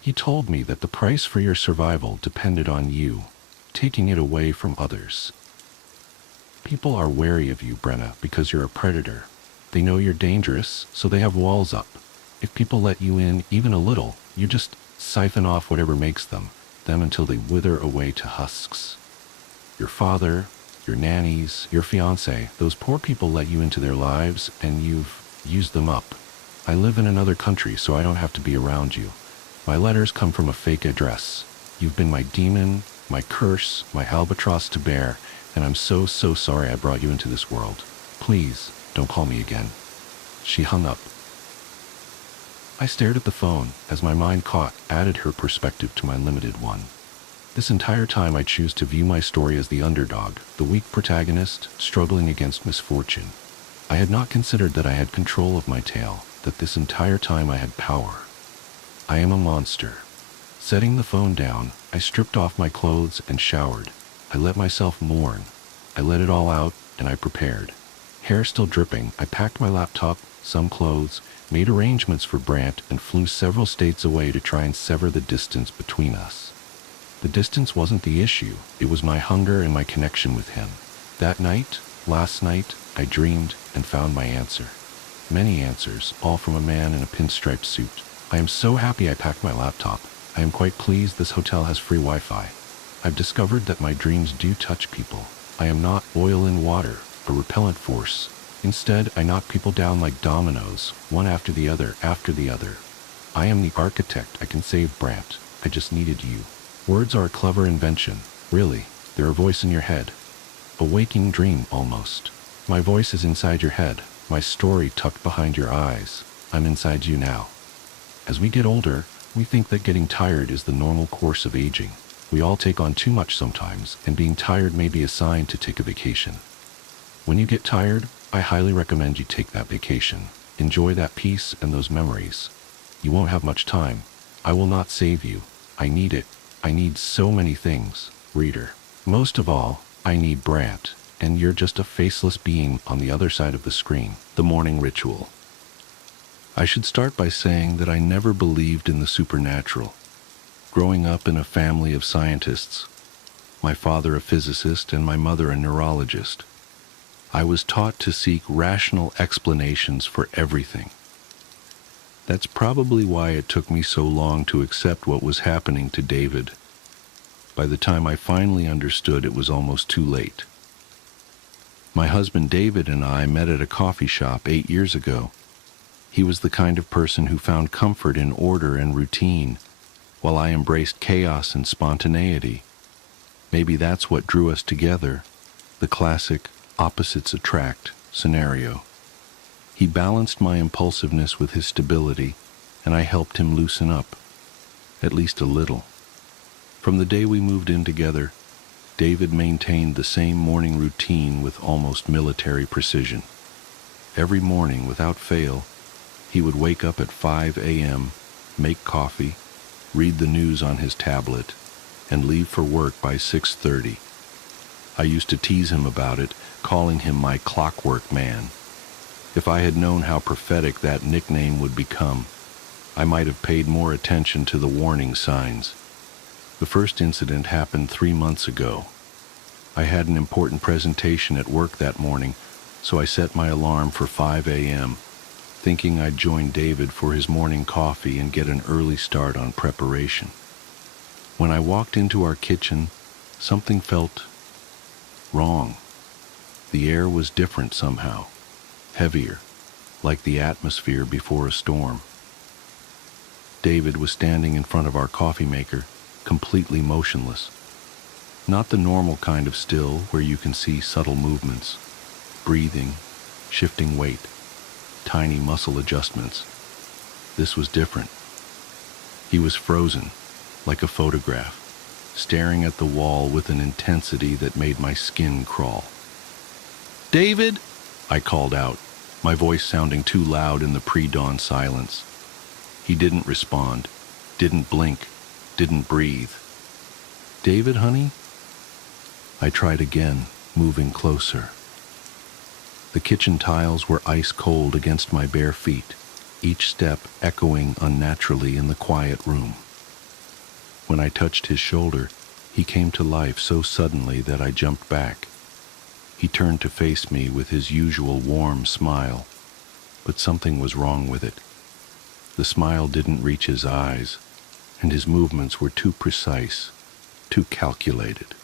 He told me that the price for your survival depended on you, taking it away from others. People are wary of you, Brenna, because you're a predator. They know you're dangerous, so they have walls up. If people let you in even a little, you just siphon off whatever makes them until they wither away to husks. Your father, your nannies, your fiancé, those poor people let you into their lives, and you've used them up. I live in another country, so I don't have to be around you. My letters come from a fake address. You've been my demon, my curse, my albatross to bear, and I'm so sorry I brought you into this world. Please, don't call me again." She hung up. I stared at the phone as my mind added her perspective to my limited one. This entire time I choose to view my story as the underdog, the weak protagonist, struggling against misfortune. I had not considered that I had control of my tale, that this entire time I had power. I am a monster. Setting the phone down, I stripped off my clothes and showered. I let myself mourn. I let it all out, and I prepared. Hair still dripping, I packed my laptop, some clothes, made arrangements for Brant, and flew several states away to try and sever the distance between us. The distance wasn't the issue. It was my hunger and my connection with him. That night, last night, I dreamed and found my answer. Many answers, all from a man in a pinstripe suit. I am so happy I packed my laptop. I am quite pleased this hotel has free Wi-Fi. I've discovered that my dreams do touch people. I am not oil in water, a repellent force. Instead, I knock people down like dominoes, one after the other, after the other. I am the architect. I can save Brant. I just needed you. Words are a clever invention. Really, they're a voice in your head. A waking dream, almost. My voice is inside your head. My story tucked behind your eyes. I'm inside you now. As we get older, we think that getting tired is the normal course of aging. We all take on too much sometimes, and being tired may be a sign to take a vacation. When you get tired, I highly recommend you take that vacation. Enjoy that peace and those memories. You won't have much time. I will not save you. I need it. I need so many things, reader. Most of all, I need Brant, and you're just a faceless being on the other side of the screen. The morning ritual. I should start by saying that I never believed in the supernatural. Growing up in a family of scientists, my father a physicist and my mother a neurologist, I was taught to seek rational explanations for everything. That's probably why it took me so long to accept what was happening to David. By the time I finally understood, it was almost too late. My husband David and I met at a coffee shop 8 years ago. He was the kind of person who found comfort in order and routine, while I embraced chaos and spontaneity. Maybe that's what drew us together, the classic opposites attract scenario. He balanced my impulsiveness with his stability, and I helped him loosen up, at least a little. From the day we moved in together, David maintained the same morning routine with almost military precision. Every morning, without fail, he would wake up at 5 a.m., make coffee, read the news on his tablet, and leave for work by 6:30. I used to tease him about it, calling him my clockwork man. If I had known how prophetic that nickname would become, I might have paid more attention to the warning signs. The first incident happened 3 months ago. I had an important presentation at work that morning, so I set my alarm for 5 a.m., thinking I'd join David for his morning coffee and get an early start on preparation. When I walked into our kitchen, something felt wrong. The air was different somehow, heavier, like the atmosphere before a storm. David was standing in front of our coffee maker, completely motionless. Not the normal kind of still where you can see subtle movements, breathing, shifting weight, tiny muscle adjustments. This was different. He was frozen, like a photograph, staring at the wall with an intensity that made my skin crawl. "David!" I called out, my voice sounding too loud in the pre-dawn silence. He didn't respond, didn't blink, didn't breathe. "David, honey?" I tried again, moving closer. The kitchen tiles were ice cold against my bare feet, each step echoing unnaturally in the quiet room. When I touched his shoulder, he came to life so suddenly that I jumped back. He turned to face me with his usual warm smile, but something was wrong with it. The smile didn't reach his eyes, and his movements were too precise, too calculated,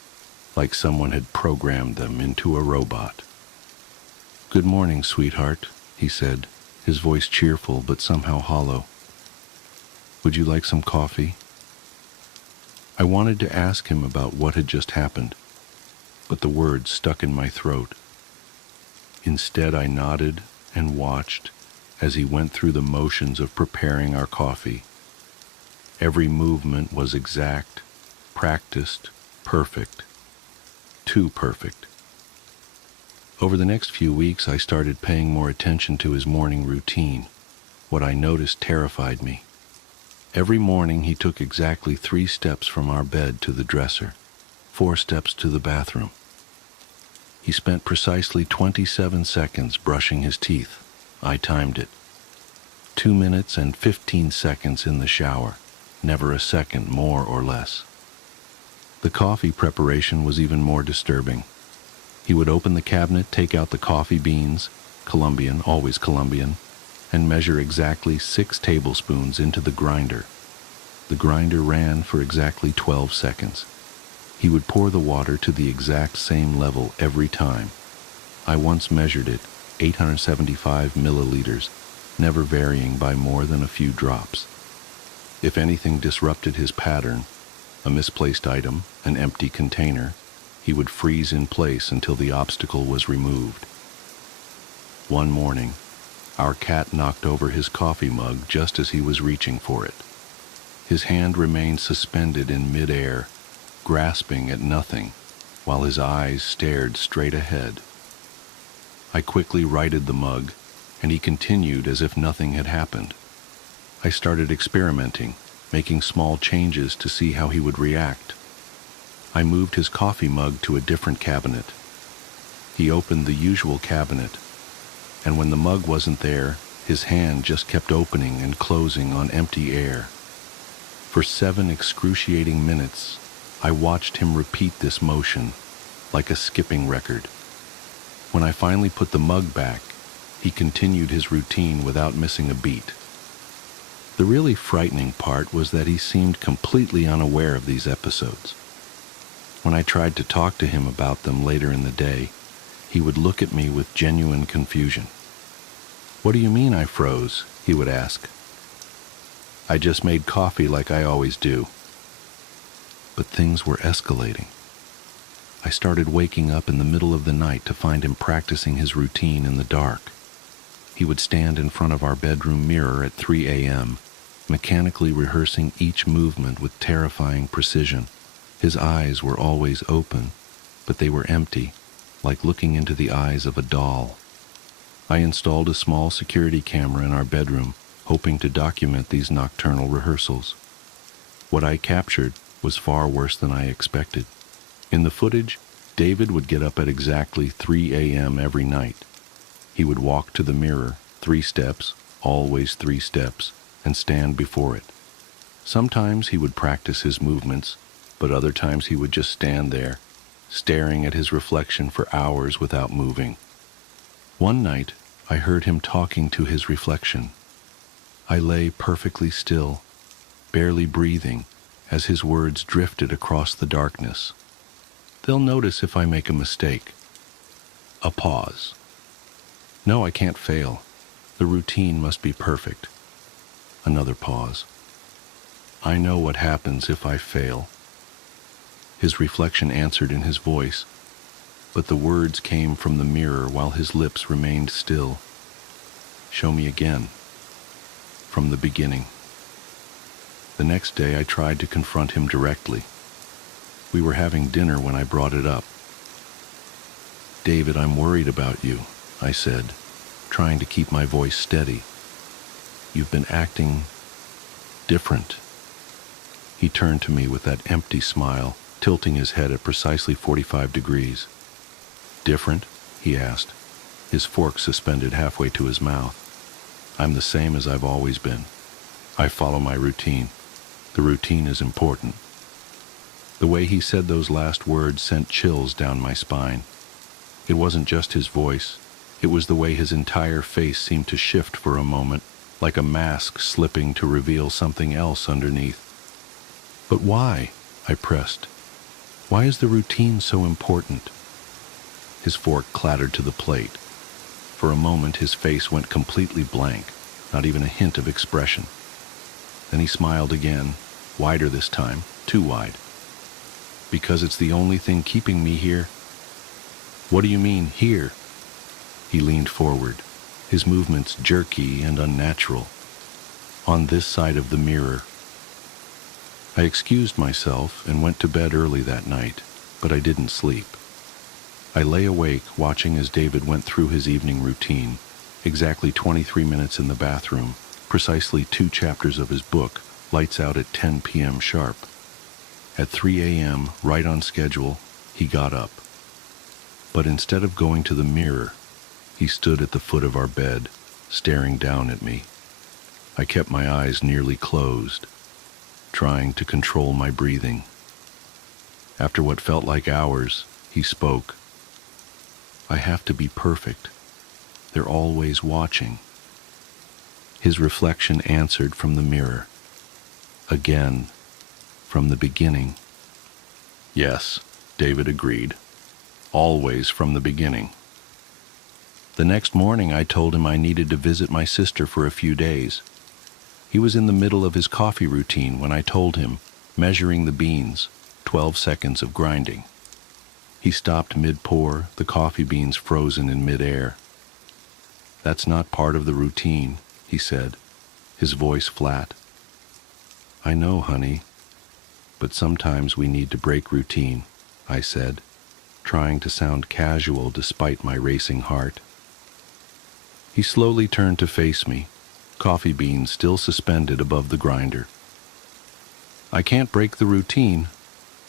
like someone had programmed them into a robot. "Good morning, sweetheart," he said, his voice cheerful but somehow hollow. "Would you like some coffee?" I wanted to ask him about what had just happened, but the words stuck in my throat. Instead, I nodded and watched as he went through the motions of preparing our coffee. Every movement was exact, practiced, perfect. Too perfect. Over the next few weeks, I started paying more attention to his morning routine. What I noticed terrified me. Every morning, he took exactly 3 steps from our bed to the dresser, 4 steps to the bathroom. He spent precisely 27 seconds brushing his teeth. I timed it. 2 minutes and 15 seconds in the shower, never a second more or less. The coffee preparation was even more disturbing. He would open the cabinet, take out the coffee beans, Colombian, always Colombian, and measure exactly 6 tablespoons into the grinder. The grinder ran for exactly 12 seconds. He would pour the water to the exact same level every time. I once measured it, 875 milliliters, never varying by more than a few drops. If anything disrupted his pattern, a misplaced item, an empty container, he would freeze in place until the obstacle was removed. One morning, our cat knocked over his coffee mug just as he was reaching for it. His hand remained suspended in midair, grasping at nothing, while his eyes stared straight ahead. I quickly righted the mug, and he continued as if nothing had happened. I started experimenting, making small changes to see how he would react. I moved his coffee mug to a different cabinet. He opened the usual cabinet, and when the mug wasn't there, his hand just kept opening and closing on empty air. For 7 excruciating minutes, I watched him repeat this motion, like a skipping record. When I finally put the mug back, he continued his routine without missing a beat. The really frightening part was that he seemed completely unaware of these episodes. When I tried to talk to him about them later in the day, he would look at me with genuine confusion. "What do you mean I froze?" he would ask. "I just made coffee like I always do." But things were escalating. I started waking up in the middle of the night to find him practicing his routine in the dark. He would stand in front of our bedroom mirror at 3 a.m., mechanically rehearsing each movement with terrifying precision. His eyes were always open, but they were empty, like looking into the eyes of a doll. I installed a small security camera in our bedroom, hoping to document these nocturnal rehearsals. What I captured was far worse than I expected. In the footage, David would get up at exactly 3 a.m. every night. He would walk to the mirror, 3 steps, always 3 steps, and stand before it. Sometimes he would practice his movements, but other times he would just stand there, staring at his reflection for hours without moving. One night, I heard him talking to his reflection. I lay perfectly still, barely breathing, as his words drifted across the darkness. "They'll notice if I make a mistake." A pause. "No, I can't fail. The routine must be perfect." Another pause. "I know what happens if I fail." His reflection answered in his voice, but the words came from the mirror while his lips remained still. "Show me again. From the beginning." The next day I tried to confront him directly. We were having dinner when I brought it up. "David, I'm worried about you," I said, trying to keep my voice steady. "You've been acting different." He turned to me with that empty smile, tilting his head at precisely 45 degrees. "Different?" he asked, his fork suspended halfway to his mouth. "I'm the same as I've always been. I follow my routine. The routine is important." The way he said those last words sent chills down my spine. It wasn't just his voice. It was the way his entire face seemed to shift for a moment, like a mask slipping to reveal something else underneath. "But why?" I pressed. "Why is the routine so important?" His fork clattered to the plate. For a moment his face went completely blank, not even a hint of expression. Then he smiled again, wider this time, too wide. "Because it's the only thing keeping me here." "What do you mean, here?" He leaned forward, his movements jerky and unnatural. "On this side of the mirror." I excused myself and went to bed early that night, but I didn't sleep. I lay awake watching as David went through his evening routine, exactly 23 minutes in the bathroom, precisely 2 chapters of his book, lights out at 10 p.m. sharp. At 3 a.m., right on schedule, he got up. But instead of going to the mirror, he stood at the foot of our bed, staring down at me. I kept my eyes nearly closed, trying to control my breathing. After what felt like hours, he spoke. "I have to be perfect. They're always watching." His reflection answered from the mirror. Again, from the beginning. "Yes," David agreed. "Always from the beginning." The next morning I told him I needed to visit my sister for a few days. He was in the middle of his coffee routine when I told him, measuring the beans, 12 seconds of grinding. He stopped mid-pour, the coffee beans frozen in mid-air. "That's not part of the routine," he said, his voice flat. "I know, honey, but sometimes we need to break routine," I said, trying to sound casual despite my racing heart. He slowly turned to face me, coffee beans still suspended above the grinder. "I can't break the routine.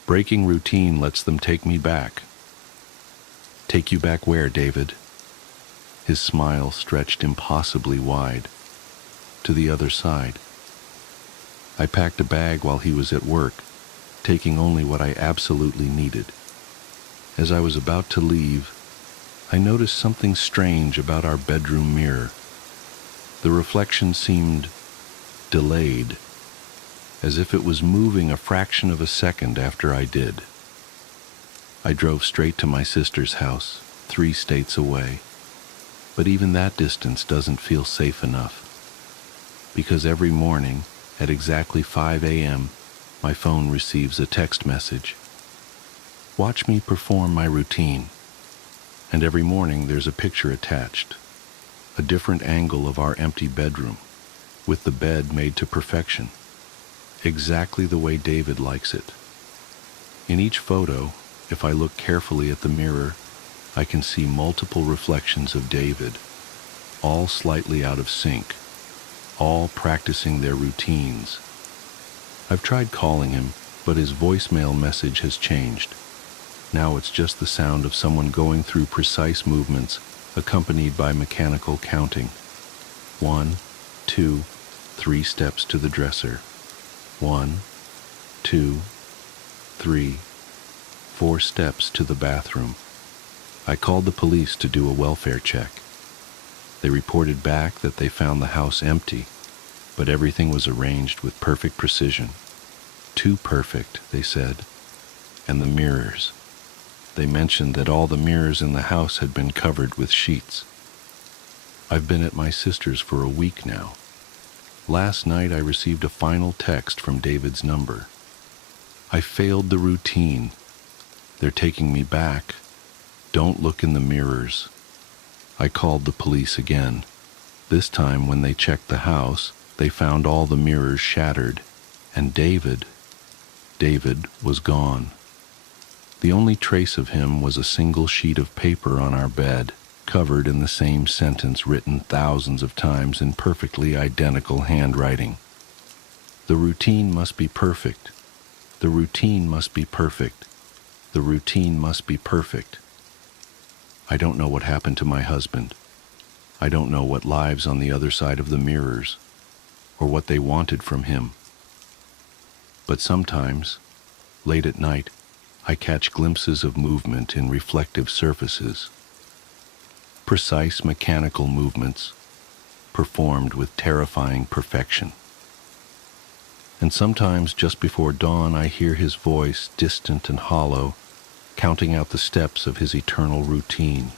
Breaking routine lets them take me back." "Take you back where, David?" His smile stretched impossibly wide. "To the other side." I packed a bag while he was at work, taking only what I absolutely needed. As I was about to leave, I noticed something strange about our bedroom mirror. The reflection seemed delayed, as if it was moving a fraction of a second after I did. I drove straight to my sister's house, 3 states away. But even that distance doesn't feel safe enough, because every morning at exactly 5 a.m., my phone receives a text message. "Watch me perform my routine." And every morning there's a picture attached, a different angle of our empty bedroom, with the bed made to perfection, exactly the way David likes it. In each photo, if I look carefully at the mirror, I can see multiple reflections of David, all slightly out of sync, all practicing their routines. I've tried calling him, but his voicemail message has changed. Now it's just the sound of someone going through precise movements, accompanied by mechanical counting. 1, 2, 3 steps to the dresser. 1, 2, 3, 4 steps to the bathroom. I called the police to do a welfare check. They reported back that they found the house empty, but everything was arranged with perfect precision. Too perfect, they said. And the mirrors. They mentioned that all the mirrors in the house had been covered with sheets. I've been at my sister's for a week now. Last night I received a final text from David's number. "I failed the routine. They're taking me back. Don't look in the mirrors." I called the police again. This time when they checked the house, they found all the mirrors shattered, and David was gone. The only trace of him was a single sheet of paper on our bed, covered in the same sentence written thousands of times in perfectly identical handwriting. "The routine must be perfect. The routine must be perfect. The routine must be perfect." I don't know what happened to my husband. I don't know what lives on the other side of the mirrors, or what they wanted from him. But sometimes, late at night, I catch glimpses of movement in reflective surfaces. Precise mechanical movements, performed with terrifying perfection. And sometimes just before dawn I hear his voice, distant and hollow, counting out the steps of his eternal routine.